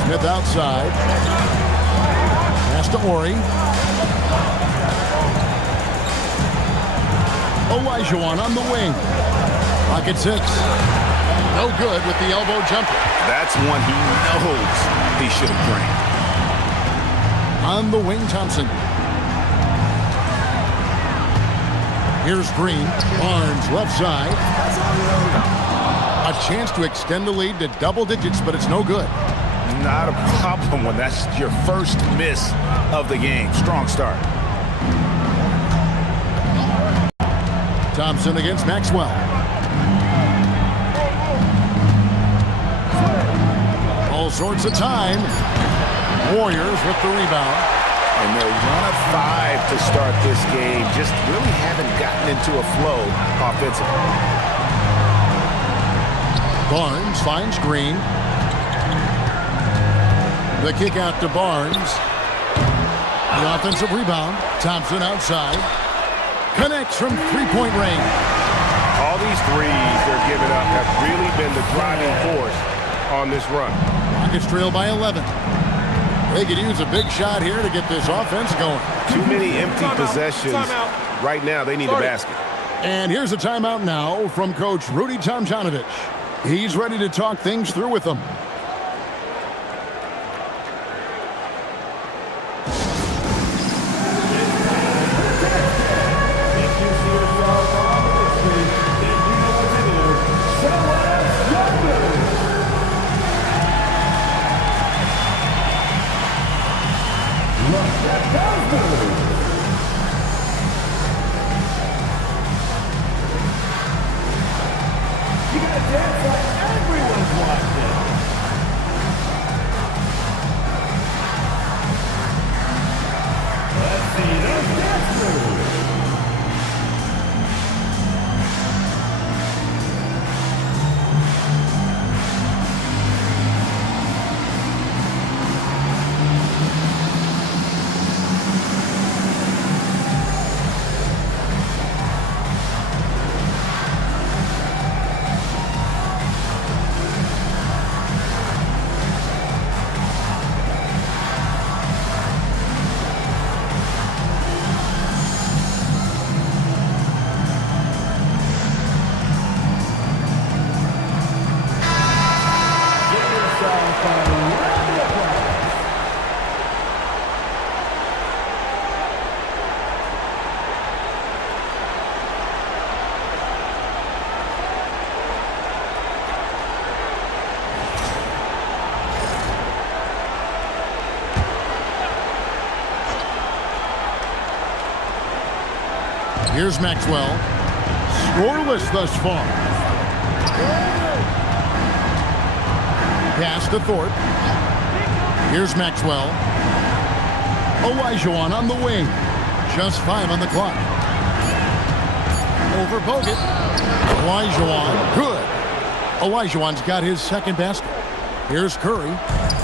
Smith outside. Pass to Ori. Olajuwon on the wing. Rocket 6. No good with the elbow jumper. That's one he knows he should have drained. On the wing, Thompson. Here's Green. Barnes left side. A chance to extend the lead to double digits, but it's no good. Not a problem when that's your first miss of the game. Strong start. Thompson against Maxwell. All sorts of time. Warriors with the rebound. And they're 1 of 5 to start this game. Just really haven't gotten into a flow offensively. Barnes finds Green. The kick out to Barnes. The offensive rebound. Thompson outside. Connects from three-point range. All these threes they're giving up have really been the driving force on this run. Rockets trail by 11. They could use a big shot here to get this offense going. Too many empty possessions. Right now, they need a basket. And here's a timeout now from Coach Rudy Tomjanovich. He's ready to talk things through with them. Here's Maxwell. Scoreless thus far. Pass to Thorpe. Here's Maxwell. Olajuwon on the wing. Just 5 on the clock. Over Bogut. Olajuwon. Good. Olajuwon's got his second basket. Here's Curry.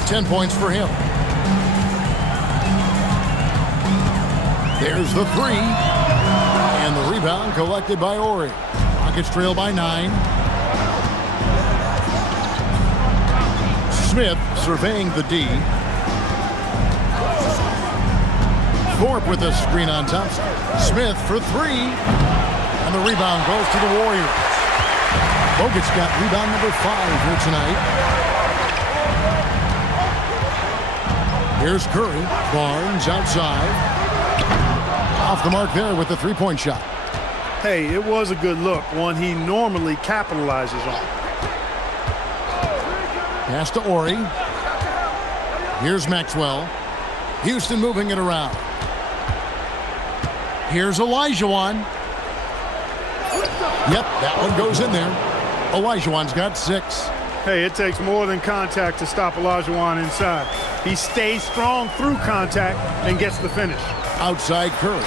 10 points for him. There's the 3. And the rebound collected by Ori. Rockets trail by 9. Smith surveying the D. Thorpe with a screen on Thompson. Smith for 3. And the rebound goes to the Warriors. Bogut's got rebound number 5 here tonight. Here's Curry. Barnes outside. Off the mark there with the three-point shot. Hey, it was a good look, one he normally capitalizes on. Pass to Ori. Here's Maxwell. Houston moving it around. Here's Olajuwon. Yep, that one goes in there. Olajuwon's got 6. Hey, it takes more than contact to stop Olajuwon inside. He stays strong through contact and gets the finish. Outside Curry.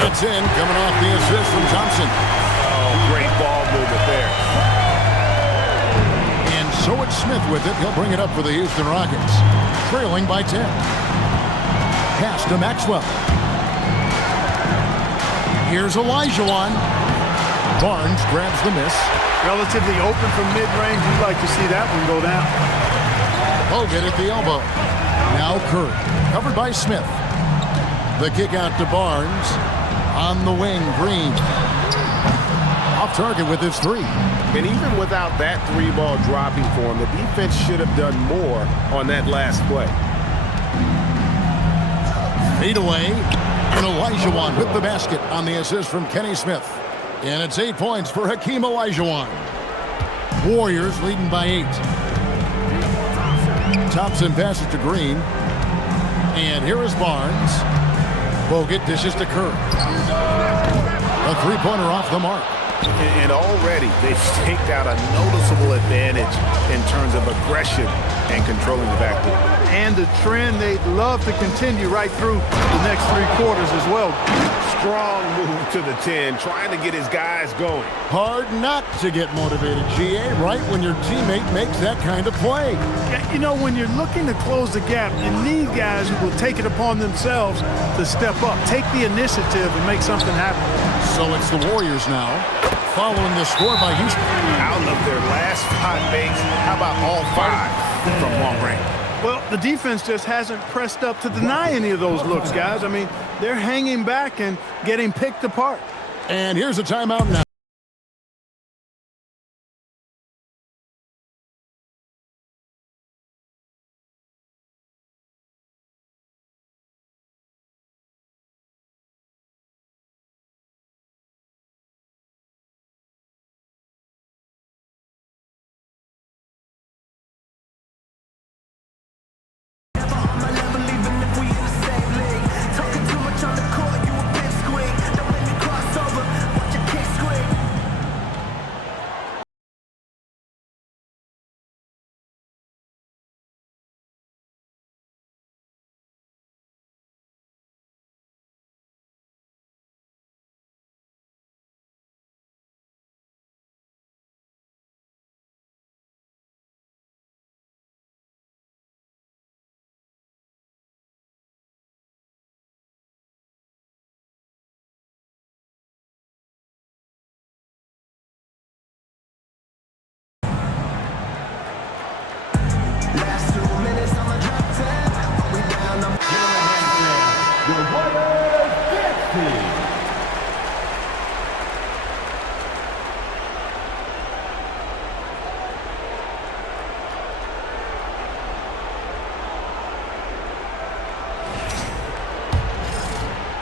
It's in, coming off the assist from Thompson. Oh, great ball movement there. And so it's Smith with it. He'll bring it up for the Houston Rockets. Trailing by 10. Pass to Maxwell. Here's Olajuwon. Barnes grabs the miss. Relatively open from mid-range. You'd like to see that one go down. Bogut at the elbow. Now Curry. Covered by Smith. The kick out to Barnes. On the wing, Green. Off target with his 3. And even without that 3-ball dropping for him, the defense should have done more on that last play. Fade away. And Olajuwon with the basket on the assist from Kenny Smith. And it's 8 points for Hakeem Olajuwon. Warriors leading by 8. Thompson passes to Green. And here is Barnes. Bogut dishes to Curry. A three-pointer off the mark. And already they've staked out a noticeable advantage in terms of aggression and controlling the backcourt. And the trend they'd love to continue right through the next 3 quarters as well. Strong move to the 10, trying to get his guys going. Hard not to get motivated, GA, right when your teammate makes that kind of play. Yeah, you know, when you're looking to close the gap, you need guys who will take it upon themselves to step up, take the initiative and make something happen. So it's the Warriors now, following the score by Houston. Out of their last 5 makes, how about all 5 from long range? Well, the defense just hasn't pressed up to deny any of those looks, guys. I mean, they're hanging back and getting picked apart. And here's a timeout now.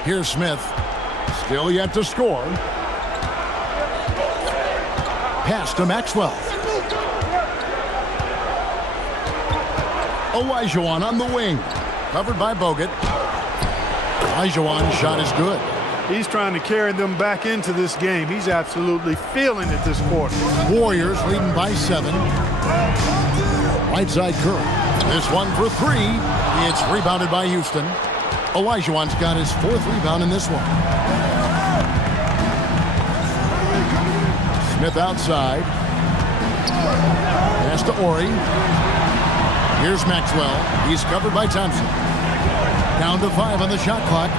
Here's Smith. Still yet to score. Pass to Maxwell. Olajuwon on the wing. Covered by Bogut. Olajuwon's shot is good. He's trying to carry them back into this game. He's absolutely feeling it this quarter. Warriors leading by 7. Right side Curry. This one for 3. It's rebounded by Houston. Olajuwon's got his 4th rebound in this one. Smith outside. Pass to Ori. Here's Maxwell. He's covered by Thompson. Down to 5 on the shot clock.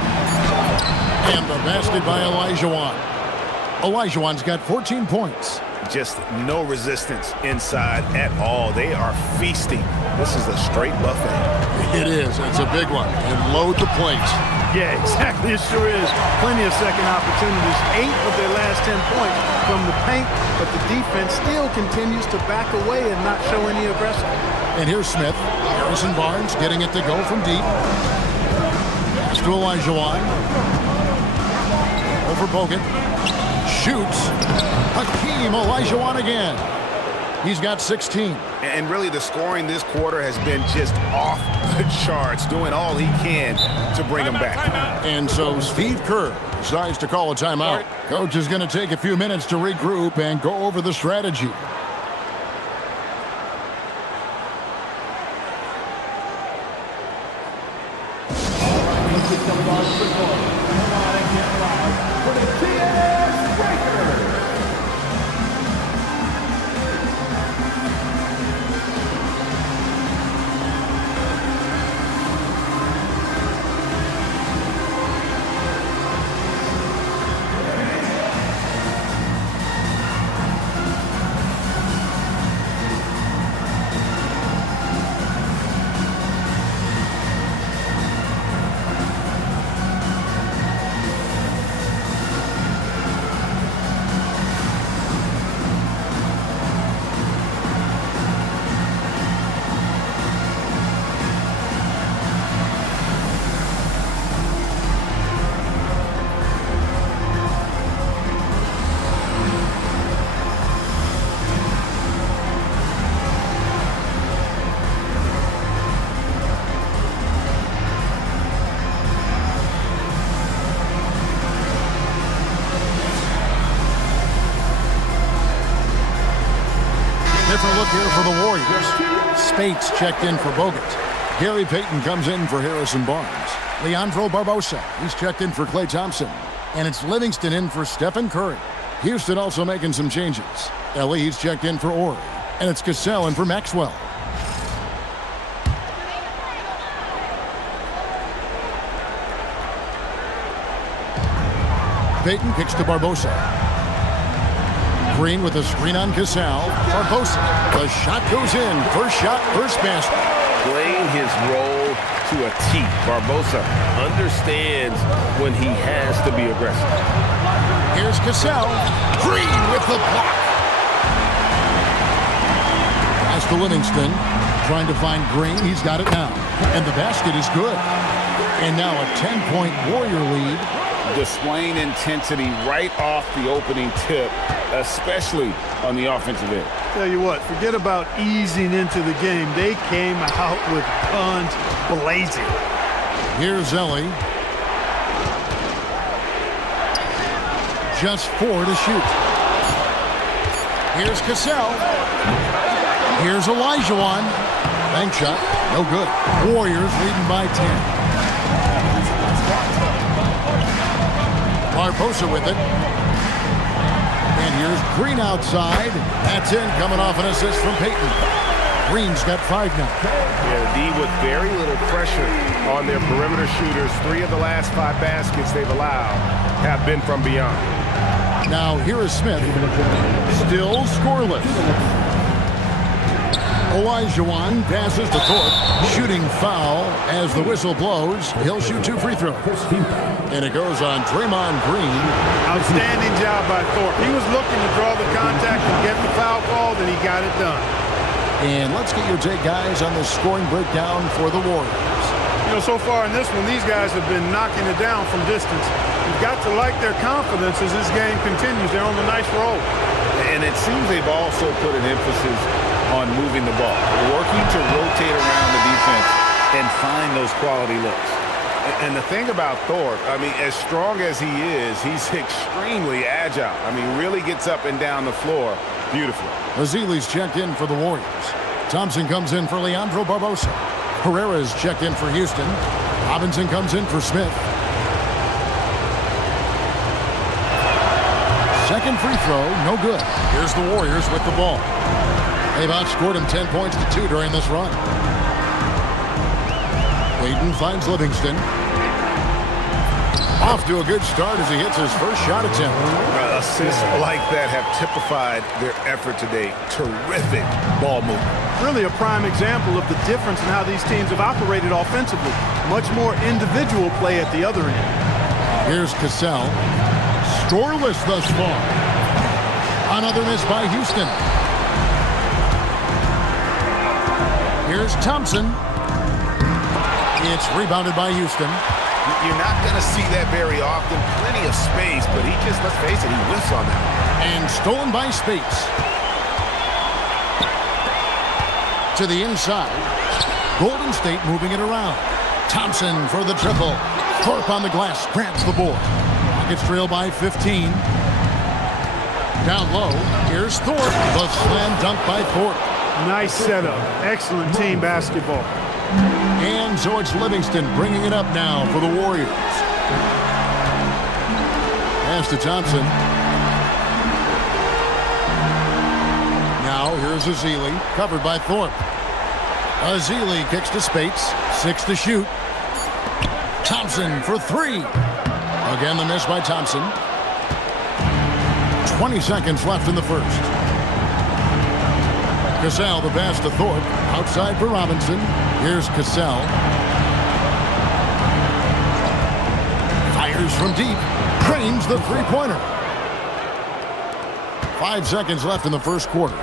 And the basket by Olajuwon. Olajuwon's got 14 points. Just no resistance inside at all. They are feasting. This is a straight buffet. It is. It's a big one. And load the plate. Yeah, exactly. It sure is. Plenty of second opportunities. 8 of their last 10 points from the paint, but the defense still continues to back away and not show any aggression. And here's Smith. Harrison Barnes getting it to go from deep. Pass to Olajuwon. Over Bogut. Shoots. Hakeem Olajuwon again. He's got 16. And really the scoring this quarter has been just off the charts, doing all he can to bring him back. And so Steve Kerr decides to call a timeout. Coach is going to take a few minutes to regroup and go over the strategy. Different look here for the Warriors. Spates checked in for Bogut. Gary Payton comes in for Harrison Barnes. Leandro Barbosa, he's checked in for Klay Thompson. And it's Livingston in for Stephen Curry. Houston also making some changes. He's checked in for Ori. And it's Cassell in for Maxwell. Payton kicks to Barbosa. Green with a screen on Cassell. Barbosa. The shot goes in. First shot, first basket. Playing his role to a T. Barbosa understands when he has to be aggressive. Here's Cassell. Green with the block. Pass to Livingston. Trying to find Green. He's got it now. And the basket is good. And now a 10-point Warrior lead. Displaying intensity right off the opening tip, especially on the offensive end. Tell you what, forget about easing into the game. They came out with guns blazing. Here's Ellie. Just 4 to shoot. Here's Cassell. Here's Olajuwon. Bank shot, no good. Warriors leading by 10. Barbosa with it. And here's Green outside. That's in, coming off an assist from Payton. Green's got 5 now. Yeah, the D with very little pressure on their perimeter shooters. 3 of the last 5 baskets they've allowed have been from beyond. Now here is Smith. Still scoreless. Olajuwon passes to Thorpe. Shooting foul as the whistle blows. He'll shoot 2 free throws. And it goes on Draymond Green. Outstanding job by Thorpe. He was looking to draw the contact and get the foul called, and he got it done. And let's get your take, guys, on the scoring breakdown for the Warriors. You know, so far in this one, these guys have been knocking it down from distance. You've got to like their confidence as this game continues. They're on a nice roll. And it seems they've also put an emphasis on moving the ball, working to rotate around the defense and find those quality looks. And the thing about Thorpe, I mean, as strong as he is, he's extremely agile. I mean, really gets up and down the floor beautifully. Azili's checked in for the Warriors. Thompson comes in for Leandro Barbosa. Herrera's checked in for Houston. Robinson comes in for Smith. Second free throw, no good. Here's the Warriors with the ball. They've outscored him 10 points to 2 during this run. Payton finds Livingston. Off to a good start as he hits his first shot attempt. Assists like that have typified their effort today. Terrific ball movement. Really a prime example of the difference in how these teams have operated offensively. Much more individual play at the other end. Here's Cassell. Scoreless thus far. Another miss by Houston. Here's Thompson. It's rebounded by Houston. You're not going to see that very often. Plenty of space, but he just, let's face it, he whiffs on that. And stolen by Spates. To the inside. Golden State moving it around. Thompson for the triple. Thorpe on the glass, grabs the board. Rockets trail by 15. Down low, here's Thorpe. The slam dunk by Thorpe. Nice setup. Excellent team basketball. And George Livingston bringing it up now for the Warriors. Pass to Thompson. Now here's Azili, covered by Thorpe. Azili kicks to Spates, 6 to shoot. Thompson for 3. Again the miss by Thompson. 20 seconds left in the first. Cassell the pass to Thorpe. Outside for Robinson. Here's Cassell. Fires from deep. Cranes the three-pointer. 5 seconds left in the first quarter.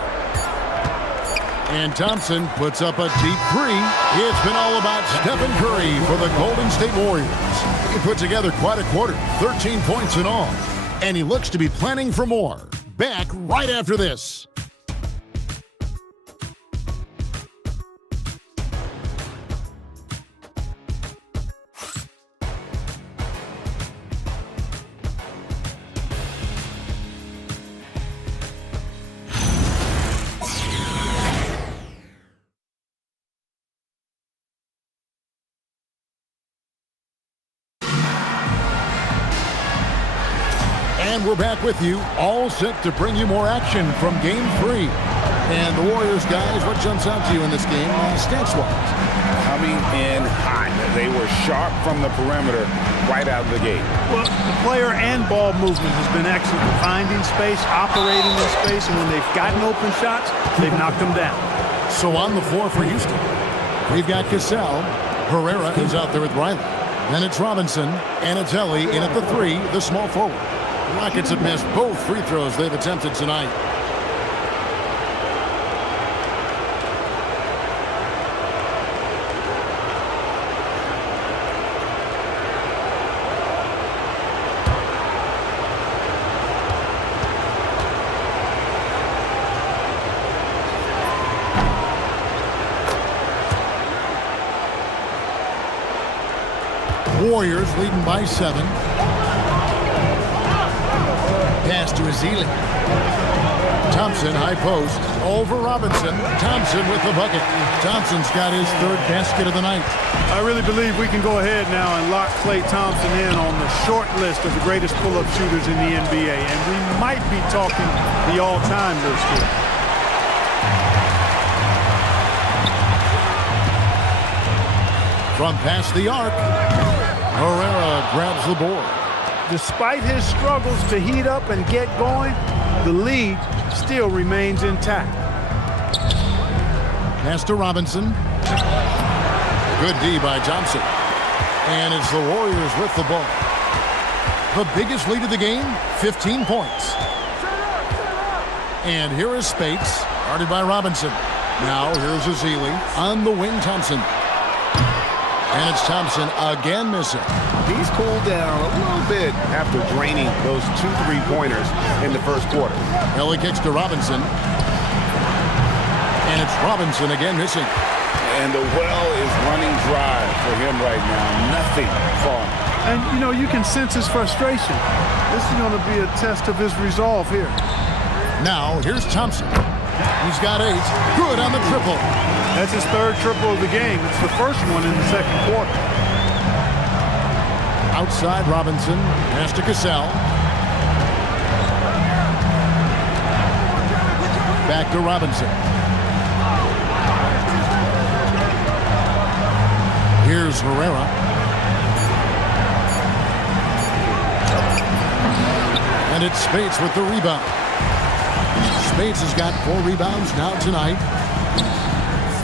And Thompson puts up a deep 3. It's been all about Stephen Curry for the Golden State Warriors. He put together quite a quarter, 13 points in all. And he looks to be planning for more. Back right after this. And we're back with you, all set to bring you more action from Game 3. And the Warriors, guys, what jumps out to you in this game, stats-wise? Coming in hot. They were sharp from the perimeter right out of the gate. Well, the player and ball movement has been excellent. Finding space, operating in space, and when they've gotten open shots, they've knocked them down. So on the floor for Houston, we've got Cassell. Herrera is out there with Riley. Then it's Robinson, and it's Ellie in at the 3, the small forward. The Rockets have missed both free throws they've attempted tonight. Warriors leading by 7. Pass to Azili. Thompson, high post, over Robinson. Thompson with the bucket. Thompson's got his 3rd basket of the night. I really believe we can go ahead now and lock Klay Thompson in on the short list of the greatest pull-up shooters in the NBA, and we might be talking the all-time list here. From past the arc, Herrera grabs the board. Despite his struggles to heat up and get going, the lead still remains intact. Pass to Robinson. Good D by Thompson. And it's the Warriors with the ball. The biggest lead of the game, 15 points. And here is Spates, guarded by Robinson. Now here's Azili on the wing, Thompson. And it's Thompson again missing. He's cooled down a little bit after draining those 2 3-pointers in the first quarter. Ellie kicks to Robinson. And it's Robinson again missing. And the well is running dry for him right now. Nothing falling. And, you know, you can sense his frustration. This is going to be a test of his resolve here. Now, here's Thompson. He's got 8. Good on the triple. That's his 3rd triple of the game. It's the first one in the 2nd quarter. Outside Robinson. Pass to Cassell. Back to Robinson. Here's Herrera. And it's Spates with the rebound. Spates has got 4 rebounds now tonight.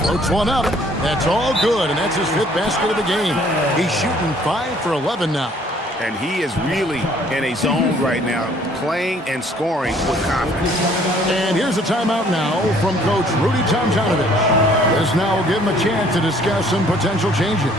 Floats one up. That's all good, and that's his 5th basket of the game. He's shooting 5 for 11 now. And he is really in a zone right now, playing and scoring with confidence. And here's a timeout now from Coach Rudy Tomjanovich. This now will give him a chance to discuss some potential changes.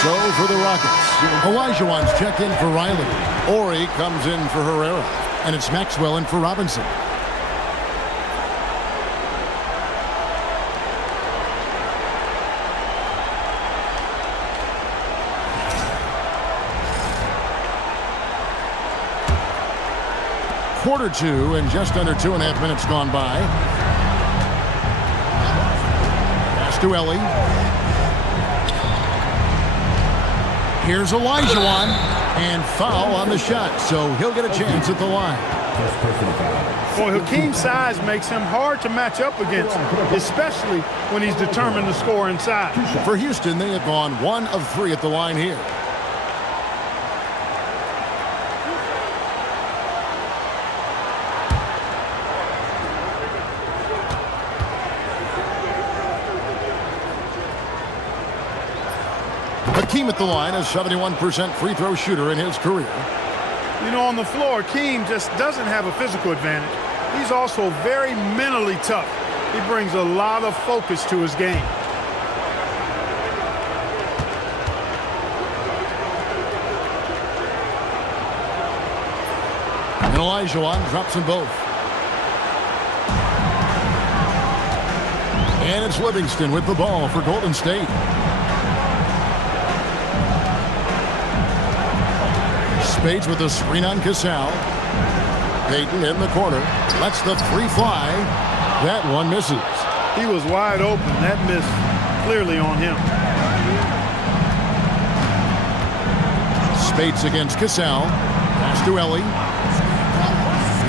So for the Rockets, Olajuwon's checked in for Riley. Ori comes in for Herrera. And it's Maxwell in for Robinson. Quarter 2 and just under 2.5 minutes gone by. Pass to Ellie. Here's Olajuwon, and foul on the shot, so he'll get a chance at the line. Well, Hakeem's size makes him hard to match up against, especially when he's determined to score inside. For Houston, they have gone 1 of 3 at the line here. Hakeem at the line, a 71% free throw shooter in his career. You know, on the floor, Hakeem just doesn't have a physical advantage. He's also very mentally tough. He brings a lot of focus to his game. And Olajuwon drops them both. And it's Livingston with the ball for Golden State. Spades with the screen on Cassell. Payton in the corner. Lets the 3 fly. That one misses. He was wide open. That miss clearly on him. Spades against Cassell. Pass to Ellie.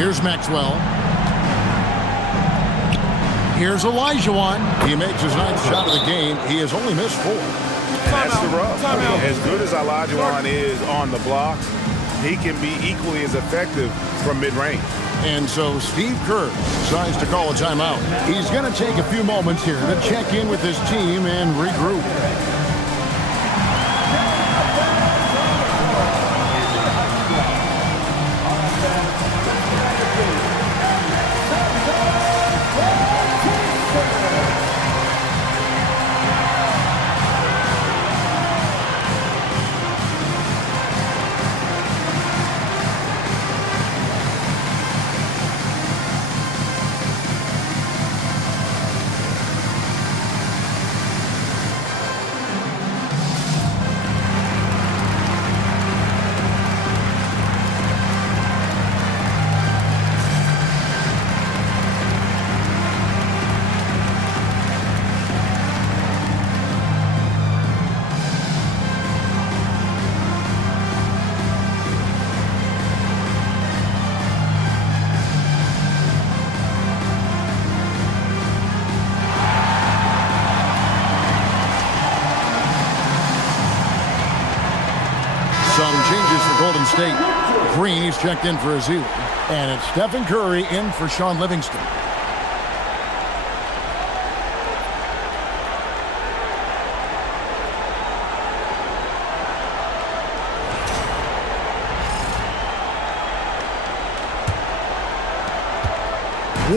Here's Maxwell. Here's Olajuwon. He makes his 9th shot of the game. He has only missed 4. And that's the rub. As good as Olajuwon is on the blocks, he can be equally as effective from mid-range. And so Steve Kerr decides to call a timeout. He's going to take a few moments here to check in with his team and regroup. State. Green, he's checked in for Azili. And it's Stephen Curry in for Sean Livingston.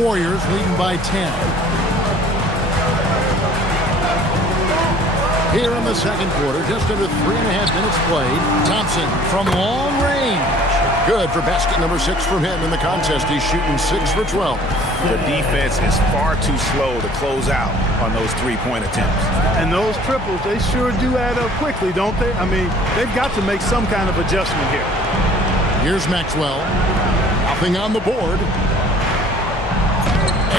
Warriors leading by 10. Here in the second quarter, just under 3.5 minutes played. Thompson from long range. Good for basket number 6 from him in the contest. He's shooting 6 for 12. The defense is far too slow to close out on those three-point attempts. And those triples, they sure do add up quickly, don't they? I mean, they've got to make some kind of adjustment here. Here's Maxwell. Nothing on the board.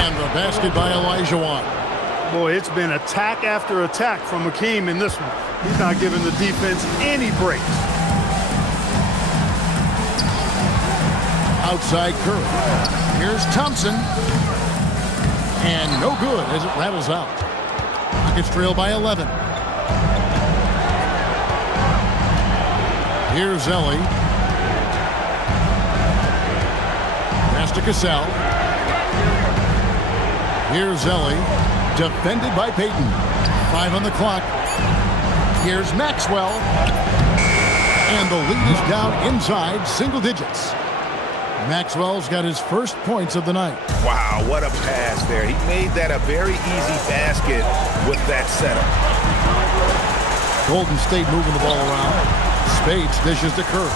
And the basket by Olajuwon. Boy, it's been attack after attack from Hakeem in this one. He's not giving the defense any breaks. Outside Curry. Here's Thompson. And no good as it rattles out. Rockets trail by 11. Here's Ellie. Pass to Cassell. Here's Ellie. Defended by Payton. 5 on the clock. Here's Maxwell. And the lead is down inside single digits. Maxwell's got his first points of the night. Wow, what a pass there. He made that a very easy basket with that setup. Golden State moving the ball around. Spades dishes to Curry.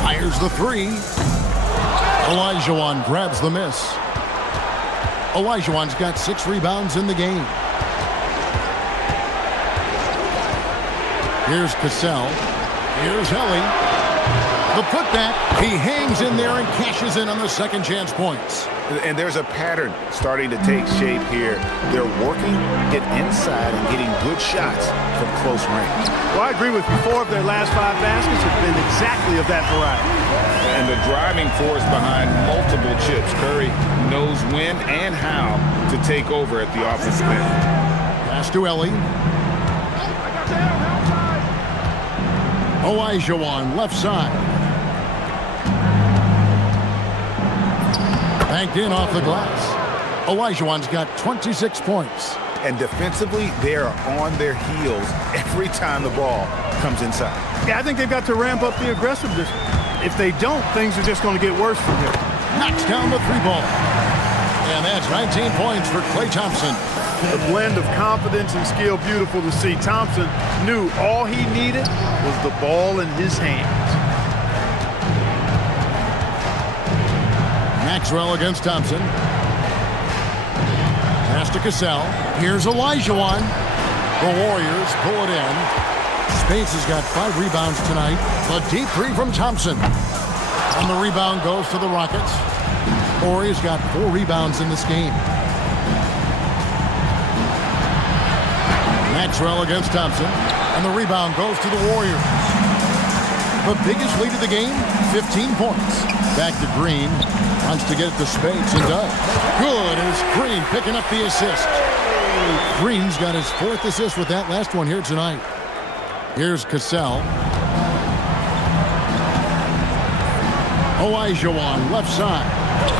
Fires the 3. Olajuwon grabs the miss. Olajuwon's got 6 rebounds in the game. Here's Cassell. Here's Ellie. The putback. He hangs in there and cashes in on the second chance points. And there's a pattern starting to take shape here. They're working it inside and getting good shots from close range. Well, I agree with you. 4 of their last 5 baskets have been exactly of that variety. And the driving force behind multiple chips. Curry knows when and how to take over at the offensive end. Pass to Ellie. Olajuwon left side. Banked in off the glass. Olajuwon's got 26 points. And defensively, they are on their heels every time the ball comes inside. Yeah, I think they've got to ramp up the aggressiveness. If they don't, things are just going to get worse from here. Knocks down the 3-ball. And that's 19 points for Klay Thompson. A blend of confidence and skill, beautiful to see. Thompson knew all he needed was the ball in his hands. Maxwell against Thompson. Pass to Cassell. Here's Olajuwon. The Warriors pull it in. Spades has got 5 rebounds tonight. A deep 3 from Thompson. And the rebound goes to the Rockets. Horry's got 4 rebounds in this game. Maxwell against Thompson. And the rebound goes to the Warriors. The biggest lead of the game, 15 points. Back to Green. Wants to get it to Spades and does. Good as Green picking up the assist. Green's got his 4th assist with that last one here tonight. Here's Cassell. Olajuwon left side.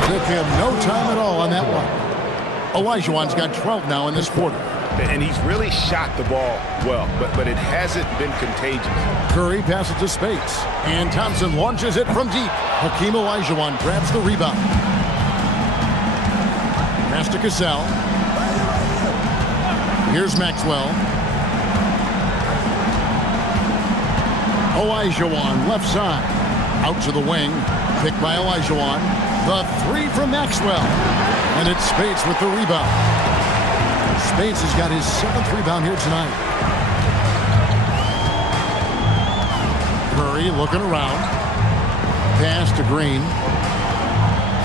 Took him no time at all on that one. Olajuwon's got 12 now in this quarter. And he's really shot the ball well, but it hasn't been contagious. Curry passes to Spades. And Thompson launches it from deep. Hakeem Olajuwon grabs the rebound. Pass to Cassell. Here's Maxwell. Olajuwon left side. Out to the wing. Picked by Olajuwon. The 3 from Maxwell. And it's Spades with the rebound. Spades has got his 7th rebound here tonight. Curry looking around. Pass to Green.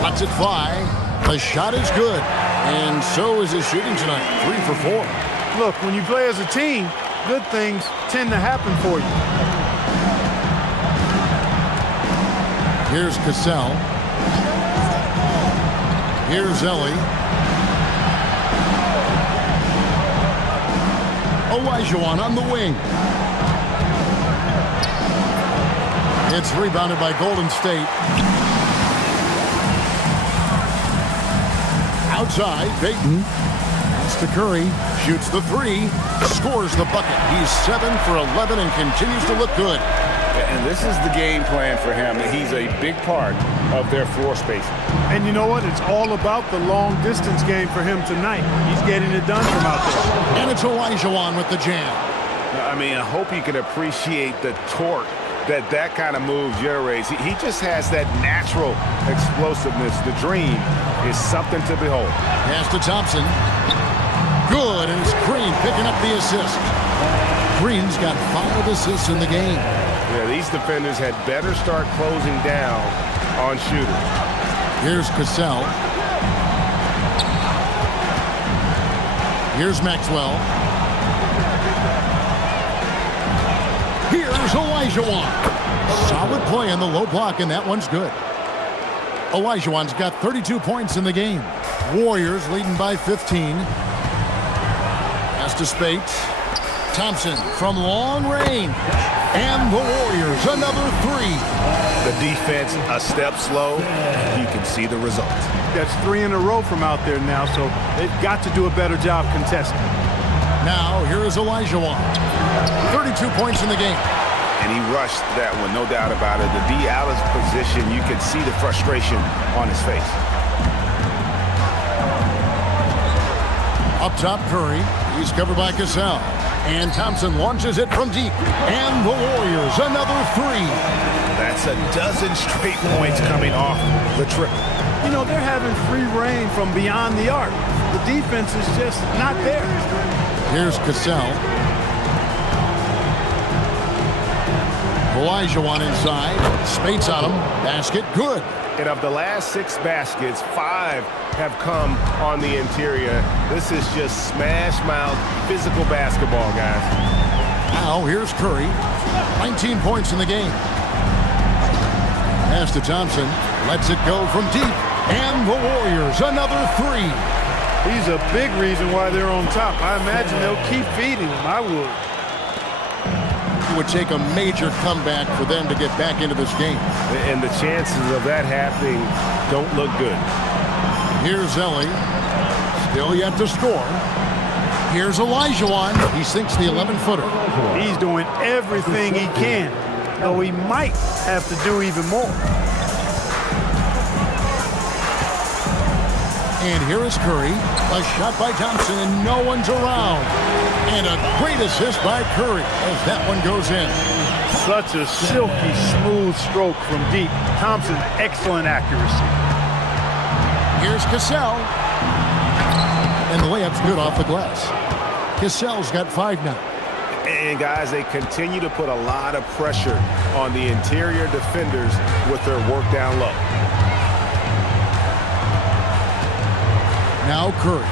Lets it fly. The shot is good. And so is his shooting tonight. 3 for 4. Look, when you play as a team, good things tend to happen for you. Here's Cassell. Here's Ellie. Olajuwon on the wing. It's rebounded by Golden State. Outside, Payton. Pass to Curry. Shoots the three. Scores the bucket. He's 7 for 11 and continues to look good. And this is the game plan for him. He's a big part of their floor spacing. And you know what? It's all about the long-distance game for him tonight. He's getting it done from out there. And it's Olajuwon with the jam. I mean, I hope you can appreciate the torque that kind of move generates. He just has that natural explosiveness. The dream is something to behold. Pass to Thompson. Good, and it's Green picking up the assist. Green's got 5 assists in the game. Yeah, these defenders had better start closing down on shooters. Here's Cassell. Here's Maxwell. Here's Olajuwon. Solid play in the low block, and that one's good. Olajuwon's got 32 points in the game. Warriors leading by 15. Pass to Spates. Thompson from long range. And the Warriors, another 3. The defense a step slow. You can see the result. That's 3 in a row from out there now, so they've got to do a better job contesting. Now, here is Olajuwon. 32 points in the game. And he rushed that one, no doubt about it. To be out of position, you could see the frustration on his face. Up top, Curry. He's covered by Cassell. And Thompson launches it from deep. And the Warriors, another 3. That's a dozen straight points coming off the triple. You know, they're having free reign from beyond the arc. The defense is just not there. Here's Cassell. Olajuwon inside. Spates on him. Basket, good. And of the last 6 baskets, 5 have come on the interior. This is just smash-mouth physical basketball, guys. Now, here's Curry. 19 points in the game. Pass to Thompson. Lets it go from deep. And the Warriors, another 3. He's a big reason why they're on top. I imagine they'll keep feeding him. I would. It would take a major comeback for them to get back into this game. And the chances of that happening don't look good. Here's Ellie. Still yet to score. Here's Olajuwon. He sinks the 11-footer. He's doing everything he can, though he might have to do even more. And here is Curry. A shot by Thompson, and no one's around. And a great assist by Curry as that one goes in. Such a silky, smooth stroke from deep. Thompson, excellent accuracy. Here's Cassell. And the layup's good off the glass. Cassell's got 5 now. And, guys, they continue to put a lot of pressure on the interior defenders with their work down low. Now Curry.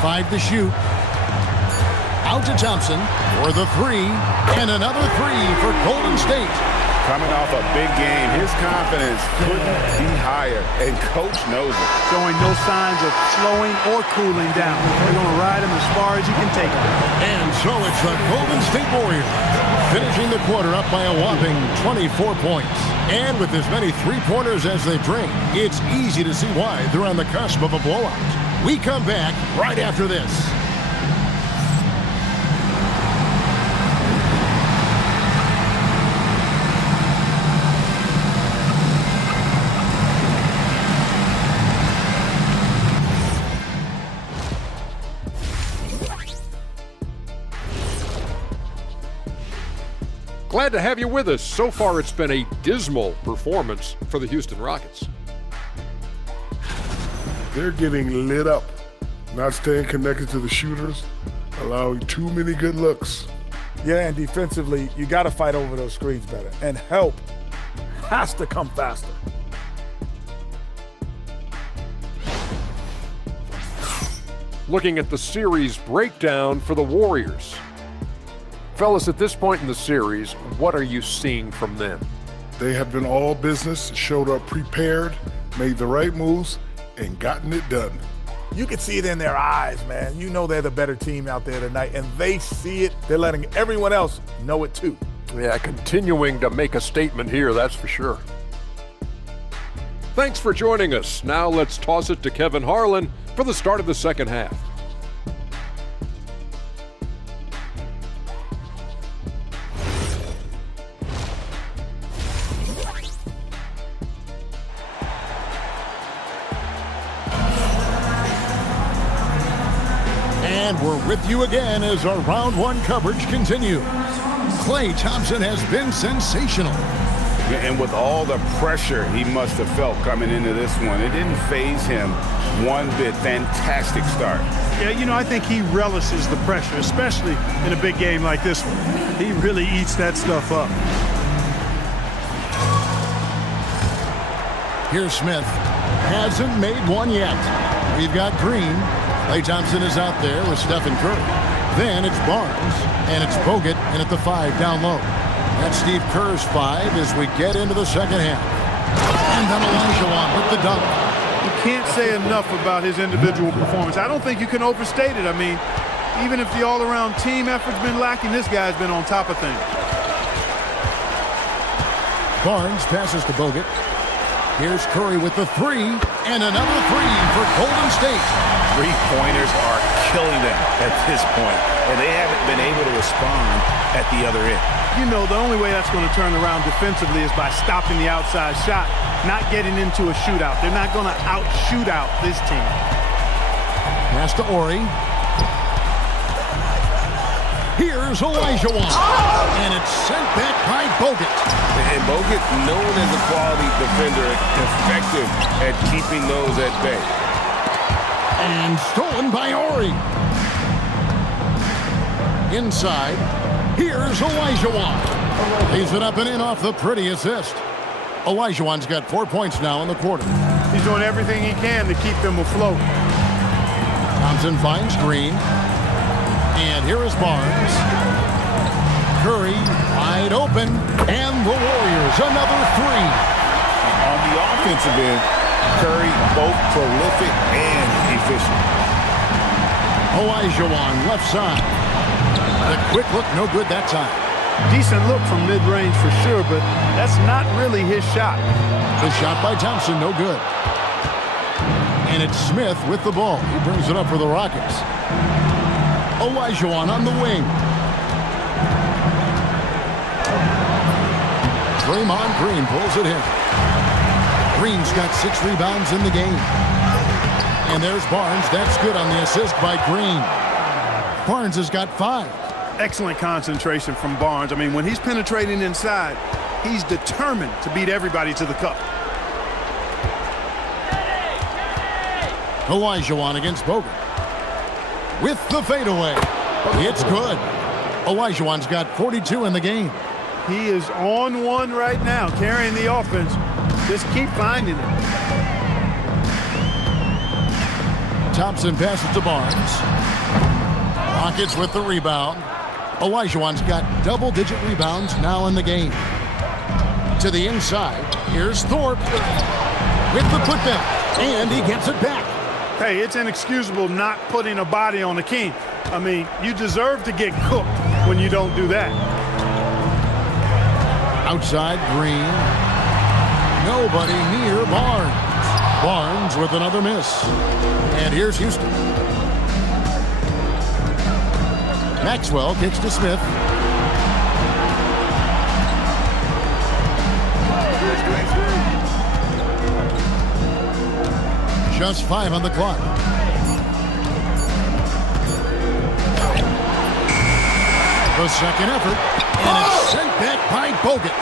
Five to shoot. Out to Thompson for the 3. And another 3 for Golden State. Coming off a big game, his confidence couldn't be higher, and Coach knows it. Showing no signs of slowing or cooling down. They're going to ride him as far as he can take him. And so it's the Golden State Warriors finishing the quarter up by a whopping 24 points. And with as many three-pointers as they drain, it's easy to see why they're on the cusp of a blowout. We come back right after this. Glad to have you with us. So far, it's been a dismal performance for the Houston Rockets. They're getting lit up, not staying connected to the shooters, allowing too many good looks. Yeah, and defensively, you got to fight over those screens better. And help has to come faster. Looking at the series breakdown for the Warriors. Fellas, at this point in the series, what are you seeing from them? They have been all business, showed up prepared, made the right moves, and gotten it done. You can see it in their eyes, man. You know they're the better team out there tonight, and they see it. They're letting everyone else know it too. Yeah, continuing to make a statement here, that's for sure. Thanks for joining us. Now let's toss it to Kevin Harlan for the start of the second half. And we're with you again as our round one coverage continues. Klay Thompson has been sensational. Yeah, and with all the pressure he must have felt coming into this one, it didn't faze him one bit. Fantastic start. Yeah, you know, I think he relishes the pressure, especially in a big game like this one. He really eats that stuff up. Here's Smith. Hasn't made one yet. We've got Green. Klay Thompson is out there with Stephen Curry. Then it's Barnes, and it's Bogut in at the 5 down low. That's Steve Kerr's 5 as we get into the second half. And then Olajuwon with the dunk. You can't say enough about his individual performance. I don't think you can overstate it. I mean, even if the all-around team effort's been lacking, this guy's been on top of things. Barnes passes to Bogut. Here's Curry with the 3, and another 3 for Golden State. Three-pointers are killing them at this point, and they haven't been able to respond at the other end. You know, the only way that's going to turn around defensively is by stopping the outside shot, not getting into a shootout. They're not going to out-shoot out this team. Pass to Ori. Here's Olajuwon. And it's sent back by Bogut. And Bogut, known as a quality defender, effective at keeping those at bay. And stolen by Ori. Inside, here's Olajuwon. Lays it up and in off the pretty assist. Olajuwon's got 4 points now in the quarter. He's doing everything he can to keep them afloat. Thompson finds Green. And here is Barnes. Curry wide open. And the Warriors another 3. On the offensive end, Curry both prolific and efficient. Olajuwon left side. The quick look, no good that time. Decent look from mid-range for sure, but that's not really his shot. The shot by Thompson, no good. And it's Smith with the ball. He brings it up for the Rockets. Olajuwon on the wing. Draymond Green pulls it in. Green's got 6 rebounds in the game. And there's Barnes. That's good on the assist by Green. Barnes has got 5. Excellent concentration from Barnes. I mean, when he's penetrating inside, he's determined to beat everybody to the cup. Olajuwon against Bogut. With the fadeaway. It's good. Olajuwon's got 42 in the game. He is on one right now, carrying the offense. Just keep finding it. Thompson passes to Barnes. Rockets with the rebound. Olajuwon's got double-digit rebounds now in the game. To the inside, here's Thorpe with the putback, and he gets it back. Hey, it's inexcusable not putting a body on the king. I mean, you deserve to get cooked when you don't do that. Outside, Green. Nobody near Barnes. Barnes with another miss. And here's Houston. Maxwell kicks to Smith. Just 5 on the clock. The second effort, and it's sent back by Bogut.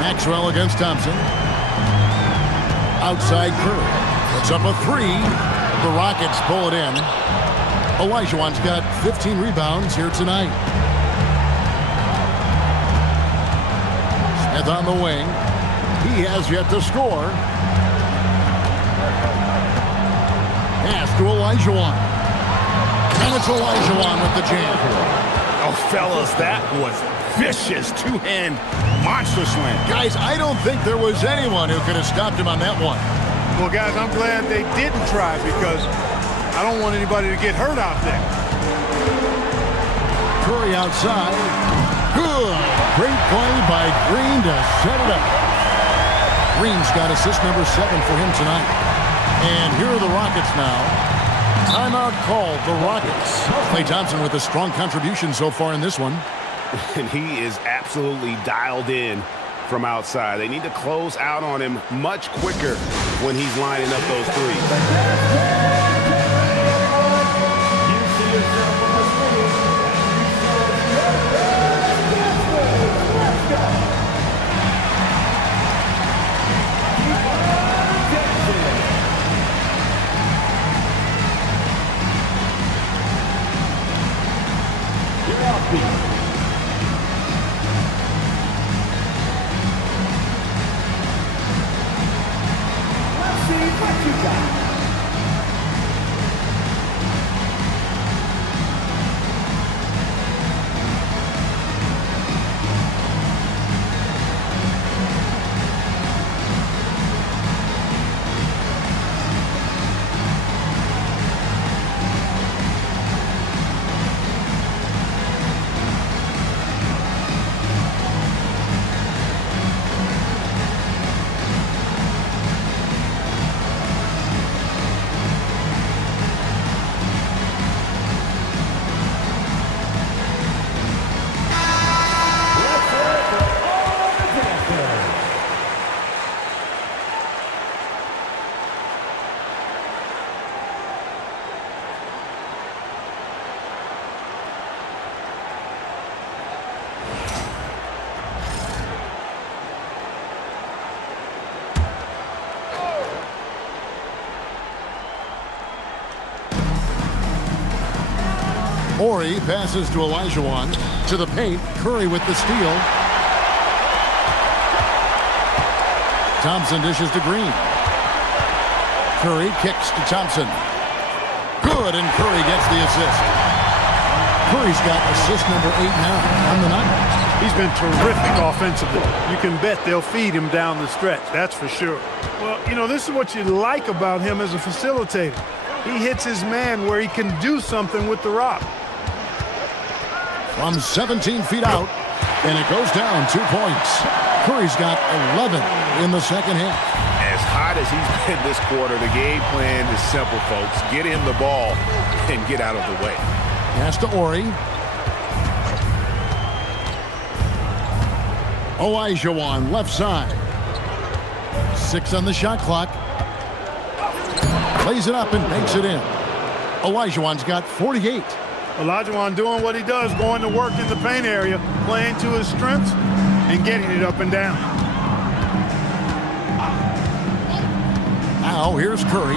Maxwell against Thompson. Outside Curry. Puts up a 3. The Rockets pull it in. Olajuwon's got 15 rebounds here tonight. Smith on the wing. He has yet to score. Pass to Olajuwon. And it's Olajuwon with the jam. Oh, fellas, that was vicious two-hand monster slam. Guys, I don't think there was anyone who could have stopped him on that one. Well, guys, I'm glad they didn't try because I don't want anybody to get hurt out there. Curry outside. Good. Great play by Green to set it up. Green's got assist number 7 for him tonight. And here are the Rockets now. Timeout called, the Rockets. Klay Thompson with a strong contribution so far in this one. And he is absolutely dialed in from outside. They need to close out on him much quicker when he's lining up those threes. Let's see what you got. Horry passes to Olajuwon. To the paint. Curry with the steal. Thompson dishes to Green. Curry kicks to Thompson. Good, and Curry gets the assist. Curry's got assist number 8 now on the night. He's been terrific offensively. You can bet they'll feed him down the stretch, that's for sure. Well, you know, this is what you like about him as a facilitator. He hits his man where he can do something with the rock. From 17 feet out, and it goes down 2 points. Curry's got 11 in the second half. As hot as he's been this quarter, the game plan is simple, folks. Get him the ball and get out of the way. Pass to Horry. Olajuwon left side. 6 on the shot clock. Plays it up and makes it in. Olajuwon's got 48. Olajuwon doing what he does, going to work in the paint area, playing to his strengths, and getting it up and down. Now here's Curry.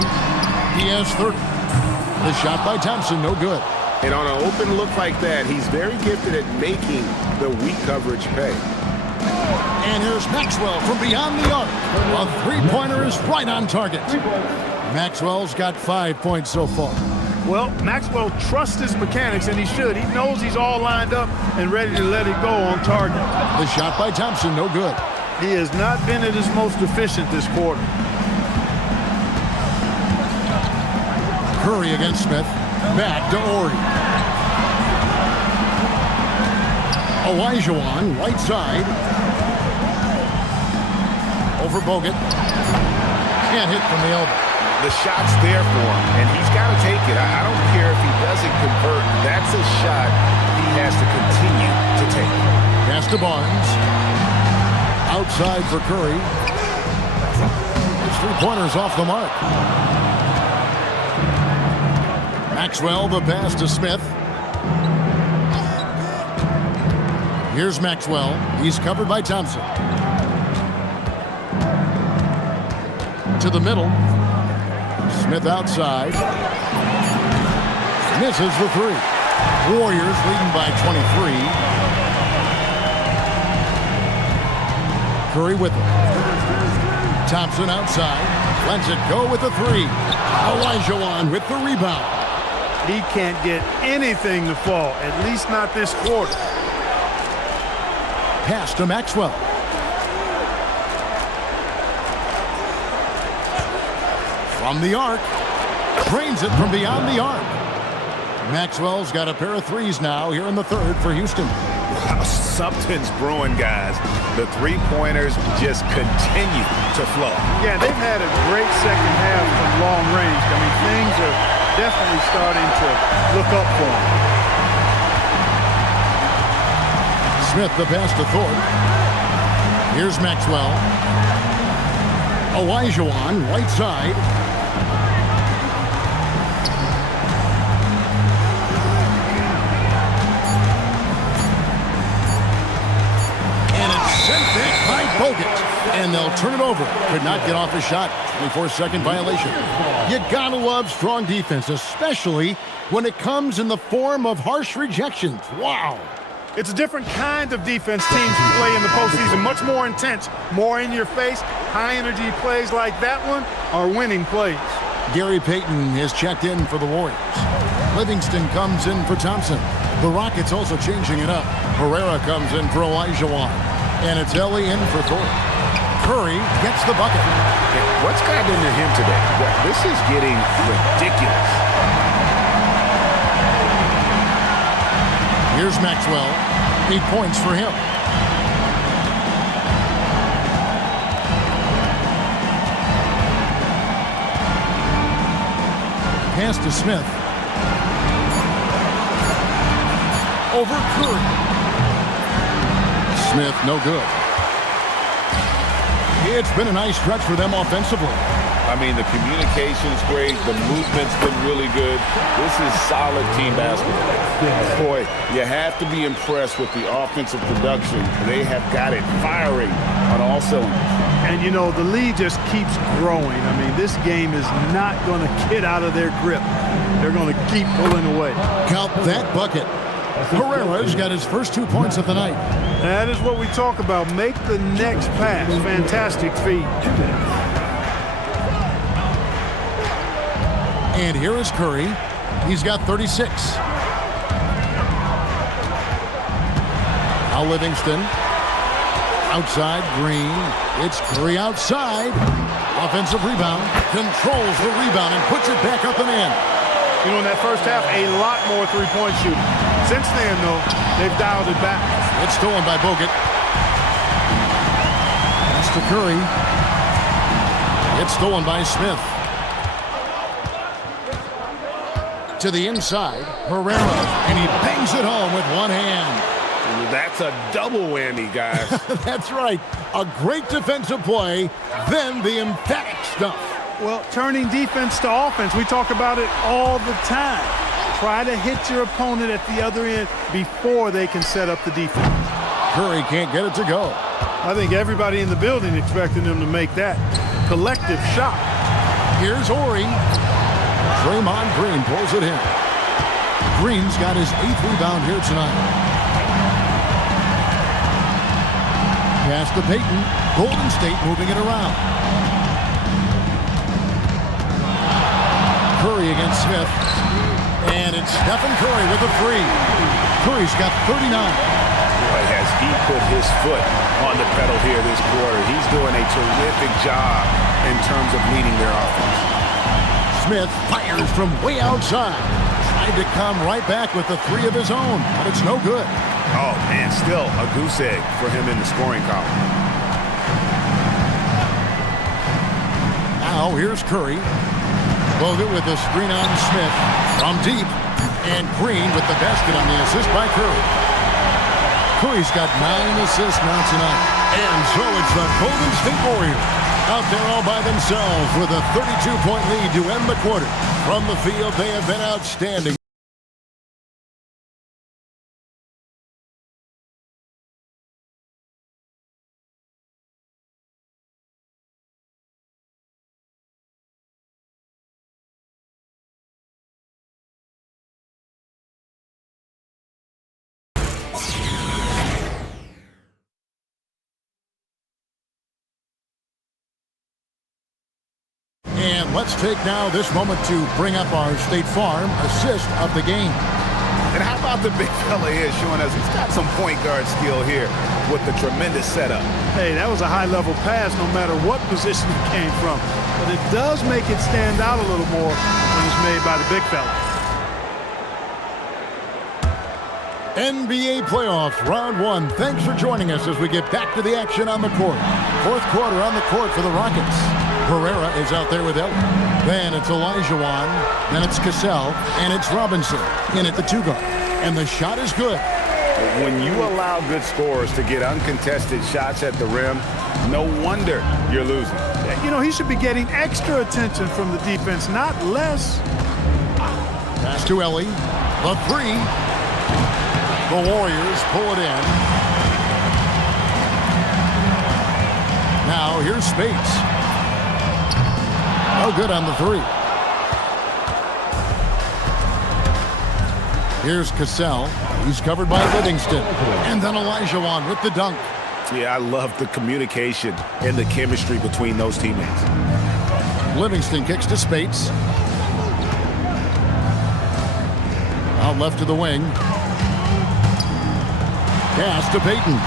He has 30. The shot by Thompson, no good. And on an open look like that, he's very gifted at making the weak coverage pay. And here's Maxwell from beyond the arc. A three-pointer is right on target. Maxwell's got 5 points so far. Well, Maxwell trusts his mechanics, and he should. He knows he's all lined up and ready to let it go on target. The shot by Thompson, no good. He has not been at his most efficient this quarter. Curry against Smith. Back to Horry. Olajuwon, right side. Over Bogut. Can't hit from the elbow. The shot's there for him, and he's got to take it. I don't care if he doesn't convert. That's a shot he has to continue to take. Pass to Barnes. Outside for Curry. His three-pointer's off the mark. Maxwell, the pass to Smith. Here's Maxwell. He's covered by Thompson. To the middle. Smith outside. Misses the three. Warriors leading by 23. Curry with it. Thompson outside. Lets it go with the three. Olajuwon with the rebound. He can't get anything to fall, at least not this quarter. Pass to Maxwell. From the arc. Drains it from beyond the arc. Maxwell's got a pair of threes now here in the third for Houston. Wow, something's brewing, guys. The three-pointers just continue to flow. Yeah, they've had a great second half from long range. I mean, things are definitely starting to look up for them. Smith the pass to Thorpe. Here's Maxwell. Olajuwon, right side. And it's sent back by Bogut. And they'll turn it over. Could not get off the shot. 24-second violation. You gotta love strong defense, especially when it comes in the form of harsh rejections. Wow. It's a different kind of defense teams play in the postseason, much more intense, more in your face. High-energy plays like that one are winning plays. Gary Payton has checked in for the Warriors. Livingston comes in for Thompson. The Rockets also changing it up. Herrera comes in for Olajuwon. And it's Ellie in for Thorpe. Curry gets the bucket. What's gotten into him today? This is getting ridiculous. Here's Maxwell. 8 points for him. Pass to Smith. Over Curry. Smith, no good. It's been a nice stretch for them offensively. I mean, the communication's great. The movement's been really good. This is solid team basketball. Boy, you have to be impressed with the offensive production. They have got it firing on all cylinders. And, you know, the lead just keeps growing. I mean, this game is not going to get out of their grip. They're going to keep pulling away. Count that bucket. Herrera's got his first 2 points of the night. That is what we talk about. Make the next pass. Fantastic feed. And here is Curry. He's got 36. Now Livingston. Outside, Green. It's Curry outside. Offensive rebound. Controls the rebound and puts it back up and in. You know, in that first half, a lot more three-point shooting. Since then, though, they've dialed it back. It's stolen by Bogut. That's to Curry. It's stolen by Smith. To the inside, Herrera, and he bangs it home with one hand. That's a double whammy, guys. That's right. A great defensive play, then the emphatic stuff. Well, turning defense to offense, we talk about it all the time. Try to hit your opponent at the other end before they can set up the defense. Curry can't get it to go. I think everybody in the building expecting them to make that collective shot. Here's Horry. Draymond Green pulls it in. Green's got his 8th rebound here tonight. Pass to Payton. Golden State moving it around. Curry against Smith. And it's Stephen Curry with a three. Curry's got 39. Boy, has he put his foot on the pedal here this quarter. He's doing a terrific job in terms of leading their offense. Smith fires from way outside. Tried to come right back with the three of his own, but it's no good. Oh, man, still a goose egg for him in the scoring column. Now here's Curry. Bogut with the screen on Smith from deep. And Green with the basket on the assist by Curry. Curry's got 9 assists now tonight. And so it's the Golden State Warriors out there all by themselves with a 32-point lead to end the quarter. From the field, they have been outstanding. And let's take now this moment to bring up our State Farm assist of the game. And how about the big fella here showing us he's got some point guard skill here with the tremendous setup. Hey, that was a high-level pass no matter what position it came from. But it does make it stand out a little more when it's made by the big fella. NBA playoffs, round one. Thanks for joining us as we get back to the action on the court. Fourth quarter on the court for the Rockets. Herrera is out there with Ellie. Then it's Olajuwon. Then it's Cassell. And it's Robinson in at the two-guard. And the shot is good. When you allow good scorers to get uncontested shots at the rim, no wonder you're losing. You know, he should be getting extra attention from the defense, not less. Pass to Ellie. The three. The Warriors pull it in. Now here's Spates. No good on the three. Here's Cassell. He's covered by Livingston. And then Olajuwon with the dunk. Yeah, I love the communication and the chemistry between those teammates. Livingston kicks to Spates. Out left to the wing. Pass to Payton.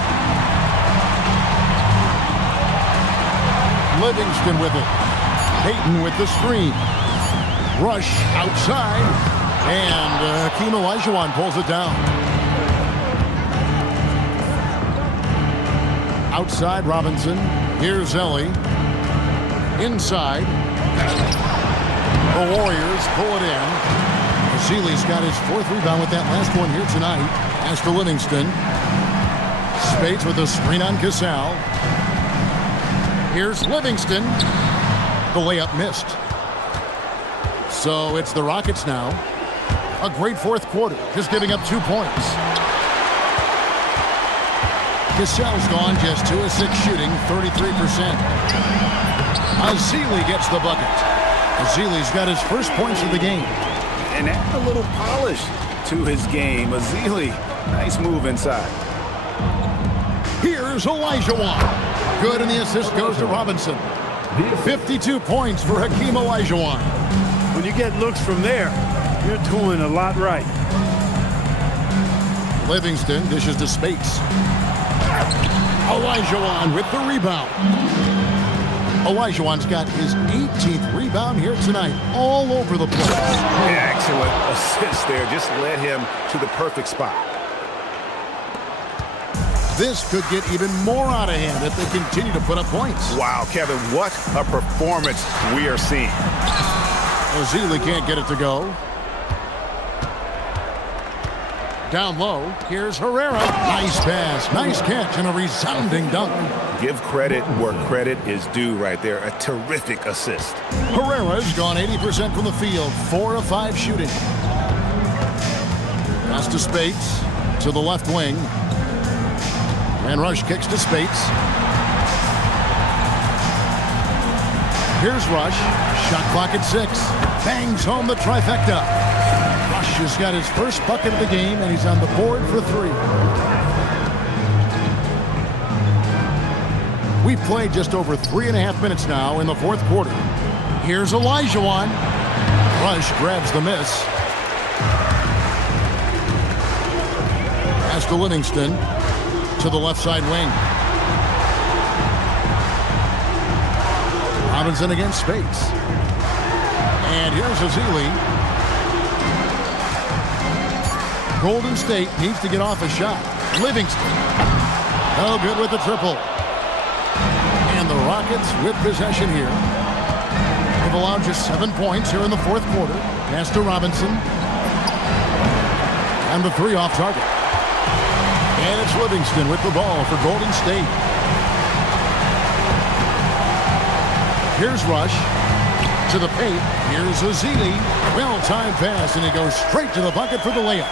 Livingston with it. Payton with the screen. Rush outside. And Hakeem Olajuwon pulls it down. Outside Robinson. Here's Ellie. Inside. The Warriors pull it in. Zeeley's got his fourth rebound with that last one here tonight. As for Livingston. Spates with a screen on Cassell. Here's Livingston. The layup missed. So it's the Rockets now. A great fourth quarter, just giving up 2 points. Cassell's gone just 2 of 6 shooting, 33%. Zeeley gets the bucket. Zeeley's got his first points of the game. And add a little polish to his game. Zeeley, nice move inside. Here's Olajuwon. Good, and the assist goes to Robinson. 52 points for Hakeem Olajuwon. When you get looks from there, you're doing a lot right. Livingston dishes to Spates. Olajuwon with the rebound. Olajuwon's got his 18th rebound here tonight, all over the place. Excellent assist there. Just led him to the perfect spot. This could get even more out of hand if they continue to put up points. Wow, Kevin, what a performance we are seeing. Zeeley can't get it to go. Down low, here's Herrera. Nice pass, nice catch, and a resounding dunk. Give credit where credit is due right there. A terrific assist. Herrera's gone 80% from the field, 4 of 5 shooting. Pass to Spates, to the left wing. And Rush kicks to Spates. Here's Rush, shot clock at 6. Bangs home the trifecta. Rush has got his first bucket of the game, and he's on the board for 3. We've played just over 3.5 minutes now in the fourth quarter. Here's Olajuwon. Rush grabs the miss. Pass to Livingston. To the left side wing. Robinson against Spates. And here's Zeeley. Golden State needs to get off a shot. Livingston. No good with the triple. And the Rockets with possession here. They've allowed just 7 points here in the fourth quarter. Pass to Robinson. And the 3 off target. And it's Livingston with the ball for Golden State. Here's Rush. To the paint. Here's Zeeley. Well-timed pass, and he goes straight to the bucket for the layup.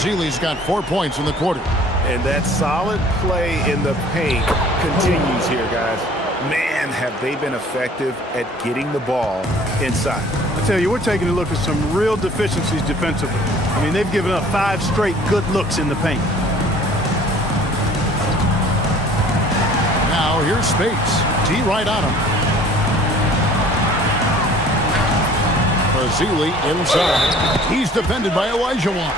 Zeeley's got 4 points in the quarter. And that solid play in the paint continues here, guys. Man, have they been effective at getting the ball inside. I tell you, we're taking a look at some real deficiencies defensively. I mean, they've given up 5 straight good looks in the paint. Now here's Spates. D right on him. Zeeley inside. He's defended by Olajuwon.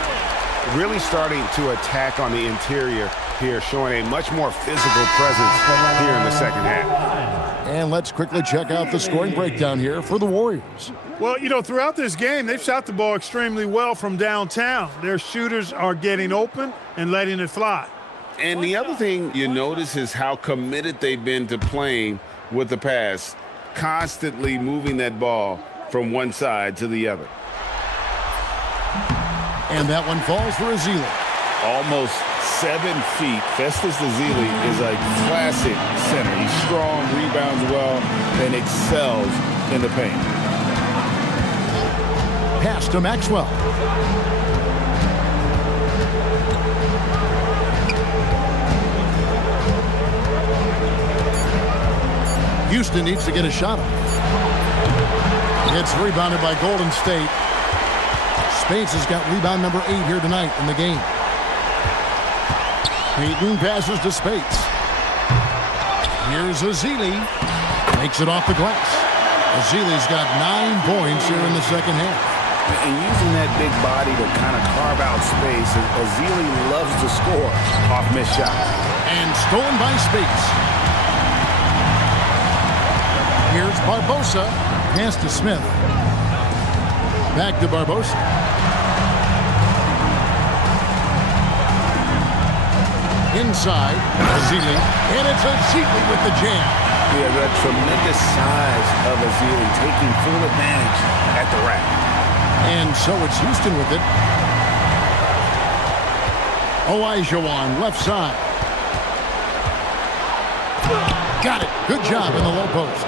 really starting to attack on the interior here, showing a much more physical presence here in the second half. And let's quickly check out the scoring breakdown here for the Warriors. Well, you know, throughout this game, they've shot the ball extremely well from downtown. Their shooters are getting open and letting it fly. And the other thing you notice is how committed they've been to playing with the pass, constantly moving that ball from one side to the other. And that one falls for Ezeli. Almost 7 feet. Festus Ezeli is a classic center. He's strong, rebounds well, and excels in the paint. Pass to Maxwell. Houston needs to get a shot off. It's rebounded by Golden State. Speights has got rebound number 8 here tonight in the game. Payton passes to Speights. Here's Ezeli. Makes it off the glass. Ezeli's got 9 points here in the second half. And using that big body to kind of carve out space, Ezeli loves to score off missed shots. And stolen by Speights. Here's Barbosa. Pass to Smith. Back to Barbosa. Inside, Ezeli. And it's Ezeli with the jam. Yeah, the tremendous size of Ezeli taking full advantage at the rack. And so it's Houston with it. Olajuwon, left side. Got it. Good job in the low post.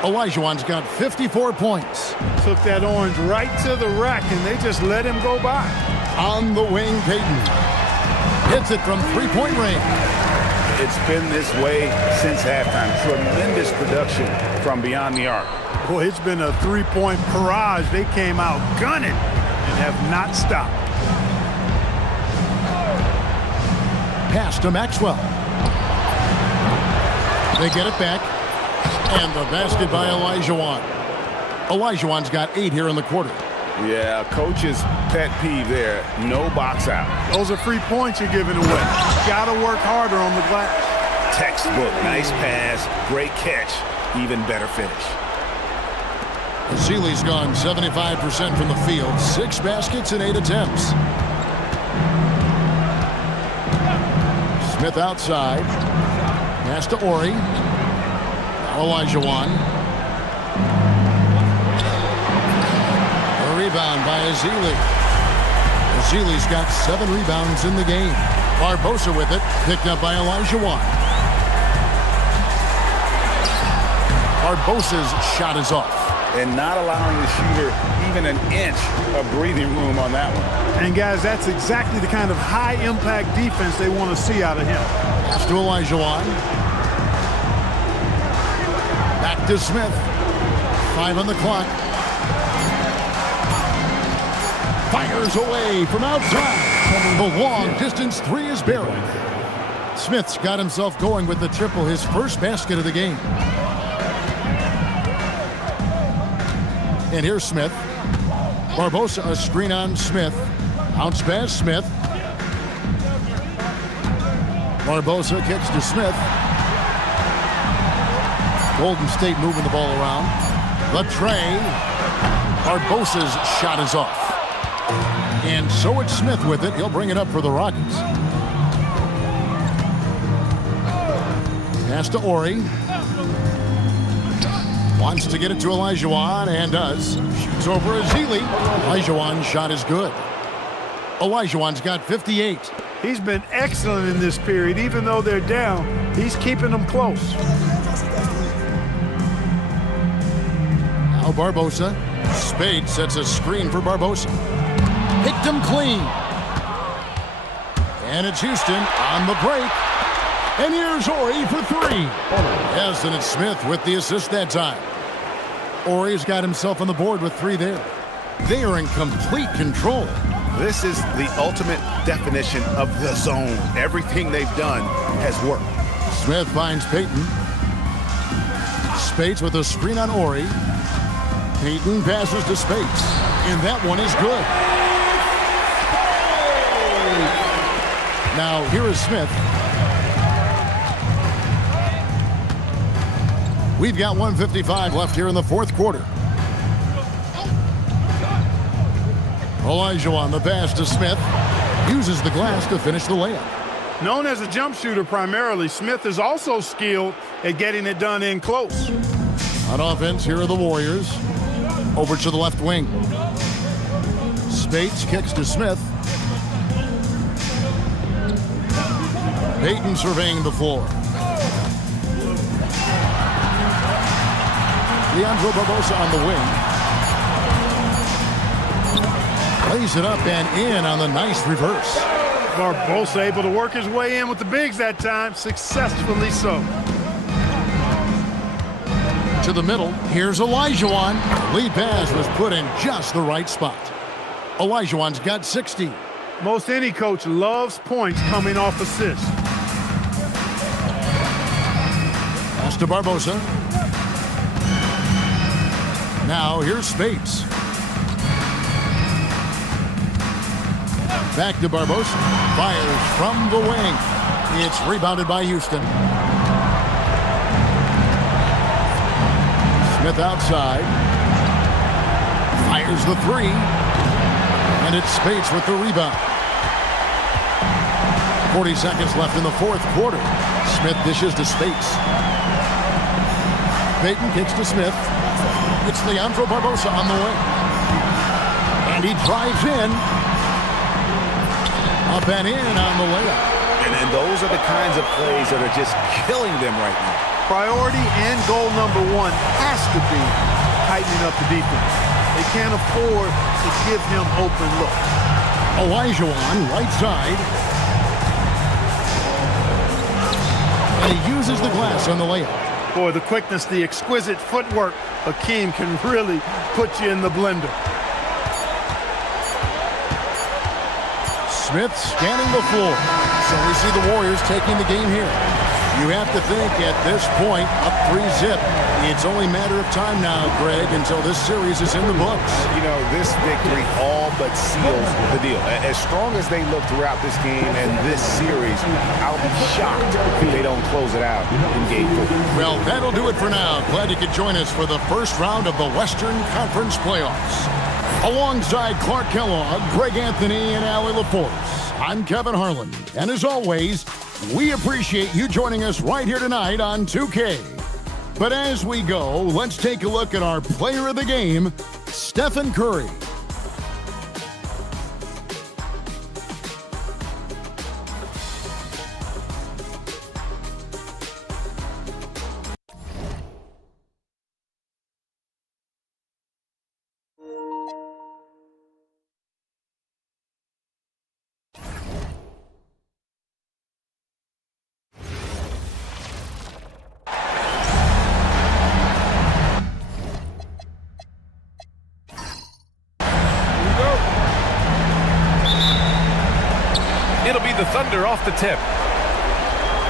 Olajuwon's got 54 points. Took that orange right to the rack, and they just let him go by. On the wing, Payton. Hits it from three-point range. It's been this way since halftime. Tremendous production from beyond the arc. Boy, it's been a three-point barrage. They came out gunning and have not stopped. Pass to Maxwell. They get it back. And the basket by Olajuwon. Olajuwon's got 8 here in the quarter. Yeah, coach's pet peeve there. No box out. Those are free points you're giving away. Got to work harder on the glass. Textbook. Nice pass. Great catch. Even better finish. Ezeli's gone 75% from the field. 6 baskets in 8 attempts. Smith outside. Pass to Ori. Olajuwon. A rebound by Ezeli. Ezeli's got 7 rebounds in the game. Barbosa with it, picked up by Olajuwon. Barbosa's shot is off. And not allowing the shooter even an inch of breathing room on that one. And guys, that's exactly the kind of high-impact defense they want to see out of him. Pass to Olajuwon. Back to Smith. 5 on the clock. Fires away from outside. The long-distance 3 is buried. Smith's got himself going with the triple, his first basket of the game. And here's Smith. Barbosa, a screen on Smith. Bounce pass, Smith. Barbosa kicks to Smith. Golden State moving the ball around. The tray. Barbosa's shot is off. And so it's Smith with it. He'll bring it up for the Rockets. Pass to Ori. Wants to get it to Olajuwon and does. Shoots over Ezeli. Olajuwon's shot is good. Olajuwon's got 58. He's been excellent in this period. Even though they're down, he's keeping them close. Now Barbosa. Spade sets a screen for Barbosa. Picked him clean. And it's Houston on the break. And here's Ori for 3. Yes, and it's Smith with the assist that time. Ori's got himself on the board with 3 there. They are in complete control. This is the ultimate definition of the zone. Everything they've done has worked. Smith finds Payton. Speights with a screen on Ori. Payton passes to Speights. And that one is good. Now, here is Smith. We've got 1:55 left here in the fourth quarter. Elijah on the pass to Smith. Uses the glass to finish the layup. Known as a jump shooter primarily, Smith is also skilled at getting it done in close. On offense, here are the Warriors. Over to the left wing. Spates kicks to Smith. Payton surveying the floor. Leandro Barbosa on the wing. Plays it up and in on the nice reverse. Barbosa able to work his way in with the bigs that time, successfully so. To the middle, here's Olajuwon. Lead pass was put in just the right spot. Olajuwon's got 60. Most any coach loves points coming off assists. Pass to Barbosa. Now here's Spates. Back to Barbosa. Fires from the wing. It's rebounded by Houston. Smith outside. Fires the three. And it's Spates with the rebound. 40 seconds left in the fourth quarter. Smith dishes to Spates. Payton kicks to Smith. It's Leandro Barbosa on the way. And he drives in. Up and in on the layup. And those are the kinds of plays that are just killing them right now. Priority and goal number one has to be tightening up the defense. They can't afford to give him open look. Olajuwon, right side. And he uses the glass on the layup. Boy, the quickness, the exquisite footwork, Hakeem can really put you in the blender. Smith scanning the floor. So we see the Warriors taking the game here. You have to think at this point, up 3-0. It's only a matter of time now, Greg, until this series is in the books. You know, this victory all but seals the deal. As strong as they look throughout this game and this series, I'll be shocked if they don't close it out in game 4. Well, that'll do it for now. Glad you could join us for the first round of the Western Conference Playoffs. Alongside Clark Kellogg, Greg Anthony, and Allie LaForce, I'm Kevin Harlan. And as always, we appreciate you joining us right here tonight on 2K. But as we go, let's take a look at our player of the game, Stephen Curry. It'll be the Thunder off the tip.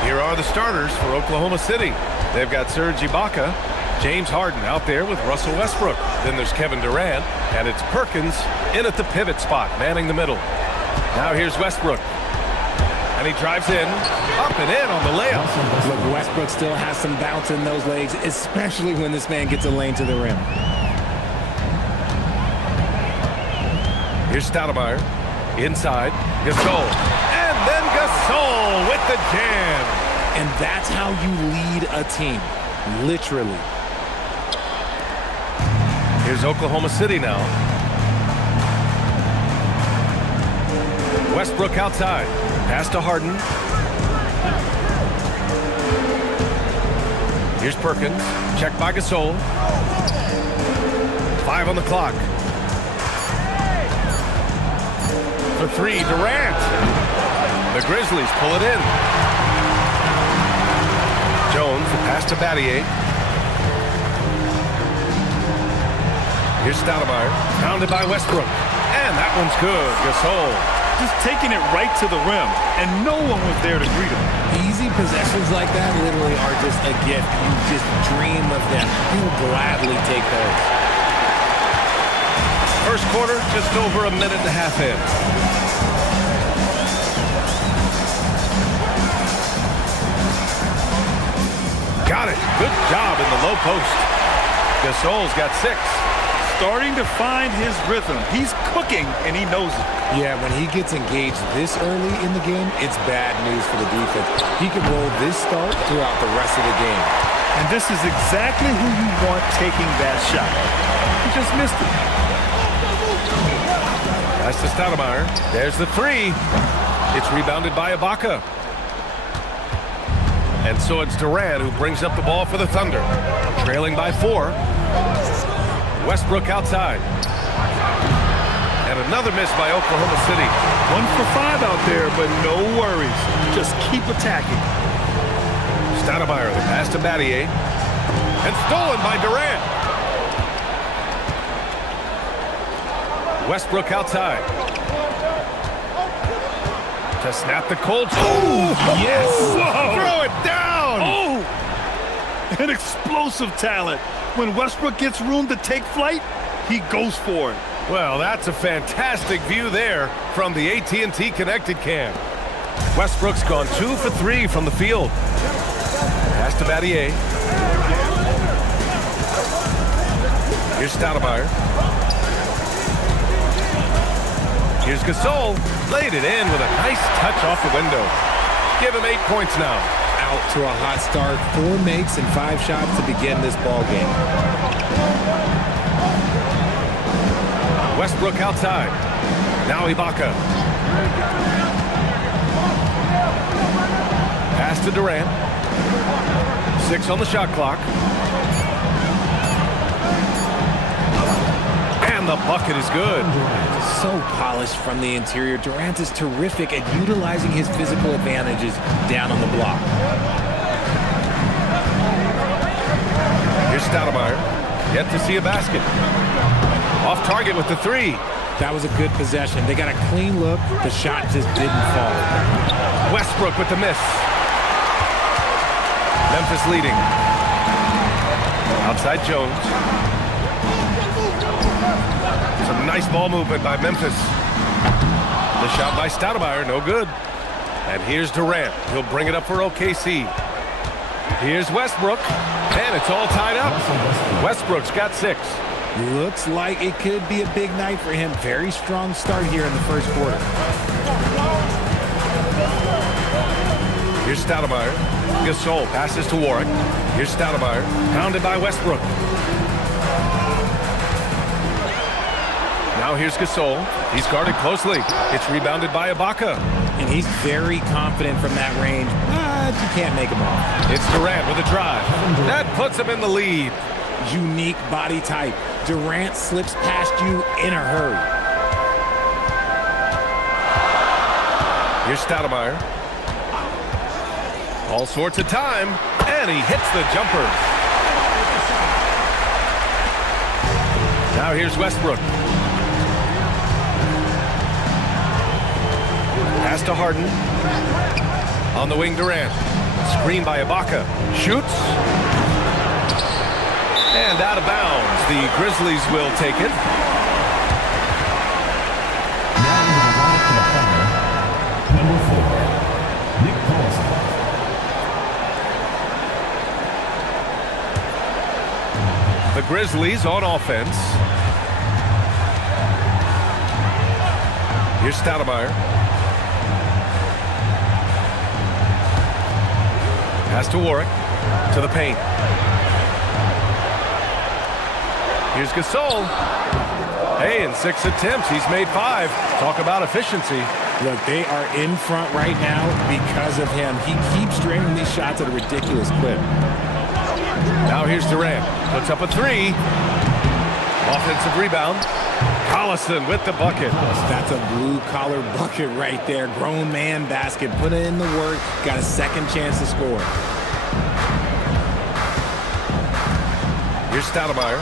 Here are the starters for Oklahoma City. They've got Serge Ibaka, James Harden out there with Russell Westbrook. Then there's Kevin Durant, and it's Perkins in at the pivot spot, manning the middle. Now here's Westbrook. And he drives in, up and in on the layup. Look, Westbrook still has some bounce in those legs, especially when this man gets a lane to the rim. Here's Stoudemire. Inside, Gasol. And then Gasol with the jam. And that's how you lead a team, literally. Here's Oklahoma City now. Westbrook outside. Pass to Harden. Here's Perkins. Checked by Gasol. 5 on the clock. For 3, Durant. The Grizzlies pull it in. Jones, the pass to Battier. Here's Stoudemire, pounded by Westbrook. And that one's good, Gasol. Just taking it right to the rim, and no one was there to greet him. Easy possessions like that literally are just a gift. You just dream of them. You gladly take those. First quarter, just over a minute and a half in. the post. Gasol's got 6. Starting to find his rhythm. He's cooking, and he knows it. Yeah, when he gets engaged this early in the game, it's bad news for the defense. He can roll this start throughout the rest of the game. And this is exactly who you want taking that shot. He just missed it. That's to Stoudemire. There's the 3. It's rebounded by Ibaka. And so it's Durant who brings up the ball for the Thunder. Trailing by 4. Westbrook outside. And another miss by Oklahoma City. 1 for 5 out there, but no worries. Just keep attacking. Stoudemire, the pass to Battier. And stolen by Durant. Westbrook outside. To snap the cold. Oh, yes. Whoa. Throw it down. Oh, an explosive talent. When Westbrook gets room to take flight, he goes for it. Well, that's a fantastic view there from the AT&T Connected Cam. Westbrook's gone 2 for 3 from the field. Pass to Battier. Here's Stoudemire. Here's Gasol. Laid it in with a nice touch off the window. Give him 8 points now. Out to a hot start. 4 makes and 5 shots to begin this ball game. Westbrook outside. Now Ibaka. Pass to Durant. 6 on the shot clock. And the bucket is good. So polished from the interior. Durant is terrific at utilizing his physical advantages down on the block. Here's Stoudemire. Yet to see a basket. Off target with the 3. That was a good possession. They got a clean look. The shot just didn't fall. Westbrook with the miss. Memphis leading. Outside Jones. Some nice ball movement by Memphis. The shot by Stoudemire, no good. And here's Durant. He'll bring it up for OKC. Here's Westbrook. And it's all tied up. Westbrook's got 6. Looks like it could be a big night for him. Very strong start here in the first quarter. Here's Stoudemire. Gasol passes to Warwick. Here's Stoudemire. Pounded by Westbrook. Now here's Gasol. He's guarded closely. It's rebounded by Ibaka. And he's very confident from that range, but you can't make him off. It's Durant with a drive. That puts him in the lead. Unique body type. Durant slips past you in a hurry. Here's Stoudemire. All sorts of time, and he hits the jumper. Now here's Westbrook. Pass to Harden. On the wing, Durant. Screen by Ibaka. Shoots. And out of bounds. The Grizzlies will take it. Number 4, Nick Paulson. The Grizzlies on offense. Here's Stoudemire. Pass to Warwick. To the paint. Here's Gasol. Hey, in 6 attempts, he's made 5. Talk about efficiency. Look, they are in front right now because of him. He keeps draining these shots at a ridiculous clip. Now here's Durant. Puts up a 3. Offensive rebound. Collison with the bucket. That's a blue-collar bucket right there. Grown man basket. Put in the work. Got a second chance to score. Here's Stoudemire.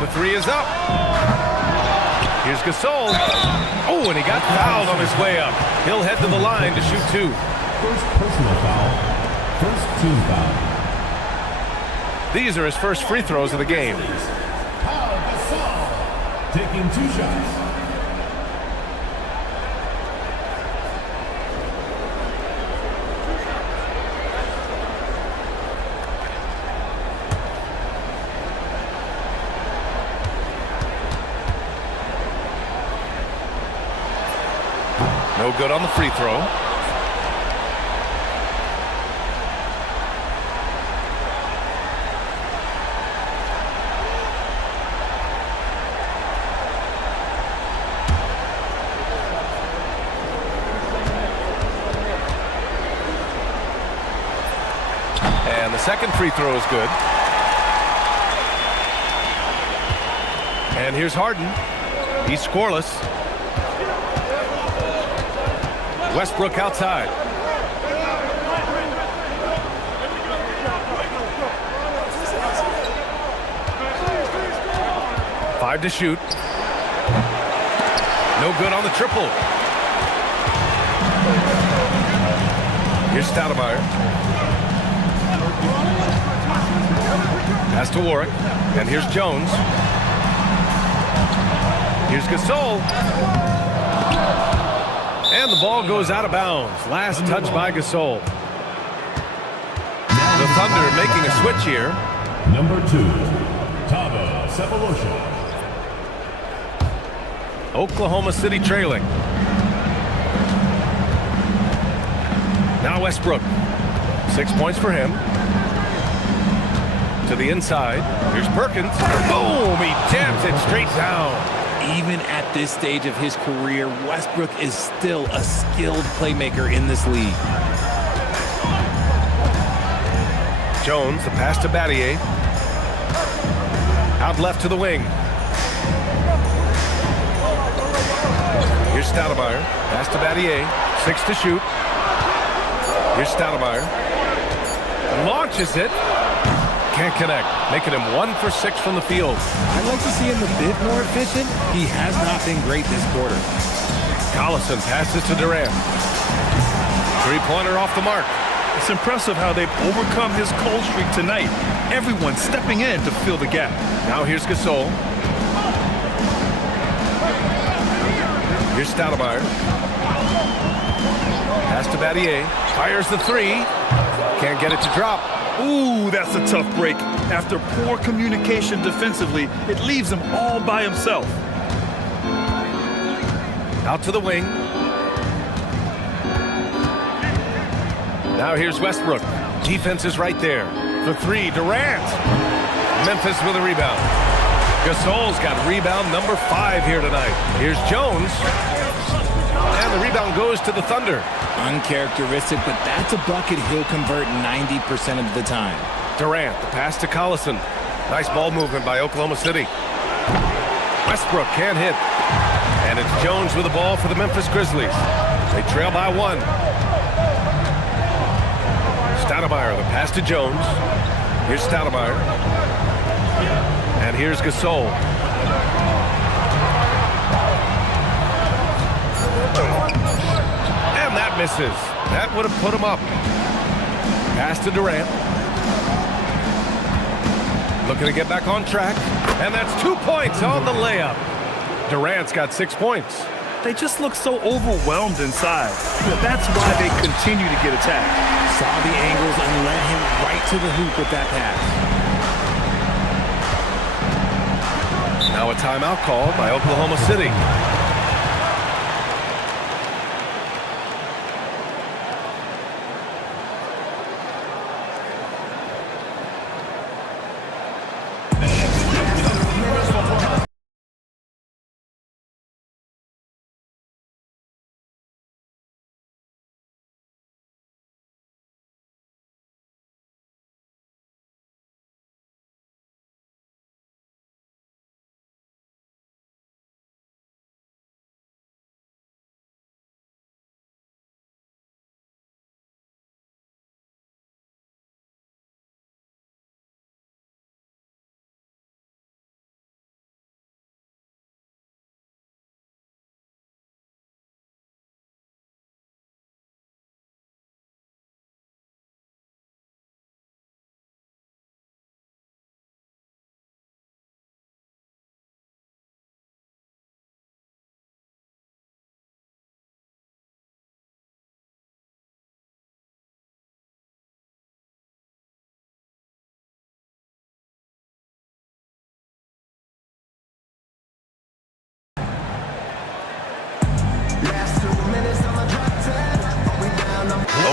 The 3 is up. Here's Gasol. Oh, and he got fouled on his way up. He'll head to the line to shoot 2. First personal foul. First team foul. These are his first free throws of the game. Taking 2 shots. No good on the free throw. And the second free throw is good. And here's Harden. He's scoreless. Westbrook outside. Five to shoot. No good on the triple. Here's Stoudemire. Pass to Warwick. And here's Jones. Here's Gasol. And the ball goes out of bounds. Last touch by Gasol. The Thunder making a switch here. Number 2, Taga Sefolosha. Oklahoma City trailing. Now Westbrook. 6 points for him. To the inside. Here's Perkins. Boom! He jams it straight down. Even at this stage of his career, Westbrook is still a skilled playmaker in this league. Jones, the pass to Battier. Out left to the wing. Here's Stoudemire. Pass to Battier. 6 to shoot. Here's Stoudemire. Launches it. Can't connect, making him 1 for 6 from the field. I'd like to see him a bit more efficient. He has not been great this quarter. Collison passes to Durant. Three-pointer off the mark. It's impressive how they've overcome his cold streak tonight. Everyone stepping in to fill the gap. Now here's Gasol. Here's Stoudemire. Pass to Battier. Fires the three. Can't get it to drop. Ooh, that's a tough break. After poor communication defensively, it leaves him all by himself. Out to the wing. Now here's Westbrook. Defense is right there. The three, Durant. Memphis with a rebound. Gasol's got rebound number 5 here tonight. Here's Jones. And the rebound goes to the Thunder. Uncharacteristic, but that's a bucket he'll convert 90% of the time. Durant, the pass to Collison. Nice ball movement by Oklahoma City. Westbrook can't hit. And it's Jones with the ball for the Memphis Grizzlies. They trail by 1. Stoudemire, the pass to Jones. Here's Stoudemire. And here's Gasol. And that misses. That would have put him up. Pass to Durant. Looking to get back on track. And that's 2 points on the layup. Durant's got 6 points. They just look so overwhelmed inside. That's why they continue to get attacked. Saw the angles and led him right to the hoop with that pass. Now a timeout called by Oklahoma City.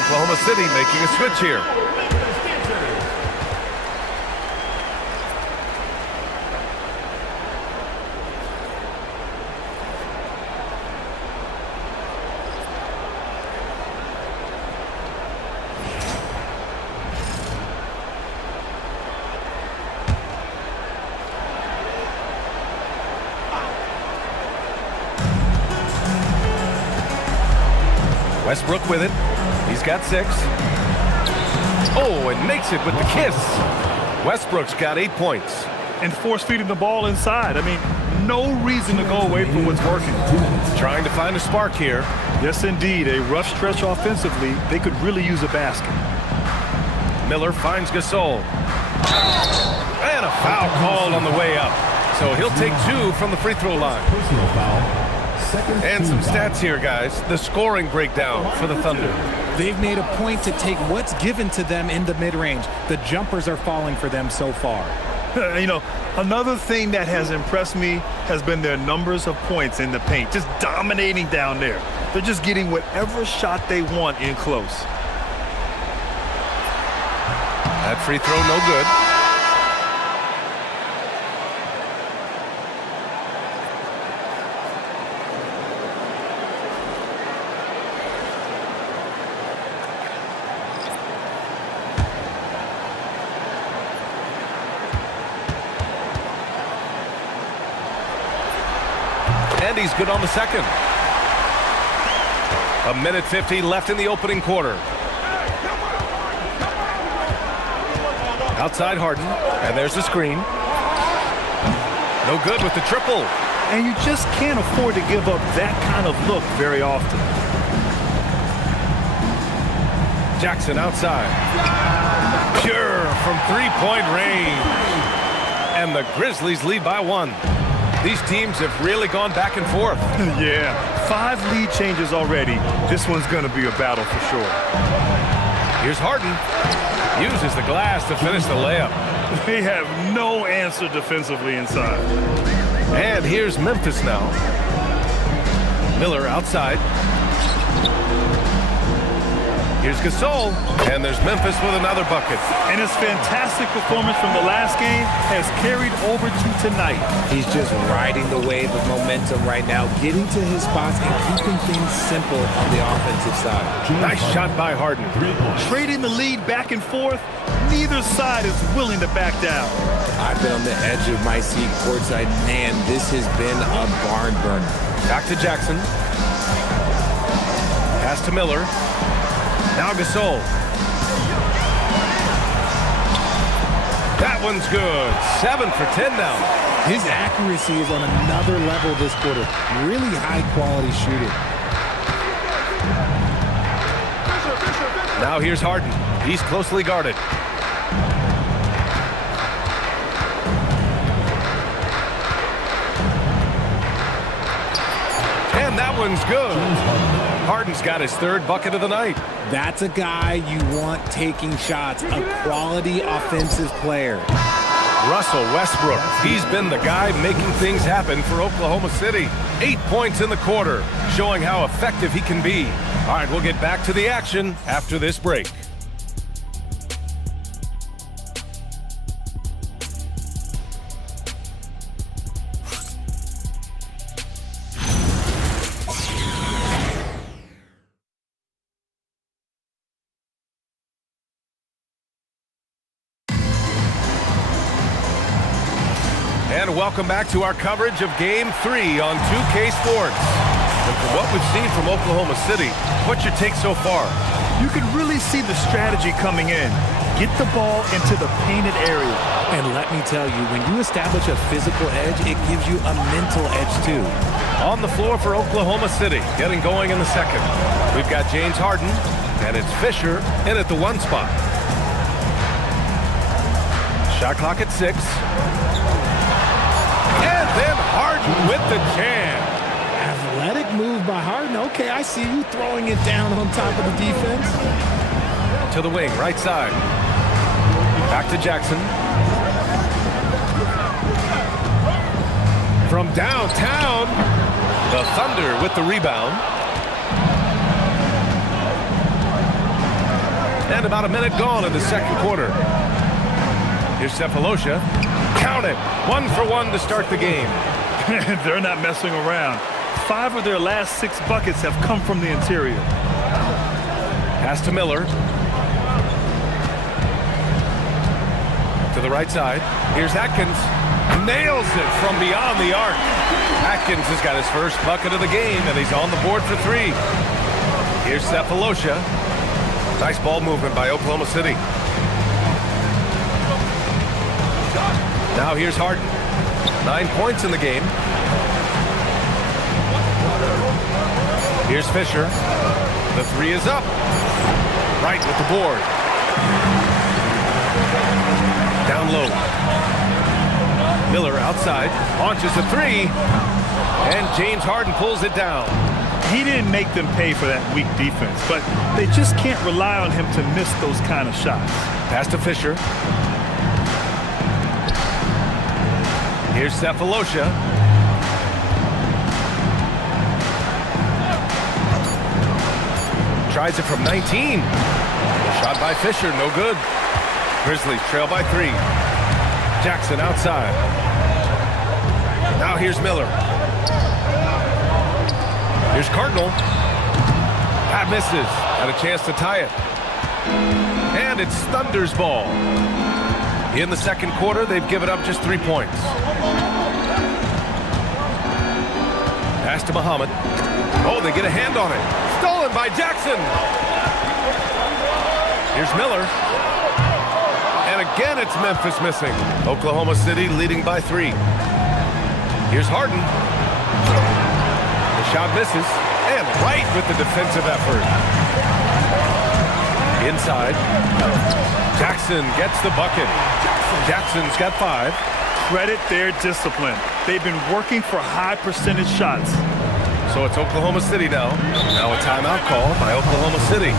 Oklahoma City making a switch here. Westbrook with it. He's got 6. Oh, and makes it with the kiss. Westbrook's got 8 points. And force-feeding the ball inside. I mean, no reason to go away from what's working. Trying to find a spark here. Yes, indeed. A rough stretch offensively. They could really use a basket. Miller finds Gasol. And a foul called on the way up. So he'll take 2 from the free throw line. Personal foul. And some stats here, guys. The scoring breakdown for the Thunder. They've made a point to take what's given to them in the mid-range. The jumpers are falling for them so far. You know, another thing that has impressed me has been their numbers of points in the paint, just dominating down there. They're just getting whatever shot they want in close. That free throw no good. And he's good on the second. 1:50 left in the opening quarter. Outside Harden, and there's the screen. No good with the triple. And you just can't afford to give up that kind of look very often. Jackson outside. Pure from three-point range. And the Grizzlies lead by 1. These teams have really gone back and forth. Yeah, 5 lead changes already. This one's going to be a battle for sure. Here's Harden. Uses the glass to finish the layup. They have no answer defensively inside. And here's Memphis now. Miller outside. Here's Gasol. And there's Memphis with another bucket. And his fantastic performance from the last game has carried over to tonight. He's just riding the wave of momentum right now, getting to his spots and keeping things simple on the offensive side. Nice shot by Harden. Trading the lead back and forth, neither side is willing to back down. I've been on the edge of my seat courtside. Man, this has been a barn burner. Back to Jackson. Pass to Miller. Now Gasol. That one's good. 7 for 10 now. His accuracy is on another level this quarter. Really high quality shooting. Now here's Harden. He's closely guarded. And that one's good. Harden's got his 3rd bucket of the night. That's a guy you want taking shots, a quality offensive player. Russell Westbrook, he's been the guy making things happen for Oklahoma City. 8 points in the quarter, showing how effective he can be. All right, we'll get back to the action after this break. And welcome back to our coverage of Game 3 on 2K Sports. And from what we've seen from Oklahoma City, what's your take so far? You can really see the strategy coming in. Get the ball into the painted area. And let me tell you, when you establish a physical edge, it gives you a mental edge too. On the floor for Oklahoma City, getting going in the second. We've got James Harden, and it's Fisher in at the 1 spot. Shot clock at 6. And then Harden with the jam. Athletic move by Harden. Okay, I see you throwing it down on top of the defense. To the wing, right side. Back to Jackson. From downtown, the Thunder with the rebound. And about a minute gone in the second quarter. Here's Cephalosha. Count it. 1 for 1 to start the game. They're not messing around. 5 of their last 6 buckets have come from the interior. Pass to Miller. To the right side. Here's Atkins. Nails it from beyond the arc. Atkins has got his first bucket of the game, and he's on the board for 3. Here's Cephalosha. Nice ball movement by Oklahoma City. Now here's Harden. 9 points in the game. Here's Fisher. The 3 is up. Right with the board. Down low. Miller outside. Launches a 3. And James Harden pulls it down. He didn't make them pay for that weak defense, but they just can't rely on him to miss those kind of shots. Pass to Fisher. Here's Cephalosha. Tries it from 19. Shot by Fisher, no good. Grizzlies trail by 3. Jackson outside. Now here's Miller. Here's Cardinal. That misses. Had a chance to tie it. And it's Thunder's ball. In the second quarter, they've given up just 3 points. Pass to Muhammad. Oh, they get a hand on it. Stolen by Jackson. Here's Miller. And again, it's Memphis missing. Oklahoma City leading by 3. Here's Harden. The shot misses. And right with the defensive effort. Inside. Jackson gets the bucket. Jackson's got 5. Credit their discipline. They've been working for high percentage shots. So it's Oklahoma City now. Now a timeout call by Oklahoma City.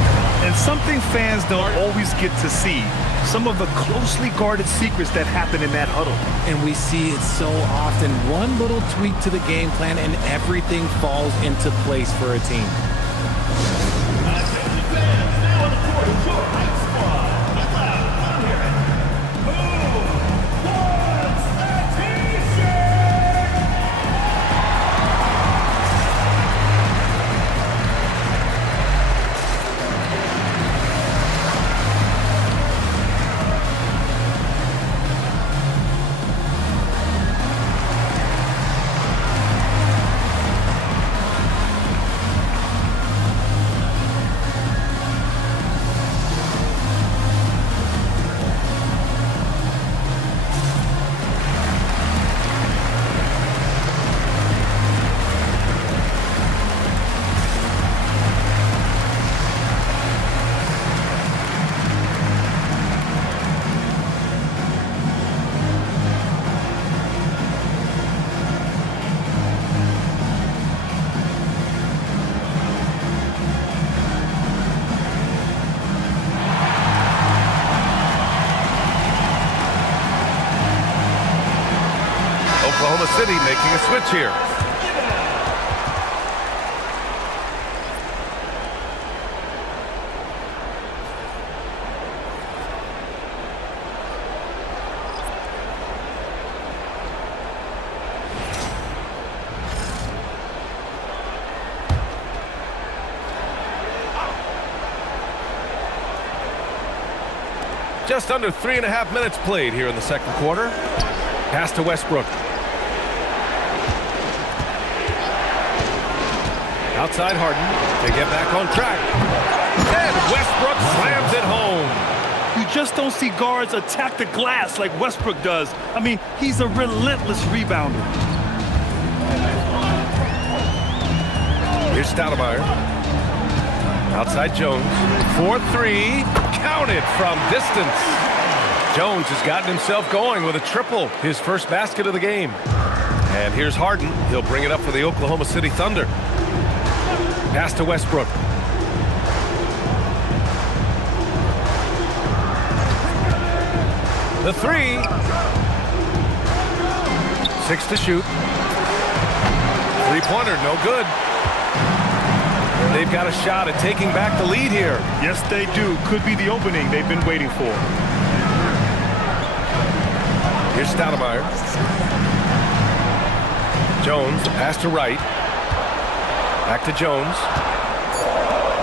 And something fans don't always get to see. Some of the closely guarded secrets that happen in that huddle. And we see it so often. One little tweak to the game plan and everything falls into place for a team. Oklahoma City making a switch here. Just under 3.5 minutes played here in the second quarter. Pass to Westbrook. Outside Harden. They get back on track. And Westbrook slams it home. You just don't see guards attack the glass like Westbrook does. I mean, he's a relentless rebounder. Here's Stoudemire. Outside Jones. 4-3. Counted from distance. Jones has gotten himself going with a triple. His first basket of the game. And here's Harden. He'll bring it up for the Oklahoma City Thunder. Pass to Westbrook. The 3. 6 to shoot. 3-pointer, no good. They've got a shot at taking back the lead here. Yes, they do. Could be the opening they've been waiting for. Here's Stoudemire. Jones, the pass to Wright. Back to Jones.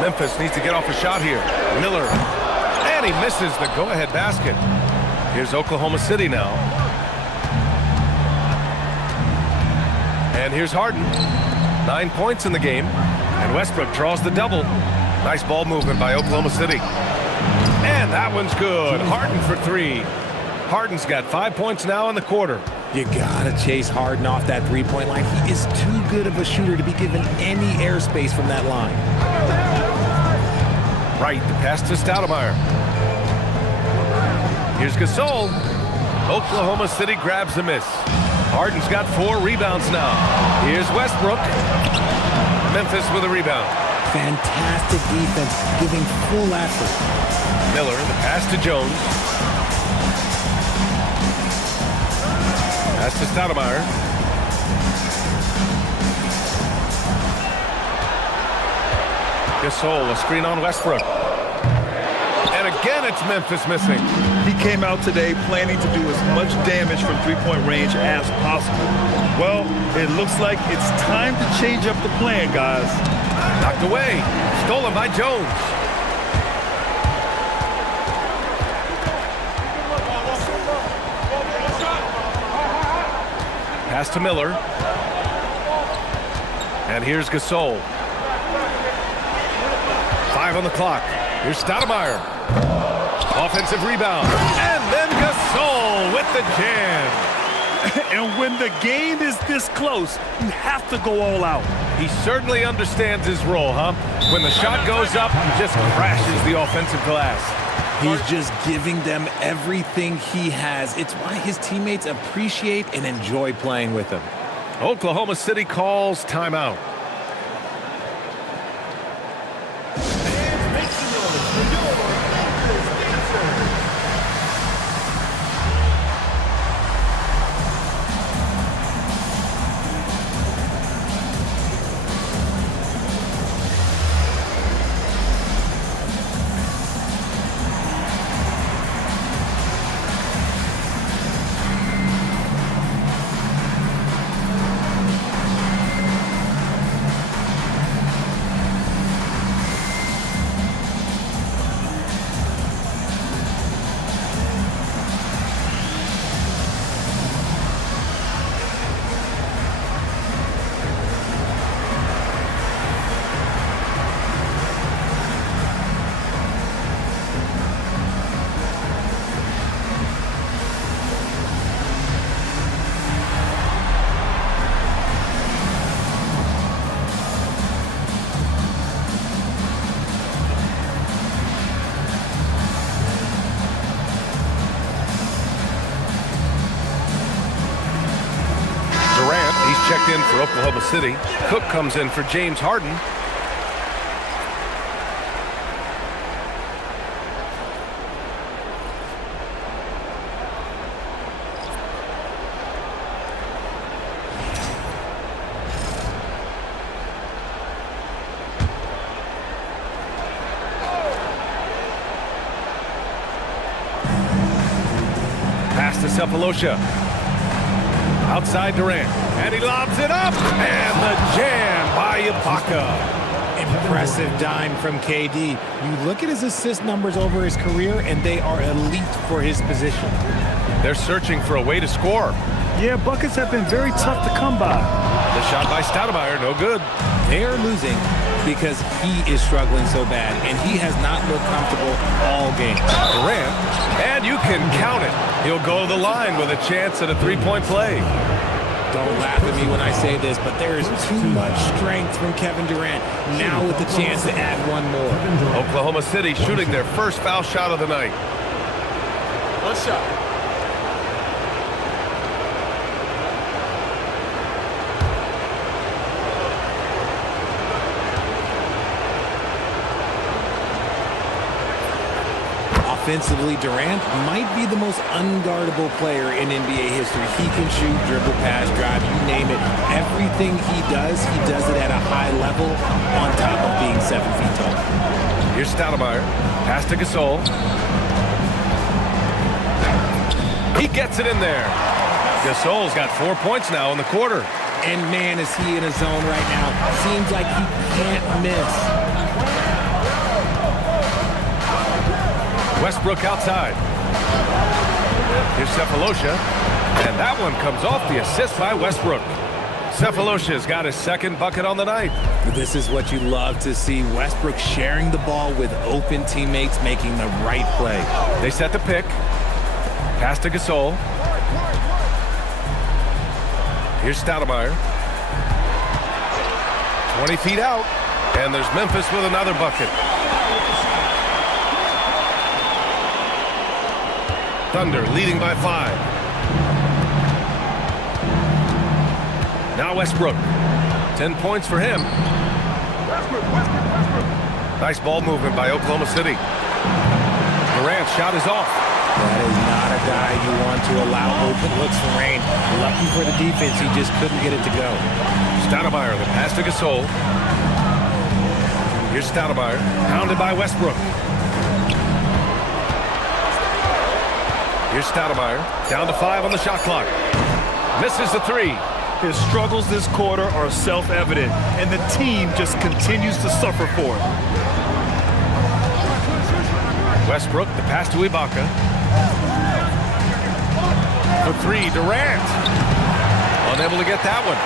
Memphis needs to get off a shot here. Miller. And he misses the go-ahead basket. Here's Oklahoma City now. And here's Harden. 9 points in the game. And Westbrook draws the double. Nice ball movement by Oklahoma City. And that one's good. Harden for 3. Harden's got 5 points now in the quarter. You gotta chase Harden off that three-point line. He is too good of a shooter to be given any airspace from that line. Right, the pass to Stoudemire. Here's Gasol. Oklahoma City grabs the miss. Harden's got 4 rebounds now. Here's Westbrook. Memphis with a rebound. Fantastic defense, giving full effort. Miller, the pass to Jones. Pass to Stoudemire. Gasol, a screen on Westbrook. And again, it's Memphis missing. He came out today planning to do as much damage from three-point range as possible. Well, it looks like it's time to change up the plan, guys. Knocked away. Stolen by Jones. Pass to Miller. And here's Gasol. 5 on the clock. Here's Stoudemire. Offensive rebound. And then Gasol with the jam. And when the game is this close, you have to go all out. He certainly understands his role, huh? When the shot goes up, he just crashes the offensive glass. He's just giving them everything he has. It's why his teammates appreciate and enjoy playing with him. Oklahoma City calls timeout. Checked in for Oklahoma City. Cook comes in for James Harden. Pass to Cephalosha. Outside Durant. And he lobs it up. And the jam by Ibaka. Impressive dime from KD. You look at his assist numbers over his career, and they are elite for his position. They're searching for a way to score. Yeah, buckets have been very tough to come by. The shot by Stoudemire, no good. They are losing because he is struggling so bad, and he has not looked comfortable all game. Durant, and you can count it. He'll go to the line with a chance at a three-point play. Don't laugh at me when I say this, but there is too much strength from Kevin Durant. Now with the chance to add one more. Oklahoma City shooting their first foul shot of the night. One shot. Offensively, Durant might be the most unguardable player in NBA history. He can shoot, dribble, pass, drive, you name it. Everything he does it at a high level on top of being 7 feet tall. Here's Stoudemire. Pass to Gasol. He gets it in there. Gasol's got 4 points now in the quarter. And man, is he in a zone right now. Seems like he can't miss. Westbrook outside. Here's Cephalosha. And that one comes off the assist by Westbrook. Cephalosha's got his second bucket on the night. This is what you love to see. Westbrook sharing the ball with open teammates, making the right play. They set the pick. Pass to Gasol. Here's Stoudemire. 20 feet out. And there's Memphis with another bucket. Thunder leading by 5. Now Westbrook. 10 points for him. Nice ball movement by Oklahoma City. Durant's shot is off. That is not a guy you want to allow open looks for rain. Lucky for the defense, he just couldn't get it to go. Stoudemire, the pass to Gasol. Here's Stoudemire, pounded by Westbrook. Here's Stoudemire, down to 5 on the shot clock. Misses the 3. His struggles this quarter are self-evident, and the team just continues to suffer for it. Westbrook, the pass to Ibaka. For 3, Durant. Unable to get that one.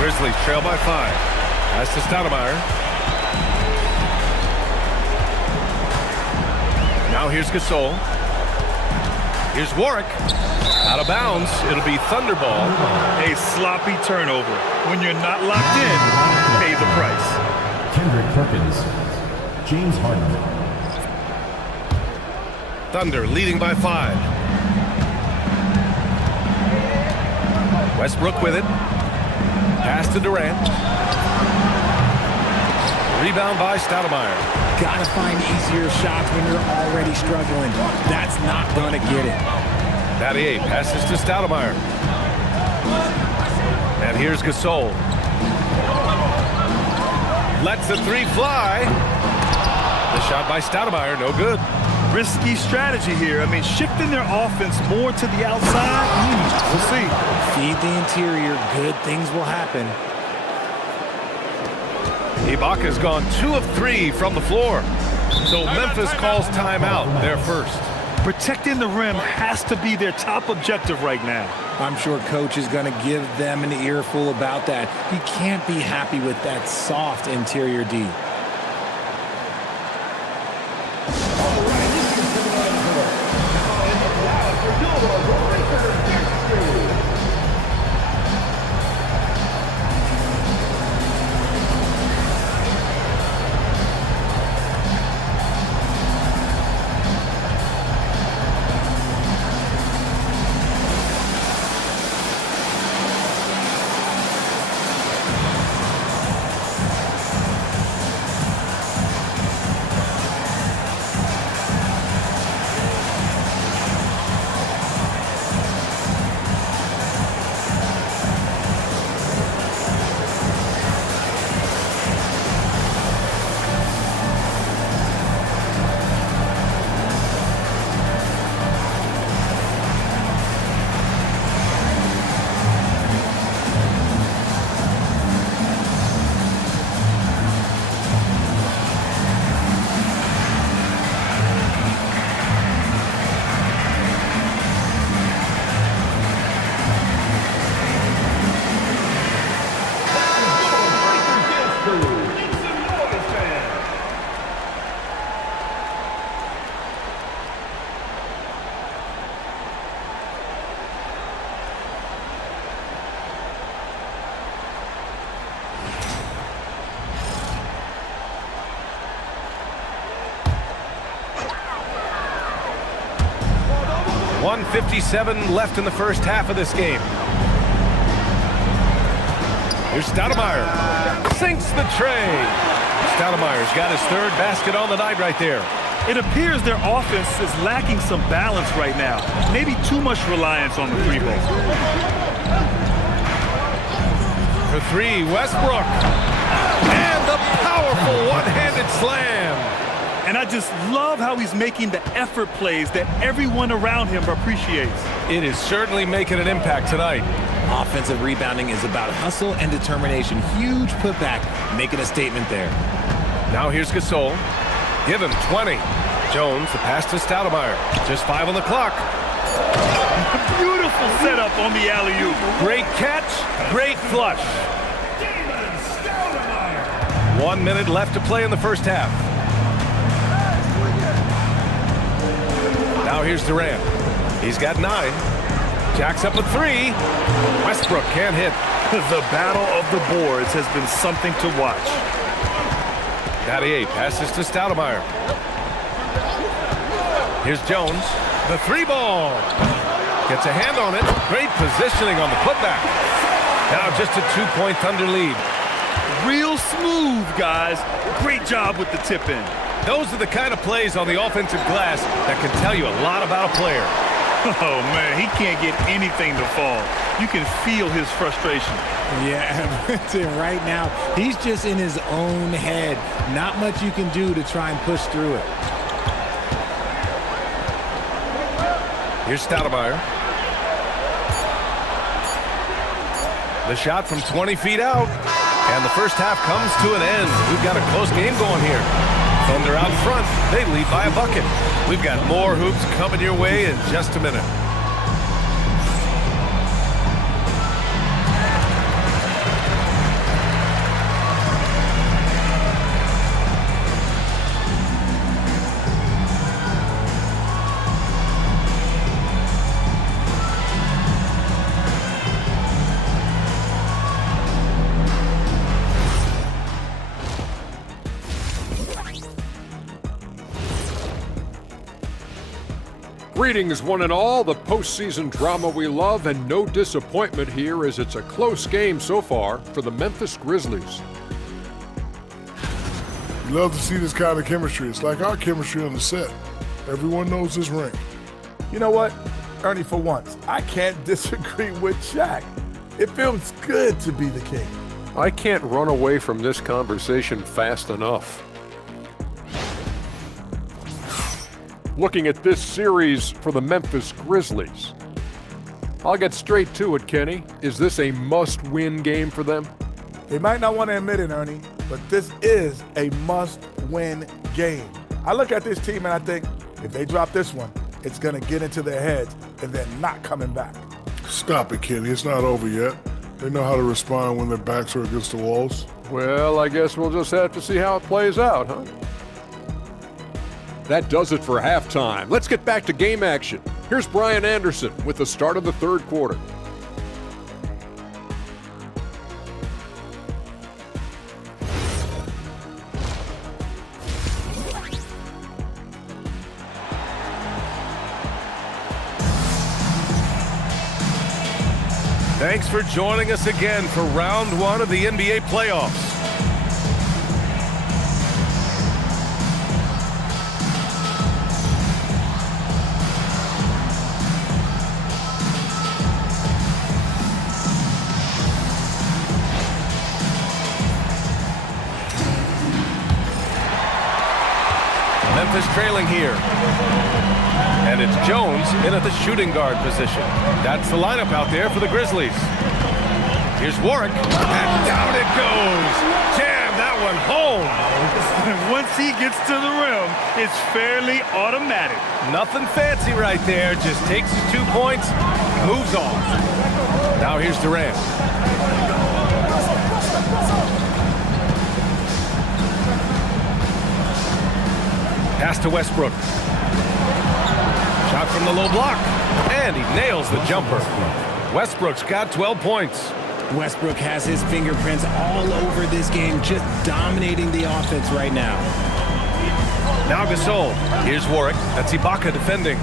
Grizzlies trail by 5. Pass to Stoudemire. Now here's Gasol. Here's Warwick. Out of bounds. It'll be Thunderball. A sloppy turnover. When you're not locked in, pay the price. Kendrick Perkins. James Harden. Thunder leading by 5. Westbrook with it. Pass to Durant. Rebound by Stoudemire. Gotta find easier shots when you're already struggling. That's not gonna get it. Battier passes to Stoudemire. And here's Gasol. Lets the 3 fly. The shot by Stoudemire, no good. Risky strategy here. I mean, shifting their offense more to the outside. We'll see. Feed the interior. Good things will happen. Ibaka's gone 2 of 3 from the floor. So Memphis calls timeout, their first. Protecting the rim has to be their top objective right now. I'm sure coach is going to give them an earful about that. He can't be happy with that soft interior D. .157 left in the first half of this game. Here's Stoudemire. Sinks the tray. Stoudemire's got his 3rd basket on the night right there. It appears their offense is lacking some balance right now. Maybe too much reliance on the three ball. For three, Westbrook. And the powerful one-handed slam. And I just love how he's making the effort plays that everyone around him appreciates. It is certainly making an impact tonight. Offensive rebounding is about hustle and determination. Huge putback, making a statement there. Now here's Gasol. Give him 20. Jones, the pass to Stoudemire. Just 5 on the clock. Beautiful setup on the alley-oop. Great catch, great flush. 1 minute left to play in the first half. Now here's Durant. He's got 9. Jacks up a 3. Westbrook can't hit. The battle of the boards has been something to watch. 98 passes to Stoudemire. Here's Jones. The 3 ball. Gets a hand on it. Great positioning on the putback. Now just a 2-point Thunder lead. Real smooth, guys. Great job with the tip-in. Those are the kind of plays on the offensive glass that can tell you a lot about a player. Oh, man, he can't get anything to fall. You can feel his frustration. Yeah, right now, he's just in his own head. Not much you can do to try and push through it. Here's Stoudemire. The shot from 20 feet out. And the first half comes to an end. We've got a close game going here. Thunder out front. They lead by a bucket. We've got more hoops coming your way in just a minute. Greetings, one and all. The postseason drama we love, and no disappointment here as it's a close game so far for the Memphis Grizzlies. You love to see this kind of chemistry. It's like our chemistry on the set. Everyone knows this ring. You know what, Ernie, for once, I can't disagree with Shaq. It feels good to be the king. I can't run away from this conversation fast enough. Looking at this series for the Memphis Grizzlies. I'll get straight to it, Kenny. Is this a must-win game for them? They might not want to admit it, Ernie, but this is a must-win game. I look at this team and I think if they drop this one, it's going to get into their heads and they're not coming back. Stop it, Kenny. It's not over yet. They know how to respond when their backs are against the walls. Well, I guess we'll just have to see how it plays out, huh? That does it for halftime. Let's get back to game action. Here's Brian Anderson with the start of the third quarter. Thanks for joining us again for round 1 of the NBA playoffs. Memphis trailing here. And it's Jones in at the shooting guard position. That's the lineup out there for the Grizzlies. Here's Warwick, and down it goes. Jam that one home. Once he gets to the rim, it's fairly automatic. Nothing fancy right there. Just takes his 2 points, moves on. Now here's Durant. Pass to Westbrook. Shot from the low block, and he nails the jumper. Westbrook's got 12 points. Westbrook has his fingerprints all over this game, just dominating the offense right now. Now Gasol. Here's Warwick. That's Ibaka defending.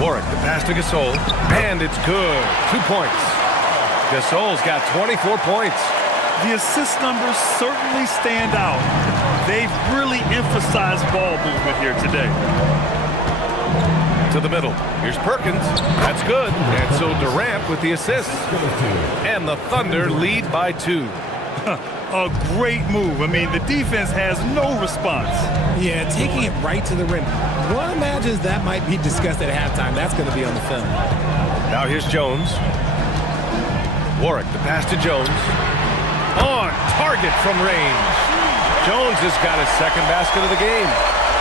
Warwick, the pass to Gasol, and it's good. 2 points. Gasol's got 24 points. The assist numbers certainly stand out. They've really emphasized ball movement here today. To the middle. Here's Perkins. That's good. And so Durant with the assist. And the Thunder lead by 2. A great move. I mean, the defense has no response. Yeah, taking it right to the rim. One imagines that might be discussed at halftime. That's going to be on the film. Now here's Jones. Warwick, the pass to Jones. On target from range. Jones has got his second basket of the game.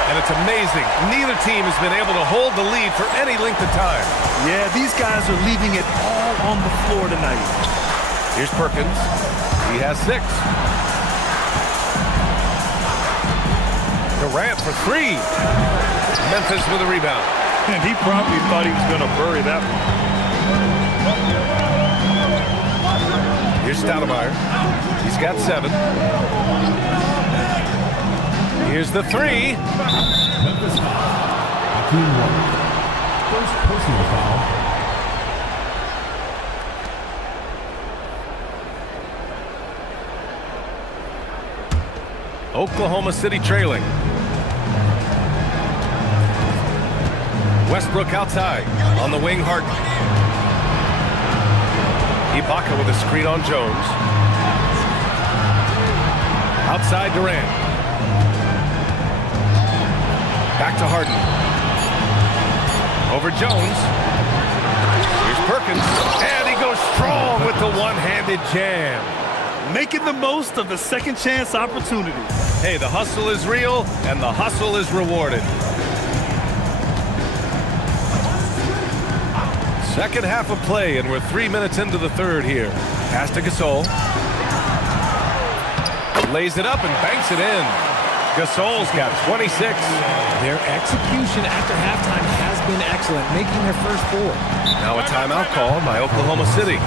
And it's amazing. Neither team has been able to hold the lead for any length of time. Yeah, these guys are leaving it all on the floor tonight. Here's Perkins. He has 6. Durant for 3. Memphis with a rebound. And he probably thought he was going to bury that one. Here's Stoudemire. He's got 7. Here's the 3. Memphis foul. Team 1. First personal foul. Oklahoma City trailing. Westbrook outside. On the wing, Harden. Ibaka with a screen on Jones. Outside Durant. Back to Harden. Over Jones. Here's Perkins. And he goes strong with the one-handed jam. Making the most of the second chance opportunity. Hey, the hustle is real, and the hustle is rewarded. Second half of play, and we're 3 minutes into the third here. Pass to Gasol. Lays it up and banks it in. Gasol's got 26. Their execution after halftime has been excellent, making their first 4. Now a timeout call by Oklahoma City.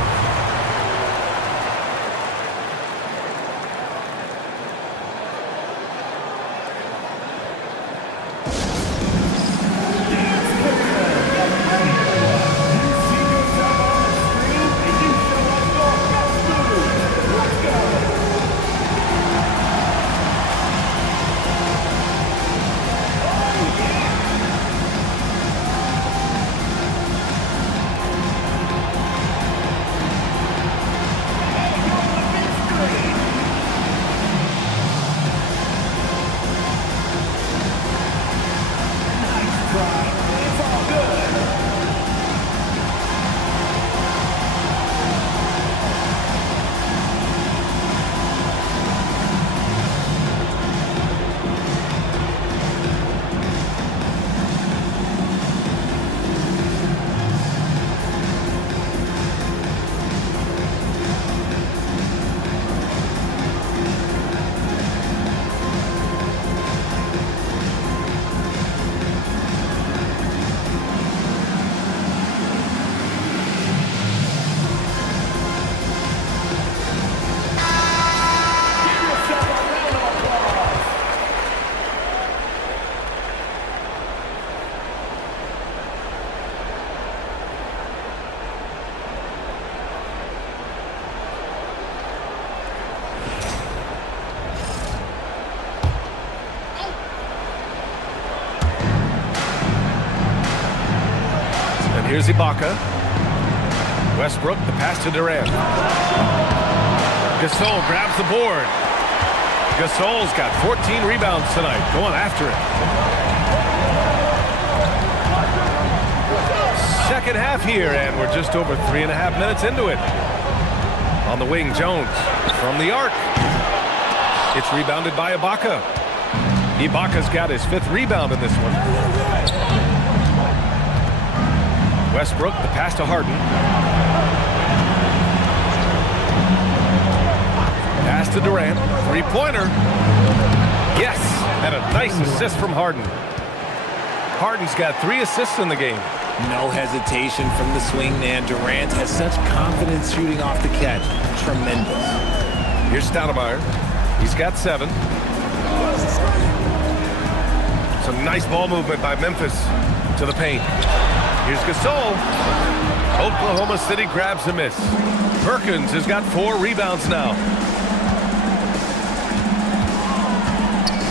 Here's Ibaka. Westbrook, the pass to Durant. Gasol grabs the board. Gasol's got 14 rebounds tonight, going after it. Second half here, and we're just over 3.5 minutes into it. On the wing, Jones from the arc. It's rebounded by Ibaka. Ibaka's got his 5th rebound in this one. Westbrook, the pass to Harden. Pass to Durant. 3-pointer. Yes, and a nice assist from Harden. Harden's got 3 assists in the game. No hesitation from the swing man. Durant has such confidence shooting off the catch. Tremendous. Here's Stoudemire. He's got 7. Some nice ball movement by Memphis to the paint. Here's Gasol. Oklahoma City grabs the miss. Perkins has got 4 rebounds now.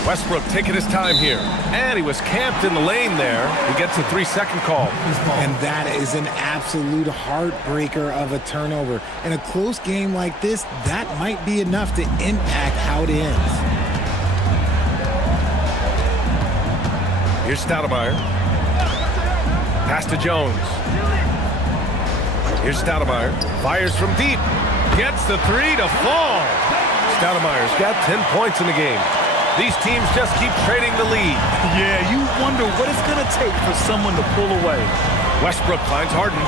Westbrook taking his time here. And he was camped in the lane there. He gets a 3-second call. And that is an absolute heartbreaker of a turnover. In a close game like this, that might be enough to impact how it ends. Here's Stoudemire. Pass to Jones. Here's Stoudemire. Fires from deep. Gets the 3 to fall. Stoudemire's got 10 points in the game. These teams just keep trading the lead. Yeah, you wonder what it's going to take for someone to pull away. Westbrook finds Harden.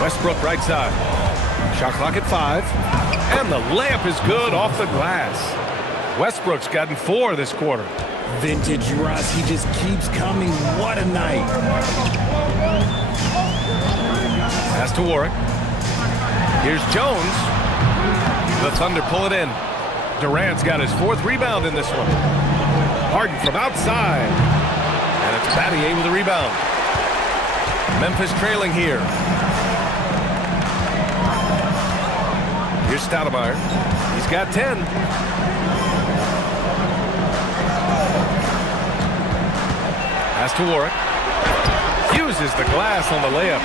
Westbrook right side. Shot clock at 5. And the layup is good off the glass. Westbrook's gotten 4 this quarter. Vintage Russ, he just keeps coming. What a night. Pass to Warwick. Here's Jones. The Thunder pull it in. Durant's got his 4th rebound in this one. Harden from outside. And it's Battier with a rebound. Memphis trailing here. Here's Stoudemire. He's got 10. Pass to Warwick. Uses the glass on the layup.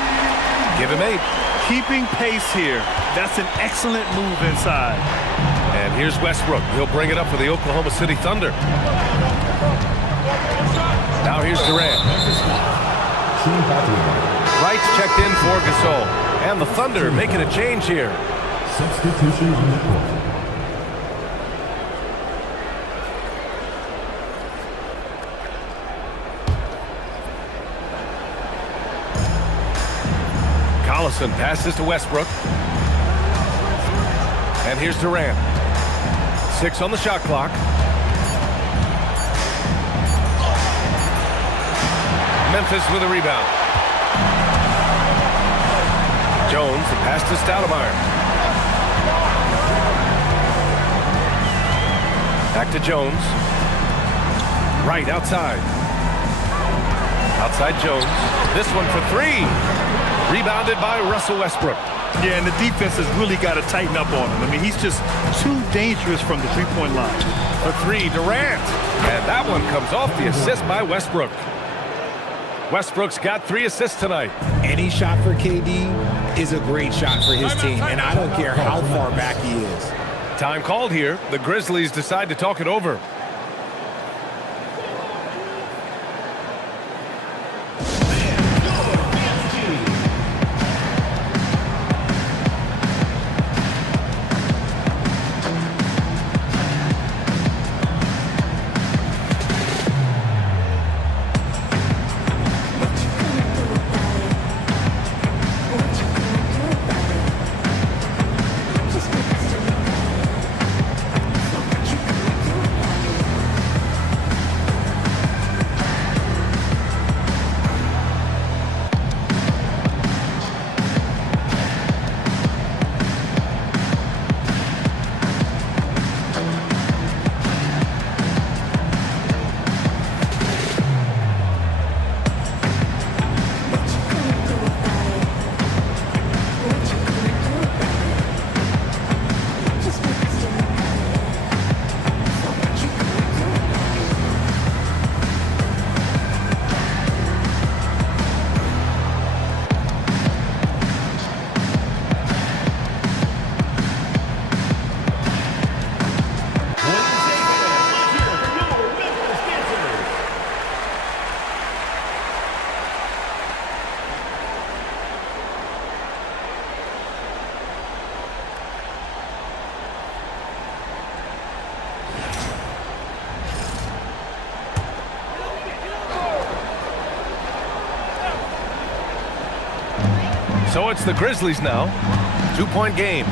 Give him 8. Keeping pace here. That's an excellent move inside. And here's Westbrook. He'll bring it up for the Oklahoma City Thunder. Now here's Durant. Wright's checked in for Gasol. And the Thunder making a change here. Substitution on the court. Collison passes to Westbrook. And here's Durant. 6 on the shot clock. Memphis with a rebound. Jones, the pass to Stoudemire. Back to Jones. Right outside. Outside Jones. This one for 3. Rebounded by Russell Westbrook. Yeah, and the defense has really got to tighten up on him. I mean, he's just too dangerous from the three-point line. For 3, Durant. And that one comes off the assist by Westbrook. Westbrook's got 3 assists tonight. Any shot for KD is a great shot for his team, and I don't care how far back he is. Time called here. The Grizzlies decide to talk it over. So it's the Grizzlies now. 2-point game.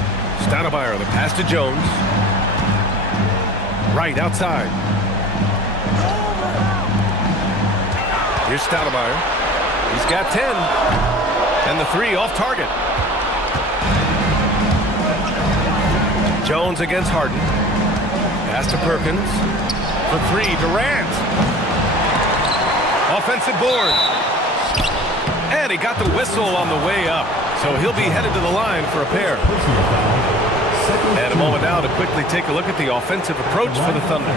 Stoudemire, the pass to Jones. Right outside. Here's Stoudemire. He's got 10. And the 3 off target. Jones against Harden. Pass to Perkins. For 3, Durant. Offensive board. And he got the whistle on the way up. So he'll be headed to the line for a pair. And a moment now to quickly take a look at the offensive approach for the Thunder.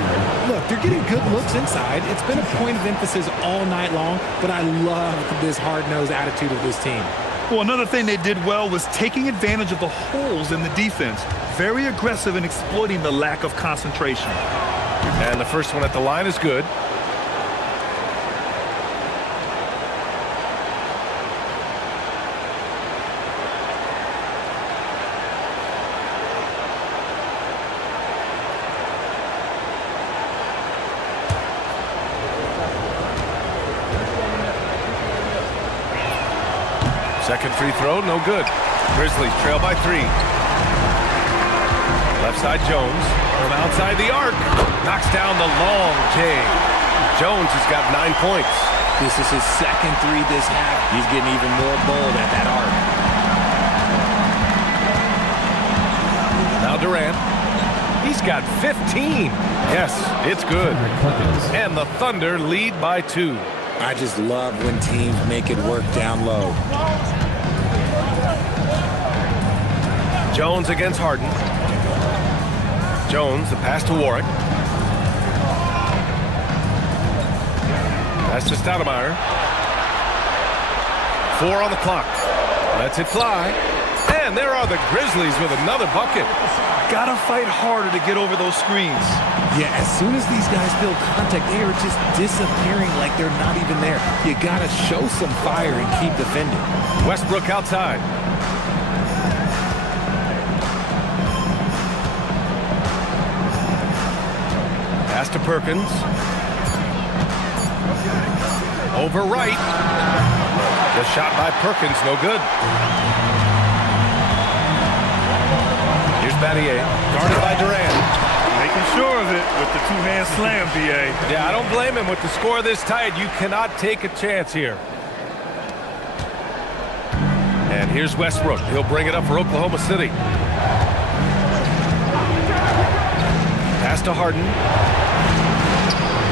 Look, they're getting good looks inside. It's been a point of emphasis all night long, but I love this hard-nosed attitude of this team. Well, another thing they did well was taking advantage of the holes in the defense. Very aggressive in exploiting the lack of concentration. And the first one at the line is good. Second free throw, no good. Grizzlies trail by 3. Left side Jones from outside the arc. Knocks down the long J. Jones has got 9 points. This is his second 3 this half. He's getting even more bold at that arc. Now Durant. He's got 15. Yes, it's good. And the Thunder lead by 2. I just love when teams make it work down low. Jones against Harden. Jones, the pass to Warwick. Pass to Stoudemire. 4 on the clock. Lets it fly. And there are the Grizzlies with another bucket. Gotta fight harder to get over those screens. Yeah, as soon as these guys feel contact, they are just disappearing like they're not even there. You gotta show some fire and keep defending. Westbrook outside. Pass to Perkins. Over right. The shot by Perkins, no good. Here's Battier, guarded by Durant. Making sure of it with the two-hand slam, B.A. Yeah, I don't blame him. With the score this tight, you cannot take a chance here. And here's Westbrook. He'll bring it up for Oklahoma City. Pass to Harden.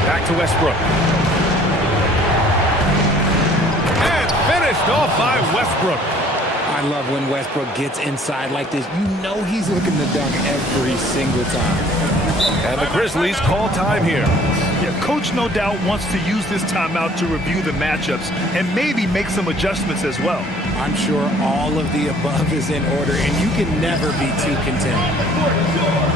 Back to Westbrook. And finished off by Westbrook. I love when Westbrook gets inside like this. You know he's looking to dunk every single time. And the Grizzlies call time here. Yeah, Coach no doubt wants to use this timeout to review the matchups and maybe make some adjustments as well. I'm sure all of the above is in order, and you can never be too content.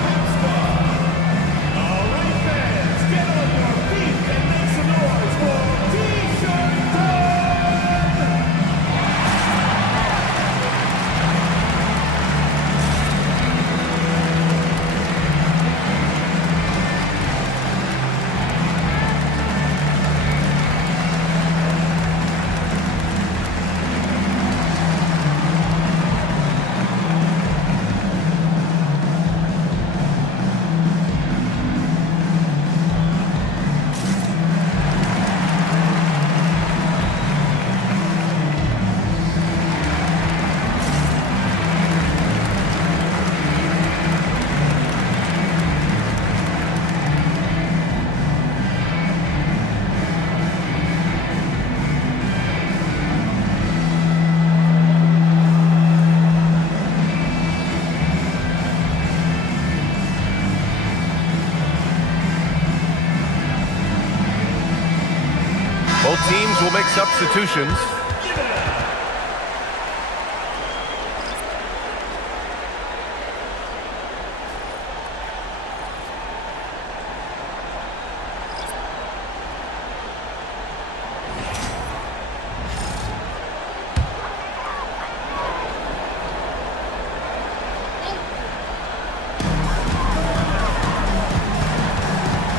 Both teams will make substitutions.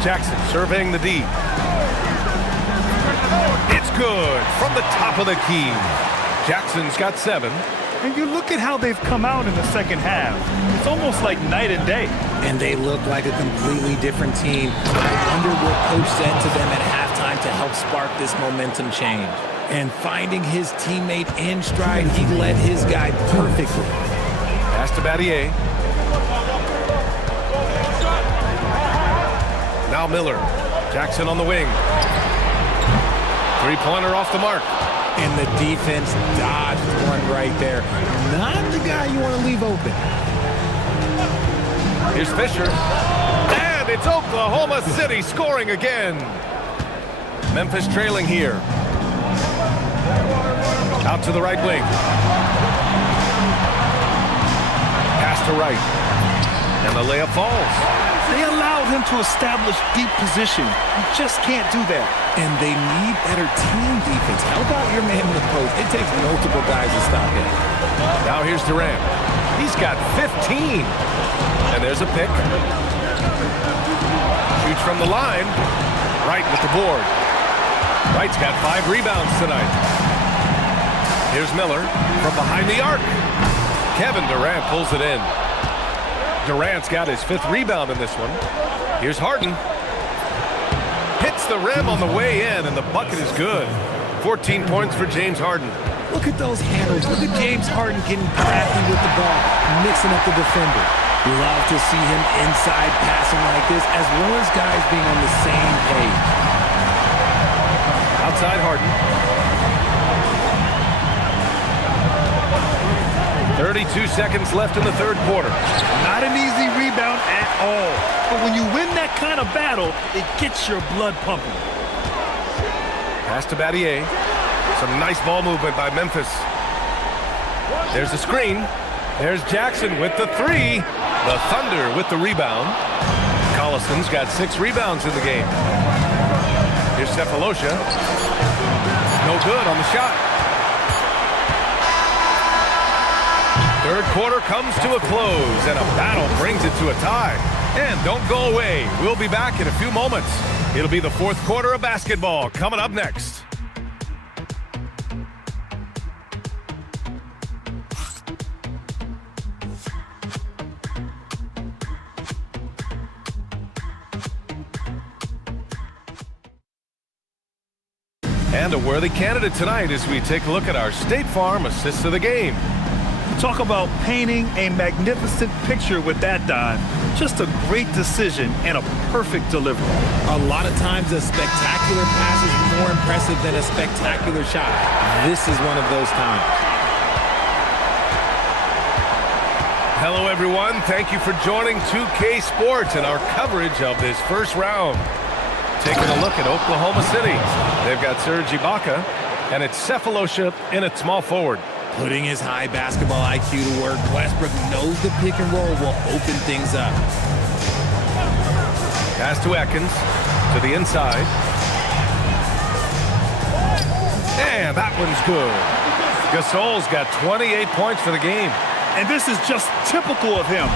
Jackson surveying the D. It's good from the top of the key. Jackson's got 7. And you look at how they've come out in the second half. It's almost like night and day. And they look like a completely different team. I wonder what Coach said to them at halftime to help spark this momentum change. And finding his teammate in stride, he led his guy perfectly. Pass to Battier. Now Miller. Jackson on the wing. Three-pointer off the mark. And the defense dodged one right there. Not the guy you want to leave open. Here's Fisher. And it's Oklahoma City scoring again. Memphis trailing here. Out to the right wing. Pass to right. And the layup falls. They allowed him to establish deep position. You just can't do that. And they need better team defense. Help out your man in the post. It takes multiple guys to stop him. Now here's Durant. He's got 15. And there's a pick. Shoots from the line. Wright with the board. Wright's got 5 rebounds tonight. Here's Miller from behind the arc. Kevin Durant pulls it in. Durant's got his 5th rebound in this one. Here's Harden. Hits the rim on the way in, and the bucket is good. 14 points for James Harden. Look at those handles. Look at James Harden getting crafty with the ball, mixing up the defender. Love to see him inside passing like this, as well as guys being on the same page. Outside Harden. 32 seconds left in the 3rd quarter. Not an easy rebound at all. But when you win that kind of battle, it gets your blood pumping. Pass to Battier. Some nice ball movement by Memphis. There's a screen. There's Jackson with the 3. The Thunder with the rebound. Collison's got 6 rebounds in the game. Here's Cephalosha. No good on the shot. 3rd quarter comes to a close, and a battle brings it to a tie. And don't go away. We'll be back in a few moments. It'll be the 4th quarter of basketball coming up next. And a worthy candidate tonight as we take a look at our State Farm assists of the game. Talk about painting a magnificent picture with that dive. Just a great decision and a perfect delivery. A lot of times a spectacular pass is more impressive than a spectacular shot. This is one of those times. Hello, everyone. Thank you for joining 2K Sports and our coverage of this first round. Taking a look at Oklahoma City. They've got Serge Ibaka, and it's Cephalosha in at small forward. Putting his high basketball IQ to work, Westbrook knows the pick and roll will open things up. Pass to Atkins, to the inside. And that one's good. Gasol's got 28 points for the game. And this is just typical of him.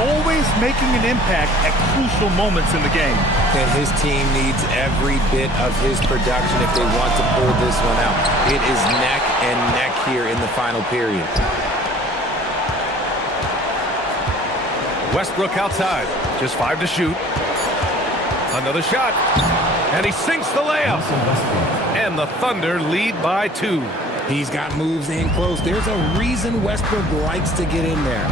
Always making an impact at crucial moments in the game. And his team needs every bit of his production if they want to pull this one out. It is neck and neck here in the final period. Westbrook outside. Just 5 to shoot. Another shot. And he sinks the layup. And the Thunder lead by 2. He's got moves in close. There's a reason Westbrook likes to get in there.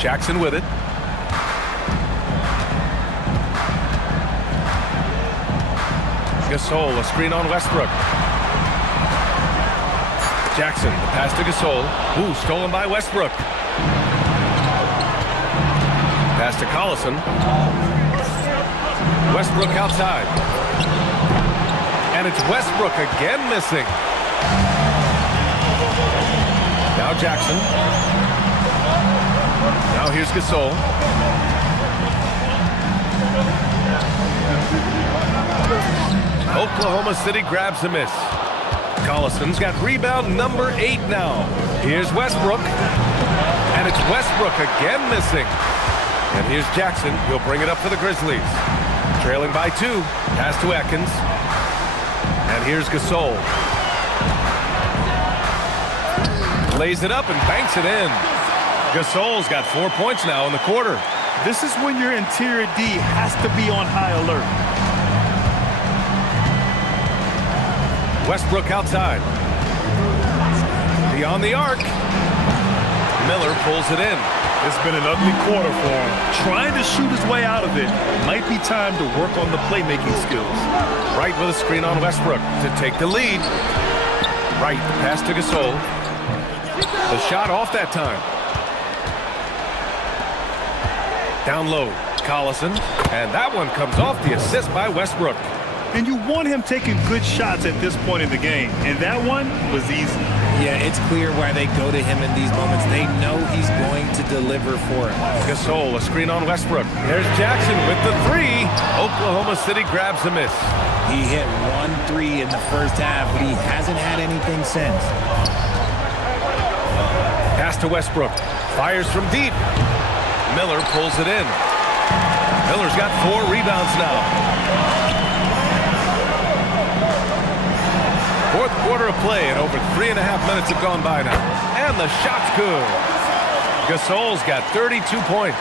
Jackson with it. Gasol, a screen on Westbrook. Jackson, the pass to Gasol. Ooh, stolen by Westbrook. Pass to Collison. Westbrook outside. And it's Westbrook again missing. Now Jackson. Now here's Gasol. Oklahoma City grabs a miss. Collison's got rebound number 8 now. Here's Westbrook. And it's Westbrook again missing. And here's Jackson. He'll bring it up for the Grizzlies. Trailing by 2. Pass to Atkins. And here's Gasol. Lays it up and banks it in. Gasol's got 4 points now in the quarter. This is when your interior D has to be on high alert. Westbrook outside. Beyond the arc. Miller pulls it in. It's been an ugly quarter for him. Trying to shoot his way out of it. Might be time to work on the playmaking skills. Wright with a screen on Westbrook to take the lead. Wright, pass to Gasol. The shot off that time. Down low, Collison. And that one comes off the assist by Westbrook. And you want him taking good shots at this point in the game. And that one was easy. Yeah, it's clear why they go to him in these moments. They know he's going to deliver for it. Gasol, a screen on Westbrook. There's Jackson with the three. Oklahoma City grabs a miss. He hit 1-3 in the first half, but he hasn't had anything since. Pass to Westbrook. Fires from deep. Miller pulls it in. Miller's got 4 rebounds now. Fourth quarter of play, and over 3.5 minutes have gone by now. And the shot's good. Gasol's got 32 points.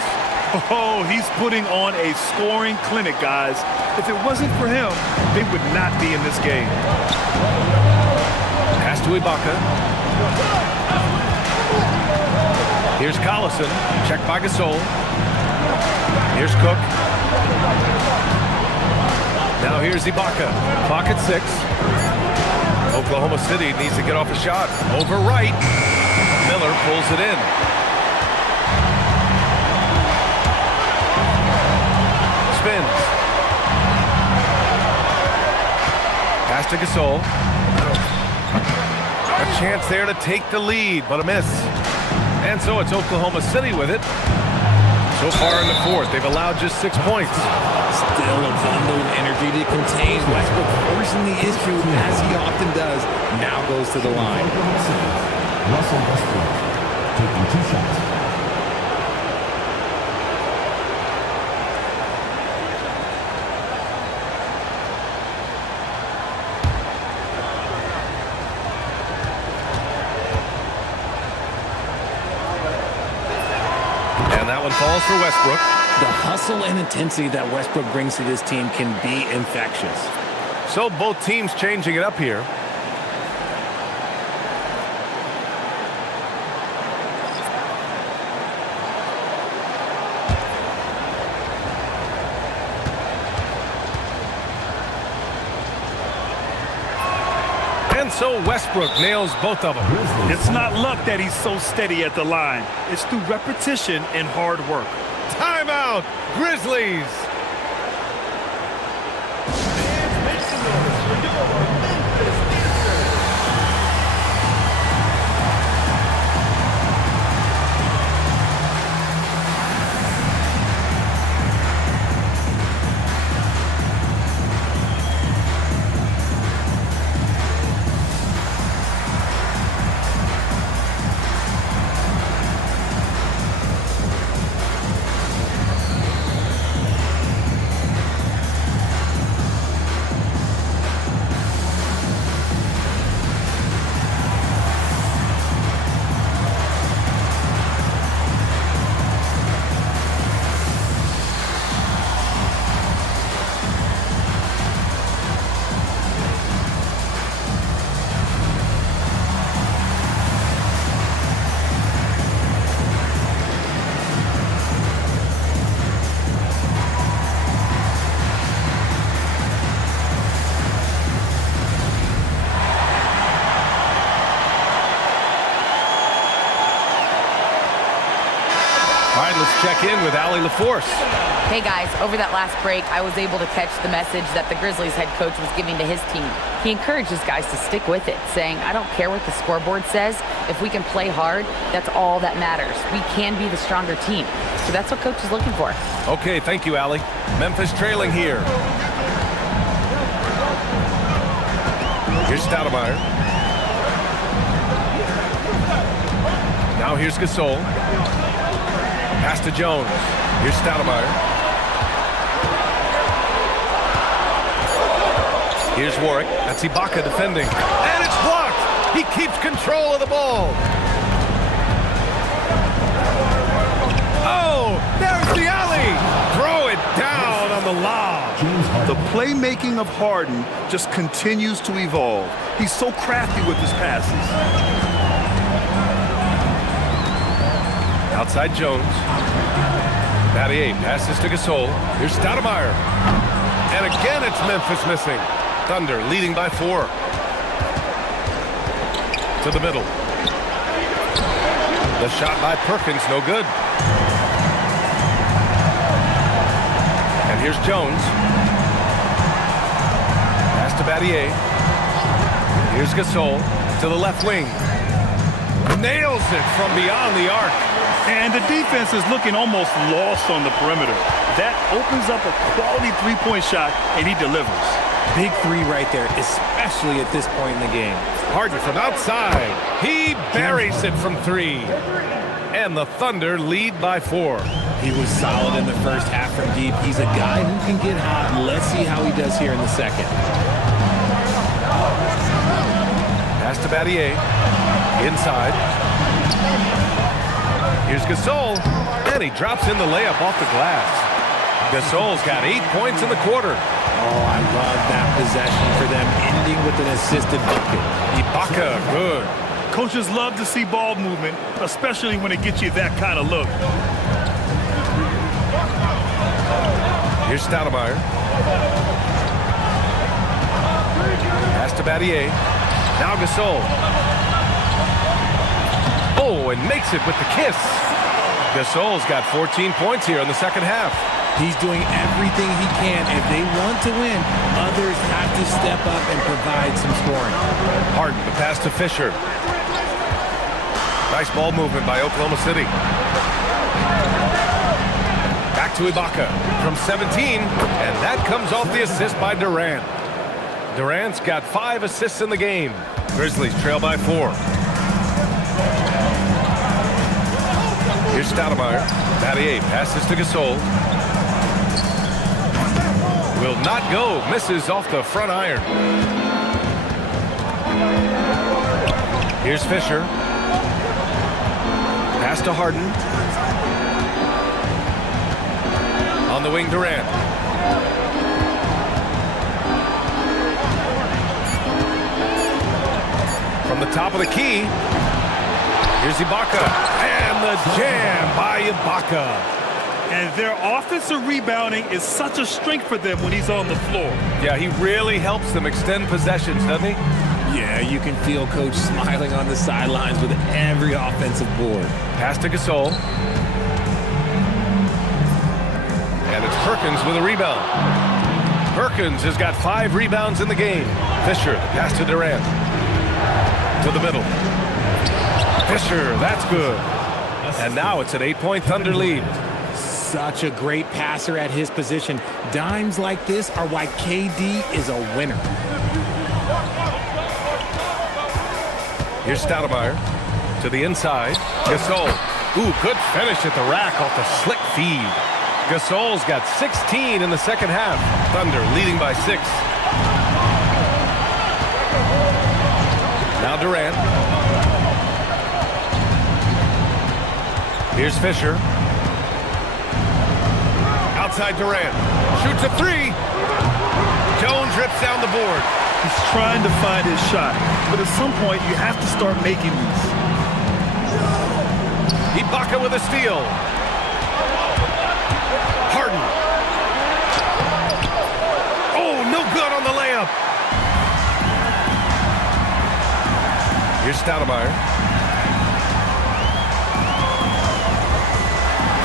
Oh, he's putting on a scoring clinic, guys. If it wasn't for him, they would not be in this game. Pass to Ibaka. Here's Collison. Checked by Gasol. Here's Cook. Now here's Ibaka. Clock at 6. Oklahoma City needs to get off a shot. Over Wright. Miller pulls it in. Spins. Pass to Gasol. A chance there to take the lead, but a miss. And so it's Oklahoma City with it. So far in the fourth, they've allowed just 6 points. Still a bundle of energy to contain. Westbrook forcing the issue, as he often does, now goes to the line. Russell Westbrook taking 2 shots. And that one falls for Westbrook. The hustle and intensity that Westbrook brings to this team can be infectious. So both teams changing it up here. And so Westbrook nails both of them. It's not luck that he's so steady at the line. It's through repetition and hard work. Timeout, Grizzlies. Check in with Allie LaForce. Hey guys, over that last break, I was able to catch the message that the Grizzlies head coach was giving to his team. He encourages guys to stick with it, saying, I don't care what the scoreboard says. If we can play hard, that's all that matters. We can be the stronger team. So that's what coach is looking for. Okay, thank you, Allie. Memphis trailing here. Here's Stoudemire. Now here's Gasol. Pass to Jones. Here's Stoudemire. Here's Warwick. That's Ibaka defending. And it's blocked. He keeps control of the ball. Oh, there's the alley. Throw it down on the lob. The playmaking of Harden just continues to evolve. He's so crafty with his passes. Outside Jones. Battier passes to Gasol. Here's Stoudemire. And again, it's Memphis missing. Thunder leading by 4. To the middle. The shot by Perkins, no good. And here's Jones. Pass to Battier. Here's Gasol to the left wing. Nails it from beyond the arc. And the defense is looking almost lost on the perimeter. That opens up a quality three-point shot, and he delivers. Big three right there, especially at this point in the game. Harden from outside. He buries it from 3. And the Thunder lead by 4. He was solid in the first half from deep. He's a guy who can get hot. Let's see how he does here in the second. Pass to Battier. Inside. Here's Gasol. And he drops in the layup off the glass. Gasol's got 8 points in the quarter. Oh, I love that possession for them, ending with an assisted bucket. Ibaka, good. Coaches love to see ball movement, especially when it gets you that kind of look. Here's Stoudemire. Pass to Battier. Now Gasol. Oh, and makes it with the kiss. Gasol's got 14 points here in the second half. He's doing everything he can. If they want to win, others have to step up and provide some scoring. Harden, the pass to Fisher. Nice ball movement by Oklahoma City. Back to Ibaka from 17, and that comes off the assist by Durant. Durant's got 5 assists in the game. Grizzlies trail by 4. Here's Stoudemire. Battier passes to Gasol. Will not go. Misses off the front iron. Here's Fisher. Pass to Harden. On the wing, Durant. From the top of the key. Here's Ibaka. And the jam by Ibaka. And their offensive rebounding is such a strength for them when he's on the floor. Yeah, he really helps them extend possessions, doesn't he? Yeah, you can feel Coach smiling on the sidelines with every offensive board. Pass to Gasol. And it's Perkins with a rebound. Perkins has got 5 rebounds in the game. Fisher, pass to Durant. To the middle. Fisher, that's good. And now it's an 8-point Thunder lead. Such a great passer at his position. Dimes like this are why KD is a winner. Here's Stoudemire to the inside. Gasol. Ooh, good finish at the rack off the slick feed. Gasol's got 16 in the second half. Thunder leading by 6. Now Durant. Here's Fisher. Outside Durant. Shoots a 3. Jones rips down the board. He's trying to find his shot, but at some point you have to start making these. Ibaka with a steal. Harden. Oh, no good on the layup. Here's Stoudemire.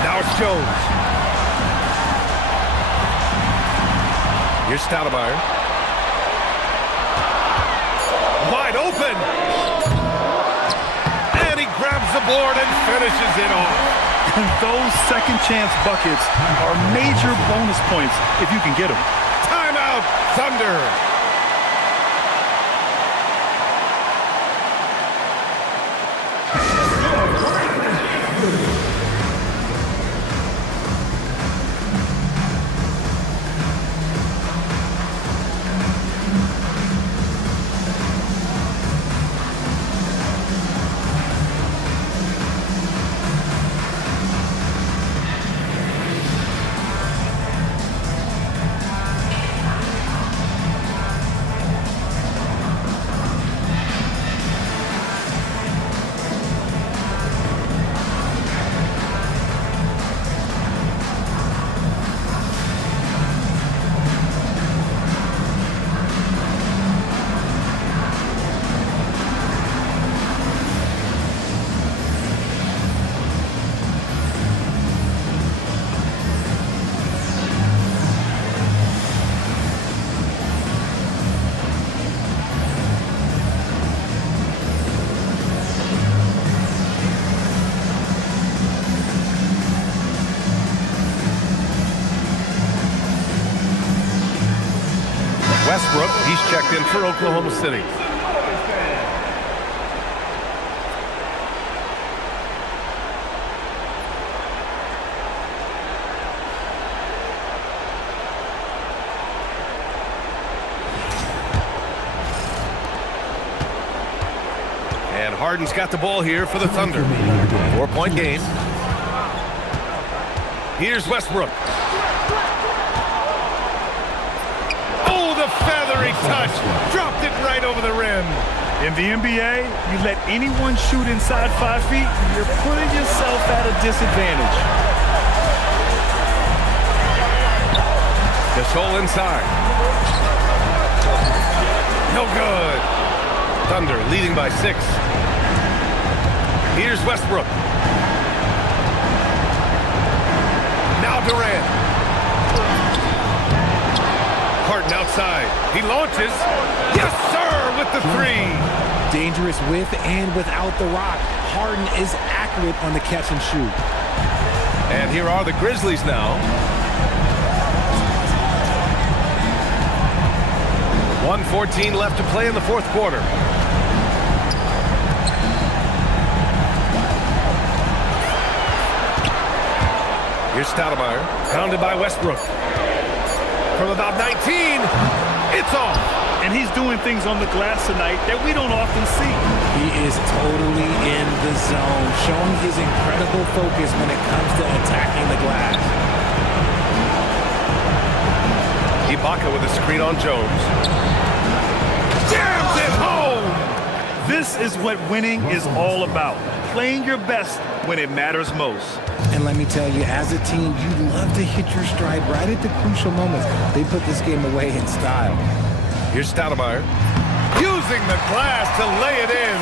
Now it's Jones. Here's Stoudemire. Wide open. And he grabs the board and finishes it off. And those second chance buckets are major bonus points if you can get them. Timeout, Thunder. Westbrook. He's checked in for Oklahoma City. And Harden's got the ball here for the Thunder. 4-point game. Here's Westbrook. Oh, the feathery touch. Dropped it right over the rim. In the NBA, you let anyone shoot inside 5 feet, you're putting yourself at a disadvantage. Gasol inside. No good. Thunder leading by 6. Here's Westbrook. Now Durant. Harden outside. He launches. Yes, sir, with the 3. Dangerous with and without the rock. Harden is accurate on the catch and shoot. And here are the Grizzlies now. 1:14 left to play in the fourth quarter. Here's Stoudemire, pounded by Westbrook. From about 19, it's off. And he's doing things on the glass tonight that we don't often see. He is totally in the zone, showing his incredible focus when it comes to attacking the glass. Ibaka with a screen on Jones. Jams it home! This is what winning is all about. Playing your best when it matters most. And let me tell you, as a team, you love to hit your stride right at the crucial moments. They put this game away in style. Here's Stoudemire. Using the glass to lay it in.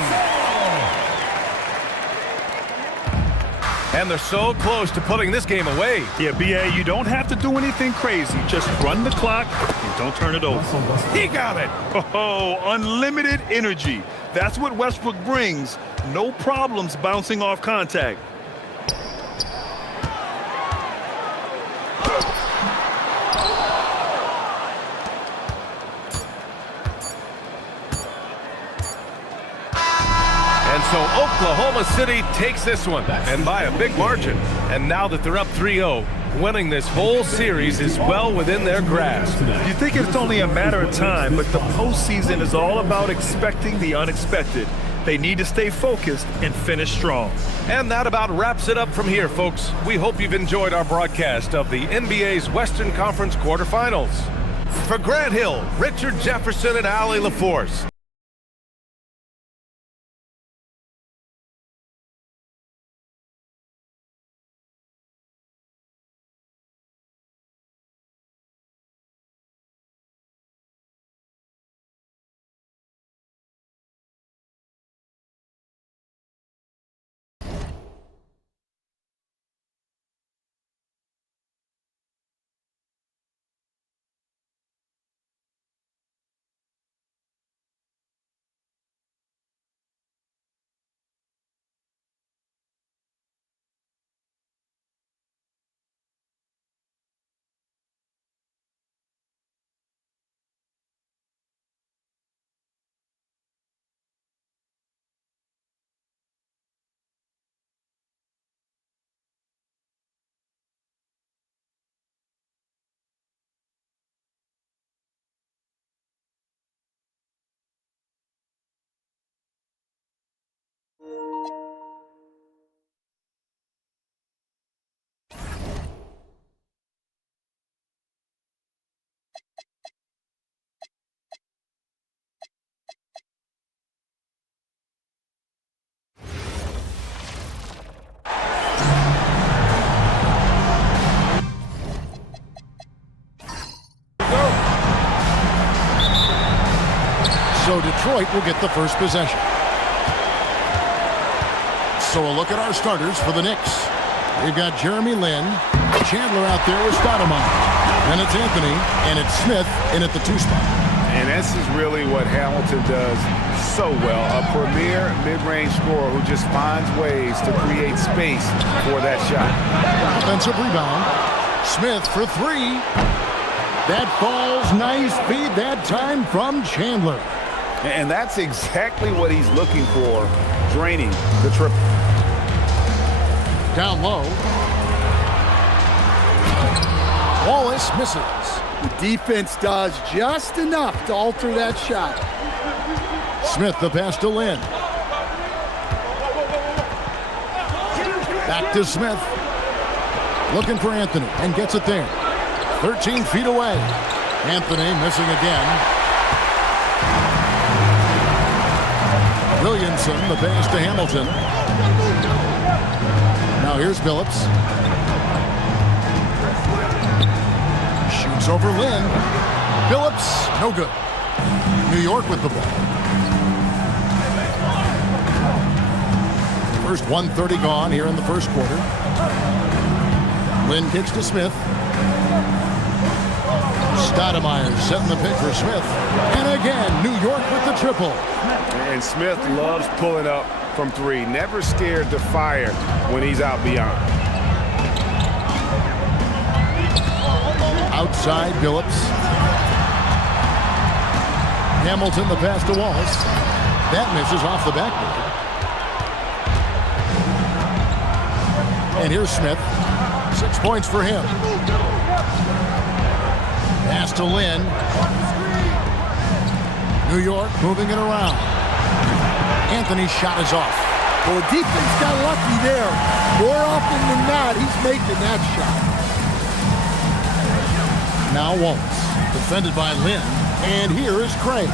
And they're so close to putting this game away. Yeah, B.A., you don't have to do anything crazy. Just run the clock and don't turn it over. He got it. Oh, unlimited energy. That's what Westbrook brings. No problems bouncing off contact. So Oklahoma City takes this one, and by a big margin. And now that they're up 3-0, winning this whole series is well within their grasp. You think it's only a matter of time, but the postseason is all about expecting the unexpected. They need to stay focused and finish strong. And that about wraps it up from here, folks. We hope you've enjoyed our broadcast of the NBA's Western Conference quarterfinals. For Grant Hill, Richard Jefferson, and Allie LaForce, So Detroit will get the first possession. So a look at our starters for the Knicks. We've got Jeremy Lin, Chandler out there with Stoudemire. Then it's Anthony, and it's Smith in at the 2 spot. And this is really what Hamilton does so well. A premier mid-range scorer who just finds ways to create space for that shot. Offensive rebound. Smith for 3. That falls nice feed that time from Chandler. And that's exactly what he's looking for, draining the triple. Down low. Wallace misses. The defense does just enough to alter that shot. Smith the pass to Lynn. Back to Smith. Looking for Anthony and gets it there. 13 feet away. Anthony missing again. Williamson the pass to Hamilton. Now here's Phillips. Shoots over Lynn. Phillips, no good. New York with the ball. First 1:30 gone here in the first quarter. Lynn kicks to Smith. Stoudemire setting the pick for Smith. And again, New York with the triple. And Smith loves pulling up from three. Never scared to fire when he's out beyond. Outside, Phillips. Hamilton the pass to Wallace. That misses off the backboard. And here's Smith. 6 points for him. Pass to Lynn. New York moving it around. Anthony's shot is off. Well, the defense got lucky there. More often than not, he's making that shot. Now Wallace, defended by Lynn. And here is Craig.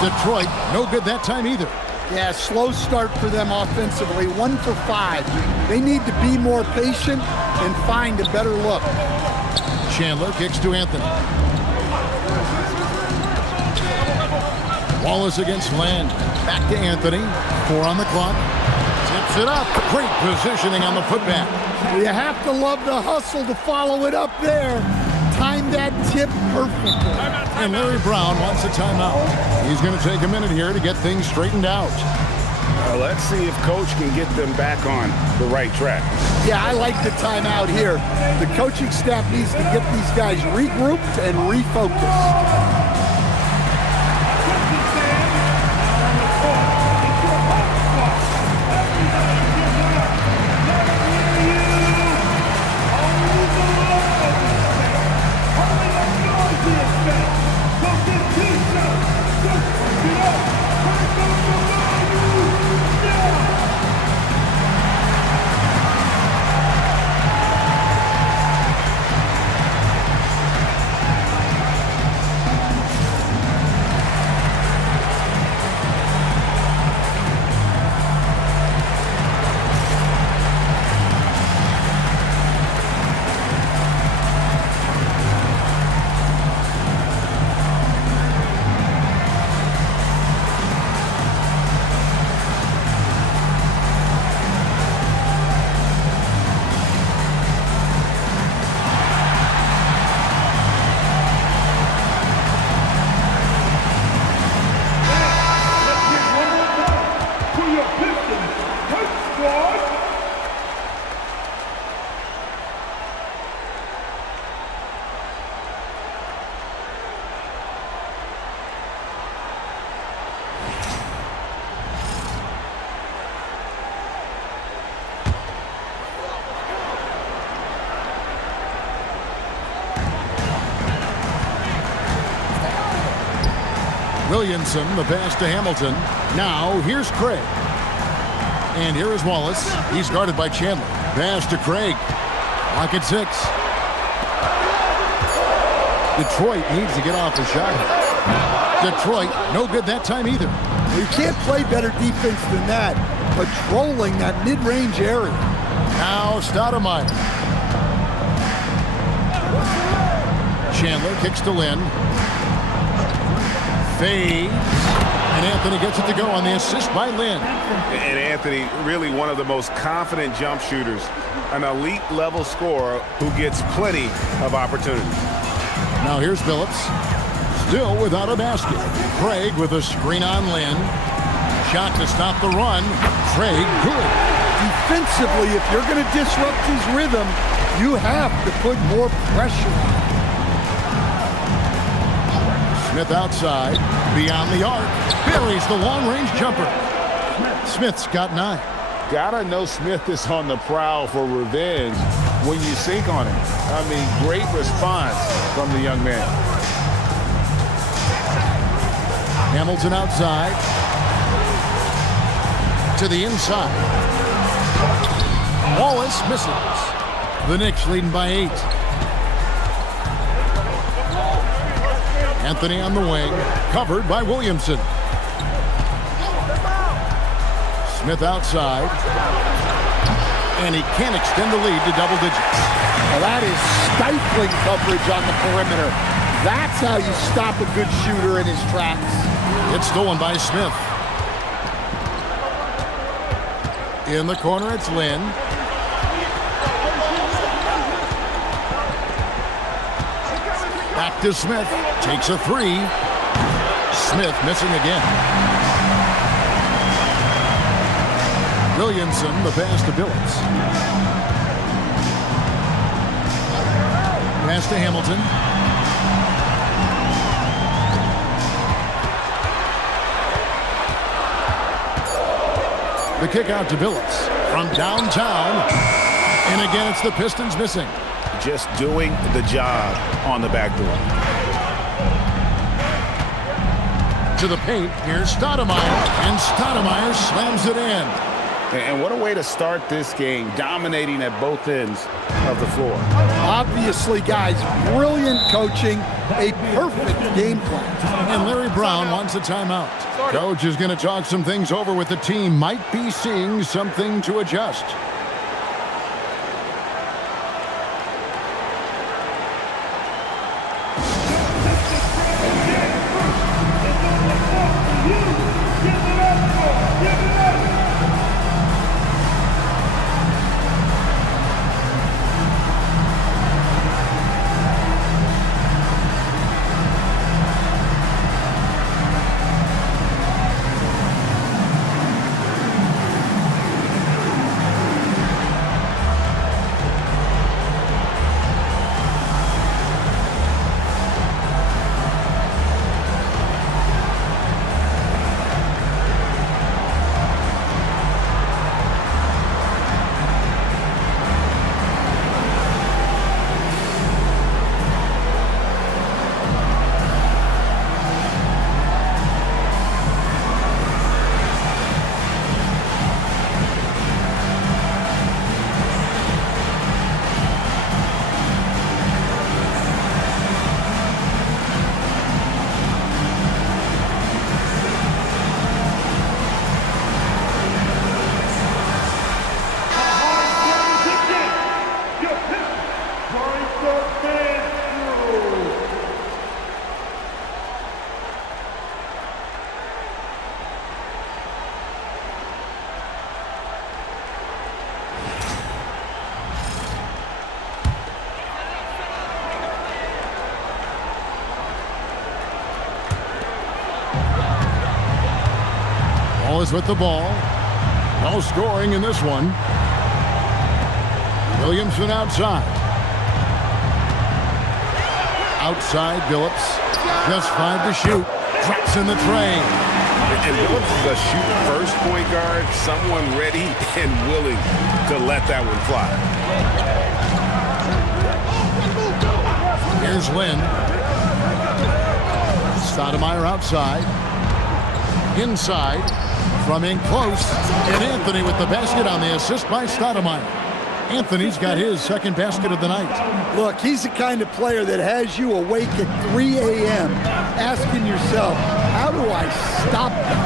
Detroit, no good that time either. Yeah, slow start for them offensively. 1 for 5. They need to be more patient and find a better look. Chandler kicks to Anthony. Wallace against Land. Back to Anthony. 4 on the clock. Tips it up. Great positioning on the putback. You have to love the hustle to follow it up there. Time that tip perfectly. And Larry Brown wants a timeout. He's going to take a minute here to get things straightened out. Let's see if Coach can get them back on the right track. Yeah, I like the timeout here. The coaching staff needs to get these guys regrouped and refocused. Williamson, the pass to Hamilton. Now, here's Craig. And here is Wallace. He's guarded by Chandler. Pass to Craig. Lock at 6. Detroit needs to get off the shot. Detroit, no good that time either. You can't play better defense than that. Patrolling that mid-range area. Now, Stoudemire. Chandler kicks to Lynn. Fades. And Anthony gets it to go on the assist by Lynn. And Anthony, really one of the most confident jump shooters, an elite level scorer who gets plenty of opportunities. Now here's Phillips. Still without a basket. Craig with a screen on Lynn. Shot to stop the run. Craig good. Defensively, if you're going to disrupt his rhythm, you have to put more pressure on him. Smith outside, beyond the arc, buries the long-range jumper. Smith's got 9. Gotta know Smith is on the prowl for revenge when you sink on him. I mean, great response from the young man. Hamilton outside. To the inside. Wallace misses. The Knicks leading by 8. Anthony on the wing, covered by Williamson. Smith outside, and he can't extend the lead to double digits. Well, that is stifling coverage on the perimeter. That's how you stop a good shooter in his tracks. It's stolen by Smith. In the corner, it's Lynn. Back to Smith. Takes a 3. Smith missing again. Williamson, the pass to Billups. Pass to Hamilton. The kick out to Billups from downtown. And again, it's the Pistons missing. Just doing the job on the backdoor. To the paint, here's Stoudemire, and Stoudemire slams it in. And what a way to start this game, dominating at both ends of the floor. Obviously, guys, brilliant coaching, a perfect game plan. And Larry Brown wants a timeout. Coach is going to talk some things over with the team. Might be seeing something to adjust. Is with the ball. No scoring in this one. Williamson outside. Outside, Billups. Just 5 to shoot. Drops in the tray. And Billups is a shoot-first point guard, someone ready and willing to let that one fly. Here's Lynn. Stoudemire outside. Inside. From in close, and Anthony with the basket on the assist by Stoudemire. Anthony's got his second basket of the night. Look, he's the kind of player that has you awake at 3 a.m. asking yourself, how do I stop them?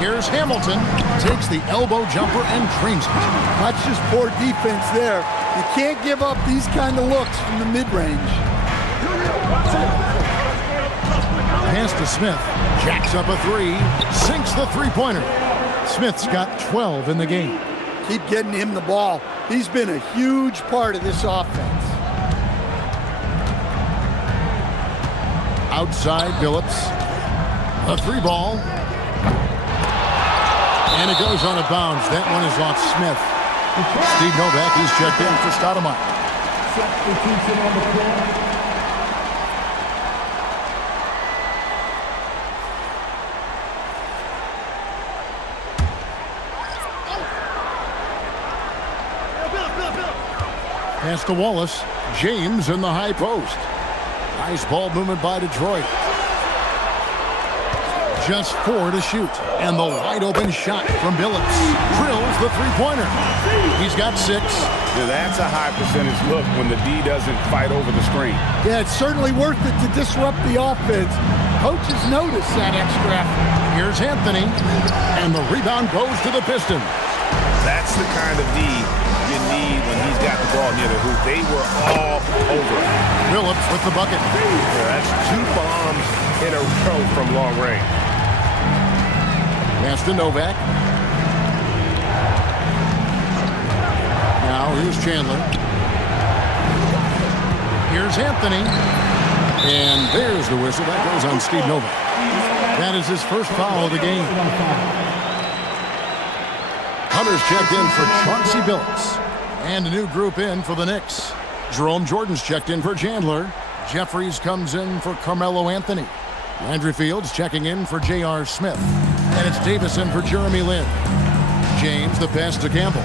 Here's Hamilton. Takes the elbow jumper and creams it. That's just poor defense there. You can't give up these kind of looks from the mid-range. Pass to Smith. Jacks up a 3. Sinks the three-pointer. Smith's got 12 in the game. Keep getting him the ball. He's been a huge part of this offense. Outside, Billups. A 3-ball. And it goes on a bounce. That one is off Smith. Steve Novak, he's checked in for Stoudemire. Substitution on the floor. Pass to Wallace. James in the high post. Nice ball movement by Detroit. Just 4 to shoot. And the wide open shot from Billups. Drills the three-pointer. He's got 6. Yeah, that's a high percentage look when the D doesn't fight over the screen. Yeah, it's certainly worth it to disrupt the offense. Coaches notice that extra effort. Here's Anthony. And the rebound goes to the Pistons. That's the kind of D you need when he's got the ball near the hoop. They were all over. Billups with the bucket. Yeah, that's 2 bombs in a row from long range. Pass to Novak. Now here's Chandler. Here's Anthony. And there's the whistle. That goes on Steve Novak. That is his first foul of the game. Hunter's checked in for Chauncey Billups. And a new group in for the Knicks. Jerome Jordan's checked in for Chandler. Jeffries comes in for Carmelo Anthony. Landry Fields checking in for J.R. Smith. And it's Davis in for Jeremy Lin. James, the pass to Campbell.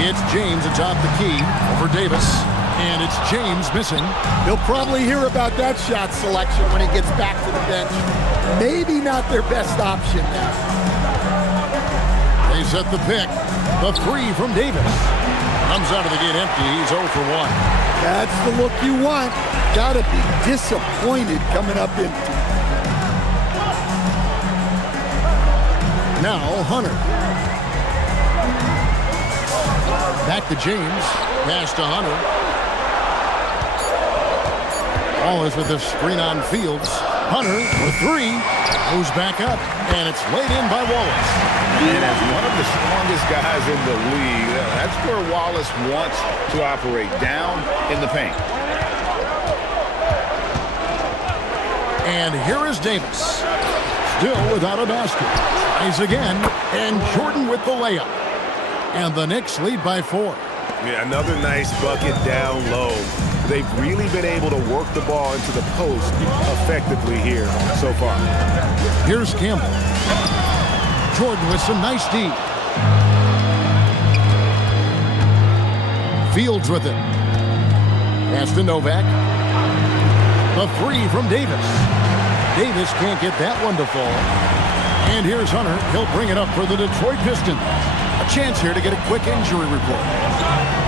It's James atop the key over Davis. And it's James missing. He'll probably hear about that shot selection when he gets back to the bench. Maybe not their best option now. They set the pick. The 3 from Davis. Comes out of the gate empty. He's 0 for 1. That's the look you want. Gotta be disappointed coming up empty. Now Hunter. Back to James. Pass to Hunter. Wallace with the screen on Fields. Hunter for 3. Goes back up. And it's laid in by Wallace. And as one of the strongest guys in the league, that's where Wallace wants to operate, down in the paint. And here is Davis. Still without a basket. Tries again. And Jordan with the layup. And the Knicks lead by 4. Yeah, another nice bucket down low. They've really been able to work the ball into the post effectively here so far. Here's Campbell. Jordan with some nice D. Fields with it. Pass to Novak. The 3 from Davis. Davis can't get that one to fall. And here's Hunter. He'll bring it up for the Detroit Pistons. A chance here to get a quick injury report.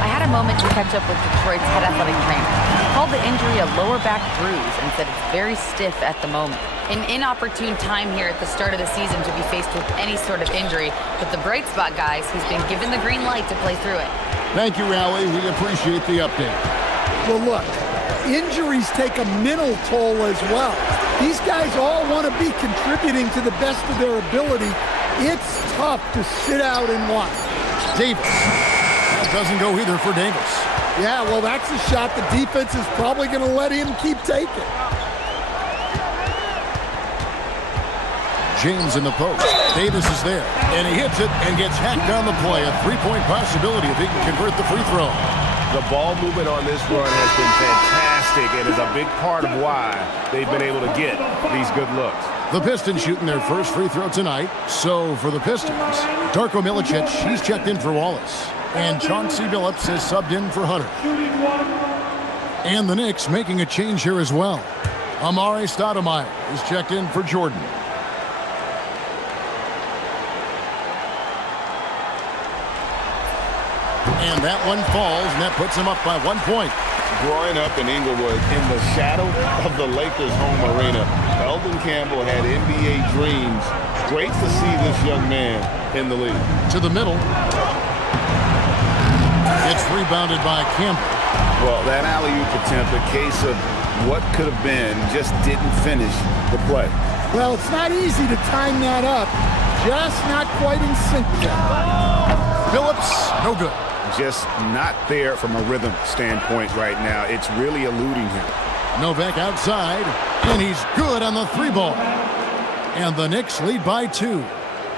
I had a moment to catch up with Detroit's head athletic trainer. He called the injury a lower back bruise and said it's very stiff at the moment. An inopportune time here at the start of the season to be faced with any sort of injury. But the bright spot, guys, he's been given the green light to play through it. Thank you, Allie. We appreciate the update. Well, look, injuries take a mental toll as well. These guys all want to be contributing to the best of their ability. It's tough to sit out and watch. Davis. That doesn't go either for Davis. Yeah, well, that's a shot the defense is probably going to let him keep taking. James in the post. Davis is there. And he hits it and gets hacked on the play. A 3-point possibility if he can convert the free throw. The ball movement on this run has been fantastic and is a big part of why they've been able to get these good looks. The Pistons shooting their first free throw tonight. So for the Pistons, Darko Milicic, he's checked in for Wallace. And Chauncey Billups is subbed in for Hunter. And the Knicks making a change here as well. Amare Stoudemire is checked in for Jordan. And that one falls, and that puts him up by 1 point. Growing up in Inglewood, in the shadow of the Lakers' home arena, Elvin Campbell had NBA dreams. Great to see this young man in the league. To the middle. It's rebounded by Campbell. Well, that alley-oop attempt, a case of what could have been, just didn't finish the play. Well, it's not easy to time that up. Just not quite in sync yet. Billups, no good. Just not there from a rhythm standpoint right now. It's really eluding him. Novak outside, and he's good on the 3-ball. And the Knicks lead by 2.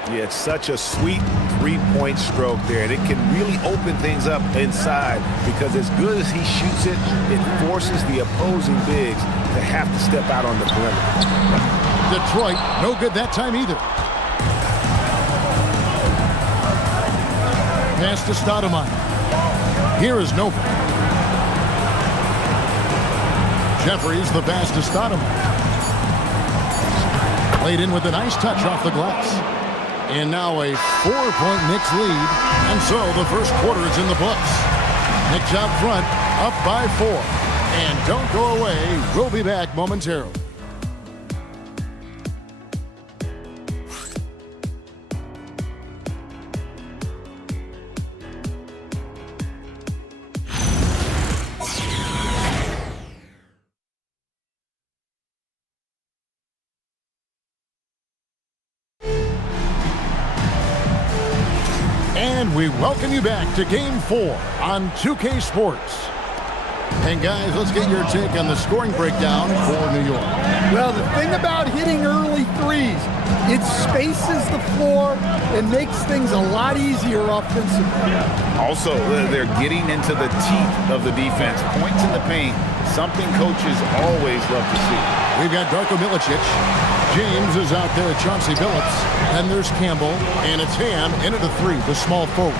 Yeah, it's such a sweet 3-point stroke there, and it can really open things up inside because as good as he shoots it, it forces the opposing bigs to have to step out on the perimeter. Detroit, no good that time either. Pass to Stoudemire. Here is Novak. Jeffries, the pass to Stoudemire. Played in with a nice touch off the glass. And now a 4-point Knicks lead. And so the first quarter is in the books. Knicks out front, up by 4. And don't go away. We'll be back momentarily. And we welcome you back to Game 4 on 2K Sports. And guys, let's get your take on the scoring breakdown for New York. Well, the thing about hitting early threes, it spaces the floor and makes things a lot easier offensively. Also, they're getting into the teeth of the defense. Points in the paint, something coaches always love to see. We've got Darko Milicic. James is out there at Chauncey Billups. Then there's Campbell, and it's Ham in at the 3, the small forward.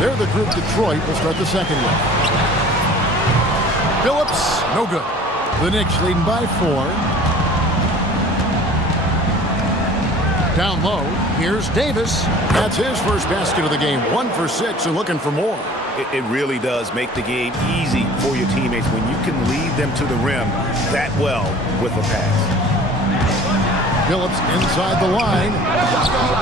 They're the group Detroit will start the second one. Billups, no good. The Knicks leading by 4. Down low, here's Davis. That's his first basket of the game. 1 for 6 and looking for more. It really does make the game easy for your teammates when you can lead them to the rim that well with a pass. Billups inside the line.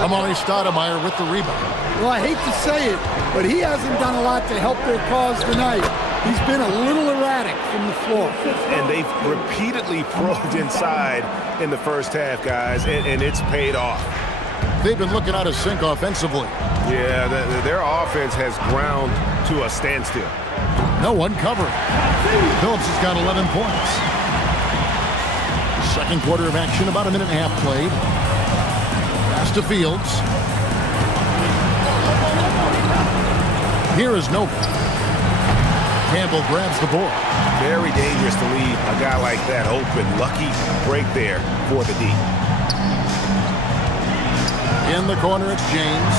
Amari Stoudemire with the rebound. Well, I hate to say it, but he hasn't done a lot to help their cause tonight. He's been a little erratic from the floor. And they've repeatedly probed inside in the first half, guys, and it's paid off. They've been looking out of sync offensively. Yeah, their offense has ground to a standstill. No one covering. Billups has got 11 points. Second quarter of action, about a minute and a half played. Pass to Fields. Here is Novak. Campbell grabs the board. Very dangerous to leave a guy like that open. Lucky break there for the D. In the corner, it's James.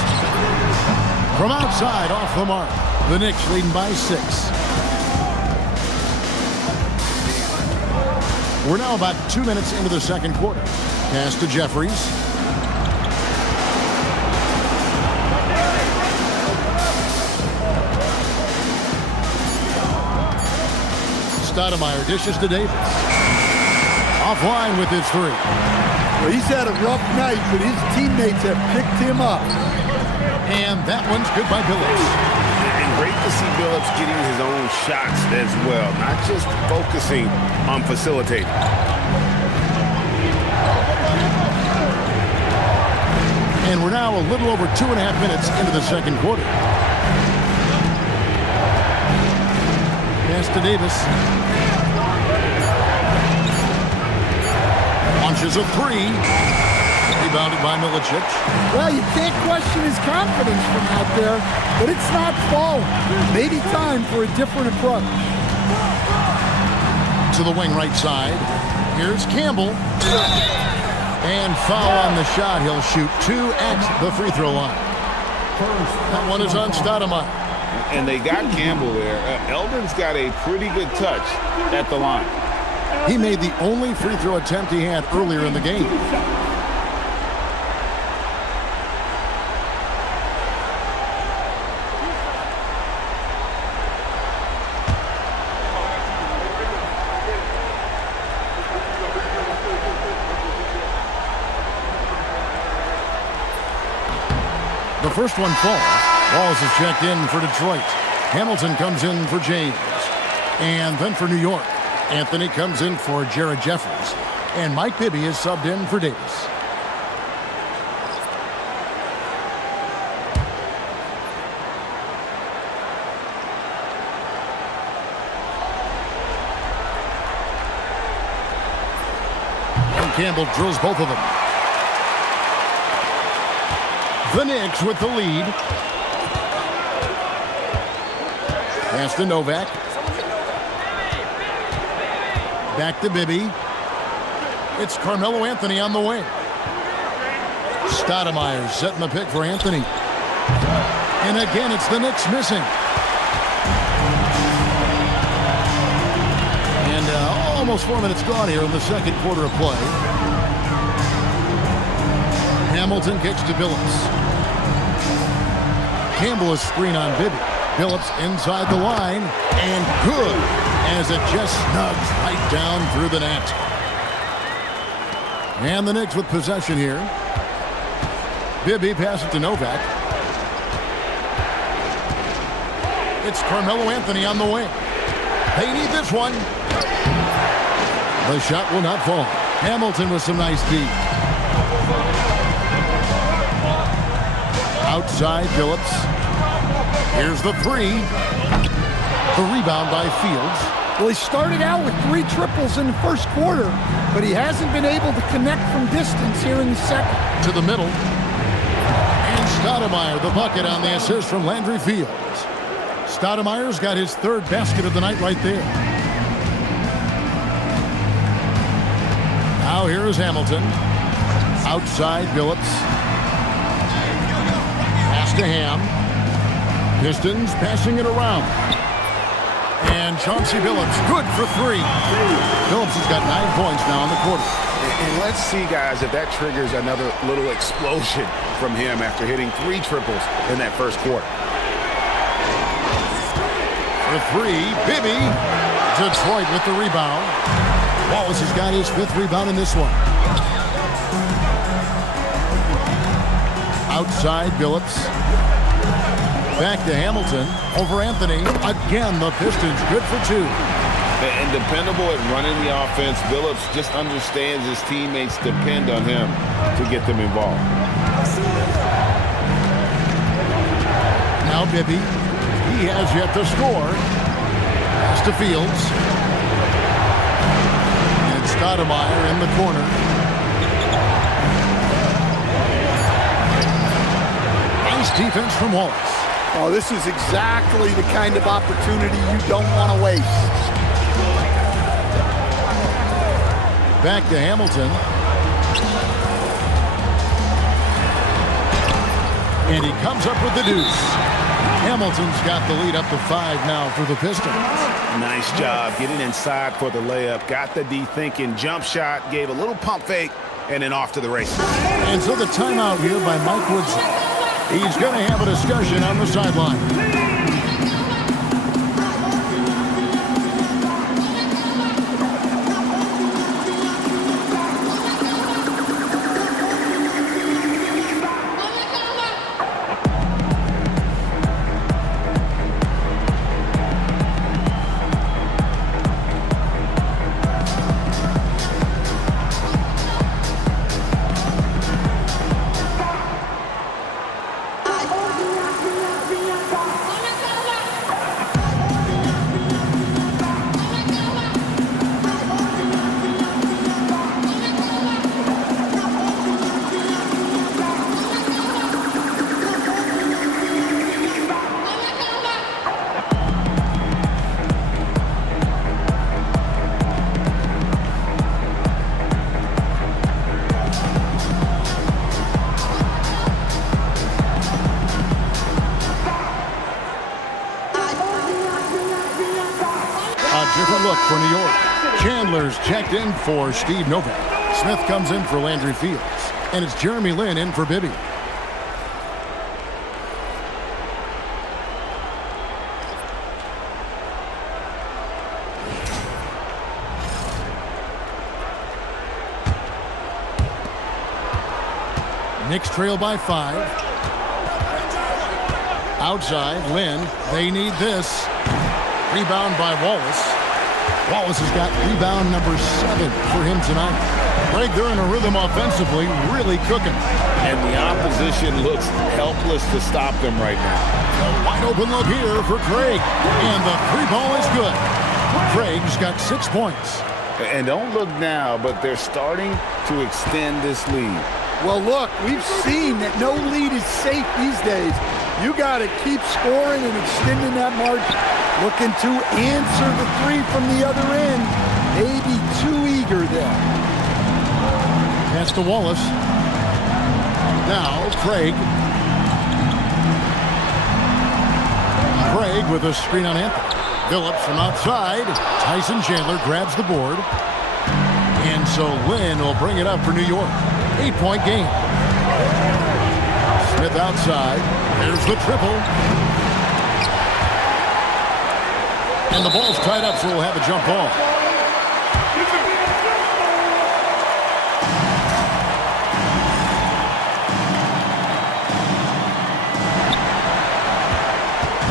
From outside, off the mark. The Knicks leading by 6. We're now about 2 minutes into the second quarter. Pass to Jeffries. Stoudemire dishes to Davis. Offline with his 3. Well, he's had a rough night, but his teammates have picked him up. And that one's good by Billups. And great to see Billups getting his own shots as well, not just focusing on facilitating. And we're now a little over 2.5 minutes into the second quarter. Pass to Davis. Launches a 3. Rebounded by Milicic. Well, you can't question his confidence from out there, but it's not falling. Maybe time for a different approach. To the wing right side. Here's Campbell. And foul on the shot. He'll shoot 2 at the free throw line. That one is on Stoudemire. And they got Campbell there. Eldon's got a pretty good touch at the line. He made the only free throw attempt he had earlier in the game. The first one falls. Walls is checked in for Detroit. Hamilton comes in for James. And then for New York, Anthony comes in for Jared Jeffries. And Mike Bibby is subbed in for Davis. And Campbell drills both of them. The Knicks with the lead. Pass to Novak. Back to Bibby. It's Carmelo Anthony on the wing. Stoudemire setting the pick for Anthony. And again, it's the Knicks missing. And almost 4 minutes gone here in the second quarter of play. Hamilton kicks to Billups. Campbell is screen on Bibby. Billups inside the line, and good, as it just snugs right down through the net. And the Knicks with possession here. Bibby passes to Novak. It's Carmelo Anthony on the wing. They need this one. The shot will not fall. Hamilton with some nice D. Outside Billups. Here's the three. The rebound by Fields. Well, he started out with 3 triples in the first quarter, but he hasn't been able to connect from distance here in the second. To the middle. And Stoudemire, the bucket on the assist from Landry Fields. Stoudemire's got his 3rd basket of the night right there. Now here is Hamilton. Outside Billups. Pass to Ham. Pistons passing it around. And Chauncey Billups, good for 3. Billups has got 9 points now in the quarter. And let's see, guys, if that triggers another little explosion from him after hitting 3 triples in that first quarter. For 3, Bibby. Detroit with the rebound. Wallace has got his 5th rebound in this one. Outside Billups. Back to Hamilton. Over Anthony. Again, the Pistons good for 2. And dependable at running the offense. Billups just understands his teammates depend on him to get them involved. Now Bibby. He has yet to score. Pass to Fields. And Stoudemire in the corner. Nice defense from Wallace. Oh, this is exactly the kind of opportunity you don't want to waste. Back to Hamilton. And he comes up with the deuce. Hamilton's got the lead up to 5 now for the Pistons. Nice job getting inside for the layup. Got the D thinking. Jump shot. Gave a little pump fake. And then off to the races. And so the timeout here by Mike Woodson. He's going to have a discussion on the sideline. Different look for New York. Chandler's checked in for Steve Novak. Smith comes in for Landry Fields. And it's Jeremy Lin in for Bibby. Knicks trail by 5. Outside, Lin. They need this. Rebound by Wallace. Wallace has got rebound number 7 for him tonight. Greg, they're in a rhythm offensively, really cooking. And the opposition looks helpless to stop them right now. A wide open look here for Craig. And the 3-ball is good. Craig's got 6 points. And don't look now, but they're starting to extend this lead. Well, look, we've seen that no lead is safe these days. You got to keep scoring and extending that margin. Looking to answer the 3 from the other end. Maybe too eager there. Pass to Wallace. Now Craig. with a screen on Anthony. Phillips from outside. Tyson Chandler grabs the board. And so Lynn will bring it up for New York. 8-point game. Smith outside. There's the triple. And the ball's tied up, so we'll have a jump ball.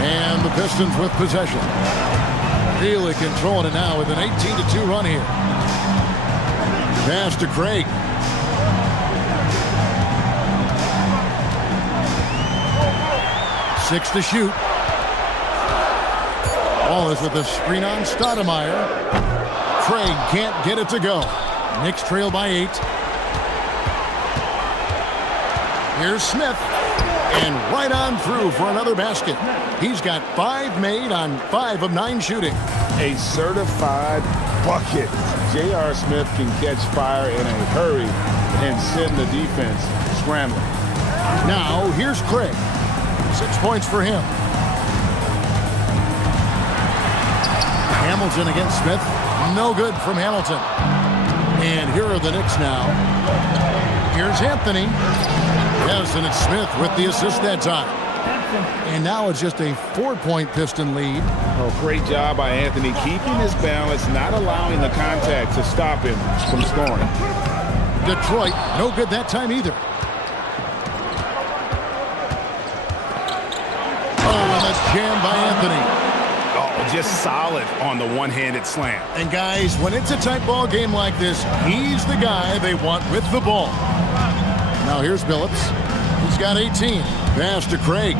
And the Pistons with possession. Really controlling it now with an 18-2 run here. Pass to Craig. Six to shoot. Ball is with a screen on Stoudemire. Craig can't get it to go. Knicks trail by 8. Here's Smith. And right on through for another basket. He's got 5 made on 5 of 9 shooting. A certified bucket. J.R. Smith can catch fire in a hurry and send the defense scrambling. Now, here's Craig. 6 points for him. Hamilton against Smith. No good from Hamilton. And here are the Knicks now. Here's Anthony. Yes, and it's Smith with the assist that time. And now it's just a 4-point Piston lead. Oh, great job by Anthony, keeping his balance, not allowing the contact to stop him from scoring. Detroit, no good that time either. Oh, and a jam by Anthony. Oh, just solid on the one-handed slam. And guys, when it's a tight ball game like this, he's the guy they want with the ball. Now here's Phillips. He's got 18. Pass to Craig.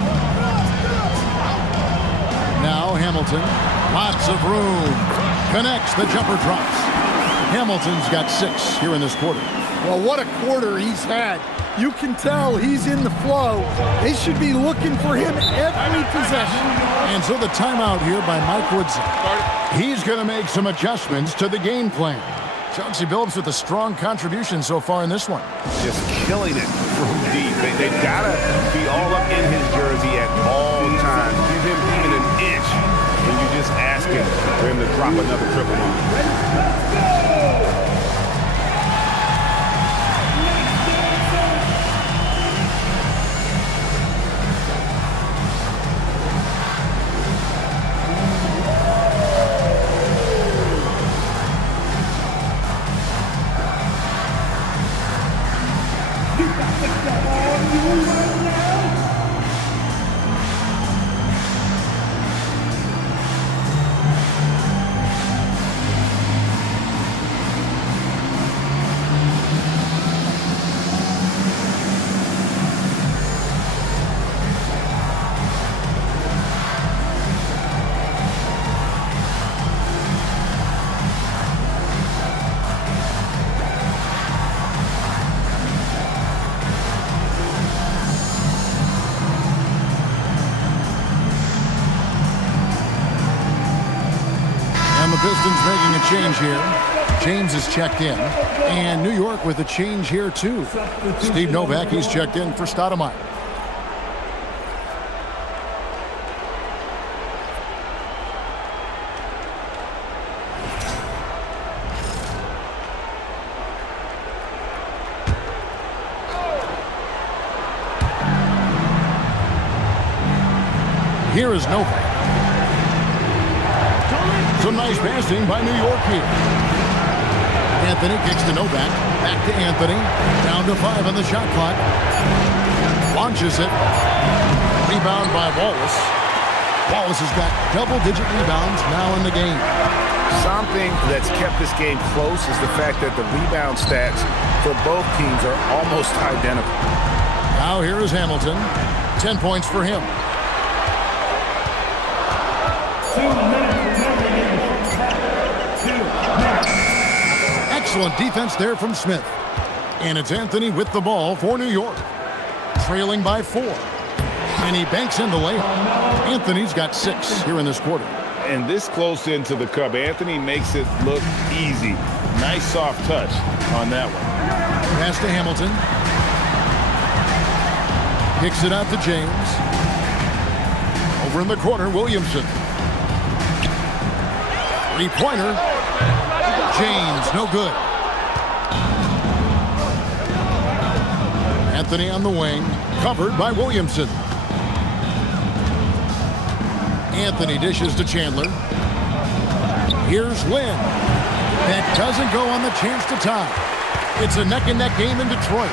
Now Hamilton. Lots of room. Connects. The jumper drops. Hamilton's got 6 here in this quarter. Well, what a quarter he's had. You can tell he's in the flow. They should be looking for him every possession. And so the timeout here by Mike Woodson. He's going to make some adjustments to the game plan. Chauncey Billups with a strong contribution so far in this one. Just killing it from deep. They've got to be all up in his jersey at all times. Give him even an inch, and you just ask him for him to drop another triple on. Pistons making a change here. James is checked in. And New York with a change here, too. Steve Novak, he's checked in for Stoudemire. Here is Novak. Some nice passing by New York here. Anthony kicks to Novak. Back to Anthony. Down to 5 on the shot clock. Launches it. Rebound by Wallace. Wallace has got double-digit rebounds now in the game. Something that's kept this game close is the fact that the rebound stats for both teams are almost identical. Now here is Hamilton. 10 points for him. 2 minutes remaining in the first half. 2 minutes. Excellent defense there from Smith. And it's Anthony with the ball for New York. Trailing by 4. And he banks in the layup. Anthony's got 6 here in this quarter. And this close into the cup, Anthony makes it look easy. Nice soft touch on that one. Pass to Hamilton. Kicks it out to James. Over in the corner, Williamson. Three-pointer. James, no good. Anthony on the wing, covered by Williamson. Anthony dishes to Chandler. Here's Lynn. That doesn't go on the chance to tie. It's a neck-and-neck game in Detroit.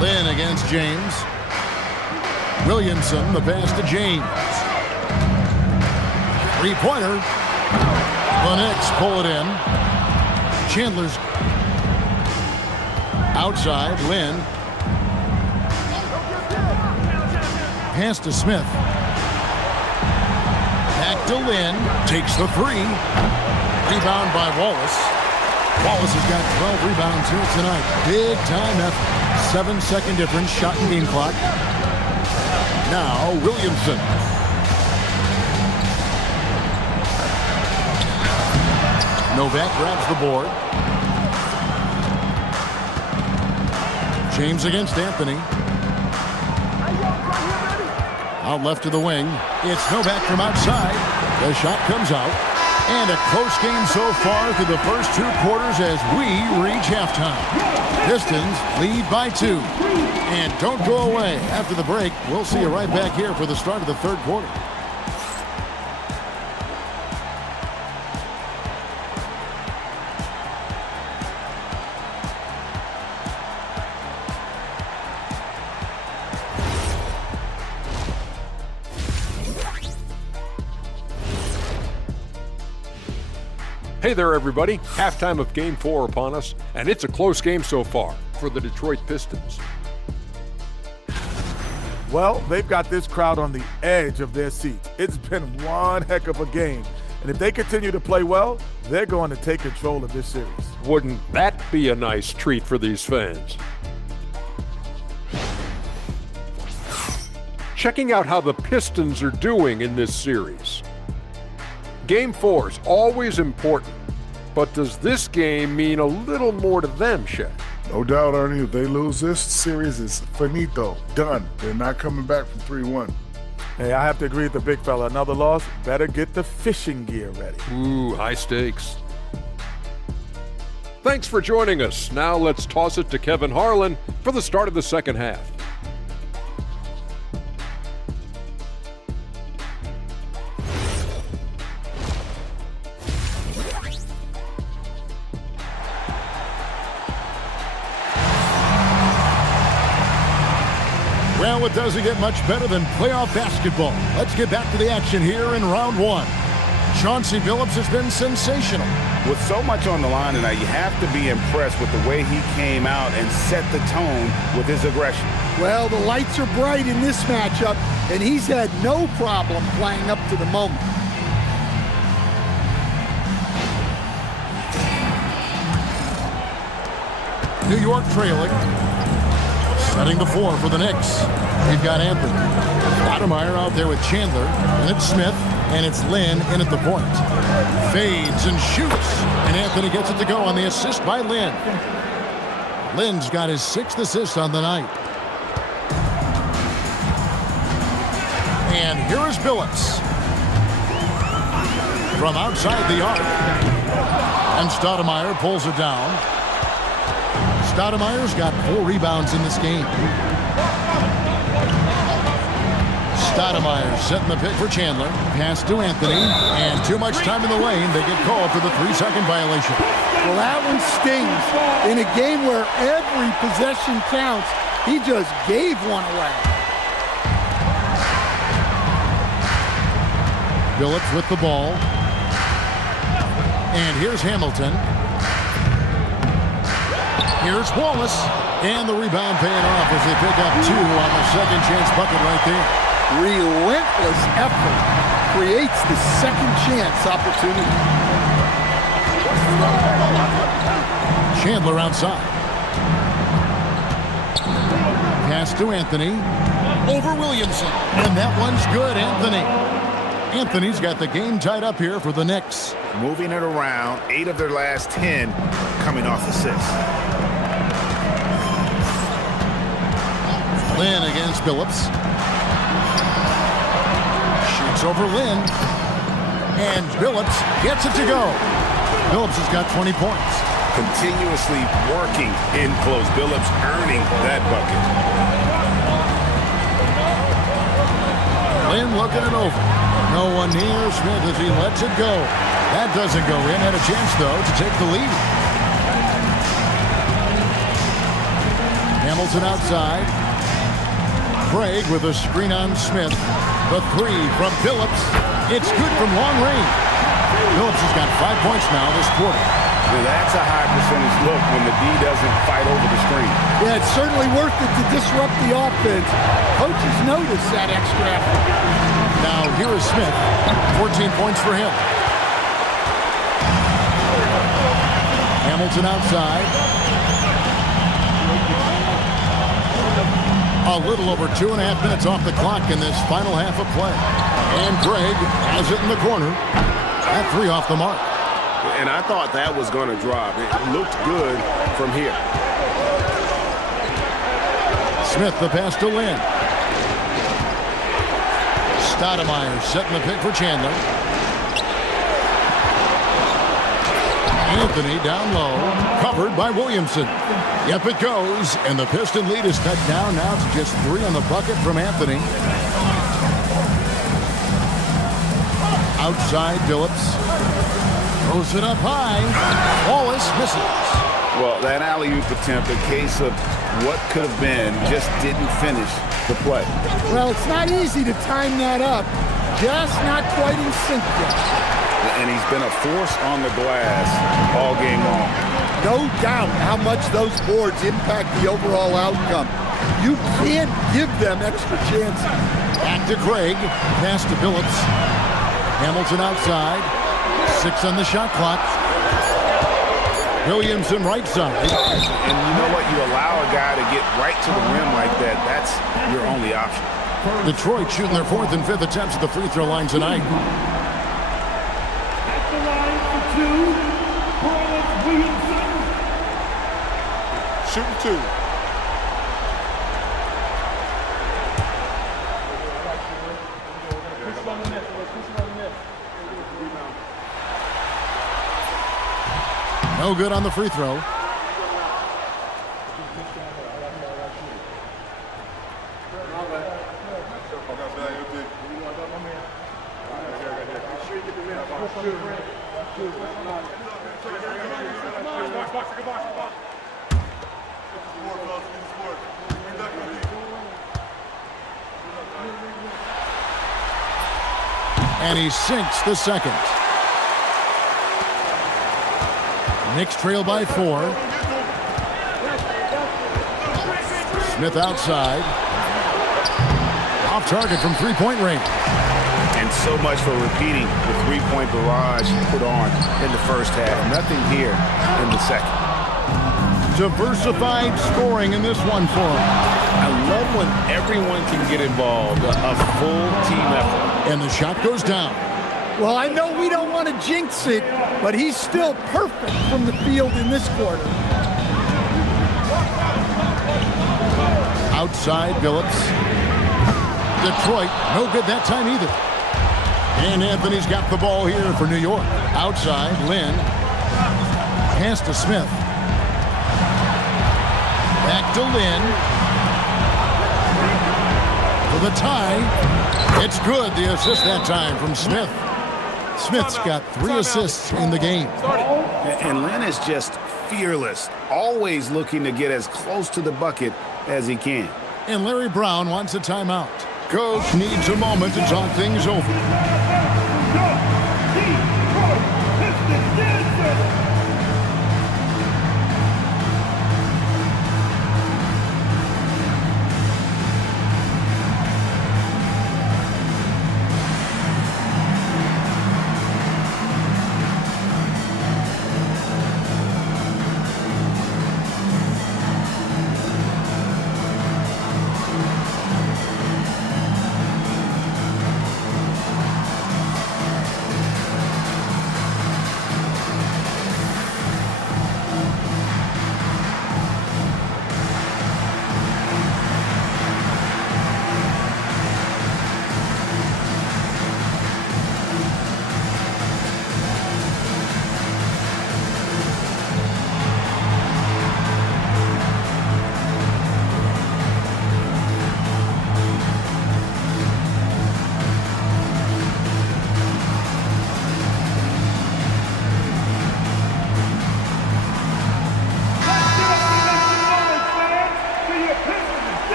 Lynn against James. Williamson, the pass to James. Three-pointer. The Knicks pull it in. Chandler's outside. Lynn. Pass to Smith. Back to Lynn. Takes the three. Rebound by Wallace. Wallace has got 12 rebounds here tonight. Big time effort. 7-second difference. Shot and game clock. Now Williamson. Novak grabs the board. James against Anthony. Out left to the wing. It's Novak from outside. The shot comes out. And a close game so far through the first two quarters as we reach halftime. Pistons lead by 2. And don't go away. After the break, we'll see you right back here for the start of the third quarter. Hey there, everybody. Halftime of Game 4 upon us, and it's a close game so far for the Detroit Pistons. Well, they've got this crowd on the edge of their seats. It's been one heck of a game. And if they continue to play well, they're going to take control of this series. Wouldn't that be a nice treat for these fans? Checking out how the Pistons are doing in this series. Game 4 is always important, but does this game mean a little more to them, Shaq? No doubt, Ernie. If they lose this series, it's finito. Done. They're not coming back from 3-1. Hey, I have to agree with the big fella. Another loss, better get the fishing gear ready. Ooh, high stakes. Thanks for joining us. Now let's toss it to Kevin Harlan for the start of the second half. Well, it doesn't get much better than playoff basketball. Let's get back to the action here in round 1. Chauncey Billups has been sensational. With so much on the line tonight, you have to be impressed with the way he came out and set the tone with his aggression. Well, the lights are bright in this matchup, and he's had no problem playing up to the moment. New York trailing. Setting the 4 for the Knicks. We've got Anthony. Stoudemire out there with Chandler. And it's Smith. And it's Lynn in at the point. Fades and shoots. And Anthony gets it to go on the assist by Lynn. Lynn's got his 6th assist on the night. And here is Billups. From outside the arc. And Stoudemire pulls it down. Stoudemire's got 4 rebounds in this game. Stoudemire setting the pick for Chandler. Pass to Anthony. And too much time in the lane. They get called for the 3-second violation. Well, that one stings. In a game where every possession counts, he just gave one away. Billups with the ball. And here's Hamilton. Here's Wallace. And the rebound paying off as they pick up 2 on the second chance bucket right there. Relentless effort creates the second chance opportunity. Chandler outside. Pass to Anthony. Over Williamson. And that one's good, Anthony. Anthony's got the game tied up here for the Knicks. Moving it around, 8 of their last 10 coming off assists. Lynn against Billups. Shoots over Lynn. And Billups gets it to go. Billups has got 20 points. Continuously working in close. Billups earning that bucket. Lynn looking it over. No one near Smith as he lets it go. That doesn't go in. Had a chance, though, to take the lead. Hamilton outside. Craig with a screen on Smith. The three from Billups. It's good from long range. Billups has got 5 points now this quarter. Well, that's a high percentage look when the D doesn't fight over the screen. Yeah, it's certainly worth it to disrupt the offense. Coaches notice that extra effort. Now here is Smith. 14 points for him. Hamilton outside. A little over 2.5 minutes off the clock in this final half of play. And Craig has it in the corner. That three off the mark. And I thought that was going to drop. It looked good from here. Smith the pass to Lynn. Stoudemire setting the pick for Chandler. Anthony down low, covered by Williamson. Yep, it goes, and the Piston lead is cut down now to just 3 on the bucket from Anthony. Outside, Billups throws it up high. Wallace misses. Well, that alley-oop attempt, a case of what could have been, just didn't finish the play. Well, it's not easy to time that up. Just not quite in sync yet. And he's been a force on the glass all game long. No doubt how much those boards impact the overall outcome. You can't give them extra chances. Back to Craig. Pass to Billups. Hamilton outside. 6 on the shot clock. Williamson right side. And you know what? You allow a guy to get right to the rim like that. That's your only option. Detroit shooting their 4th and 5th attempts at the free throw line tonight. At the line for 2, Williamson. Shooting 2. No good on the free throw. And he sinks the second. Knicks trail by 4. Smith outside. Off target from three-point range. And so much for repeating the three-point barrage put on in the first half. Nothing here in the second. Diversified scoring in this one for him. I love when everyone can get involved, a full team effort. And the shot goes down. Well, I know we don't want to jinx it, but he's still perfect from the field in this quarter. Outside, Billups. Detroit, no good that time either. And Anthony's got the ball here for New York. Outside, Lynn. Pass to Smith. Back to Lynn. For the tie. It's good, the assist that time from Smith. Smith's got 3 assists in the game. And Lynn is just fearless, always looking to get as close to the bucket as he can. And Larry Brown wants a timeout. Coach needs a moment to talk things over.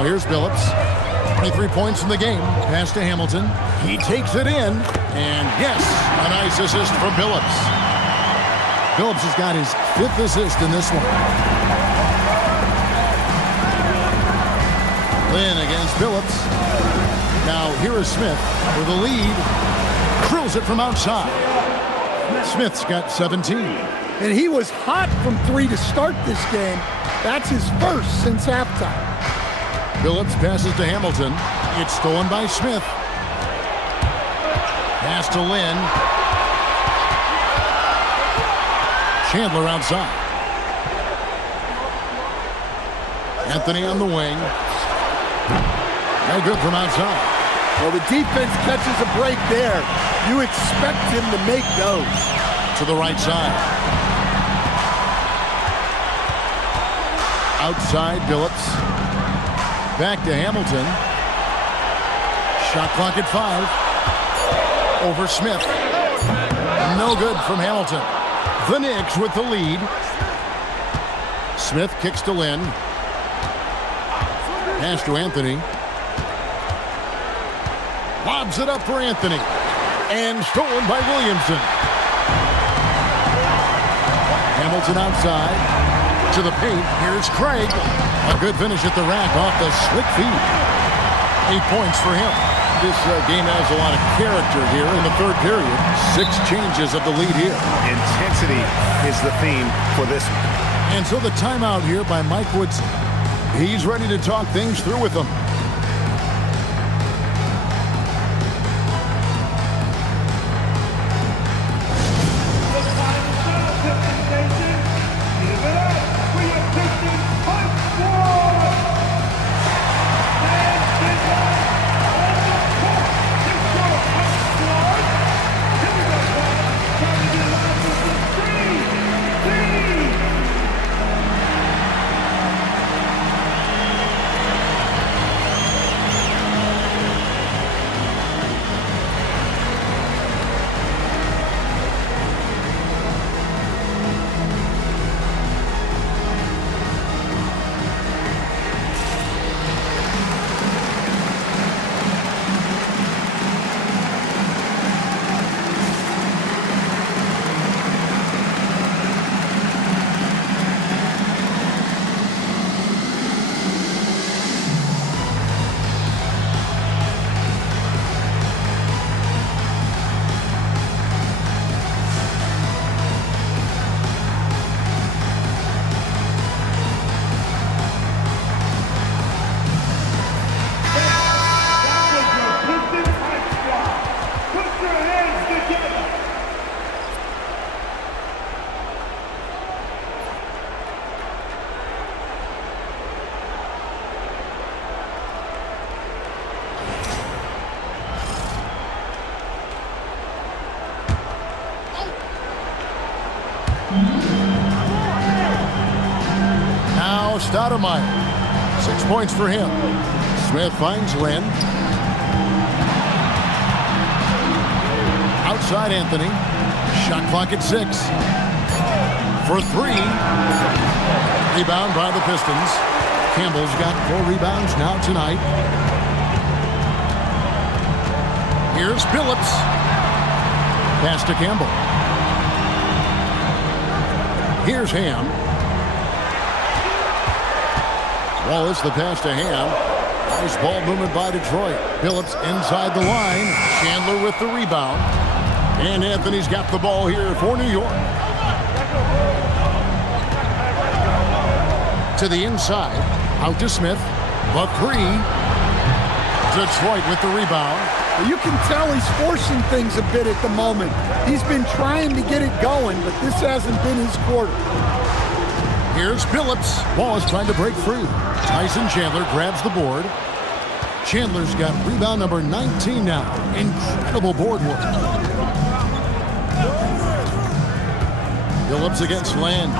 Now here's Billups. 23 points in the game. Pass to Hamilton. He takes it in. And yes, a nice assist from Billups. Billups has got his 5th assist in this one. Lynn against Billups. Now here is Smith with the lead. Drills it from outside. Smith's got 17. And he was hot from 3 to start this game. That's his first since halftime. Billups passes to Hamilton. It's stolen by Smith. Pass to Lynn. Chandler outside. Anthony on the wing. No good from outside. Well, the defense catches a break there. You expect him to make those. To the right side. Outside, Billups. Back to Hamilton. Shot clock at 5. Over Smith. No good from Hamilton. The Knicks with the lead. Smith kicks to Lynn. Pass to Anthony. Lobs it up for Anthony. And stolen by Williamson. Hamilton outside. To the paint. Here's Craig. A good finish at the rack off the slick feed. 8 points for him. This game has a lot of character here in the third period. 6 changes of the lead here. Intensity is the theme for this one. And so the timeout here by Mike Woods. He's ready to talk things through with them. Now Stoudemire. 6 points for him. Smith finds Lynn. Outside Anthony. Shot clock at 6. For 3. Rebound by the Pistons. Campbell's got 4 rebounds now tonight. Here's Billups. Pass to Campbell. Here's Ham. Wallace, the pass to Ham. Nice ball movement by Detroit. Billups inside the line. Chandler with the rebound. And Anthony's got the ball here for New York. To the inside. Out to Smith. The 3. Detroit with the rebound. You can tell he's forcing things a bit at the moment. He's been trying to get it going, but this hasn't been his quarter. Here's Billups. Wallace trying to break free. Tyson Chandler grabs the board. Chandler's got rebound number 19 now. Incredible board work. Billups against Land.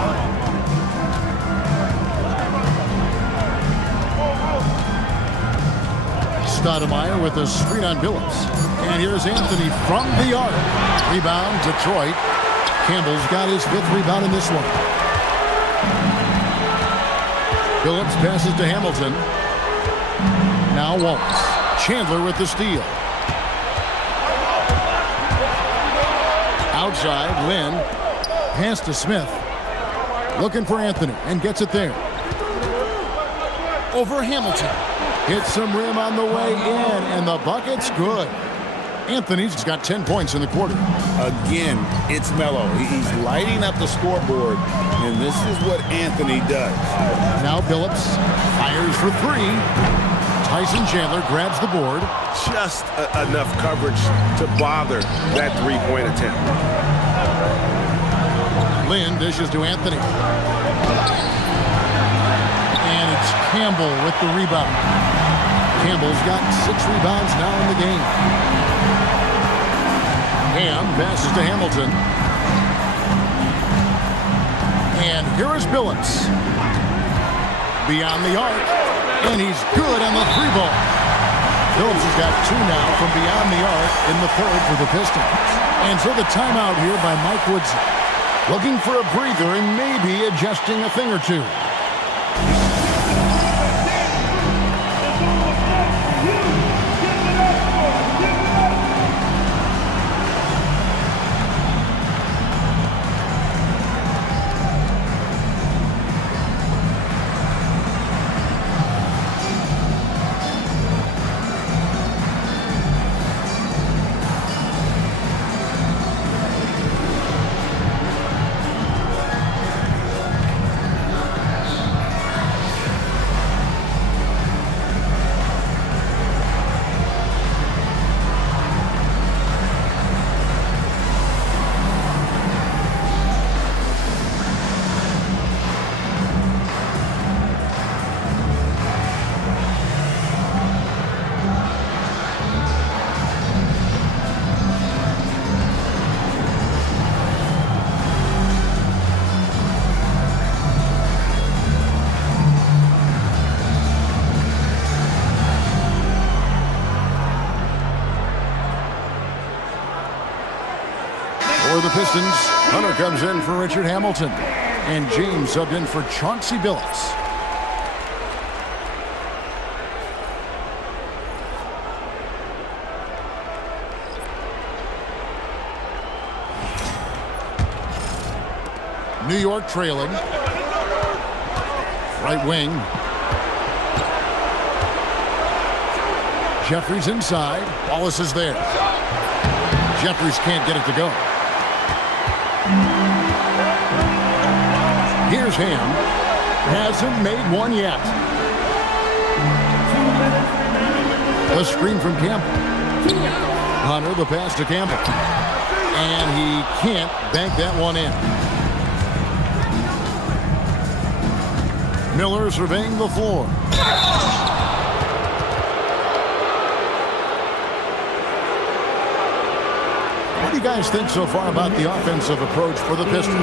Stoudemire with a screen on Billups. And here's Anthony from the arc. Rebound, Detroit. Campbell's got his 5th rebound in this one. Billups passes to Hamilton. Now Wallace. Chandler with the steal. Outside, Lynn. Pass to Smith. Looking for Anthony and gets it there. Over Hamilton. Hits some rim on the way in, and the bucket's good. Anthony's got 10 points in the quarter. Again, it's Melo. He's lighting up the scoreboard, and this is what Anthony does. Now Billups fires for three. Tyson Chandler grabs the board. Just enough coverage to bother that three-point attempt. Lynn dishes to Anthony. And it's Campbell with the rebound. Campbell's got 6 rebounds now in the game. Ham passes to Hamilton. And here is Billups. Beyond the arc. And he's good on the three ball. Billups has got 2 now from beyond the arc in the third for the Pistons. And so the timeout here by Mike Woodson. Looking for a breather and maybe adjusting a thing or two. For the Pistons, Hunter comes in for Richard Hamilton. And James subbed in for Chauncey Billups. New York trailing. Right wing. Jeffries inside. Wallace is there. Jeffries can't get it to go. Here's Ham. Hasn't made one yet. The screen from Campbell. Hunter, the pass to Campbell. And he can't bank that one in. Miller surveying the floor. What do you guys think so far about the offensive approach for the Pistons?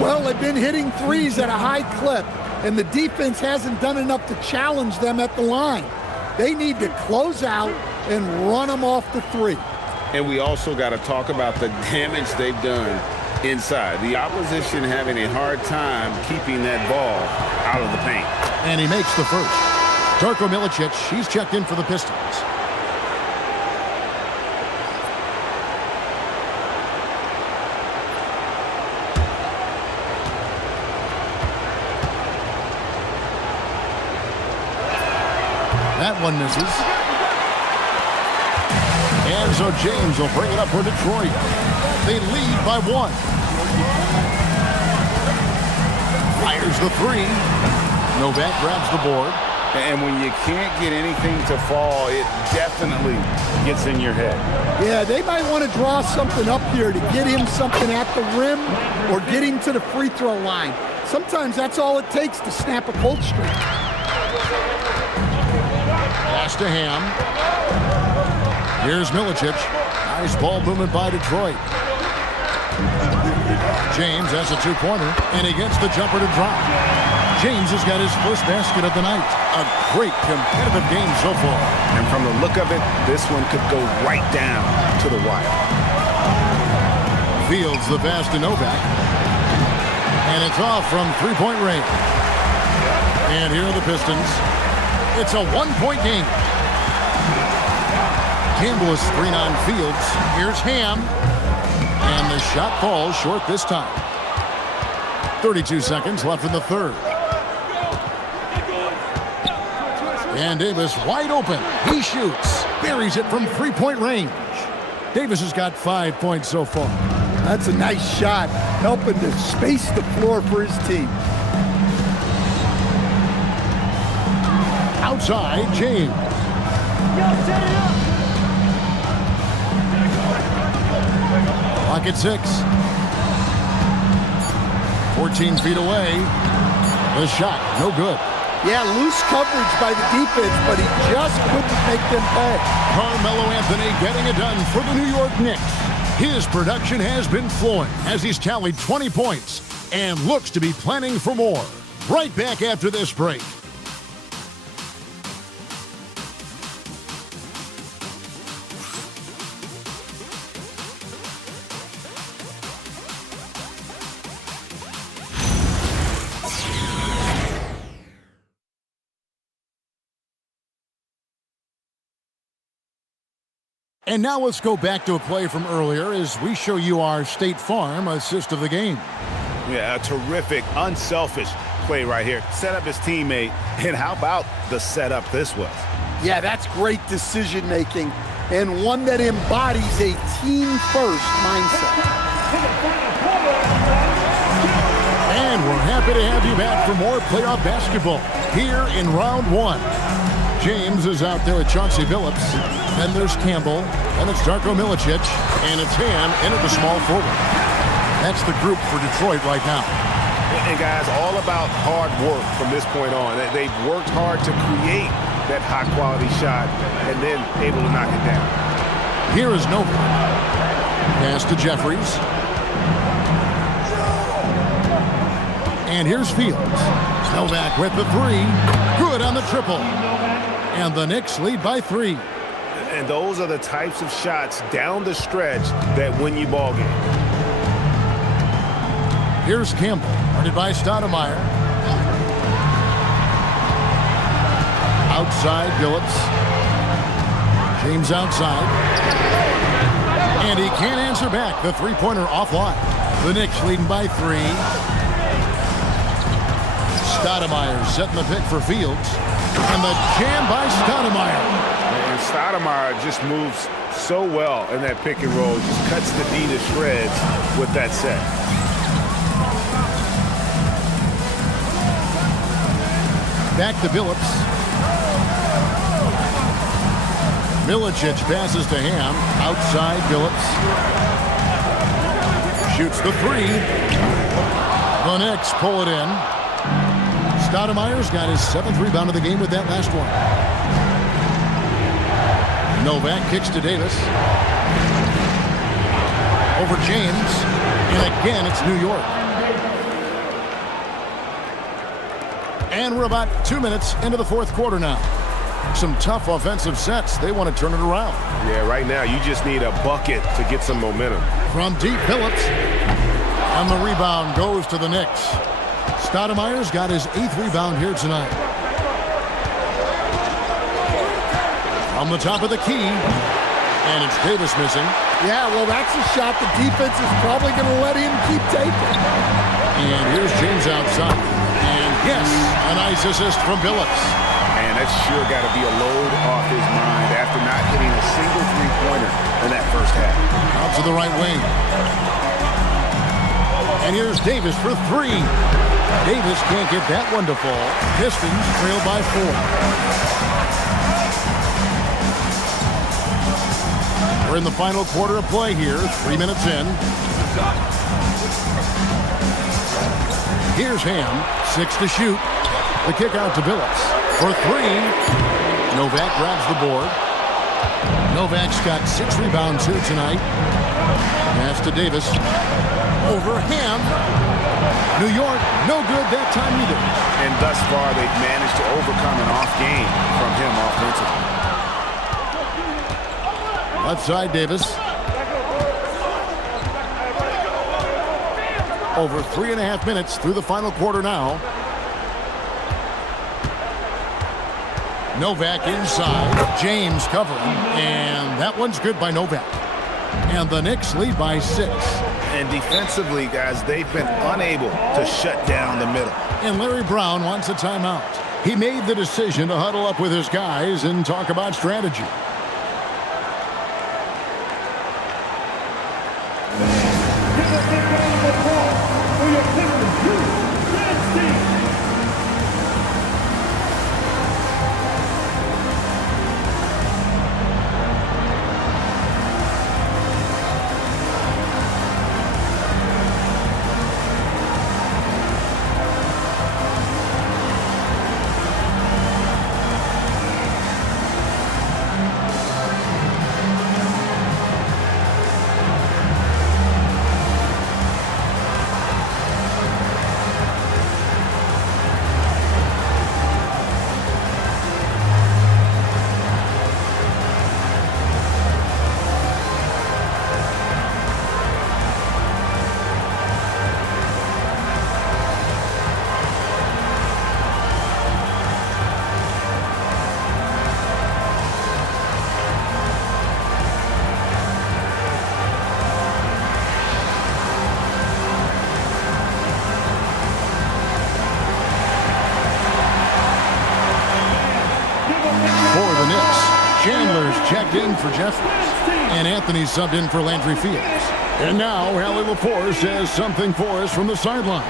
Well, they've been hitting threes at a high clip, and the defense hasn't done enough to challenge them at the line. They need to close out and run them off the three. And we also got to talk about the damage they've done inside. The opposition having a hard time keeping that ball out of the paint. And he makes the first. Darko Milicic, he's checked in for the Pistons. That one misses. And so James will bring it up for Detroit. They lead by 1. Fires the 3. Novak grabs the board. And when you can't get anything to fall, it definitely gets in your head. Yeah, they might want to draw something up here to get him something at the rim or get him to the free throw line. Sometimes that's all it takes to snap a cold streak. Pass to Ham. Here's Milicic. Nice ball movement by Detroit. James has a 2-pointer, and he gets the jumper to drop. James has got his first basket of the night. A great competitive game so far. And from the look of it, this one could go right down to the wire. Fields the pass to Novak. And it's off from 3-point range. And here are the Pistons. It's a one-point game. Campbell is screen on Fields. Here's Ham. And the shot falls short this time. 32 seconds left in the third. And Davis wide open. He shoots. Buries it from three-point range. Davis has got 5 points so far. That's a nice shot, helping to space the floor for his team. Outside, James. Clock at 6. 14 feet away. The shot, no good. Yeah, loose coverage by the defense, but he just couldn't make them pay. Carmelo Anthony getting it done for the New York Knicks. His production has been flowing as he's tallied 20 points and looks to be planning for more. Right back after this break. And now let's go back to a play from earlier as we show you our State Farm assist of the game. Yeah, a terrific, unselfish play right here. Set up his teammate, and how about the setup this was? Yeah, that's great decision-making and one that embodies a team-first mindset. And we're happy to have you back for more playoff basketball here in round one. James is out there with Chauncey Billups. Then there's Campbell. Then it's Darko Milicic. And it's Ham in at the small forward. That's the group for Detroit right now. And guys, all about hard work from this point on. They've worked hard to create that high-quality shot and then able to knock it down. Here is Nova. Pass to Jeffries. And here's Fields. Novak with the three. Good on the triple. And the Knicks lead by 3. And those are the types of shots down the stretch that win you ball games. Here's Campbell, guarded by Stoudemire. Outside, Billups. James outside. And he can't answer back. The three-pointer offline. The Knicks leading by 3. Stoudemire setting the pick for Fields. And the jam by Stoudemire. And Stoudemire just moves so well in that pick and roll. Just cuts the D to shreds with that set. Back to Billups. Milicic passes to Ham. Outside, Billups. Shoots the 3. The Knicks pull it in. Stoudemire's got his 7th rebound of the game with that last one. Novak kicks to Davis. Over James. And again, it's New York. And we're about 2 minutes into the fourth quarter now. Some tough offensive sets. They want to turn it around. Yeah, right now you just need a bucket to get some momentum. From deep, Billups. And the rebound goes to the Knicks. Stoudemire's got his 8th rebound here tonight. From the top of the key. And it's Davis missing. Yeah, well, that's a shot the defense is probably going to let him keep taking. And here's James outside. And yes, a nice assist from Billups. Man, that's sure got to be a load off his mind after not hitting a single three-pointer in that first half. Out to the right wing. And here's Davis for 3. Davis can't get that one to fall. Pistons trail by 4. We're in the final quarter of play here. 3 minutes in. Here's Ham. 6 to shoot. The kick out to Billups. For 3. Novak grabs the board. Novak's got 6 rebounds here tonight. Pass to Davis. Over Ham. New York, no good that time either. And thus far, they've managed to overcome an off game from him offensively. Left side, Davis. Over 3.5 minutes through the final quarter now. Novak inside. James covering. And that one's good by Novak. And the Knicks lead by 6. And defensively, guys, they've been unable to shut down the middle. And Larry Brown wants a timeout. He made the decision to huddle up with his guys and talk about strategy. Checked in for Jeffries, and Anthony subbed in for Landry Fields. And now, Allie LaForce has something for us from the sideline.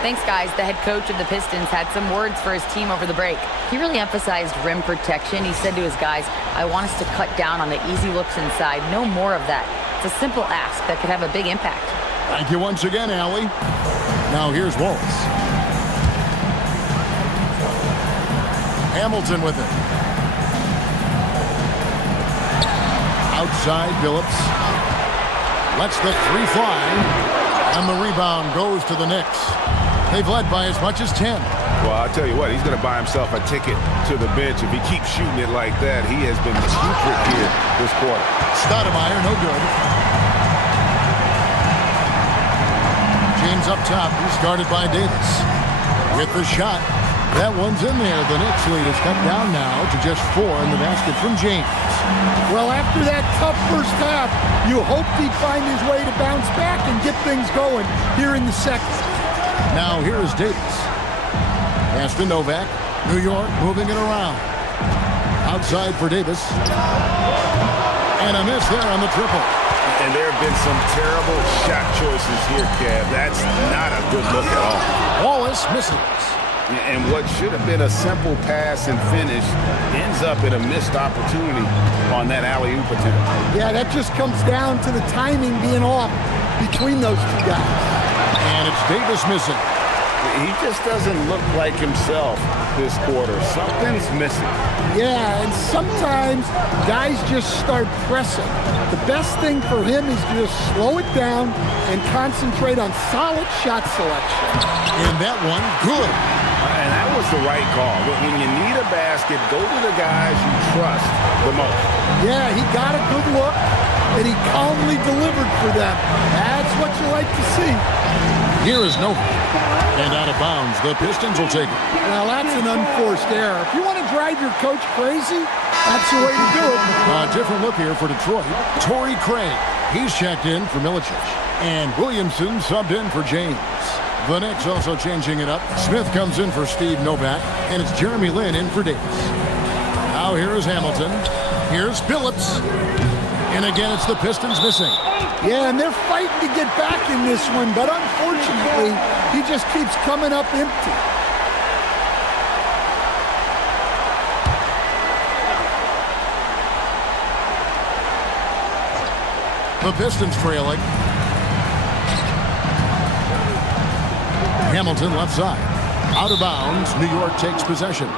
Thanks, guys. The head coach of the Pistons had some words for his team over the break. He really emphasized rim protection. He said to his guys, I want us to cut down on the easy looks inside. No more of that. It's a simple ask that could have a big impact. Thank you once again, Allie. Now here's Wallace. Hamilton with it. Outside, Phillips lets the 3 fly, and the rebound goes to the Knicks. They've led by as much as 10. Well, I'll tell you what, he's going to buy himself a ticket to the bench. If he keeps shooting it like that, he has been putrid here this quarter. Stoudemire, no good. James up top, he's guarded by Davis. With the shot, that one's in there. The Knicks lead is cut down now to just 4 in the basket from James. Well, after that tough first half, you hoped he'd find his way to bounce back and get things going here in the second. Now here is Davis. Pass to Novak. New York moving it around. Outside for Davis. And a miss there on the triple. And there have been some terrible shot choices here, Kev. That's not a good look at all. Wallace misses. And what should have been a simple pass and finish ends up in a missed opportunity on that alley-oop attempt. Yeah, that just comes down to the timing being off between those two guys. And it's Davis missing. He just doesn't look like himself this quarter. Something's missing. Yeah, and sometimes guys just start pressing. The best thing for him is to just slow it down and concentrate on solid shot selection. And that one, good. And that was the right call. When you need a basket, go to the guys you trust the most. Yeah, he got a good look, and he calmly delivered for them. That's what you like to see. Here is Novak. And out of bounds, the Pistons will take it. Well, that's an unforced error. If you want to drive your coach crazy, that's the way to do it. A different look here for Detroit. Torrey Craig, he's checked in for Milicic. And Williamson subbed in for James. The Knicks also changing it up. Smith comes in for Steve Novak, and it's Jeremy Lin in for Davis. Now here is Hamilton. Here's Phillips. And again, it's the Pistons missing. Yeah, and they're fighting to get back in this one, but unfortunately, he just keeps coming up empty. The Pistons trailing. Hamilton left side. Out of bounds. New York takes possession.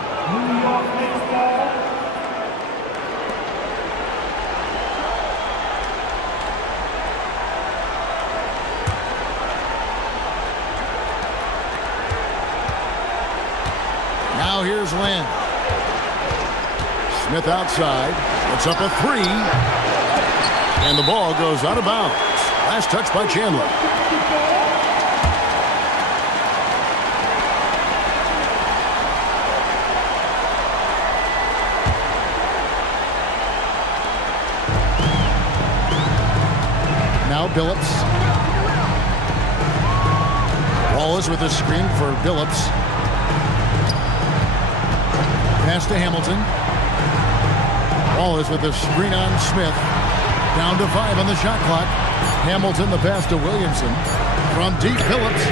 Now here's Lin. Smith outside. Puts up a 3. And the ball goes out of bounds. Last touch by Chandler. Billups. Wallace with a screen for Billups. Pass to Hamilton. Wallace with a screen on Smith. Down to 5 on the shot clock. Hamilton the pass to Williamson. From deep, Billups.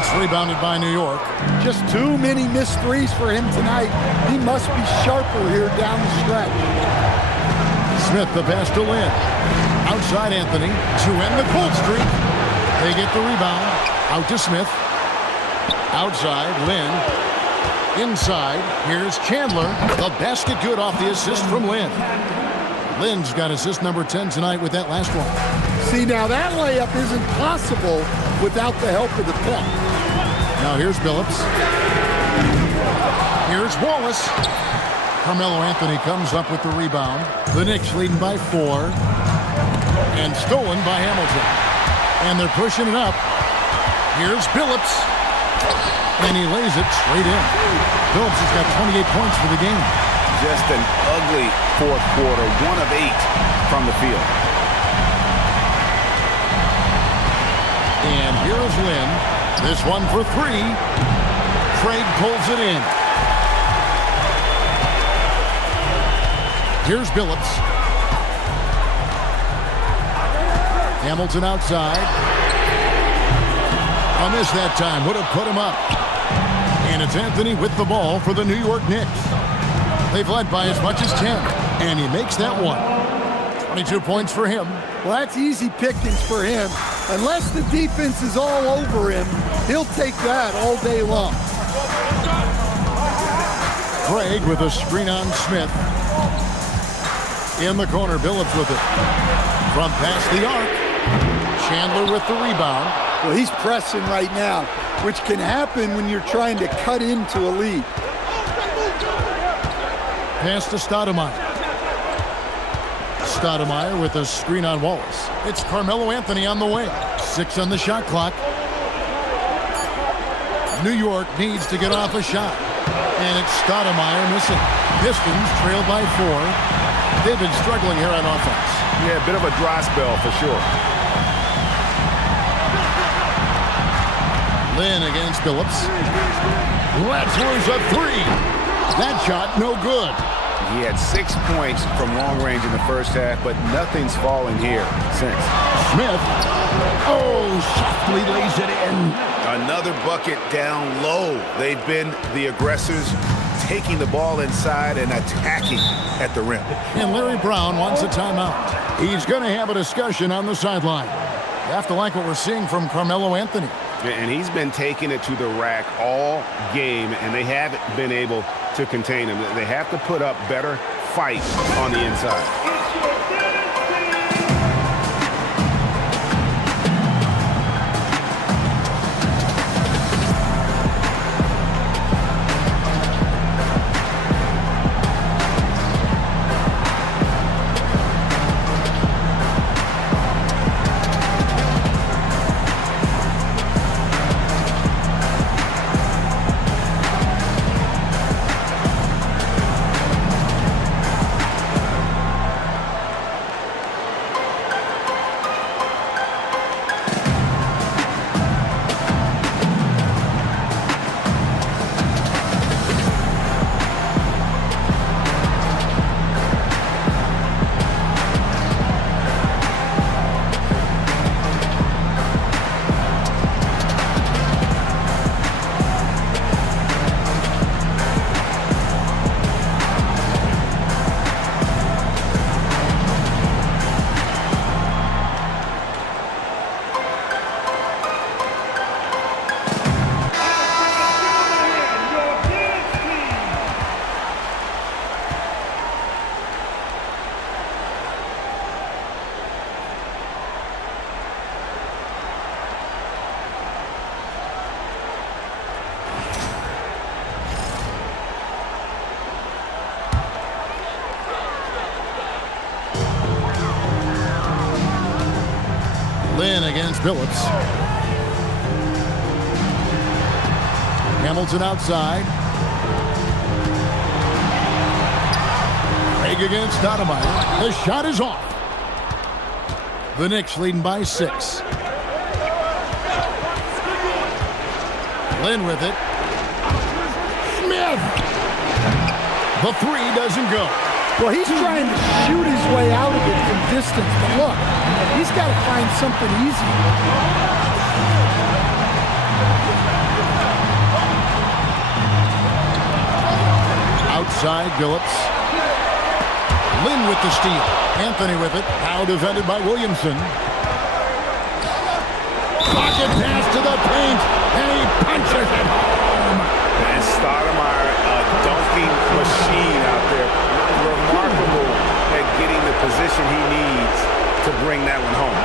It's rebounded by New York. Just too many missed threes for him tonight. He must be sharper here down the stretch. Smith the pass to Lynn. Outside Anthony to end the cold streak. They get the rebound. Out to Smith. Outside Lynn. Inside, here's Chandler. The basket good off the assist from Lynn. Lynn's got assist number 10 tonight with that last one. See, now that layup isn't possible without the help of the puck. Now here's Billups. Here's Wallace. Carmelo Anthony comes up with the rebound. The Knicks leading by 4. And stolen by Hamilton. And they're pushing it up. Here's Billups. And he lays it straight in. Billups has got 28 points for the game. Just an ugly fourth quarter. 1 of 8 from the field. And here is Lynn. This one for 3. Craig pulls it in. Here's Billups. Hamilton outside. A miss that time. Would have put him up. And it's Anthony with the ball for the New York Knicks. They've led by as much as 10. And he makes that one. 22 points for him. Well, that's easy pickings for him. Unless the defense is all over him, he'll take that all day long. Craig with a screen on Smith. In the corner, Billups with it. From past the arc. Chandler with the rebound. Well, he's pressing right now, which can happen when you're trying to cut into a lead. Pass to Stoudemire. Stoudemire with a screen on Wallace. It's Carmelo Anthony on the wing. 6 on the shot clock. New York needs to get off a shot. And it's Stoudemire missing. Pistons trailed by 4. They've been struggling here on offense. Yeah, a bit of a dry spell for sure. Lynn against Billups. Letzler's a 3. That shot no good. He had 6 points from long range in the first half, but nothing's falling here since. Smith. Oh, softly lays it in. Another bucket down low. They've been the aggressors, taking the ball inside and attacking at the rim. And Larry Brown wants a timeout. He's going to have a discussion on the sideline. You have to like what we're seeing from Carmelo Anthony. And he's been taking it to the rack all game, and they haven't been able to contain him. They have to put up better fight on the inside. Lynn against Billups. Hamilton outside. Craig against Stoudemire. The shot is off. The Knicks leading by 6. Lynn with it. Smith! The 3 doesn't go. Well, he's trying to shoot his way out of it from distance, but look, he's got to find something easy. Outside, Billups. Lynn with the steal. Anthony with it. Now defended by Williamson. Pocket pass to the paint, and he punches it home. And Stoudemire, a dunking machine out there. Remarkable at getting the position he needs to bring that one home.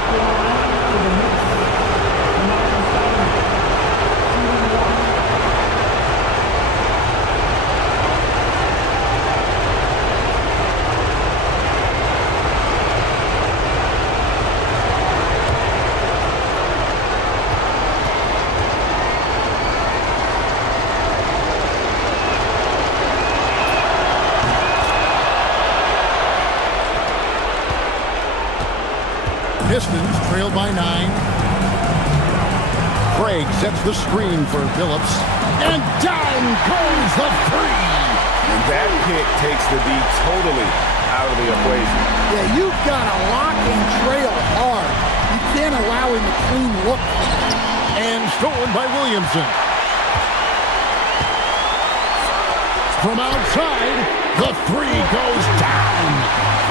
Pistons trail by 9. Craig sets the screen for Billups. And down goes the 3. And that pick takes the D totally out of the equation. Yeah, you've got to lock and trail hard. You can't allow him to clean look. And stolen by Williamson. From outside, the 3 goes down.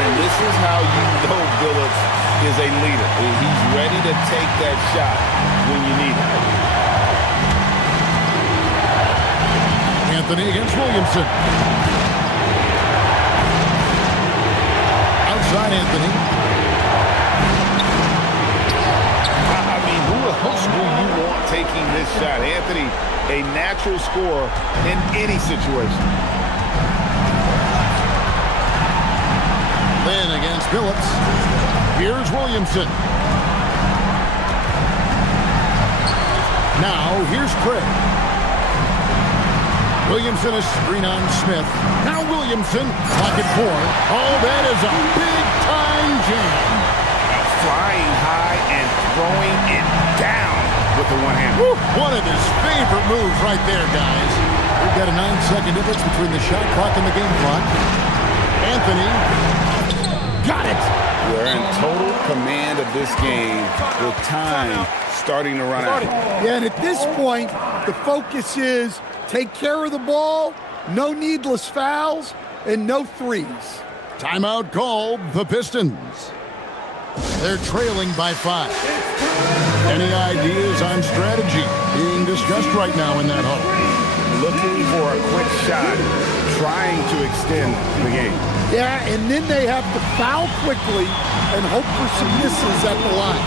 And this is how you know Billups is a leader. He's ready to take that shot when you need it. Anthony against Williamson. Outside Anthony. I mean, who else do you want taking this shot? Anthony, a natural scorer in any situation. Lynn against Billups. Here's Williamson. Now, here's Craig. Williamson is screen on Smith. Now Williamson, pocket 4. Oh, that is a big-time jam. Flying high and throwing it down with the one hand. One of his favorite moves right there, guys. We've got a 9-second difference between the shot clock and the game clock. Anthony got it. We're in total command of this game with time starting to run out. Yeah, and at this point, the focus is take care of the ball, no needless fouls, and no threes. Timeout called, the Pistons. They're trailing by 5. Any ideas on strategy being discussed right now in that hole? Looking for a quick shot, trying to extend the game. Yeah, and then they have to foul quickly and hope for some misses at the line.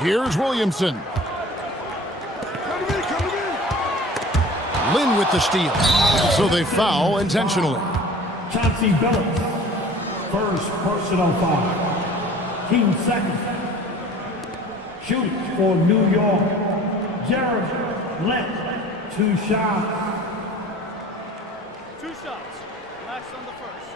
Here's Williamson. Lynn with the steal. So they foul intentionally. Chauncey Billups, first personal foul. Team second. Shooting for New York, Jared Lent, 2 shots. 2 shots. Last on the first.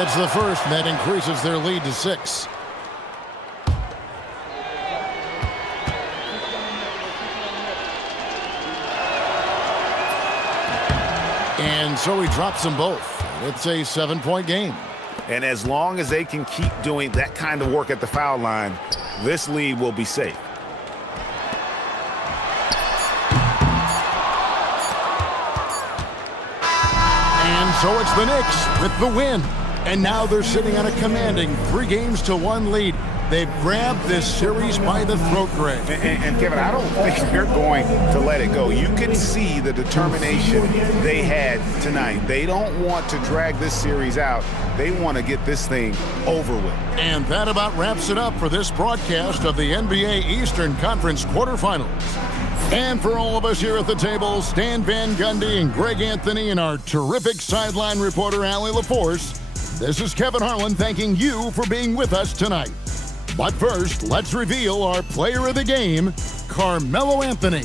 It's the first, and that increases their lead to 6. And so he drops them both. It's a 7-point game. And as long as they can keep doing that kind of work at the foul line, this lead will be safe. And so it's the Knicks with the win. And now they're sitting on a commanding 3-1 lead. They've grabbed this series by the throat, Greg. And Kevin, I don't think they're going to let it go. You can see the determination they had tonight. They don't want to drag this series out. They want to get this thing over with. And that about wraps it up for this broadcast of the NBA Eastern Conference quarterfinals. And for all of us here at the table, Stan Van Gundy and Greg Anthony and our terrific sideline reporter, Allie LaForce, this is Kevin Harlan thanking you for being with us tonight. But first, let's reveal our player of the game, Carmelo Anthony.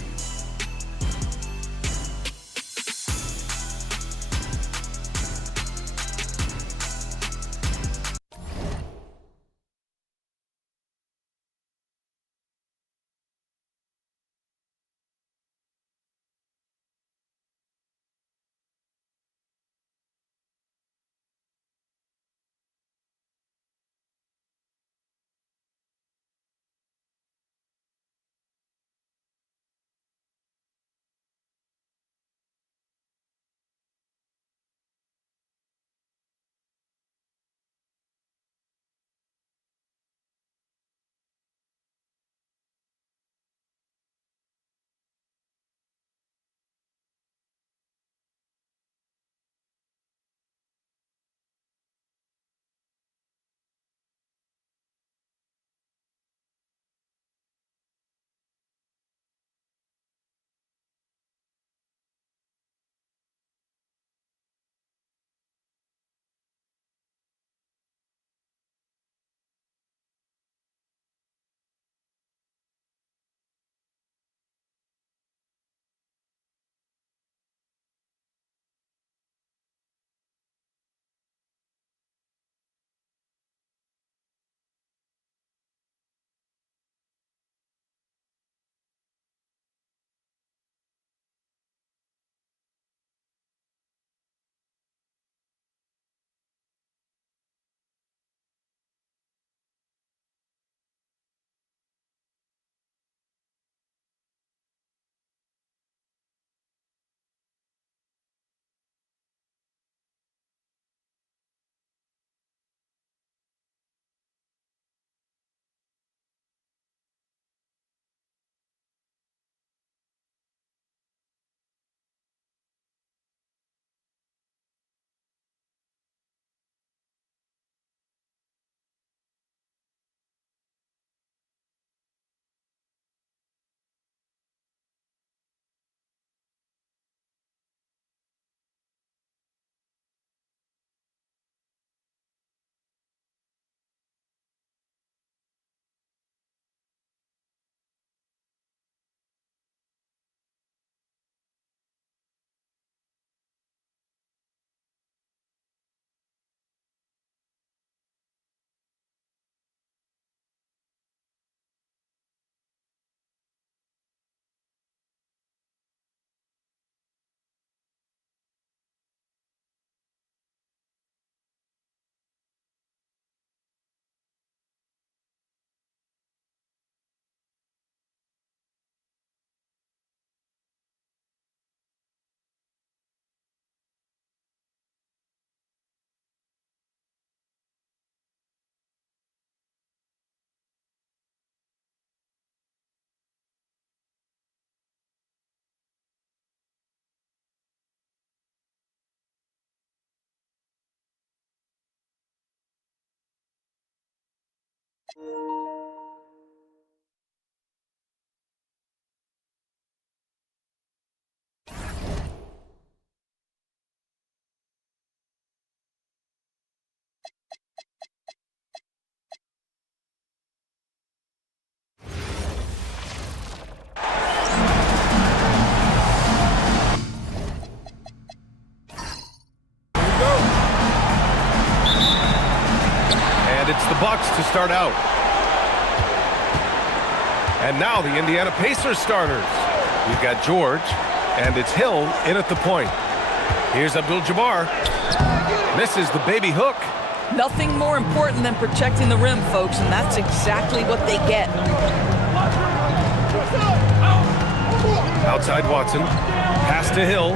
Bucks to start out. And now the Indiana Pacers starters. We've got George, and it's Hill in at the point. Here's Abdul-Jabbar. Misses the baby hook. Nothing more important than protecting the rim, folks, and that's exactly what they get. Outside Watson. Pass to Hill.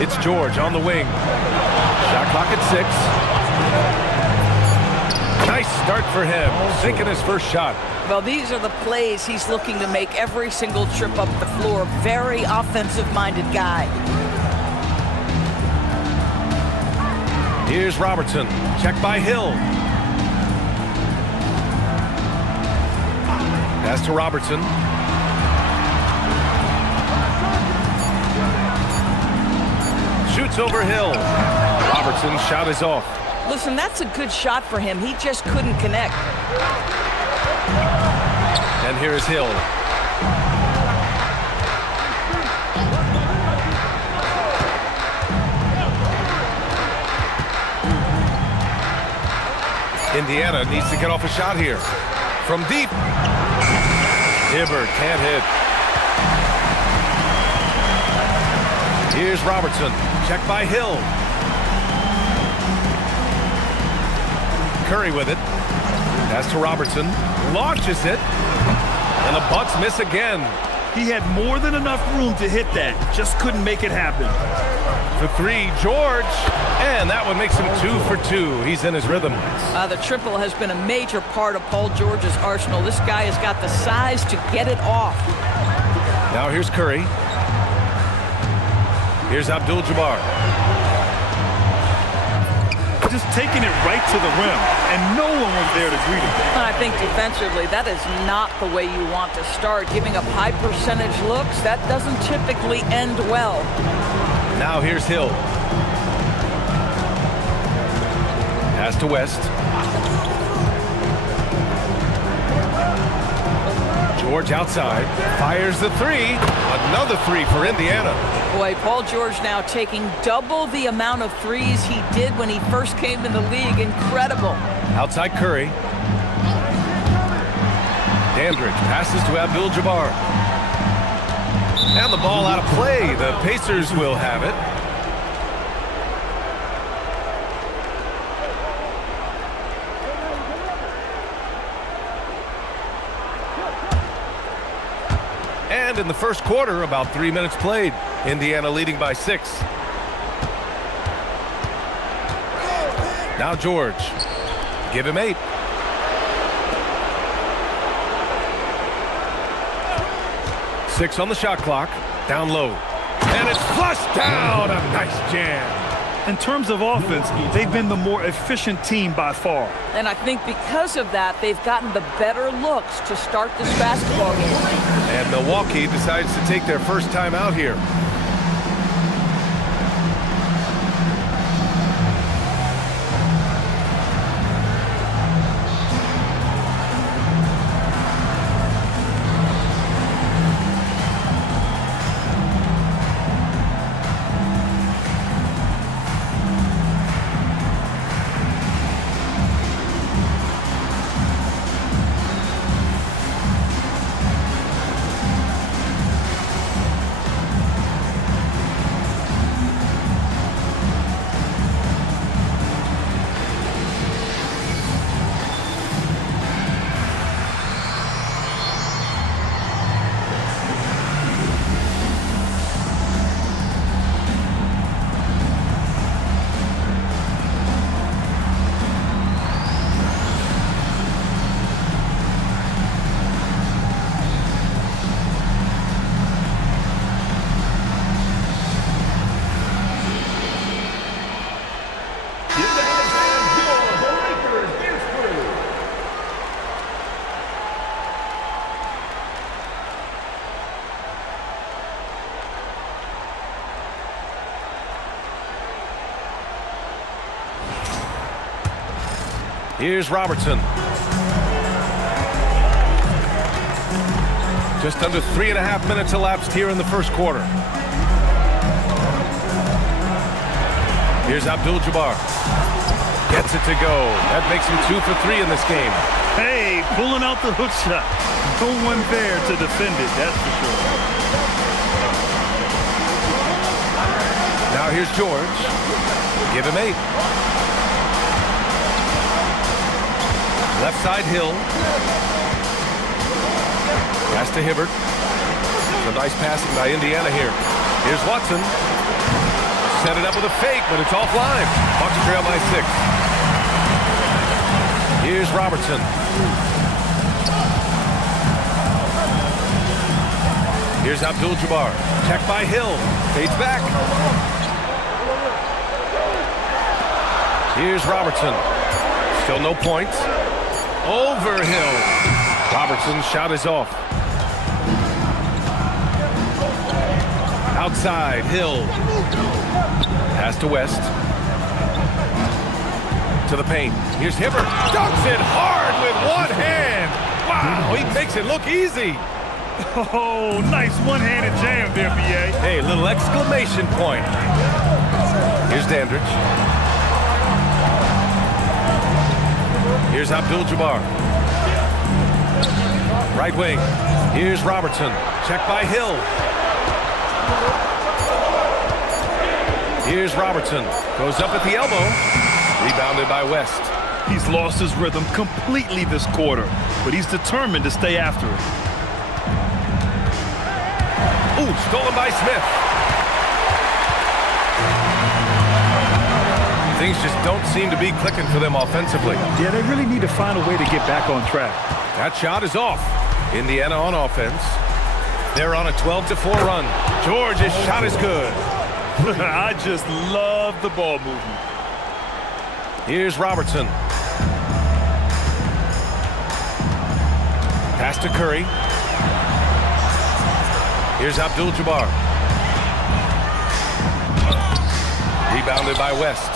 It's George on the wing. Shot clock at 6. Nice start for him. Sinking his first shot. Well, these are the plays he's looking to make every single trip up the floor. Very offensive-minded guy. Here's Robertson. Check by Hill. Pass to Robertson. Shoots over Hill. Robertson's shot is off. Listen, that's a good shot for him. He just couldn't connect. And here is Hill. Indiana needs to get off a shot here. From deep. Hibbert can't hit. Here's Robertson. Check by Hill. Curry with it. Pass to Robertson. Launches it. And the Bucks miss again. He had more than enough room to hit that. Just couldn't make it happen. For 3, George. And that one makes him 2 for 2. He's in his rhythm. The triple has been a major part of Paul George's arsenal. This guy has got the size to get it off. Now here's Curry. Here's Abdul-Jabbar. Just taking it right to the rim, and no one was there to greet him. And I think defensively, that is not the way you want to start. Giving up high percentage looks, that doesn't typically end well. Now here's Hill. Pass to West. George outside. Fires the 3. Another 3 for Indiana. Boy, Paul George now taking double the amount of threes he did when he first came in the league. Incredible. Outside Curry. Dandridge passes to Abdul-Jabbar. And the ball out of play. The Pacers will have it. And in the first quarter, about 3 minutes played. Indiana leading by 6. Now George. Give him 8. Six on the shot clock. Down low. And it's flushed down. A nice jam. In terms of offense, they've been the more efficient team by far. And I think because of that, they've gotten the better looks to start this basketball game. And Milwaukee decides to take their first time out here. Here's Robertson. Just under 3.5 minutes elapsed here in the first quarter. Here's Abdul-Jabbar. Gets it to go. That makes him 2 for 3 in this game. Hey, pulling out the hook shot. No one there to defend it, that's for sure. Now here's George. Give him 8. Left side Hill. Pass to Hibbert. A nice passing by Indiana here. Here's Watson. Set it up with a fake, but it's offline. Hawks trail by 6. Here's Robertson. Here's Abdul-Jabbar. Check by Hill. Fades back. Here's Robertson. Still no points. Over Hill. Robertson's shot is off. Outside, Hill. Pass to West. To the paint. Here's Hibbert. Dunks it hard with one hand. Wow, he makes it look easy. Oh, nice one-handed jam there, B.A. Hey, little exclamation point. Here's Dandridge. Here's Abdul-Jabbar. Right wing. Here's Robertson. Check by Hill. Here's Robertson. Goes up at the elbow. Rebounded by West. He's lost his rhythm completely this quarter, but he's determined to stay after it. Ooh, stolen by Smith. Things just don't seem to be clicking for them offensively. Yeah, they really need to find a way to get back on track. That shot is off. Indiana on offense. They're on a 12-4 run. George's shot is good. I just love the ball movement. Here's Robertson. Pass to Curry. Here's Abdul-Jabbar. Rebounded by West.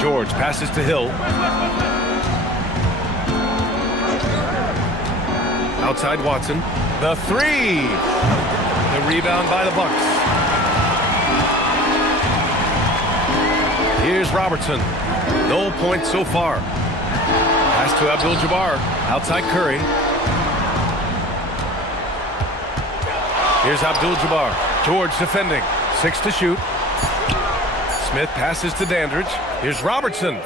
George passes to Hill. Outside Watson. The 3. The rebound by the Bucks. Here's Robertson. No points so far. Pass to Abdul-Jabbar. Outside Curry. Here's Abdul-Jabbar. George defending. 6 to shoot. Smith passes to Dandridge. Here's Robertson.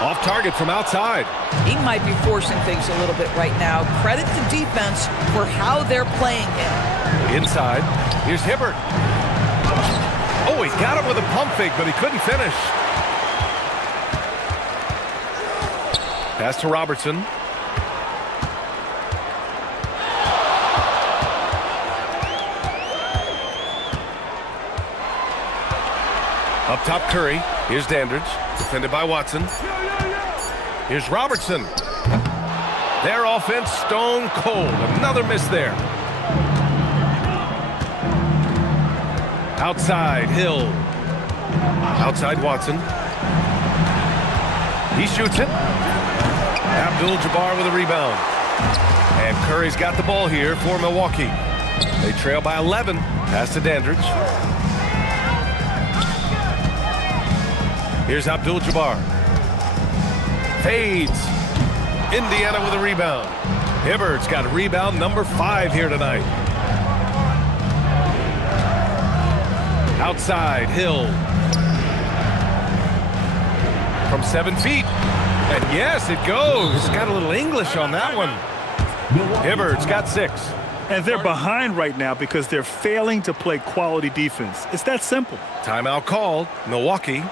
Off target from outside. He might be forcing things a little bit right now. Credit the defense for how they're playing him. Inside. Here's Hibbert. Oh, he got him with a pump fake, but he couldn't finish. Pass to Robertson. Up top, Curry. Here's Dandridge. Defended by Watson. Here's Robertson. Their offense stone cold. Another miss there. Outside, Hill. Outside, Watson. He shoots it. Abdul-Jabbar with a rebound. And Curry's got the ball here for Milwaukee. They trail by 11. Pass to Dandridge. Here's Abdul-Jabbar. Fades. Indiana with a rebound. Hibbert's got rebound number 5 here tonight. Outside, Hill. From 7 feet. And yes, it goes. Got a little English on that one. Hibbert's got 6. And they're behind right now because they're failing to play quality defense. It's that simple. Timeout called. Milwaukee.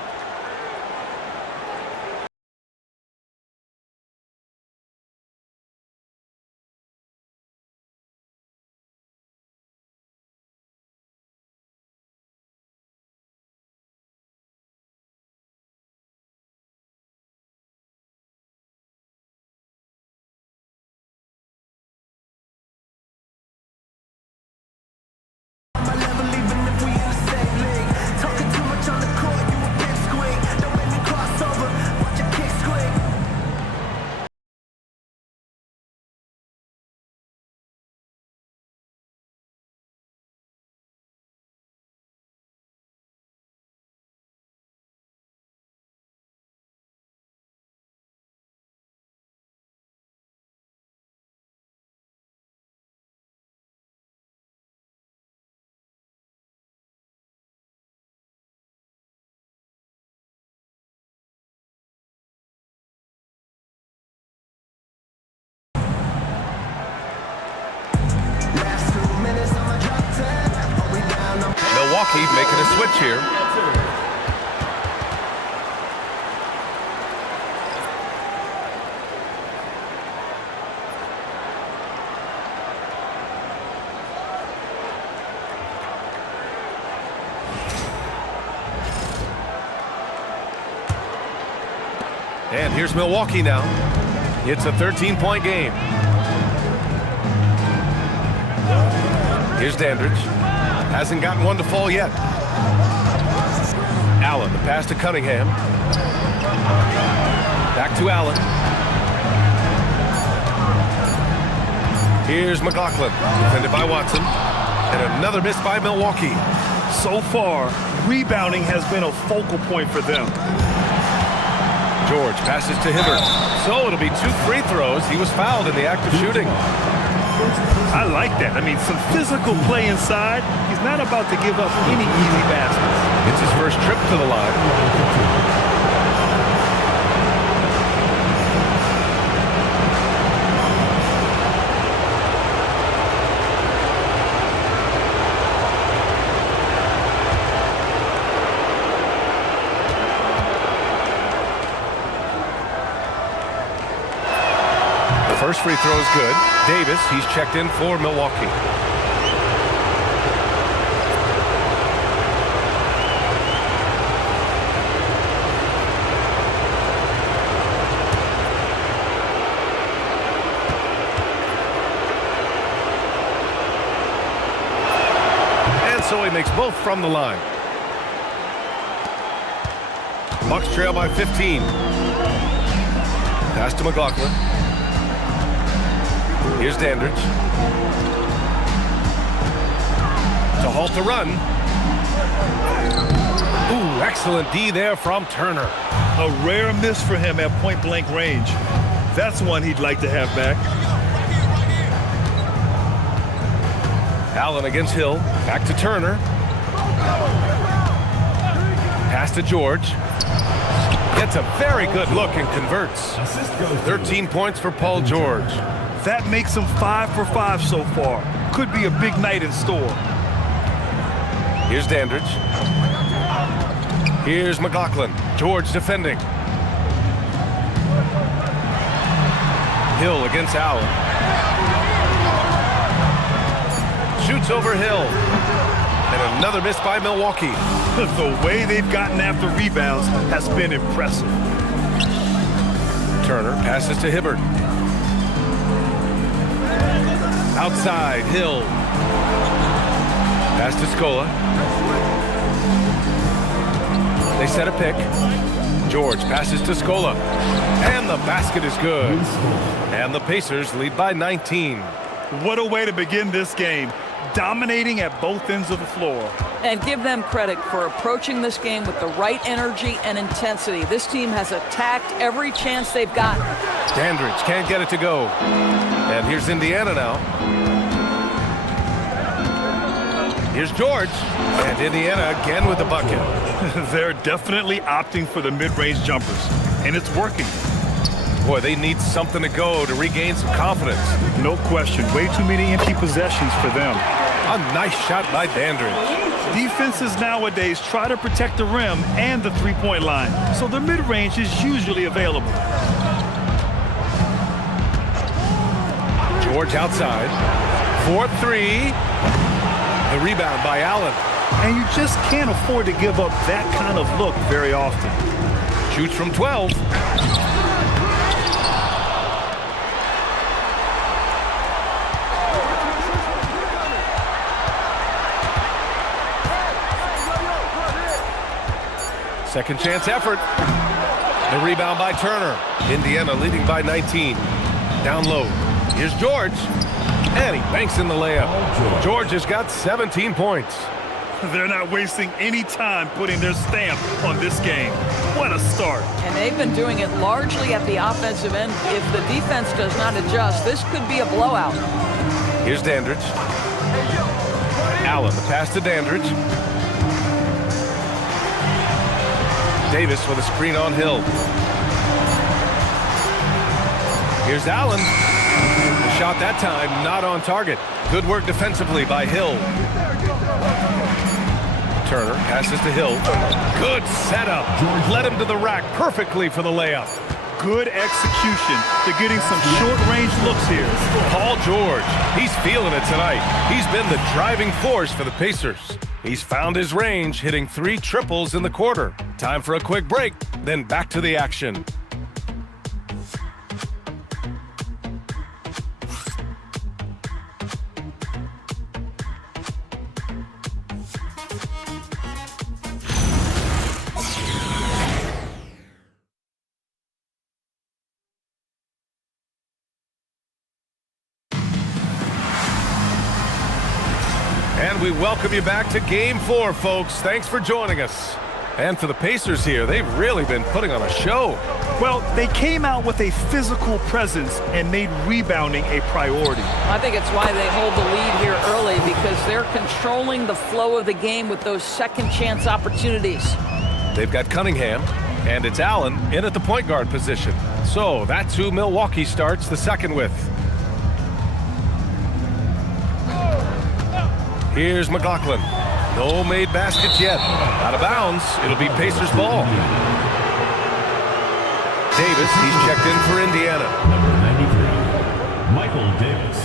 Milwaukee making a switch here. And here's Milwaukee now. It's a 13-point game. Here's Dandridge. Hasn't gotten one to fall yet. Allen, the pass to Cunningham. Back to Allen. Here's McLaughlin, defended by Watson. And another miss by Milwaukee. So far, rebounding has been a focal point for them. George passes to Hibbert. So it'll be 2 free throws. He was fouled in the act of shooting. I like that. I mean, some physical play inside. He's not about to give up any easy baskets. It's his first trip to the line. First free throw is good. Davis, he's checked in for Milwaukee. And so he makes both from the line. Bucks trail by 15. Pass to McLaughlin. Here's Dandridge. To halt the run. Ooh, excellent D there from Turner. A rare miss for him at point-blank range. That's one he'd like to have back. Allen against Hill. Back to Turner. Pass to George. Gets a very good look and converts. 13 points for Paul George. That makes him 5 for 5 so far. Could be a big night in store. Here's Dandridge. Here's McLaughlin. George defending. Hill against Allen. Shoots over Hill. And another miss by Milwaukee. The way they've gotten after rebounds has been impressive. Turner passes to Hibbert. Outside, Hill. Pass to Scola. They set a pick. George passes to Scola. And the basket is good. And the Pacers lead by 19. What a way to begin this game. Dominating at both ends of the floor. And give them credit for approaching this game with the right energy and intensity. This team has attacked every chance they've gotten. Dandridge can't get it to go. And here's Indiana now. Here's George. And Indiana again with the bucket. They're definitely opting for the mid-range jumpers. And it's working. Boy, they need something to go to regain some confidence. No question. Way too many empty possessions for them. A nice shot by Dandridge. Defenses nowadays try to protect the rim and the three-point line, so the mid-range is usually available. George outside. 4-3. The rebound by Allen. And you just can't afford to give up that kind of look very often. Shoots from 12. Second chance effort. The rebound by Turner. Indiana leading by 19. Down low. Here's George. And he banks in the layup. George has got 17 points. They're not wasting any time putting their stamp on this game. What a start. And they've been doing it largely at the offensive end. If the defense does not adjust, this could be a blowout. Here's Dandridge. Allen, the pass to Dandridge. Davis with a screen on Hill. Here's Allen. The shot that time not on target. Good work defensively by Hill. Turner passes to Hill. Good setup. Led him to the rack perfectly for the layup. Good execution. They're getting some short-range looks here. Paul George, he's feeling it tonight. He's been the driving force for the Pacers. He's found his range, hitting 3 triples in the quarter. Time for a quick break, then back to the action. And we welcome you back to Game 4, folks. Thanks for joining us. And for the Pacers here, they've really been putting on a show. Well, they came out with a physical presence and made rebounding a priority. I think it's why they hold the lead here early, because they're controlling the flow of the game with those second chance opportunities. They've got Cunningham, and it's Allen in at the point guard position. So that's who Milwaukee starts the second with. Here's McLaughlin. No made baskets yet. Out of bounds. It'll be Pacers ball. Davis, he's checked in for Indiana. Number 93, Michael Davis.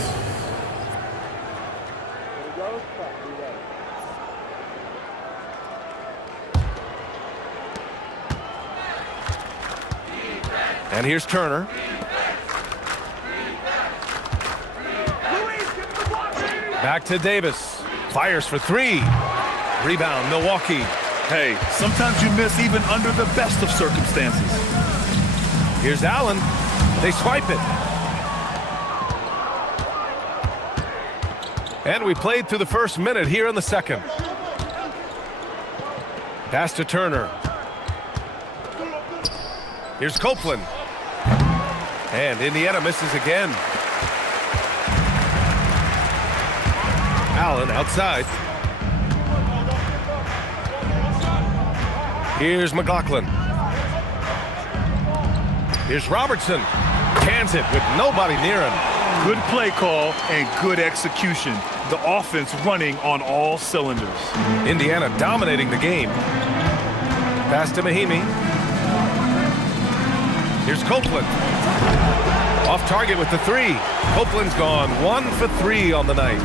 And here's Turner. Back to Davis. Fires for 3. Rebound, Milwaukee. Hey, sometimes you miss even under the best of circumstances. Here's Allen. They swipe it. And we played through the first minute here in the second. Pass to Turner. Here's Copeland. And Indiana misses again. Allen outside. Here's McLaughlin. Here's Robertson. Cans it with nobody near him. Good play call and good execution. The offense running on all cylinders. Indiana dominating the game. Pass to Mahimi. Here's Copeland. Off target with the 3. Copeland's gone 1 for 3 on the night.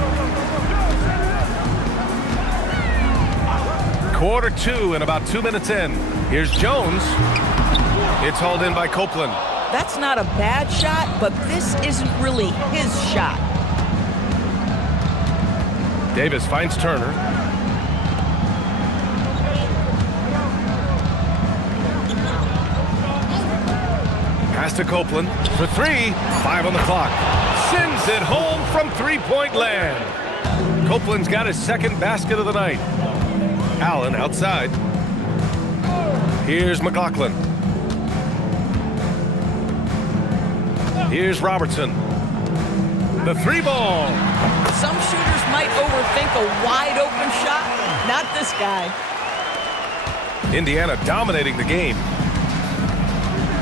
Quarter 2 and about 2 minutes in. Here's Jones. It's hauled in by Copeland. That's not a bad shot, but this isn't really his shot. Davis finds Turner. Pass to Copeland for 3. 5 on the clock. Sends it home from three-point land. Copeland's got his second basket of the night. Allen outside. Here's McLaughlin. Here's Robertson. The 3 ball. Some shooters might overthink a wide open shot. Not this guy. Indiana dominating the game.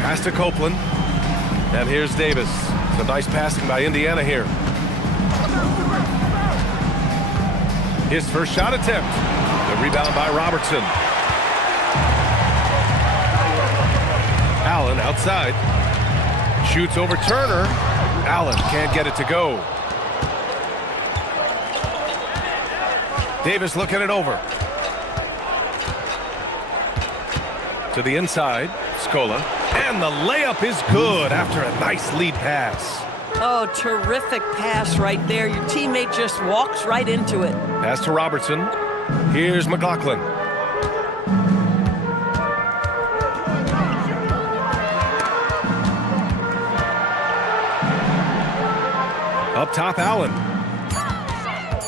Pass to Copeland. And here's Davis. Some nice passing by Indiana here. His first shot attempt. The rebound by Robertson. Allen outside. Shoots over Turner. Allen can't get it to go. Davis looking it over. To the inside. Scola. And the layup is good after a nice lead pass. Oh, terrific pass right there. Your teammate just walks right into it. Pass to Robertson. Here's McLaughlin. Up top, Allen.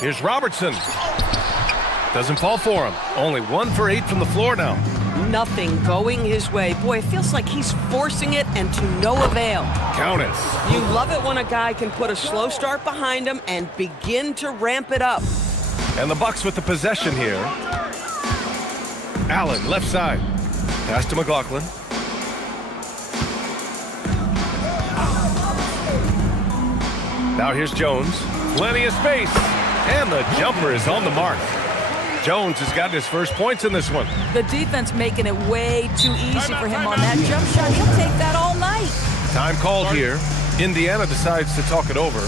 Here's Robertson. Doesn't fall for him. Only 1 for 8 from the floor now. Nothing going his way. Boy, it feels like he's forcing it and to no avail. Count it. You love it when a guy can put a slow start behind him and begin to ramp it up. And the Bucks with the possession here. Allen, left side. Pass to McLaughlin. Now here's Jones. Plenty of space. And the jumper is on the mark. Jones has gotten his first points in this one. The defense making it way too easy for him on that jump shot. He'll take that all night. Time called here. Indiana decides to talk it over.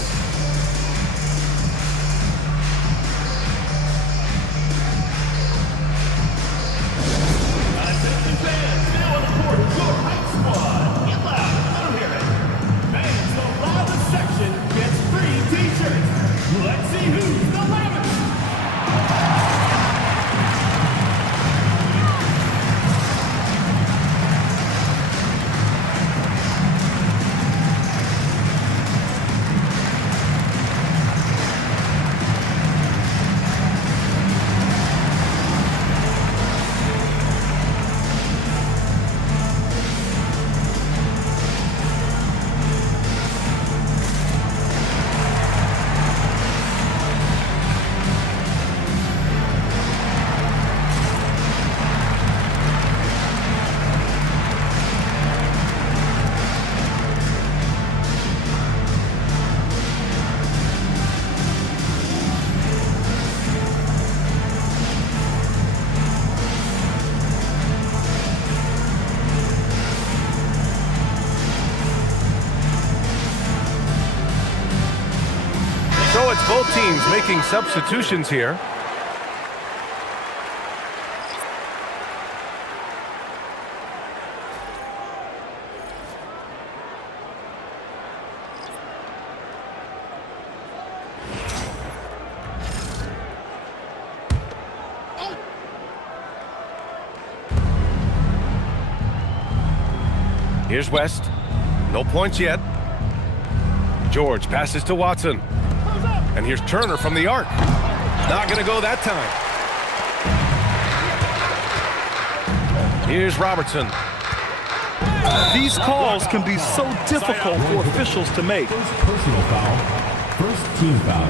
Let's see who's the loudest. So it's both teams making substitutions here. Here's West. No points yet. George passes to Watson. And here's Turner from the arc. Not going to go that time. Here's Robertson. These calls can be so difficult for officials to make. First personal foul. First team foul.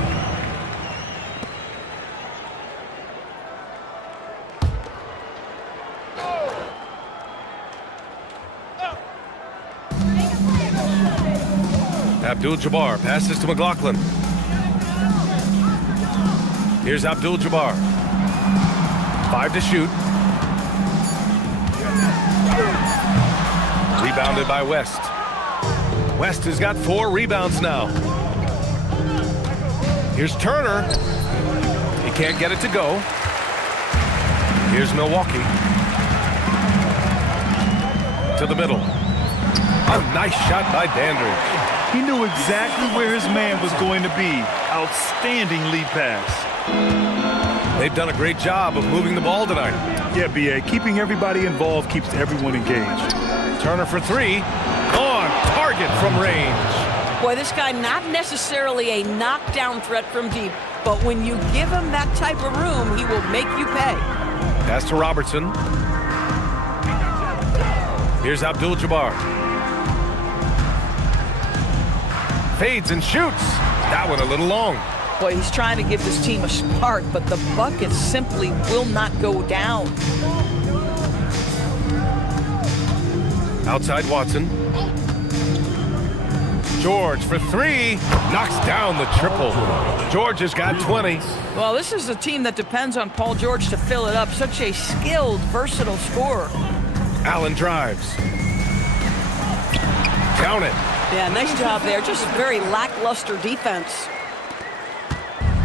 Abdul-Jabbar passes to McLaughlin. Here's Abdul-Jabbar. 5 to shoot. Rebounded by West. West has got 4 rebounds now. Here's Turner. He can't get it to go. Here's Milwaukee. To the middle. A nice shot by Dandridge. He knew exactly where his man was going to be. Outstanding lead pass. They've done a great job of moving the ball tonight. Yeah, B.A. Keeping everybody involved keeps everyone engaged. Turner for 3. On target from range. Boy, this guy not necessarily a knockdown threat from deep, but when you give him that type of room, he will make you pay. Pass to Robertson. Here's Abdul-Jabbar. Fades and shoots. That one a little long. Boy, he's trying to give this team a spark, but the bucket simply will not go down. Outside Watson. George for 3. Knocks down the triple. George has got 20. Well, this is a team that depends on Paul George to fill it up. Such a skilled, versatile scorer. Allen drives. Count it. Yeah, nice job there. Just very lackluster defense.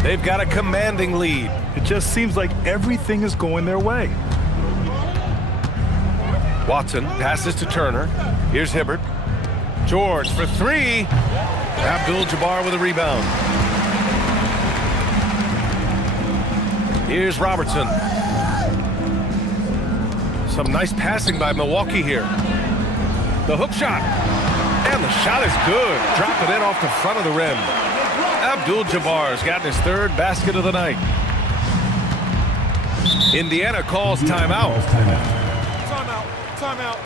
They've got a commanding lead. It just seems like everything is going their way. Watson passes to Turner. Here's Hibbert. George for 3. Abdul-Jabbar with a rebound. Here's Robertson. Some nice passing by Milwaukee here. The hook shot. And the shot is good. Dropping it off the front of the rim. Abdul-Jabbar has gotten his 3rd basket of the night. Indiana calls timeout. Timeout. Timeout.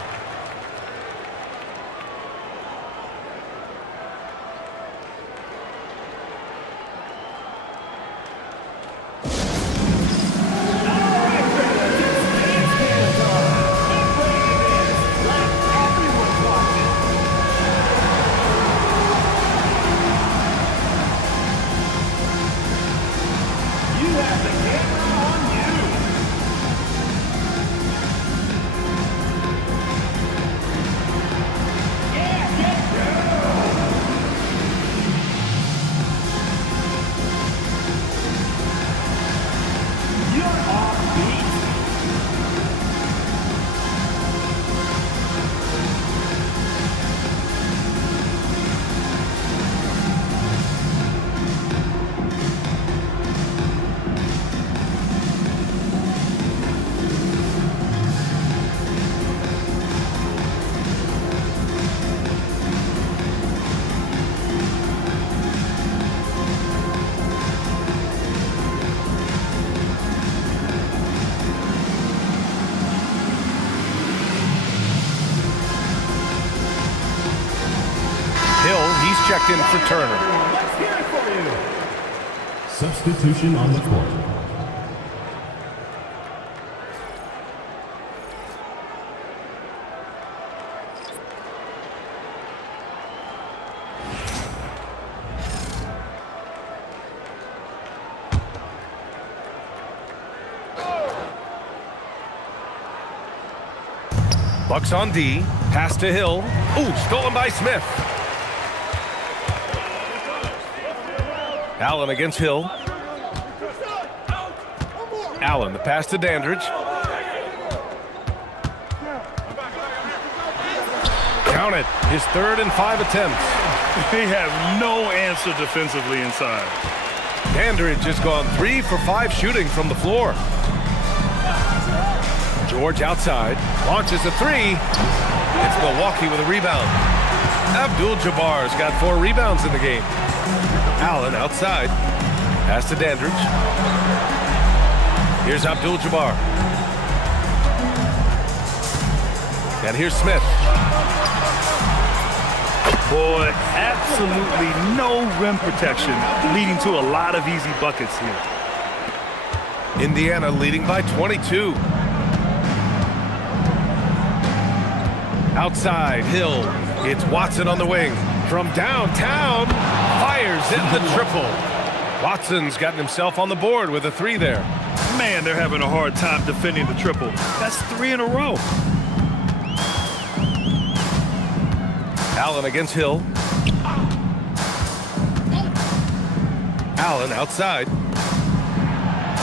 You have the camera on you. checked in for Turner. Let's hear it for you. Substitution on the court. Bucks on D. Pass to Hill. Ooh, stolen by Smith. Allen against Hill. Allen, the pass to Dandridge. Count it. His 3rd and 5 attempts. They have no answer defensively inside. Dandridge has gone 3 for 5 shooting from the floor. George outside, launches a 3. It's Milwaukee with a rebound. Abdul-Jabbar's got 4 rebounds in the game. Allen outside, pass to Dandridge. Here's Abdul-Jabbar. And here's Smith. Boy, absolutely no rim protection, leading to a lot of easy buckets here. Indiana leading by 22. Outside, Hill. It's Watson on the wing. From downtown, fires in the triple. Watson's gotten himself on the board with a 3 there. Man, they're having a hard time defending the triple. That's 3 in a row. Allen against Hill. Allen outside.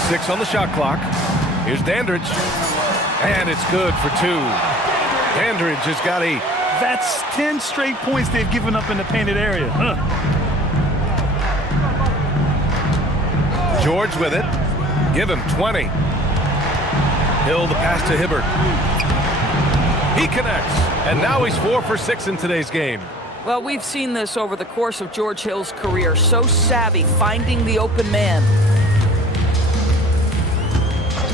6 on the shot clock. Here's Dandridge. And it's good for 2. Dandridge has got a... That's 10 straight points they've given up in the painted area. George with it. Give him 20. Hill the pass to Hibbert. He connects. And now he's 4 for 6 in today's game. Well, we've seen this over the course of George Hill's career. So savvy, finding the open man.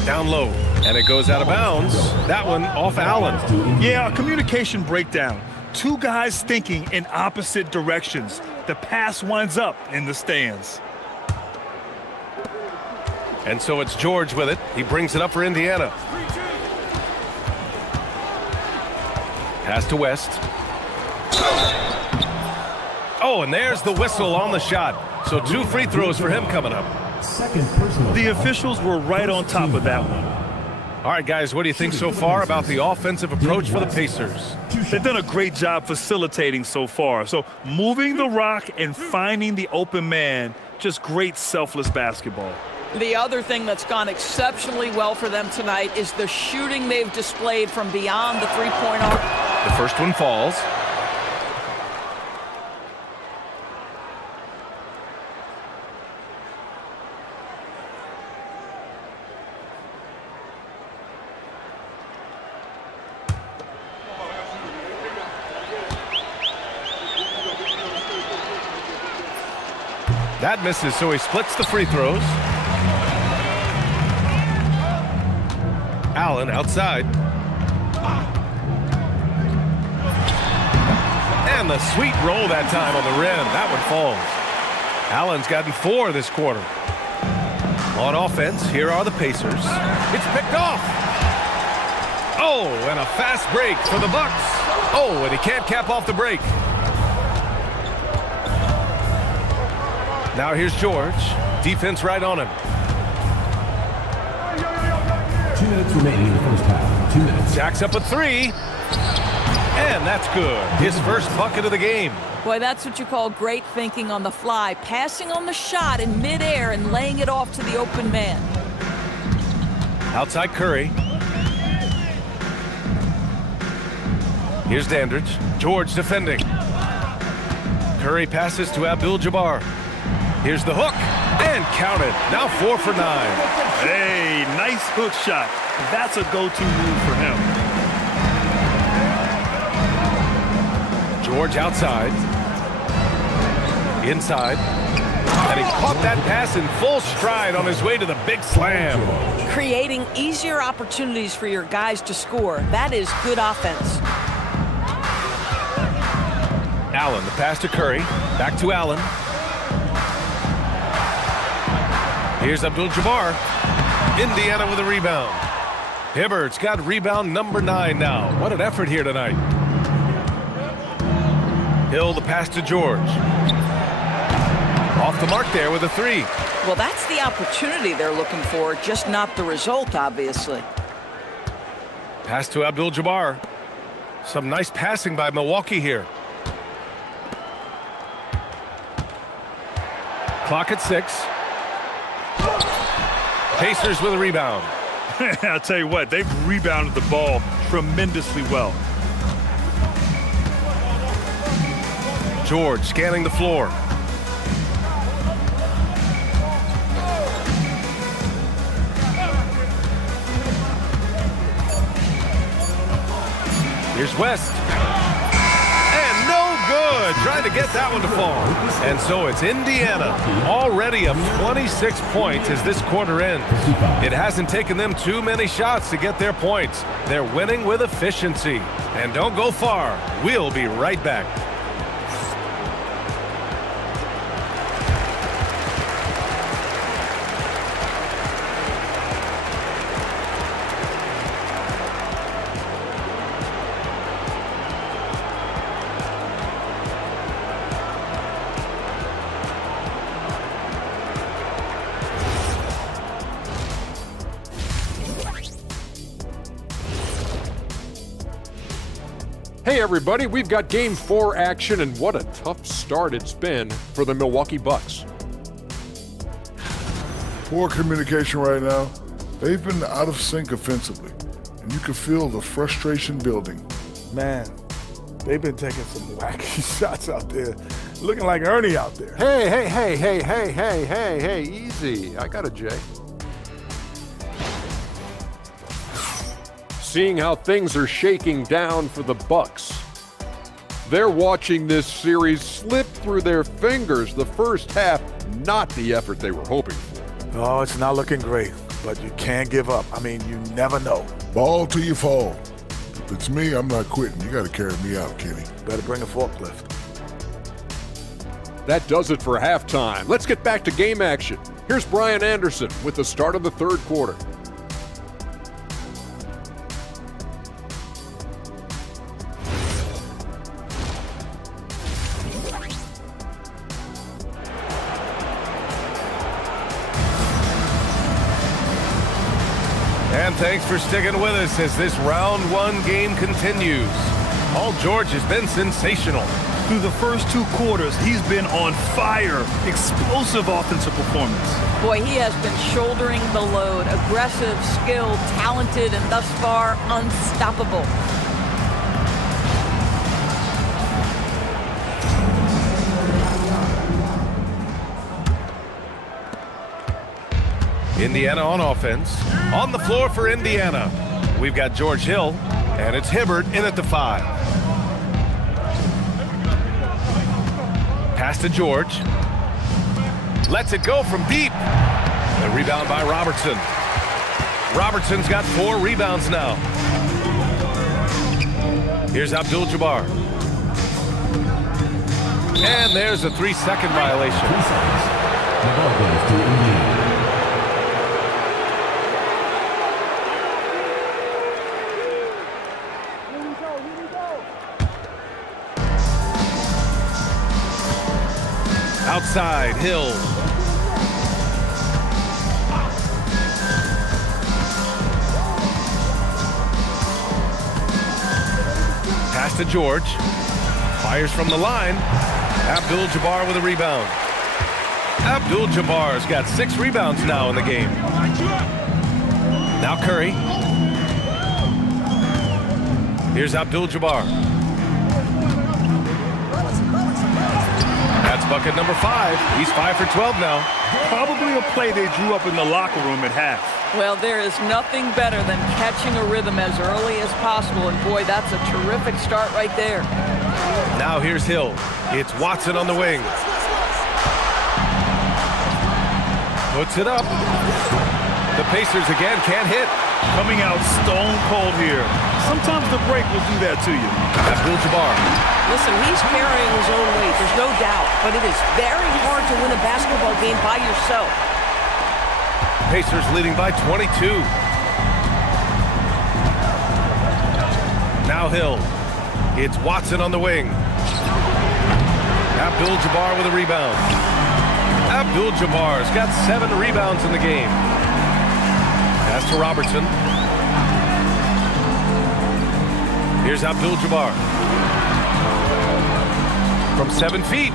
Down low. And it goes out of bounds. That one off Allen. Yeah, a communication breakdown. 2 guys thinking in opposite directions. The pass winds up in the stands. And so it's George with it. He brings it up for Indiana. Pass to West. Oh, and there's the whistle on the shot. So 2 free throws for him coming up. Second personal. The officials were right on top of that one. All right, guys, what do you think so far about the offensive approach for the Pacers? They've done a great job facilitating so far. So moving the rock and finding the open man, just great selfless basketball. The other thing that's gone exceptionally well for them tonight is the shooting they've displayed from beyond the three-point arc. The first one falls. That misses, so he splits the free throws. Allen outside. And the sweet roll that time on the rim. That one falls. Allen's gotten 4 this quarter. On offense, here are the Pacers. It's picked off. Oh, and a fast break for the Bucks. Oh, and he can't cap off the break. Now here's George. Defense right on him. 2 minutes remaining in the first half. 2 minutes. Jacks up a 3. And that's good. His first bucket of the game. Boy, that's what you call great thinking on the fly. Passing on the shot in midair and laying it off to the open man. Outside Curry. Here's Dandridge. George defending. Curry passes to Abdul-Jabbar. Here's the hook, and count it. Now 4 for 9. Hey, nice hook shot. That's a go-to move for him. George outside. Inside. And he caught that pass in full stride on his way to the big slam. Creating easier opportunities for your guys to score. That is good offense. Allen, the pass to Curry. Back to Allen. Here's Abdul-Jabbar. Indiana with a rebound. Hibbert's got rebound number 9 now. What an effort here tonight. Hill, the pass to George. Off the mark there with a 3. Well, that's the opportunity they're looking for, just not the result, obviously. Pass to Abdul-Jabbar. Some nice passing by Milwaukee here. Clock at 6. Pacers with a rebound. I'll tell you what, they've rebounded the ball tremendously well. George scanning the floor. Here's West. And no good. Trying to get that one to fall. And so it's Indiana already up 26 points as this quarter ends. It hasn't taken them too many shots to get their points. They're winning with efficiency. And don't go far. We'll be right back. Hey everybody, we've got Game 4 action, and what a tough start it's been for the Milwaukee Bucks. Poor communication right now. They've been out of sync offensively, and you can feel the frustration building. Man, they've been taking some wacky shots out there, looking like Ernie out there. Hey, easy. I got a J. Seeing how things are shaking down for the Bucks. They're watching this series slip through their fingers. The first half, not the effort they were hoping for. Oh, it's not looking great, but you can't give up. I mean, you never know. Ball till you fall. If it's me, I'm not quitting. You got to carry me out, Kenny. Better bring a forklift. That does it for halftime. Let's get back to game action. Here's Brian Anderson with the start of the third quarter. And thanks for sticking with us as this round 1 game continues. Paul George has been sensational. Through the first 2 quarters, he's been on fire. Explosive offensive performance. Boy, he has been shouldering the load. Aggressive, skilled, talented, and thus far, unstoppable. Indiana on offense. On the floor for Indiana, we've got George Hill, and it's Hibbert in at the 5. Pass to George. Lets it go from deep. The rebound by Robertson. Robertson's got 4 rebounds now. Here's Abdul-Jabbar. And there's a 3-second violation. The ball goes to Indiana. Outside, Hill. Pass to George. Fires from the line. Abdul-Jabbar with a rebound. Abdul-Jabbar's got 6 rebounds now in the game. Now Curry. Here's Abdul-Jabbar. That's bucket number 5. He's 5 for 12 now. Probably a play they drew up in the locker room at half. Well, there is nothing better than catching a rhythm as early as possible, and boy, that's a terrific start right there. Now here's Hill. It's Watson on the wing. Puts it up. The Pacers again can't hit. Coming out stone cold here. Sometimes the break will do that to you. Abdul-Jabbar Listen, he's carrying his own weight, there's no doubt, but it is very hard to win a basketball game by yourself. Pacers leading by 22. Now Hill. It's Watson on the wing. Abdul-Jabbar with a rebound. Abdul-Jabbar's got 7 rebounds in the game. Pass to Robertson. Here's Abdul-Jabbar. From 7 feet.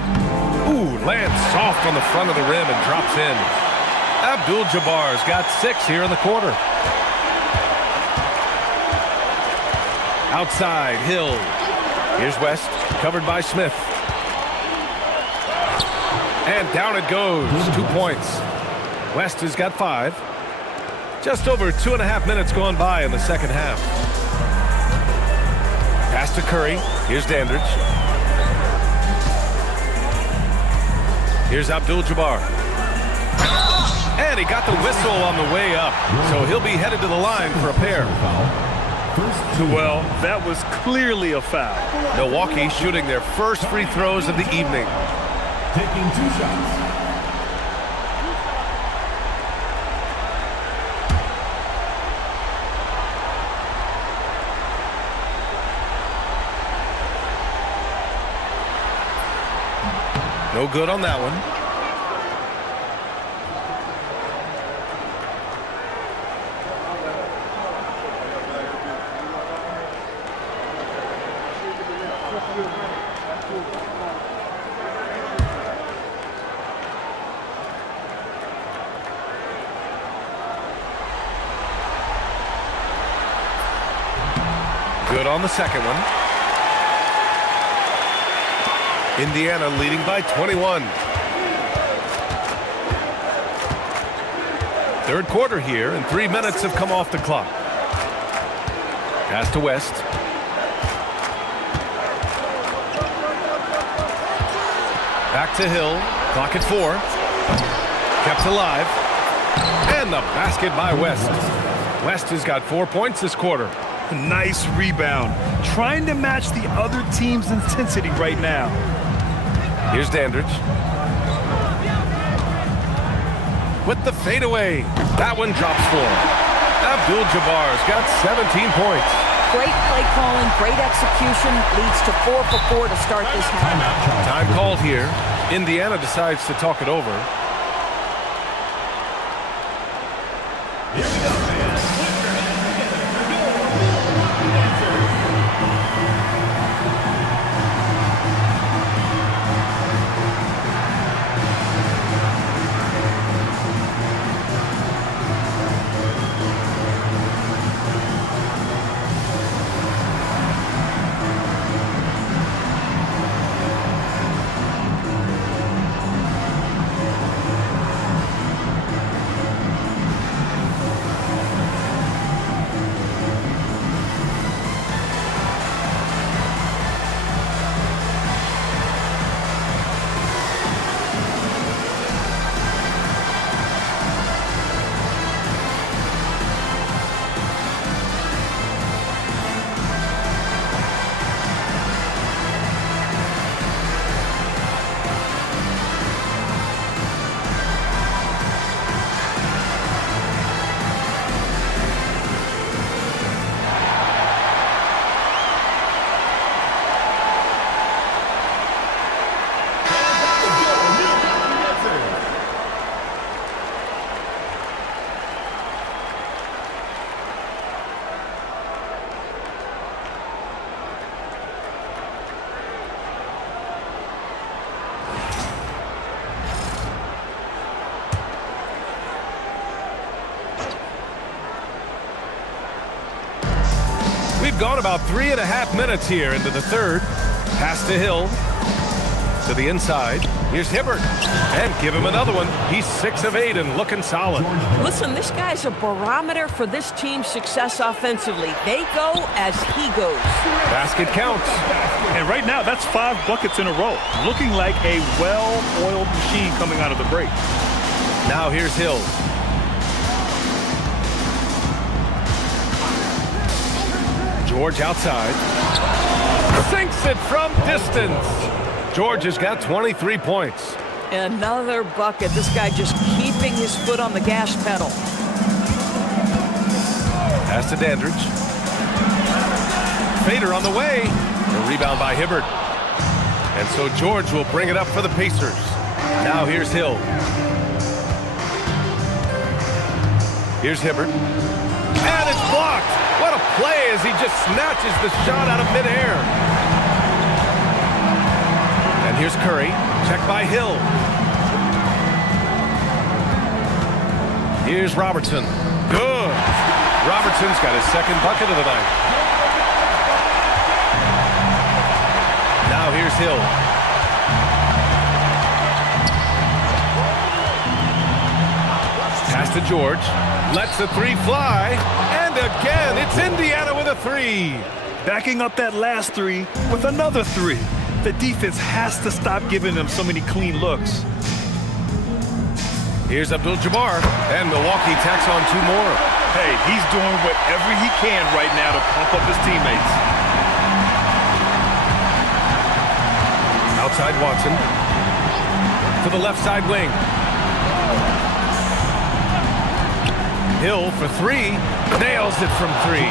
Ooh, lands soft on the front of the rim and drops in. Abdul-Jabbar's got 6 here in the quarter. Outside, Hill. Here's West, covered by Smith. And down it goes. 2 points. West has got 5. Just over 2.5 minutes gone by in the second half. Pass to Curry. Here's Dandridge. Here's Abdul-Jabbar. And he got the whistle on the way up. So he'll be headed to the line for a pair. Well, that was clearly a foul. Milwaukee shooting their first free throws of the evening. Taking 2 shots. No good on that one. Good on the second one. Indiana leading by 21. Third quarter here, and 3 minutes have come off the clock. Pass to West. Back to Hill. Clock at 4. Kept alive. And the basket by West. West has got 4 points this quarter. Nice rebound. Trying to match the other team's intensity right now. Here's Dandridge. With the fadeaway. That one drops for him. Abdul-Jabbar's got 17 points. Great play calling, great execution, leads to 4 for 4 to start this half. Time called here. Indiana decides to talk it over. We've gone about 3.5 minutes here into the third. Pass to Hill. To the inside. Here's Hibbert. And give him another one. He's 6 of 8 and looking solid. Listen, this guy's a barometer for this team's success offensively. They go as he goes. Basket counts. And right now, that's 5 buckets in a row. Looking like a well-oiled machine coming out of the break. Now here's Hill. George outside. Sinks it from distance. George has got 23 points. Another bucket. This guy just keeping his foot on the gas pedal. Pass to Dandridge. Fader on the way. A rebound by Hibbert. And so George will bring it up for the Pacers. Now here's Hill. Here's Hibbert. And it's blocked. What a play as he just snatches the shot out of midair. And here's Curry. Checked by Hill. Here's Robertson. Good. Robertson's got his second bucket of the night. Now here's Hill. Pass to George. Lets the three fly. And again, it's Indiana with a three. Backing up that last three with another three. The defense has to stop giving them so many clean looks. Here's Abdul-Jabbar, and Milwaukee tacks on two more. Hey, he's doing whatever he can right now to pump up his teammates. Outside Watson. To the left side wing. Hill for three. Nails it from three.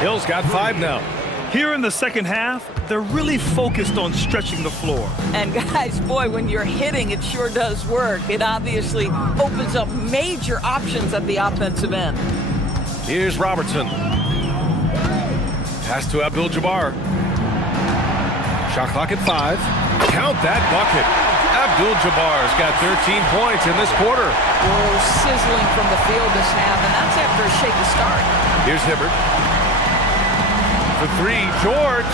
Hill's got 5 now. Here in the second half, they're really focused on stretching the floor. And guys, boy, when you're hitting, it sure does work. It obviously opens up major options at the offensive end. Here's Robertson. Pass to Abdul-Jabbar. Shot clock at 5. Count that bucket. Abdul-Jabbar's got 13 points in this quarter. Whoa, sizzling from the field this half, and that's after a shaky start. Here's Hibbert. For 3, George.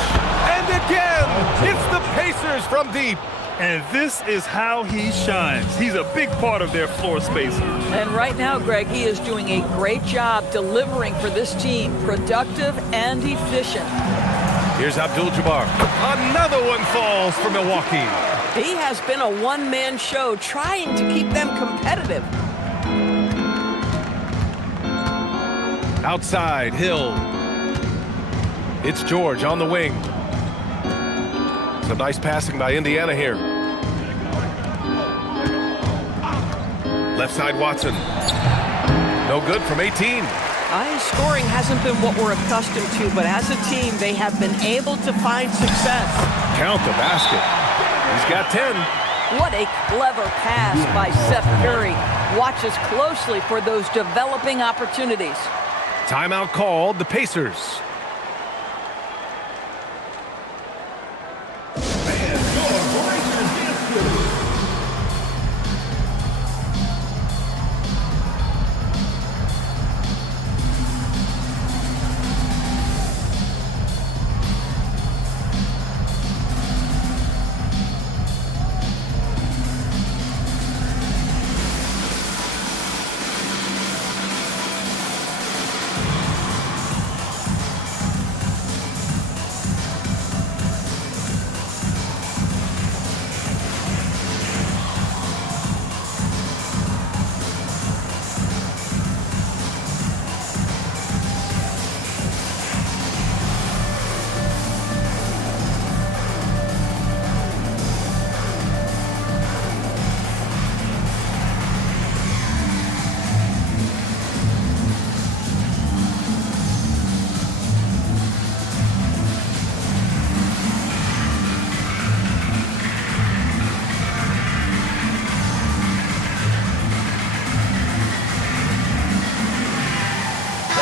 And again, it's the Pacers from deep. And this is how he shines. He's a big part of their floor spacing. And right now, Greg, he is doing a great job delivering for this team. Productive and efficient. Here's Abdul-Jabbar. Another one falls for Milwaukee. He has been a one-man show trying to keep them competitive. Outside, Hill. It's George on the wing. Some nice passing by Indiana here. Left side, Watson. No good from 18. High scoring hasn't been what we're accustomed to, but as a team, they have been able to find success. Count the basket. He's got 10. What a clever pass by Seth Curry. Watch us closely for those developing opportunities. Timeout called, the Pacers.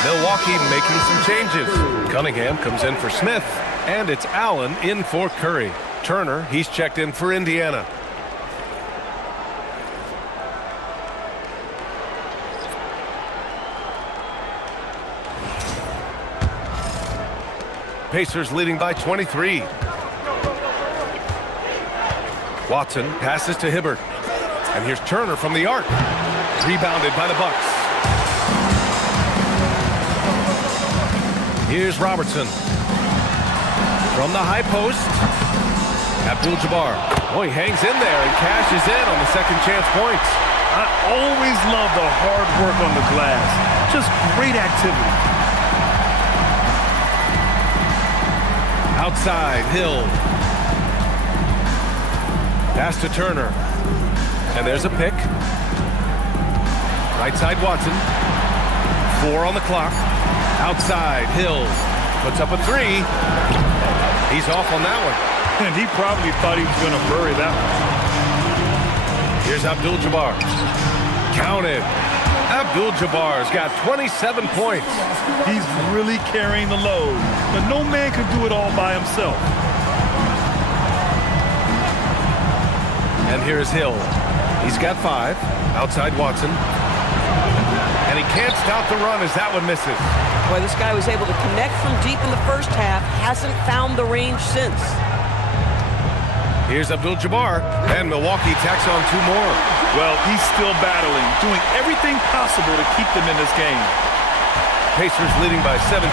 Milwaukee making some changes. Cunningham comes in for Smith, and it's Allen in for Curry. Turner, he's checked in for Indiana. Pacers leading by 23. Watson passes to Hibbert. And here's Turner from the arc. Rebounded by the Bucks. Here's Robertson. From the high post. Abdul-Jabbar. Oh, he hangs in there and cashes in on the second chance points. I always love the hard work on the glass. Just great activity. Outside, Hill. Pass to Turner. And there's a pick. Right side, Watson. 4 on the clock. Outside, Hill. Puts up a 3. He's off on that one. And he probably thought he was going to bury that one. Here's Abdul-Jabbar. Counted. Abdul-Jabbar's got 27 points. He's really carrying the load, but no man can do it all by himself. And here's Hill. He's got 5. Outside Watson. And he can't stop the run as that one misses. Boy, this guy was able to connect from deep in the first half, hasn't found the range since. Here's Abdul-Jabbar, and Milwaukee tacks on 2 more. Well, he's still battling, doing everything possible to keep them in this game. Pacers leading by 17.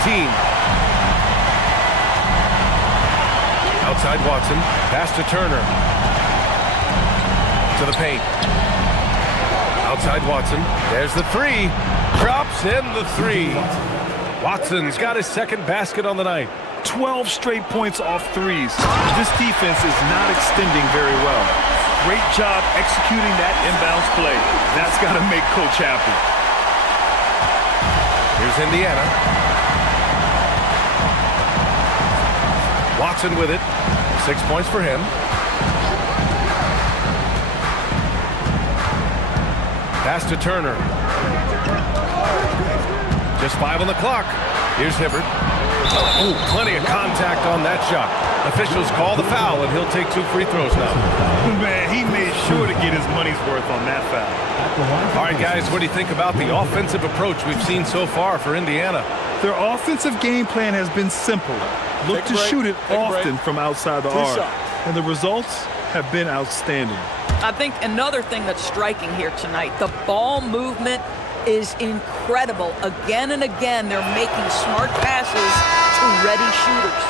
Outside Watson, pass to Turner. To the paint. Outside Watson, there's the 3. Drops in the 3. Watson's got his second basket on the night. 12 straight points off threes. This defense is not extending very well. Great job executing that inbounds play. That's got to make Coach happy. Here's Indiana. Watson with it. 6 points for him. Pass to Turner. Just 5 on the clock. Here's Hibbert. Oh, plenty of contact on that shot. Officials call the foul, and he'll take 2 free throws now. Man, he made sure to get his money's worth on that foul. All right, guys, what do you think about the offensive approach we've seen so far for Indiana? Their offensive game plan has been simple. Look to shoot it often from outside the arc. And the results have been outstanding. I think another thing that's striking here tonight, the ball movement is incredible. Again and again, they're making smart passes to ready shooters.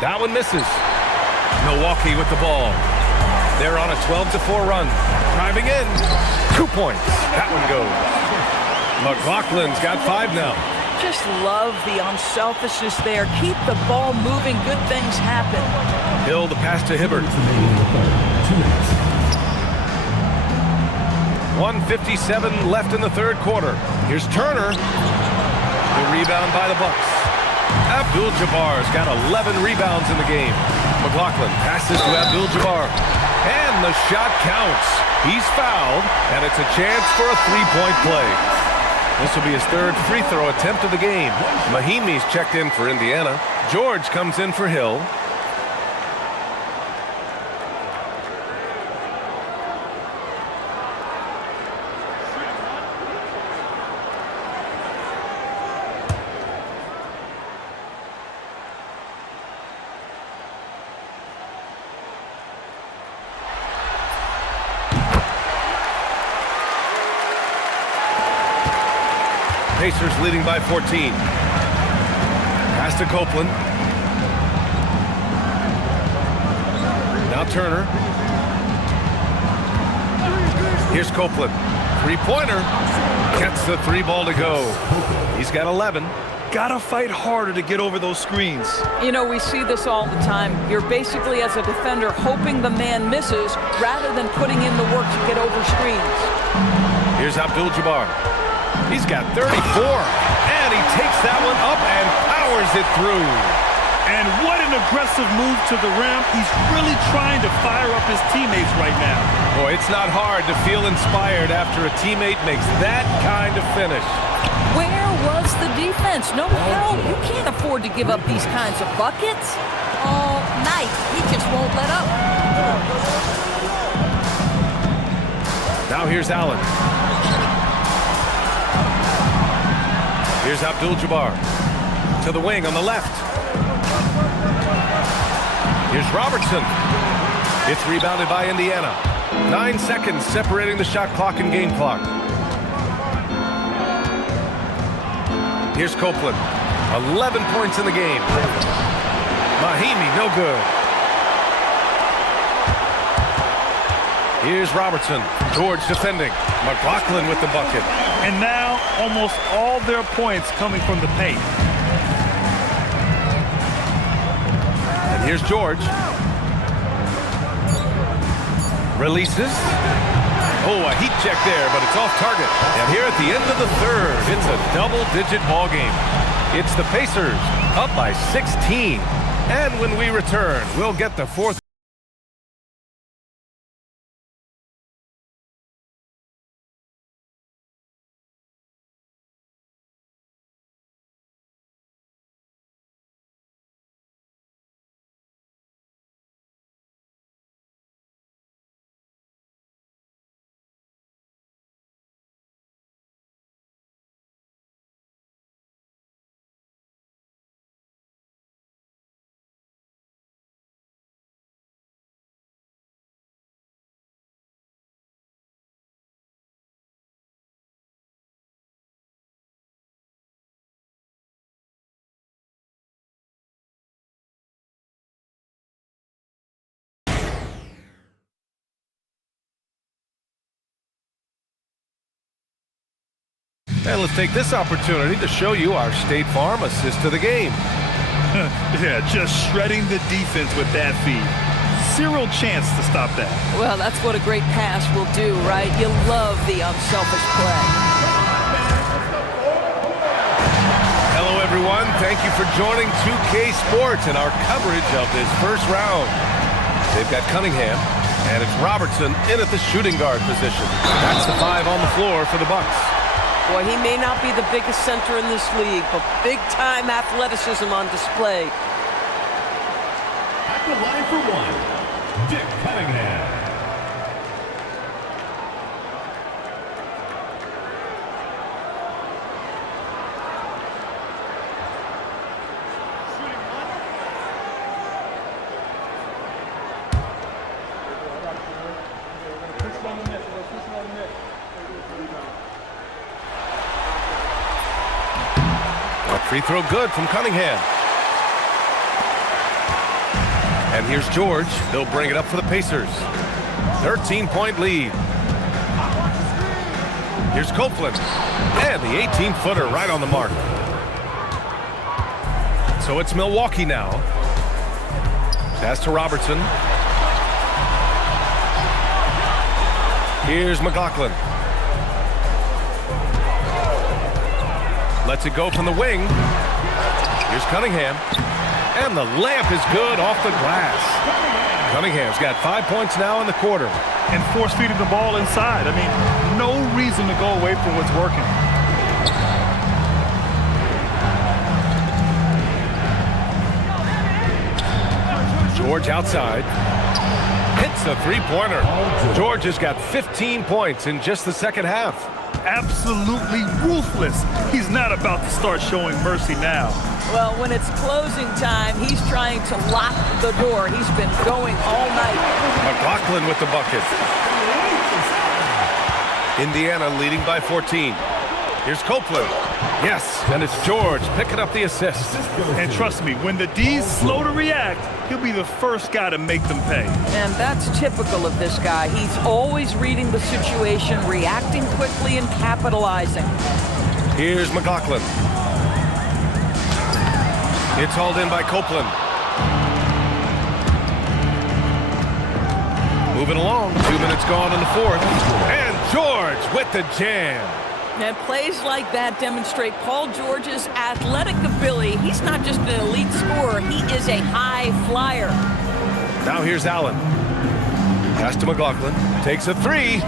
That one misses. Milwaukee with the ball. They're on a 12-4 run. Driving in. 2 points. That one goes. McLaughlin's got 5 now. Just love the unselfishness there. Keep the ball moving. Good things happen. Hill the pass to Hibbert. 1:57 left in the third quarter. Here's Turner. The rebound by the Bucks. Abdul-Jabbar's got 11 rebounds in the game. McLaughlin passes to Abdul-Jabbar. And the shot counts. He's fouled, and it's a chance for a 3-point play. This will be his 3rd free throw attempt of the game. Mahimi's checked in for Indiana. George comes in for Hill. Pacers leading by 14. Pass to Copeland. Now Turner. Here's Copeland. 3-pointer. Gets the 3 ball to go. He's got 11. Gotta fight harder to get over those screens. You know, we see this all the time. You're basically, as a defender, hoping the man misses rather than putting in the work to get over screens. Here's Abdul-Jabbar. He's got 34, and he takes that one up and powers it through. And what an aggressive move to the rim. He's really trying to fire up his teammates right now. Boy, it's not hard to feel inspired after a teammate makes that kind of finish. Where was the defense? No help. You can't afford to give up these kinds of buckets. All night, he just won't let up. Now here's Allen. Here's Abdul-Jabbar to the wing on the left. Here's Robertson. It's rebounded by Indiana. 9 seconds separating the shot clock and game clock. Here's Copeland. 11 points in the game. Mahimi, no good. Here's Robertson. George defending. McLaughlin with the bucket. And now almost all their points coming from the paint. And here's George. Releases. Oh, a heat check there, but it's off target. And here at the end of the third, it's a double-digit ball game. It's the Pacers up by 16. And when we return, we'll get the fourth. And let's take this opportunity to show you our State Farm assist to the game. Yeah, just shredding the defense with that feed. Zero chance to stop that. Well, that's what a great pass will do, right? You love the unselfish play. Hello, everyone. Thank you for joining 2K Sports and our coverage of this first round. They've got Cunningham, and it's Robertson in at the shooting guard position. That's the 5 on the floor for the Bucks. Boy, he may not be the biggest center in this league, but big-time athleticism on display. At the line for one, Dick Cunningham. Free throw good from Cunningham. And here's George. They'll bring it up for the Pacers. 13-point lead. Here's Copeland. And the 18-footer right on the mark. So it's Milwaukee now. Pass to Robertson. Here's McLaughlin. Lets it go from the wing. Here's Cunningham. And the layup is good off the glass. Cunningham's got 5 points now in the quarter. And force feeding the ball inside. I mean, no reason to go away from what's working. George outside. Hits a three-pointer. George has got 15 points in just the second half. Absolutely ruthless. He's not about to start showing mercy now. Well, when it's closing time, he's trying to lock the door. He's been going all night. McLaughlin with the bucket. Indiana leading by 14. Here's Copeland. Yes, and it's George picking up the assist. And trust me, when the D's slow to react, he'll be the first guy to make them pay. And that's typical of this guy. He's always reading the situation, reacting quickly, and capitalizing. Here's McLaughlin. It's hauled in by Copeland. Moving along, 2 minutes gone in the fourth. And George with the jam. And plays like that demonstrate Paul George's athletic ability. He's not just an elite scorer, he is a high flyer. Now here's Allen. Pass to McLaughlin. Takes a three.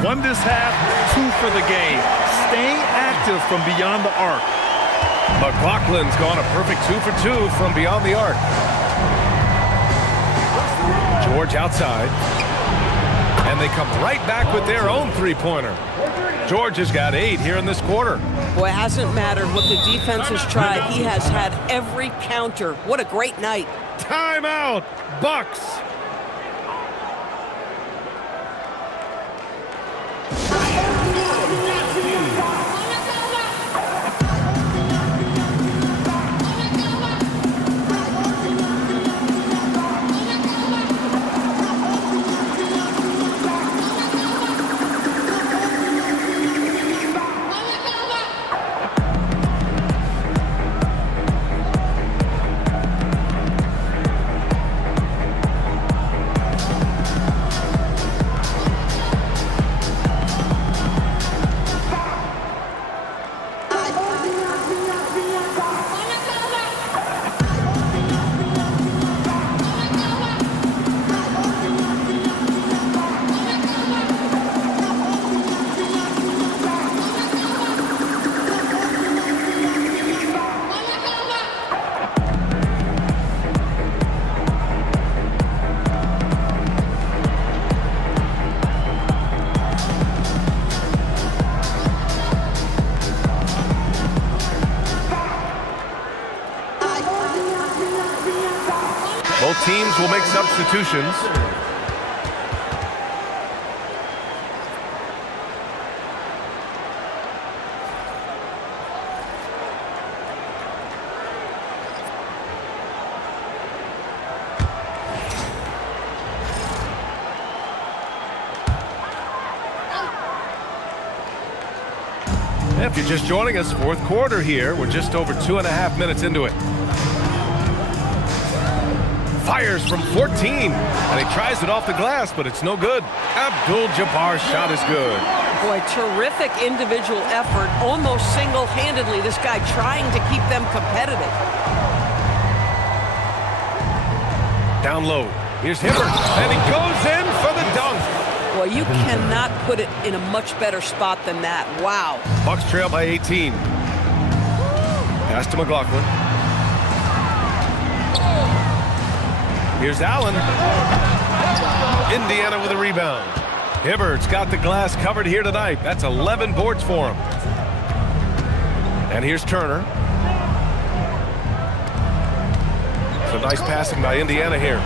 Won this half, 2 for the game. Staying active from beyond the arc. McLaughlin's gone a perfect 2 for 2 from beyond the arc. George outside. And they come right back with their own three-pointer. George has got 8 here in this quarter. Boy, it hasn't mattered what the defense has tried. He has had every counter. What a great night. Timeout, Bucks. substitutions. If you're just joining us, fourth quarter here. We're just over 2.5 minutes into it. Fires from 14, and he tries it off the glass, but it's no good. Abdul-Jabbar's shot is good. Boy, terrific individual effort, almost single-handedly. This guy trying to keep them competitive. Down low. Here's Hibbert, and he goes in for the dunk. Boy, you cannot put it in a much better spot than that. Wow. Bucks trail by 18. Pass to McLaughlin. Here's Allen. Indiana with a rebound. Hibbert's got the glass covered here tonight. That's 11 boards for him. And here's Turner. So nice passing by Indiana here.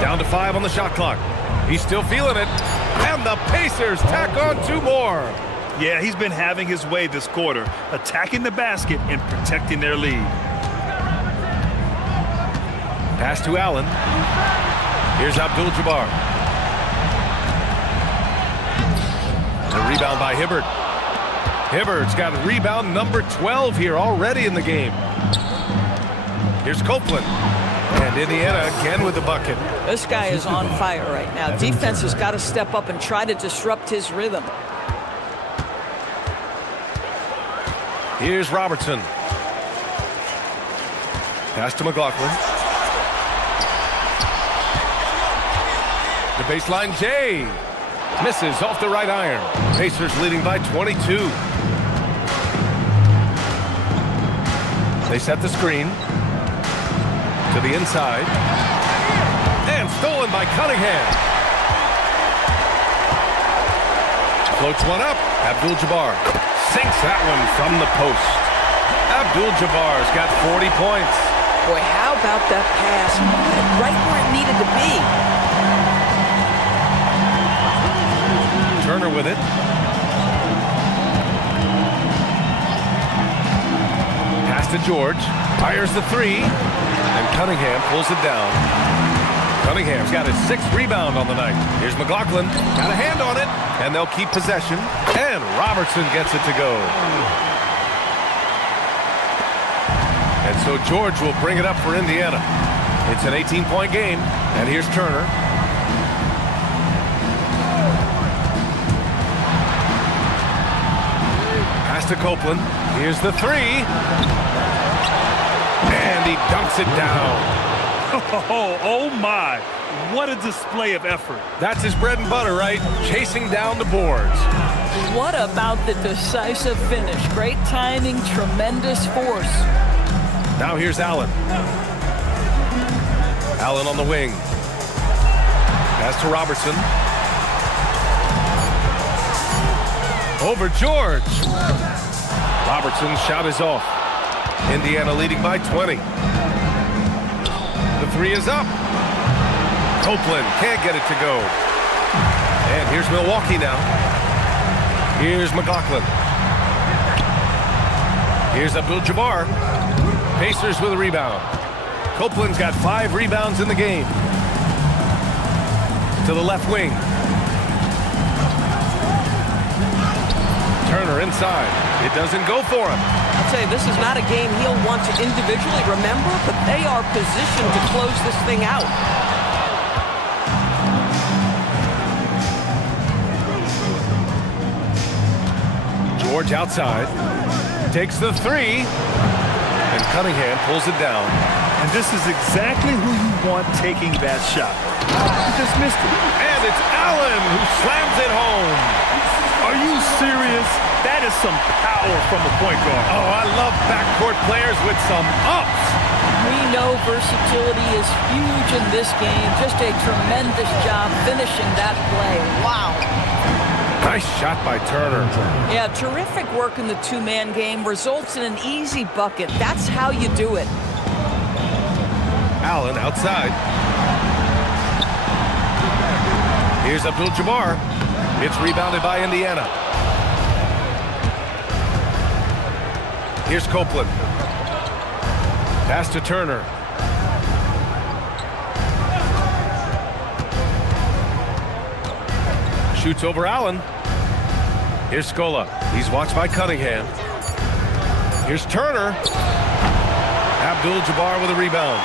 Down to 5 on the shot clock. He's still feeling it. And the Pacers tack on 2 more. Yeah, he's been having his way this quarter, attacking the basket and protecting their lead. Pass to Allen. Here's Abdul-Jabbar. The rebound by Hibbert. Hibbert's got rebound number 12 here already in the game. Here's Copeland. And Indiana again with the bucket. This guy is on fire right now. Defense has got to step up and try to disrupt his rhythm. Here's Robertson. Pass to McLaughlin. The baseline, Jay. Misses off the right iron. Pacers leading by 22. They set the screen. To the inside. And stolen by Cunningham. Floats one up. Abdul-Jabbar sinks that one from the post. Abdul-Jabbar's got 40 points. Boy, how about that pass? Right where it needed to be. Turner with it. Pass to George. Fires the 3. And Cunningham pulls it down. Cunningham's got his 6th rebound on the night. Here's McLaughlin. Got a hand on it. And they'll keep possession. And Robertson gets it to go. And so George will bring it up for Indiana. It's an 18-point game. And here's Turner. Pass to Copeland. Here's the 3. And he dunks it down. Oh my. What a display of effort. That's his bread and butter, right? Chasing down the boards. What about the decisive finish? Great timing, tremendous force. Now here's Allen. Allen on the wing. Pass to Robertson. Over George. Robertson's shot is off. Indiana leading by 20. The 3 is up. Copeland can't get it to go. And here's Milwaukee now. Here's McLaughlin. Here's Abdul-Jabbar. Pacers with a rebound. Copeland's got 5 rebounds in the game. To the left wing. Turner inside. It doesn't go for him. I'll tell you, this is not a game he'll want to individually remember, but they are positioned to close this thing out. George outside. Takes the 3. And Cunningham pulls it down. And this is exactly who you want taking that shot. He just missed it. And it's Allen who slams it home. Are you serious? That is some power from a point guard. Oh, I love backcourt players with some ups. We know versatility is huge in this game. Just a tremendous job finishing that play. Wow. Nice shot by Turner. Yeah, terrific work in the 2-man game. Results in an easy bucket. That's how you do it. Allen outside. Here's Abdul-Jabbar. It's rebounded by Indiana. Here's Copeland. Pass to Turner. Shoots over Allen. Here's Scola. He's watched by Cunningham. Here's Turner. Abdul-Jabbar with a rebound.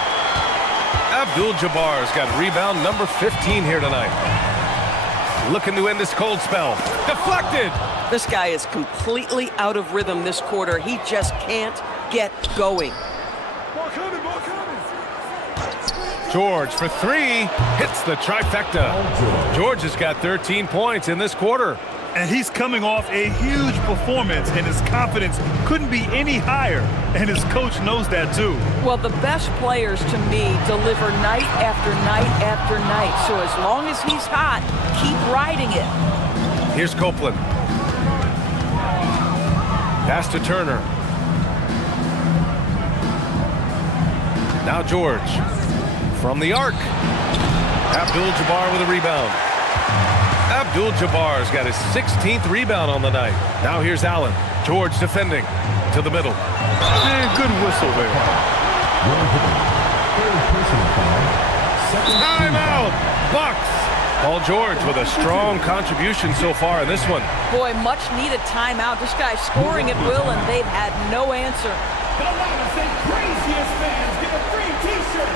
Abdul-Jabbar's got rebound number 15 here tonight. Looking to end this cold spell. Deflected. This guy is completely out of rhythm this quarter. He just can't get going. George for three. Hits the trifecta. George has got 13 points in this quarter. And he's coming off a huge performance, and his confidence couldn't be any higher. And his coach knows that, too. Well, the best players, to me, deliver night after night after night. So as long as he's hot, keep riding it. Here's Copeland. Pass to Turner. Now George. From the arc. Abdul-Jabbar with a rebound. Abdul-Jabbar's got his 16th rebound on the night. Now here's Allen. George defending to the middle. And good whistle there. Timeout. Bucks. Paul George with a strong contribution so far in this one. Boy, much needed timeout. This guy's scoring at will, and they've had no answer. The loudest and craziest fans get a free t-shirt.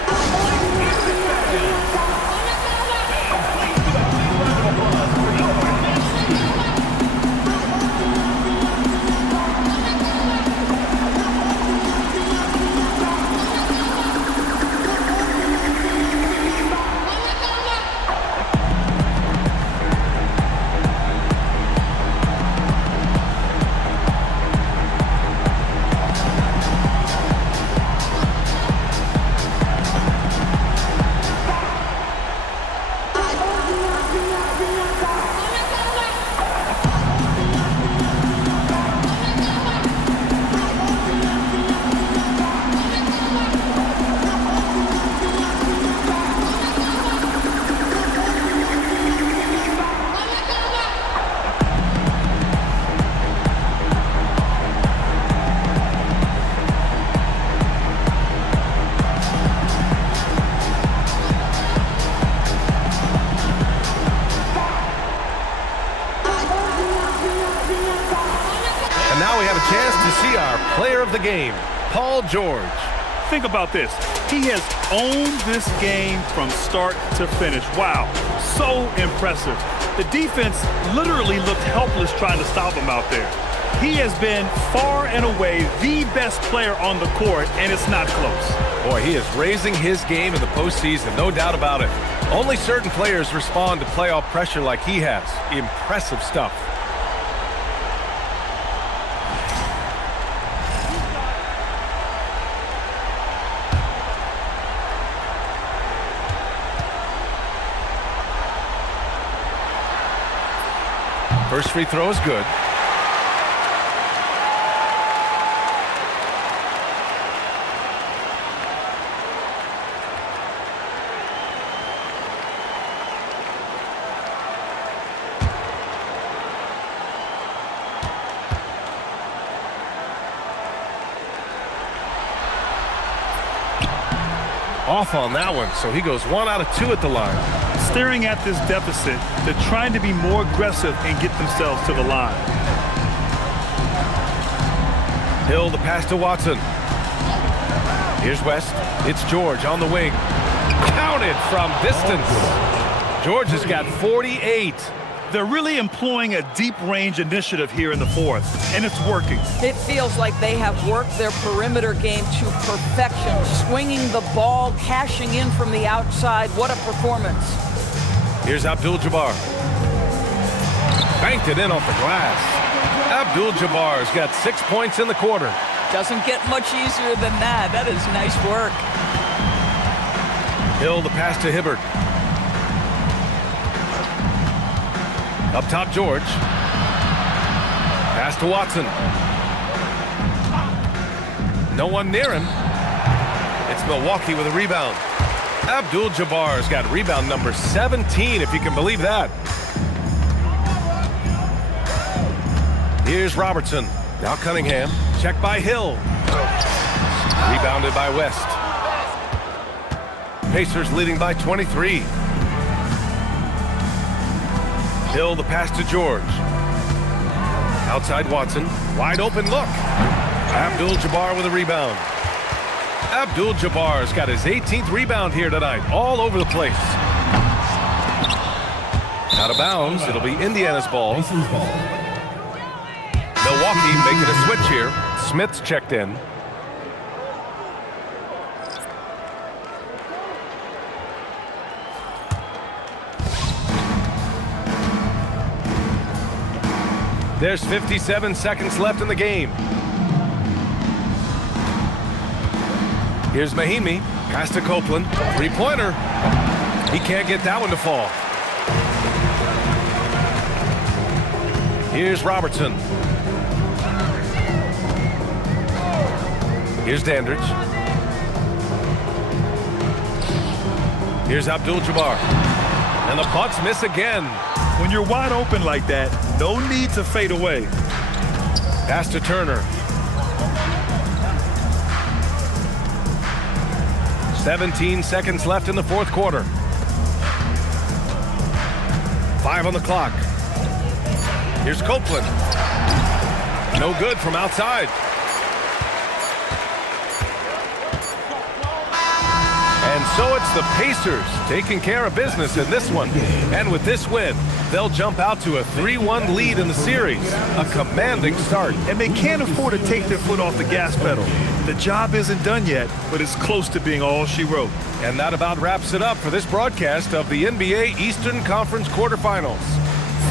Chance to see our player of the game, Paul George. Think about this. He has owned this game from start to finish. Wow, so impressive. The defense literally looked helpless trying to stop him out there. He has been far and away the best player on the court, and it's not close. Boy, he is raising his game in the postseason, no doubt about it. Only certain players respond to playoff pressure like he has. Impressive stuff. First free throw is good. Off on that one, so he goes 1 out of 2 at the line. Staring at this deficit, they're trying to be more aggressive and get themselves to the line. Hill, the pass to Watson. Here's West. It's George on the wing. Counted from distance. George has got 48. They're really employing a deep range initiative here in the fourth, and it's working. It feels like they have worked their perimeter game to perfection, swinging the ball, cashing in from the outside. What a performance. Here's Abdul-Jabbar. Banked it in off the glass. Abdul-Jabbar's got 6 points in the quarter. Doesn't get much easier than that. That is nice work. Hill, the pass to Hibbert. Up top, George. Pass to Watson. No one near him. It's Milwaukee with a rebound. Abdul-Jabbar's got rebound number 17, if you can believe that. Here's Robertson. Now Cunningham. Check by Hill. Rebounded by West. Pacers leading by 23. Hill the pass to George. Outside Watson. Wide open look. Abdul-Jabbar with a rebound. Abdul-Jabbar's got his 18th rebound here tonight. All over the place. Out of bounds. It'll be Indiana's ball. Milwaukee making a switch here. Smith's checked in. There's 57 seconds left in the game. Here's Mahimi. Pass to Copeland. Three-pointer. He can't get that one to fall. Here's Robertson. Here's Dandridge. Here's Abdul-Jabbar. And the Bucks miss again. When you're wide open like that, no need to fade away. Pass to Turner. 17 seconds left in the fourth quarter. 5 on the clock. Here's Copeland. No good from outside. And so it's the Pacers taking care of business in this one. And with this win, they'll jump out to a 3-1 lead in the series. A commanding start. And they can't afford to take their foot off the gas pedal. The job isn't done yet, but it's close to being all she wrote. And that about wraps it up for this broadcast of the NBA Eastern Conference quarterfinals.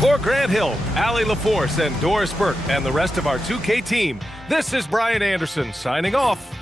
For Grant Hill, Allie LaForce, and Doris Burke, and the rest of our 2K team, this is Brian Anderson signing off.